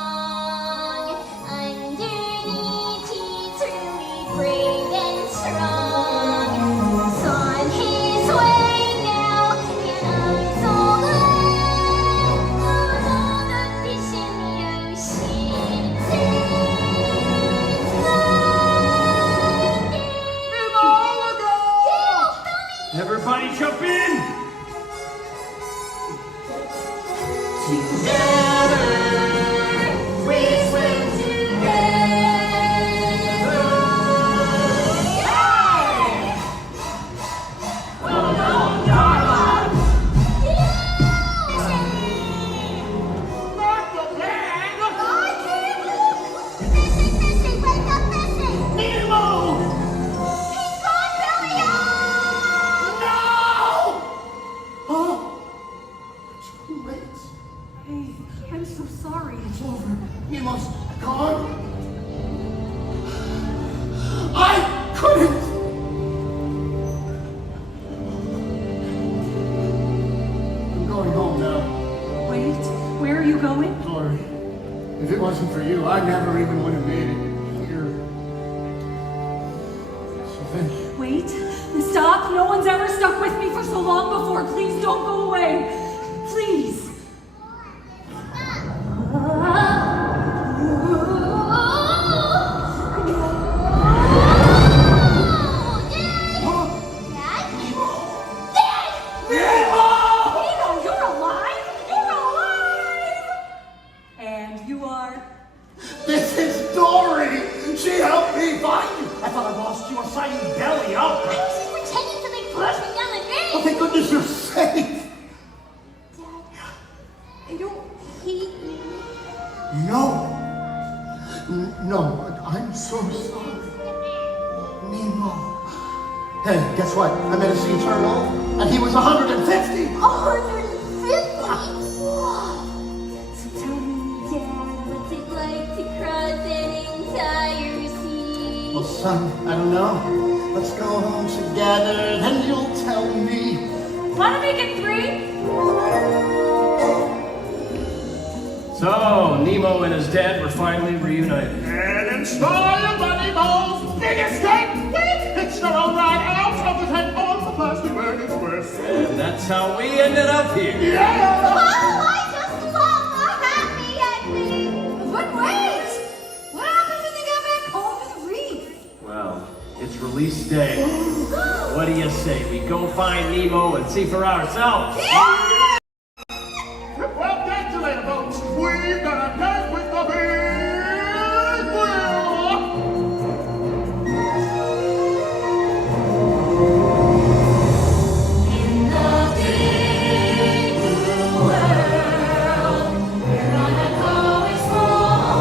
Underneath, he's really brave and strong. He's on his way now, and I'm so glad. gone. I couldn't. I'm going home now. Wait, where are you going? Glory, if it wasn't for you, I never even would have made it here. So thank you. Wait, stop. No one's ever stuck with me for so long before. Please don't go away. Please. This is Dory! She helped me find you! I thought I lost you a sighting belly up! I was just pretending something pushed me down the drain! Oh, thank goodness you're safe! Dad, I don't hate you. No! No, I'm so sorry. Nemo. Hey, guess what? I met a sea turtle, and he was 150! 150? So tell me, Dad, what's it like to cross an entire sea? Well, son, I don't know. Let's go home together, then you'll tell me. Wanna make it 3? So, Nemo and his dad were finally reunited. And inspired by Nemo's big escape, we pitched our own ride out of the head on the plastic bag express. And that's how we ended up here. Yeah! Oh, I just love the happy ending! But wait! What happens when they get back home to the reef? Well, it's release day. What do you say? We go find Nemo and see for ourselves. Well, catch you later, folks. We've got a date with the big wheel. In the big blue world, we're gonna go explore.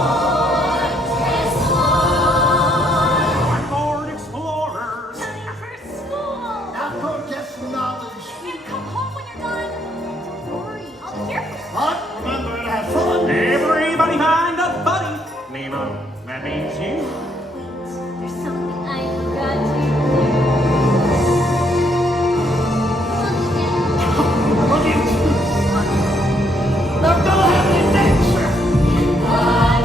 Board explorers. Time for school. Now go get some knowledge. And come home when you're done. Don't worry, I'll be here. But remember to have fun. Everybody find a buddy. Nemo, that means you. Wait, there's something I forgot to do. Look at you. Now go have an adventure. Bye,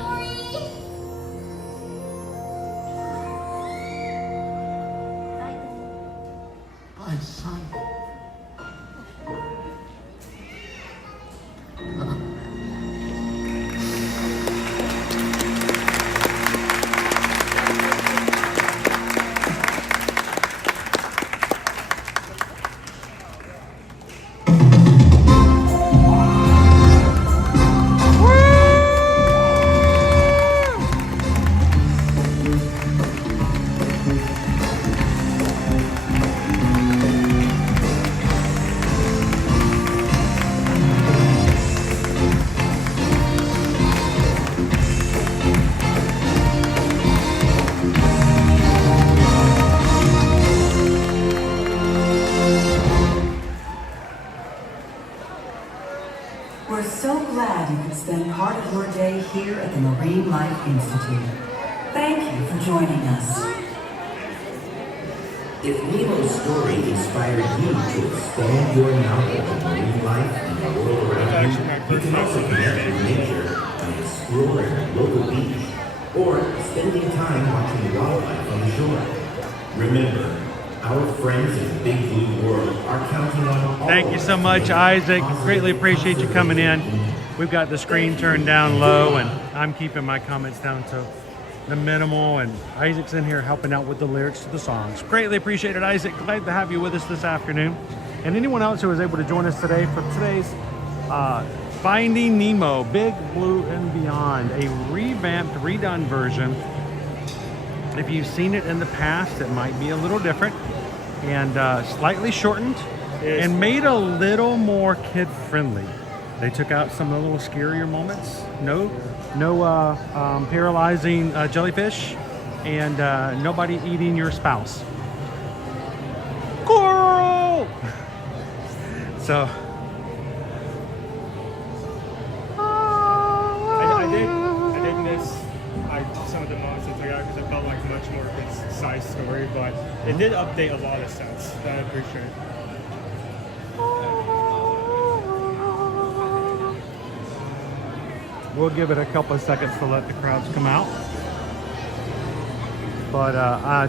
Dory. My son. We're so glad you could spend part of your day here at the Marine Life Institute. Thank you for joining us. If Nemo's story inspired you to expand your knowledge of marine life and the world around you, you can also connect with nature by exploring a local beach or spending time watching wildlife on the shore. Remember, our friends in the Big Blue World are counting on all. Thank you so much, Isaac. Greatly appreciate you coming in. We've got the screen turned down low, and I'm keeping my comments down so the minimal, and Isaac's in here helping out with the lyrics to the songs. Greatly appreciated, Isaac. Glad to have you with us this afternoon. And anyone else who was able to join us today for today's Finding Nemo, Big Blue and Beyond, a revamped, redone version. If you've seen it in the past, it might be a little different and slightly shortened and made a little more kid-friendly. They took out some of the little scarier moments. No paralyzing jellyfish, and nobody eating your spouse. Coral! So I did miss some of the moments that took out because it felt like a much more concise story, but it did update a lot of sets that I appreciate. we'll give it a couple of seconds to let the crowds come out. But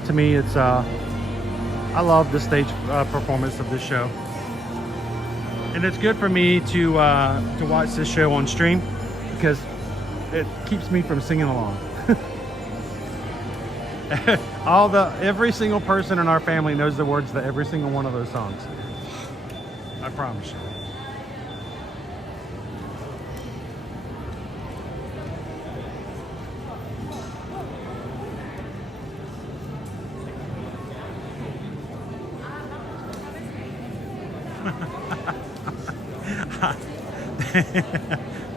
to me, it's I love the stage performance of this show, and it's good for me to watch this show on stream because it keeps me from singing along. Every single person in our family knows the words to every single one of those songs. I promise you.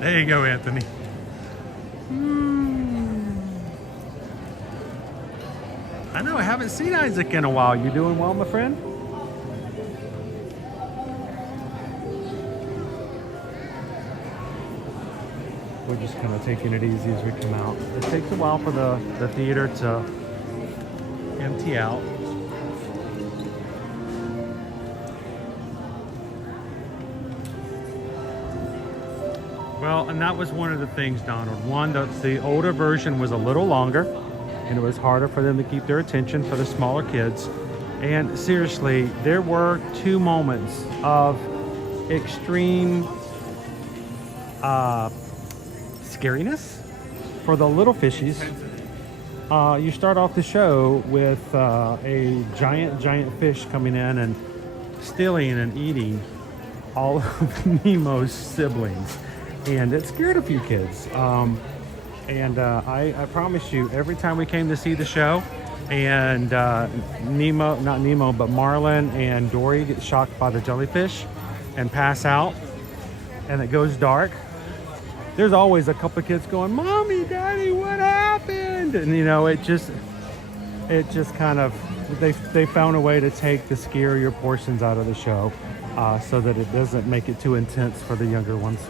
There you go, Anthony. I know, I haven't seen Isaac in a while. You doing well, my friend? We're just kind of taking it easy as we come out. It takes a while for the theater to empty out. Well, and that was one of the things, Donald. One, the older version was a little longer, and it was harder for them to keep their attention for the smaller kids. And seriously, there were 2 moments of extreme scariness for the little fishies. You start off the show with a giant fish coming in and stealing and eating all of Nemo's siblings. And it scared a few kids. I promise you, every time we came to see the show, and not Nemo, but Marlin and Dory get shocked by the jellyfish and pass out, and it goes dark, there's always a couple of kids going, "Mommy, Daddy, what happened?" And you know, it just kind of, they found a way to take the scarier portions out of the show so that it doesn't make it too intense for the younger ones.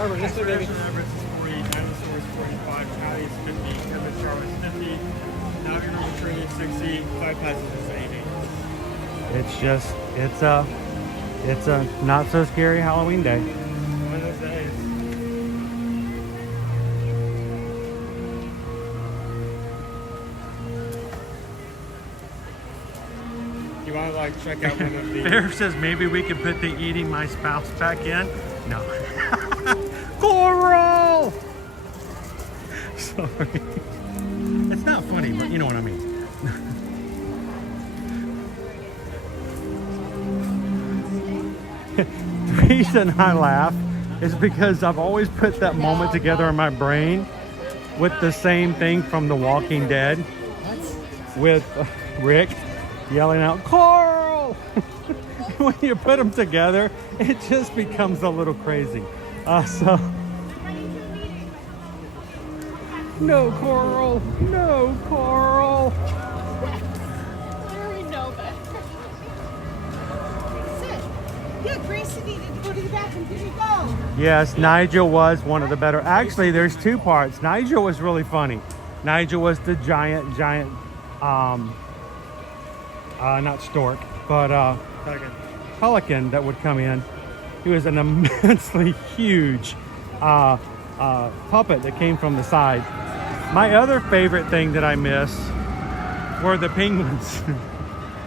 Everest is 40, Dinosaur is 45, Caddy is 50, Ambersweet is 50, Davenport FL is 60, 5 passes is 80. It's a not so scary Halloween day. One of those days. You want to like check out one of the... Bear says maybe we could put the eating my spouse back in. No. Coral! Sorry. It's not funny, but you know what I mean. The reason I laugh is because I've always put that moment together in my brain with the same thing from The Walking Dead with Rick yelling out, "Coral!" When you put them together, it just becomes a little crazy. No coral, no coral. I already know that. Yeah, Gracie needed to go to the bathroom. Did you go? Yes, Nigel was one of the better. Actually, there's 2 parts. Nigel was really funny. Nigel was the giant, not stork, but pelican that would come in. He was an immensely huge puppet that came from the side. My other favorite thing that I missed were the penguins.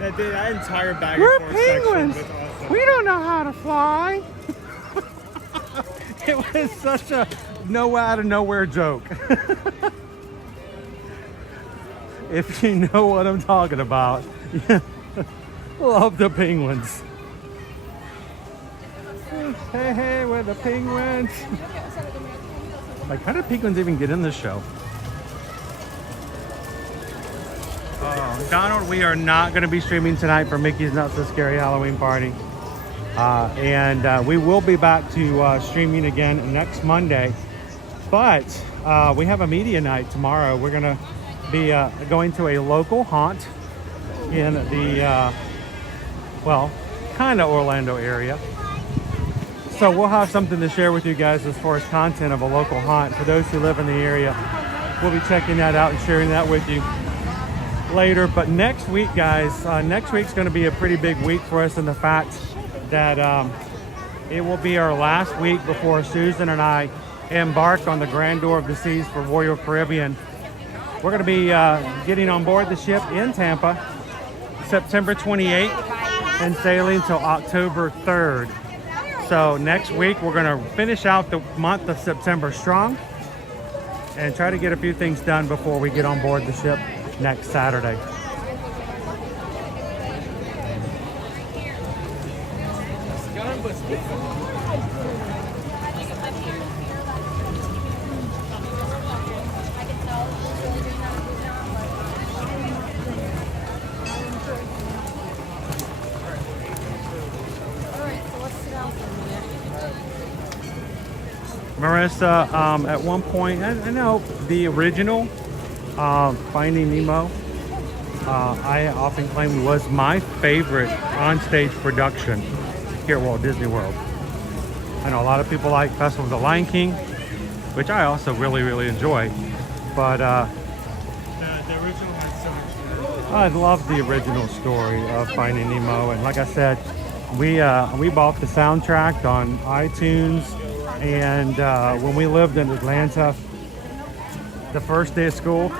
That entire bag We're and forth penguins. section was awesome. We don't know how to fly. It was such a no out of nowhere joke. If you know what I'm talking about. Love the penguins. Hey, we're the penguins. Like, how did penguins even get in this show? Oh, Donald, we are not going to be streaming tonight for Mickey's Not So Scary Halloween Party. And we will be back to streaming again next Monday. But we have a media night tomorrow. We're going to be going to a local haunt in the, well, kind of Orlando area. So we'll have something to share with you guys as far as content of a local haunt. For those who live in the area, we'll be checking that out and sharing that with you later. But next week, guys, next week's going to be a pretty big week for us in the fact that it will be our last week before Susan and I embark on the Grandeur of the Seas for Royal Caribbean. We're going to be getting on board the ship in Tampa September 28th and sailing till October 3rd. So next week we're going to finish out the month of September strong and try to get a few things done before we get on board the ship next Saturday. Marissa, at one point, I know the original Finding Nemo, I often claim was my favorite onstage production here at Walt Disney World. I know a lot of people like Festival of the Lion King, which I also really enjoy, but the original had so much. I love the original story of Finding Nemo, and like I said, we bought the soundtrack on iTunes. And when we lived in Atlanta, the first day of school,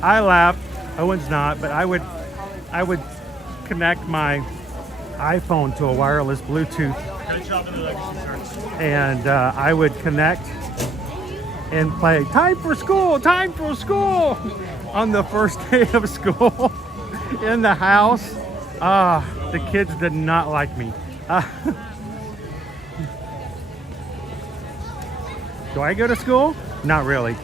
I laughed. Owen's not, but I would connect my iPhone to a wireless Bluetooth, and I would connect and play "Time for School, Time for School" on the first day of school in the house. The kids did not like me. Do I go to school? Not really.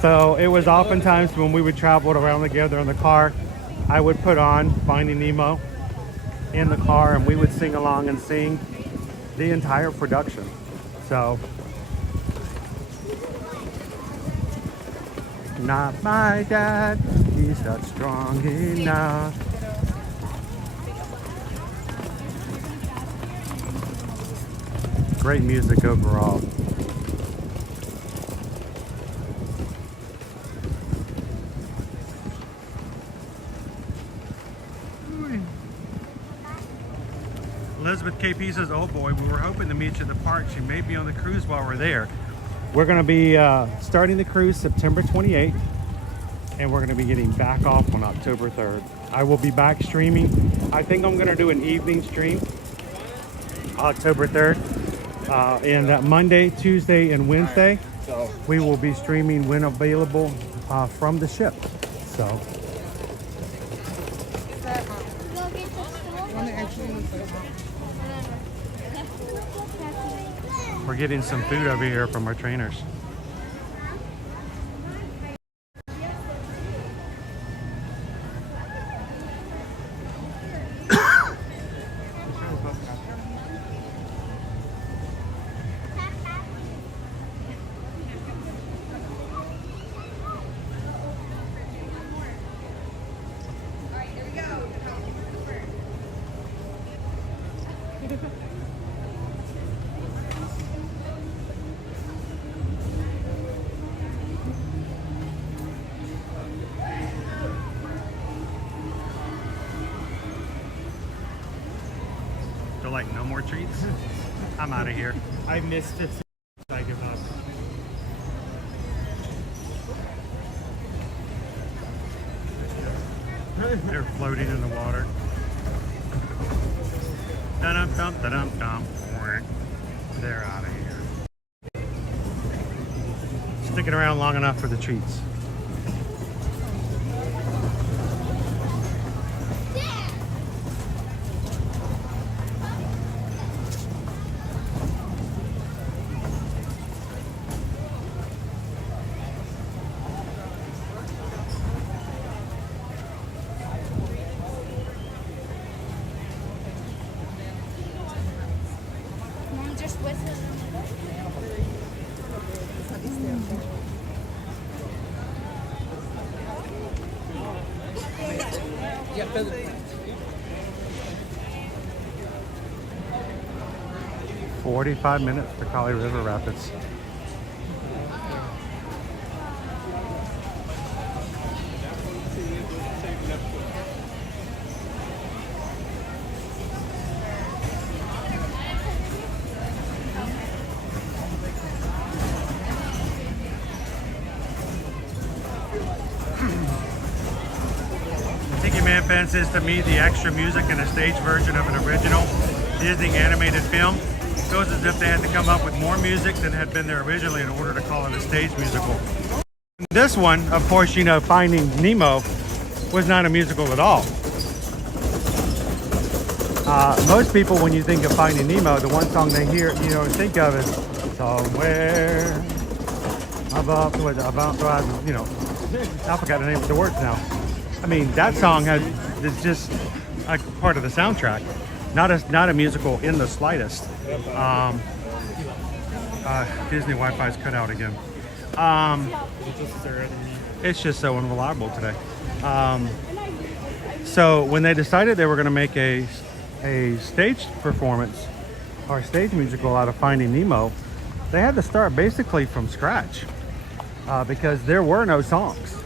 So it was oftentimes when we would travel around together in the car, I would put on Finding Nemo in the car and we would sing along and sing the entire production. So, not my dad, he's not strong enough. Great music overall. Elizabeth KP says, "Oh boy, we were hoping to meet you at the park. She may be on the cruise while we're there." We're going to be starting the cruise September 28th, and we're going to be getting back off on October 3rd. I will be back streaming. I think I'm going to do an evening stream October 3rd. And Monday, Tuesday, and Wednesday, we will be streaming when available from the ship. So. We're getting some food over here from our trainers. treats. I'm out of here. I missed 15. I give up. They're floating in the water. Dum-dum-dum, dum-dum. They're out of here. Sticking around long enough for the treats. Just whistle. Yeah, Billy. 45 minutes to Kali River Rapids. Tiki Man Fan says to me, the extra music in a stage version of an original Disney animated film goes as if they had to come up with more music than had been there originally in order to call it a stage musical. This one, of course, you know, Finding Nemo was not a musical at all. Most people, when you think of Finding Nemo, the one song they hear, you know, think of is somewhere about, you know, I forgot the name of the words now. I mean, that song is just a part of the soundtrack, not a musical in the slightest. Disney Wi-Fi's cut out again. It's just so unreliable today. So when they decided they were going to make a stage performance or stage musical out of Finding Nemo, they had to start basically from scratch because there were no songs.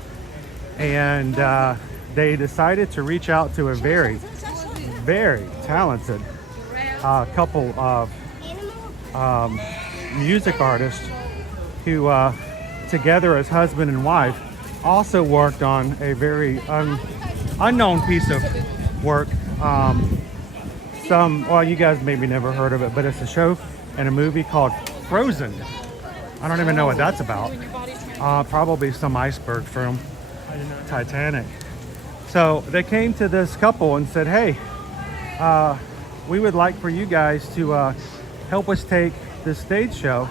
And they decided to reach out to a very, very talented couple of music artists who, together as husband and wife, also worked on a very unknown piece of work. Well, you guys maybe never heard of it, but it's a show and a movie called Frozen. I don't even know what that's about. Probably some iceberg film. Titanic. So they came to this couple and said, hey, we would like for you guys to help us take this stage show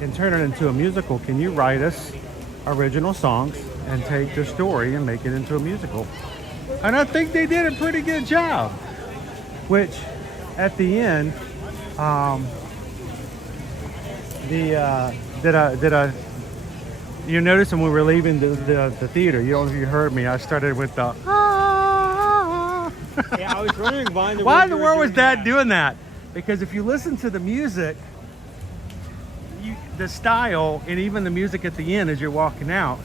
and turn it into a musical. Can you write us original songs and take the story and make it into a musical? And I think they did a pretty good job, which at the end, you notice when we were leaving the theater, you don't know if you heard me, I started with the Yeah, I was wondering why in the world was Dad doing that? Because if you listen to the music, the style, and even the music at the end as you're walking out,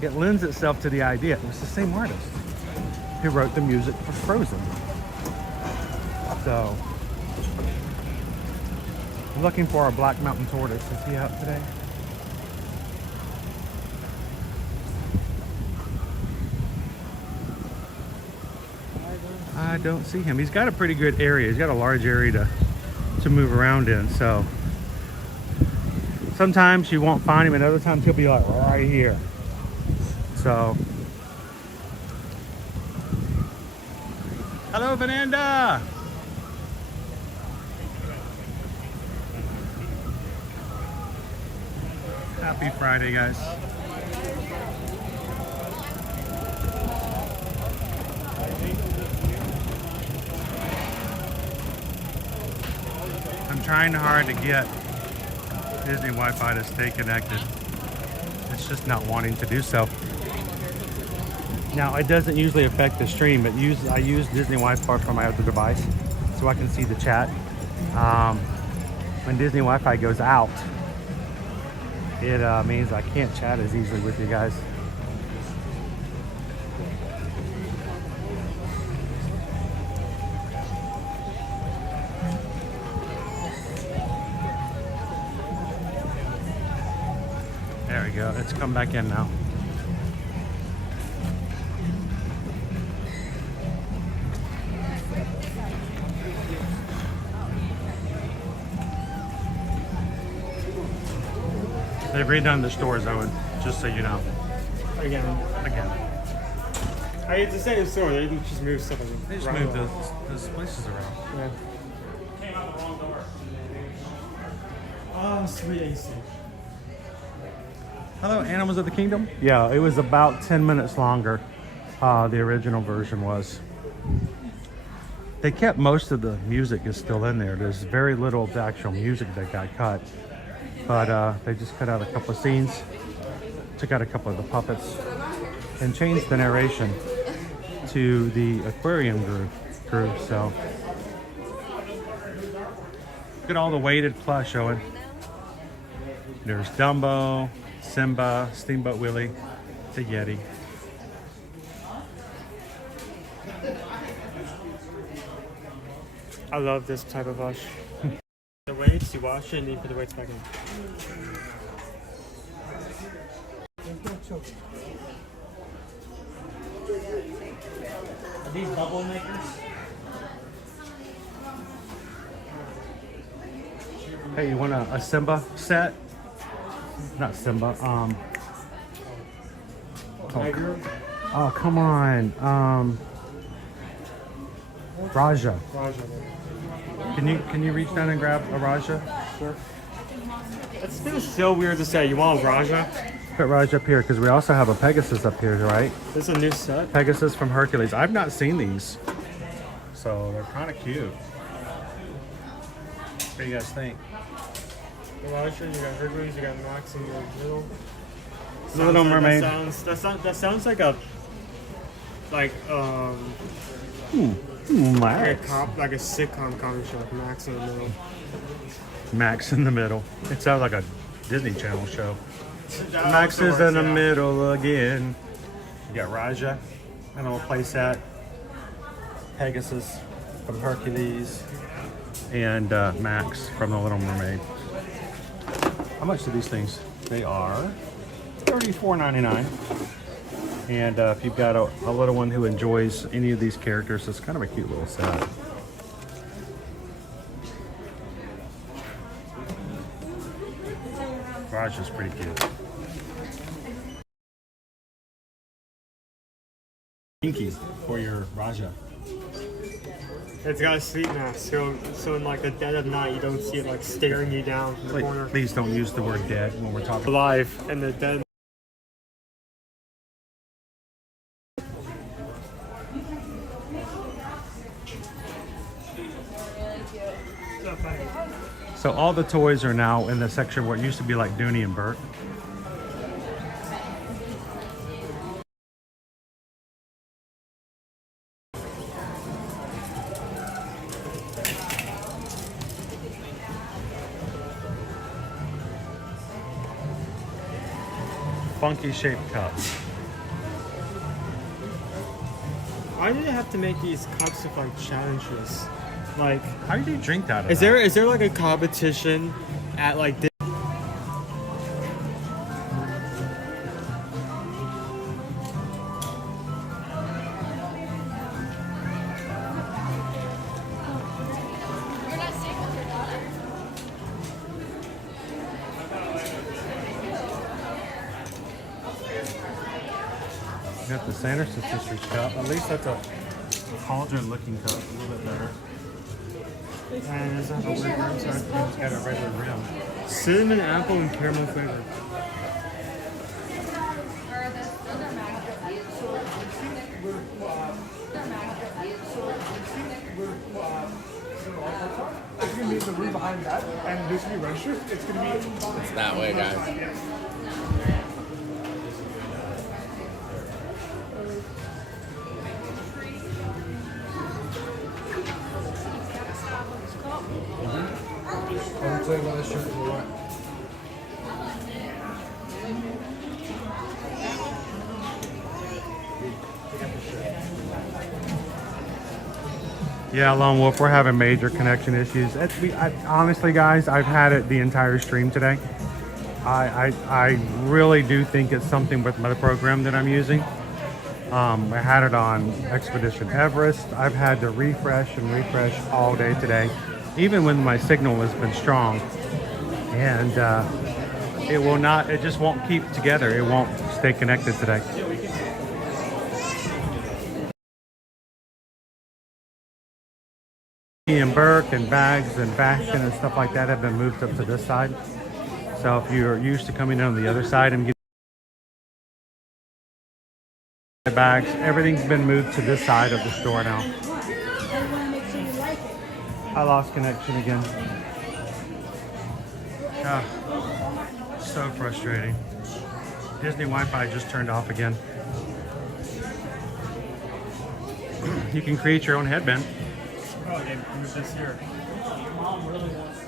it lends itself to the idea. It was the same artist who wrote the music for Frozen. So, looking for our black mountain tortoise. Is he out today? I don't see him. He's got a pretty good area. He's got a large area to move around in. So sometimes you won't find him, and other times he'll be like right here. So, hello, Fernanda. Happy Friday, guys. I'm trying hard to get Disney Wi-Fi to stay connected. It's just not wanting to do so. Now, it doesn't usually affect the stream, but I use Disney Wi-Fi from my other device so I can see the chat. When Disney Wi-Fi goes out, it means I can't chat as easily with you guys. go. It's come back in now. They've redone the stores, Owen, just so you know. Again. It's the same store. They just move stuff around. They just move those places around. Yeah. Came out the wrong door. Oh, sweet AC. Hello, Animals of the Kingdom. Yeah, it was about 10 minutes longer. The original version was. They kept most of the music is still in there. There's very little of the actual music that got cut. But they just cut out a couple of scenes, took out a couple of the puppets, and changed the narration to the aquarium group. So look at all the weighted plush, Owen. There's Dumbo, Simba, Steamboat Willie, the Yeti. I love this type of wash. The weights, you wash it and you put the weights back in. Are these bubble makers? Hey, you want a Simba set? Not Simba. Oh, come on. Raja. Can you reach down and grab a Raja? Sure. It feels so weird to say. You want a Raja? Put Raja up here because we also have a Pegasus up here, right? This is a new set. Pegasus from Hercules. I've not seen these, so they're kind of cute. What do you guys think? Raja, you got Hercules, you got Max in the middle. Little Mermaid. That sounds like a Max. Like a sitcom comic shop. Max in the middle. Max in the middle. It sounds like a Disney Channel show. Max is in the middle again. You got Raja, and a little playset. Pegasus from Hercules, and Max from The Little Mermaid. How much are these things? They are $34.99. And if you've got a little one who enjoys any of these characters, it's kind of a cute little set. Raja's pretty cute. Pinky for your Raja. It's got a sleep mask, so in like the dead of night, you don't see it like staring you down from the corner. Please don't use the word dead when we're talking. Alive in the dead. So all the toys are now in the section where it used to be like Dooney and Bert. Funky shaped cups. Why do they have to make these cups with like challenges? Like, how do you drink out of is that? Is there like a competition at like this? You got the Sanderson Sisters cup. At least that's a cauldron looking cup. A little bit better. And it's not a weird rim, sorry. It's got a regular rim. Cinnamon, apple, and caramel flavor. It's gonna be in the room behind that, and there's gonna be registered. It's gonna be. It's that way, guys. I'll tell you about this shirt to the right. Yeah, Lone Wolf, we're having major connection issues. Honestly, guys, I've had it the entire stream today. I really do think it's something with the program that I'm using. I had it on Expedition Everest. I've had to refresh and refresh all day today, even when my signal has been strong. And it just won't keep together. It won't stay connected today. And Burke and bags and fashion and stuff like that have been moved up to this side. So if you're used to coming in on the other side and getting bags, everything's been moved to this side of the store now. I lost connection again. So frustrating. Disney Wi-Fi just turned off again. You can create your own headband. Oh, they moved this here. Mom really wants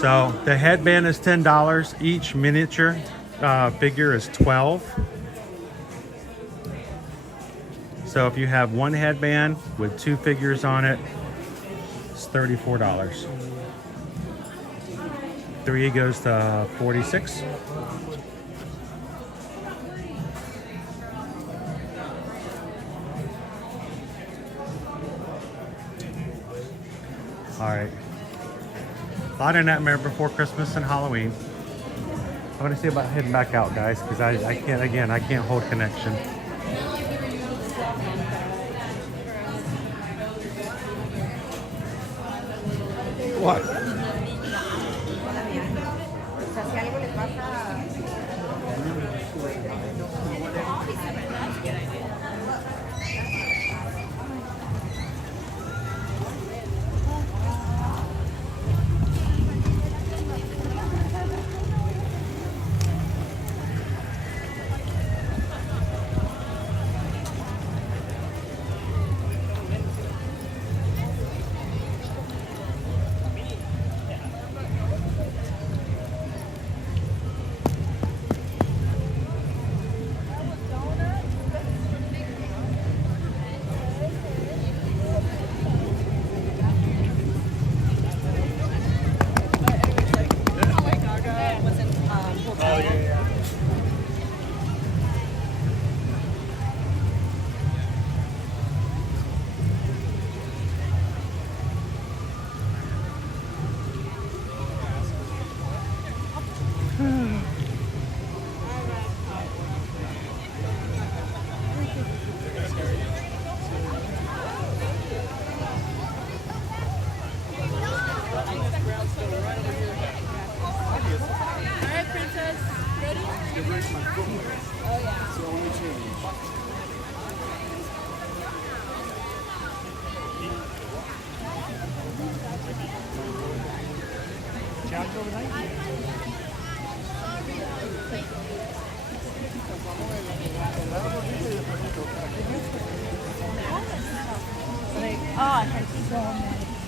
So the headband is $10. Each miniature figure is $12. So if you have one headband with 2 figures on it, it's $34. 3 goes to $46. All right. A lot of Nightmare Before Christmas and Halloween. I'm gonna see about heading back out, guys, because I can't hold connection. What?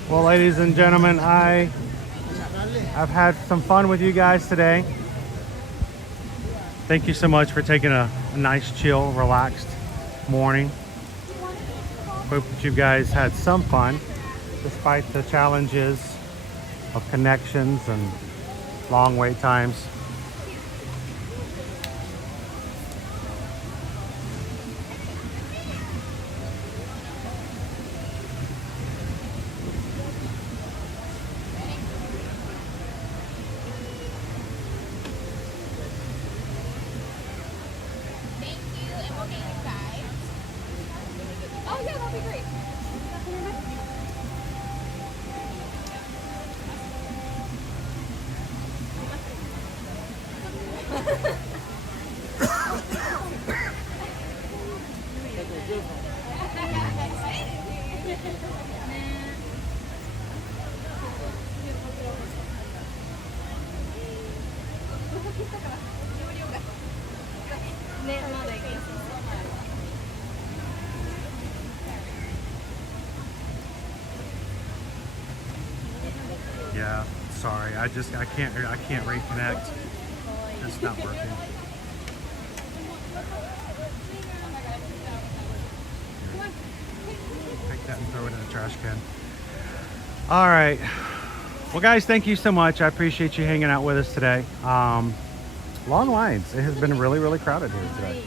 Well, ladies and gentlemen, I've had some fun with you guys today. Thank you so much for taking a nice, chill, relaxed morning. Hope that you guys had some fun despite the challenges of connections and long wait times. Oh yeah, that'll be great. Yeah, sorry. I can't reconnect. It's not working. trash can. All right. Well, guys, thank you so much. I appreciate you hanging out with us today. Long lines. It has been really, really crowded here today.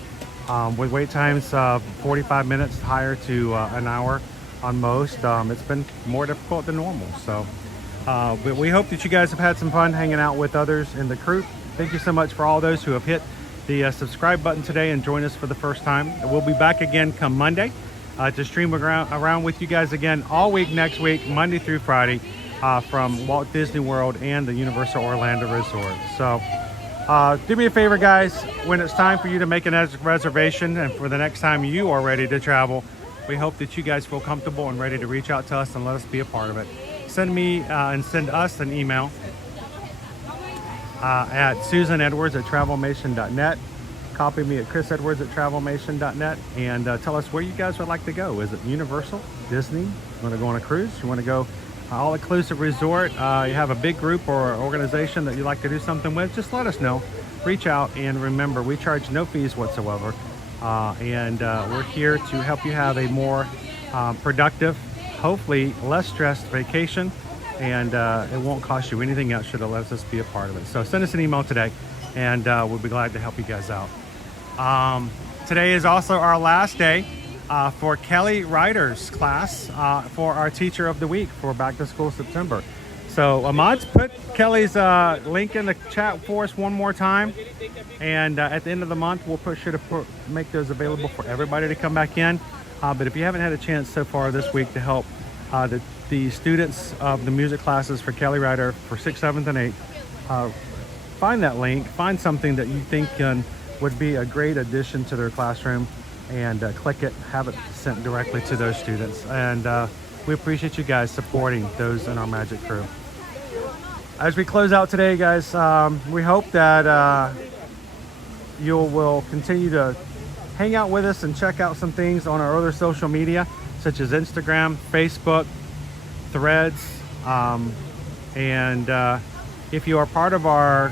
With wait times 45 minutes higher to an hour on most. It's been more difficult than normal. So, but we hope that you guys have had some fun hanging out with others in the crew. Thank you so much for all those who have hit the subscribe button today and joined us for the first time. We'll be back again come Monday to stream around with you guys again all week next week, Monday through Friday, from Walt Disney World and the Universal Orlando Resort. So do me a favor, guys, when it's time for you to make a reservation and for the next time you are ready to travel, we hope that you guys feel comfortable and ready to reach out to us and let us be a part of it. Send me and send us an email at susanedwards@travelmation.net. Copy me at chrisedwards@travelmation.net and tell us where you guys would like to go. Is it Universal, Disney? You want to go on a cruise? You want to go all-inclusive resort? You have a big group or organization that you'd like to do something with? Just let us know. Reach out, and remember, we charge no fees whatsoever. And we're here to help you have a more productive, hopefully less stressed vacation, and it won't cost you anything extra to let us be a part of it. So send us an email today, and we'll be glad to help you guys out. Today is also our last day for Kelly Ryder's class for our Teacher of the Week for Back to School September. So Ahmad's put Kelly's link in the chat for us one more time, and at the end of the month we'll push sure to make those available for everybody to come back in. But if you haven't had a chance so far this week to help the students of the music classes for Kelly Ryder for 6th, 7th, and 8th, find that link, find something that you think would be a great addition to their classroom, and click it, have it sent directly to those students. And we appreciate you guys supporting those in our Magic crew. As we close out today, guys, we hope that you will continue to hang out with us and check out some things on our other social media, such as Instagram, Facebook, Threads, and if you are part of our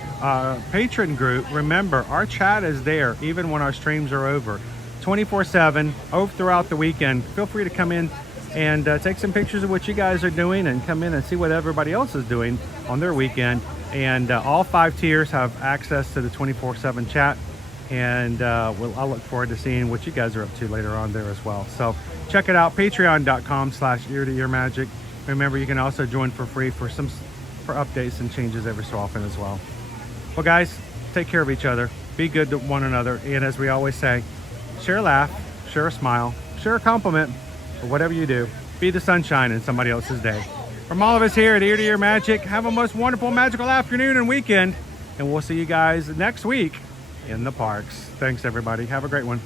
patron group, remember our chat is there even when our streams are over, 24/7 over throughout the weekend. Feel free to come in and take some pictures of what you guys are doing, and come in and see what everybody else is doing on their weekend. And all 5 tiers have access to the 24/7 chat, and I look forward to seeing what you guys are up to later on there as well. So check it out, patreon.com/ear-to-ear-magic. Remember, you can also join for free for updates and changes every so often as well. Well, guys, take care of each other, be good to one another, and as we always say, share a laugh, share a smile, share a compliment, or whatever you do, be the sunshine in somebody else's day. From all of us here at Ear to Ear Magic, have a most wonderful magical afternoon and weekend, and we'll see you guys next week in the parks. Thanks, everybody. Have a great one.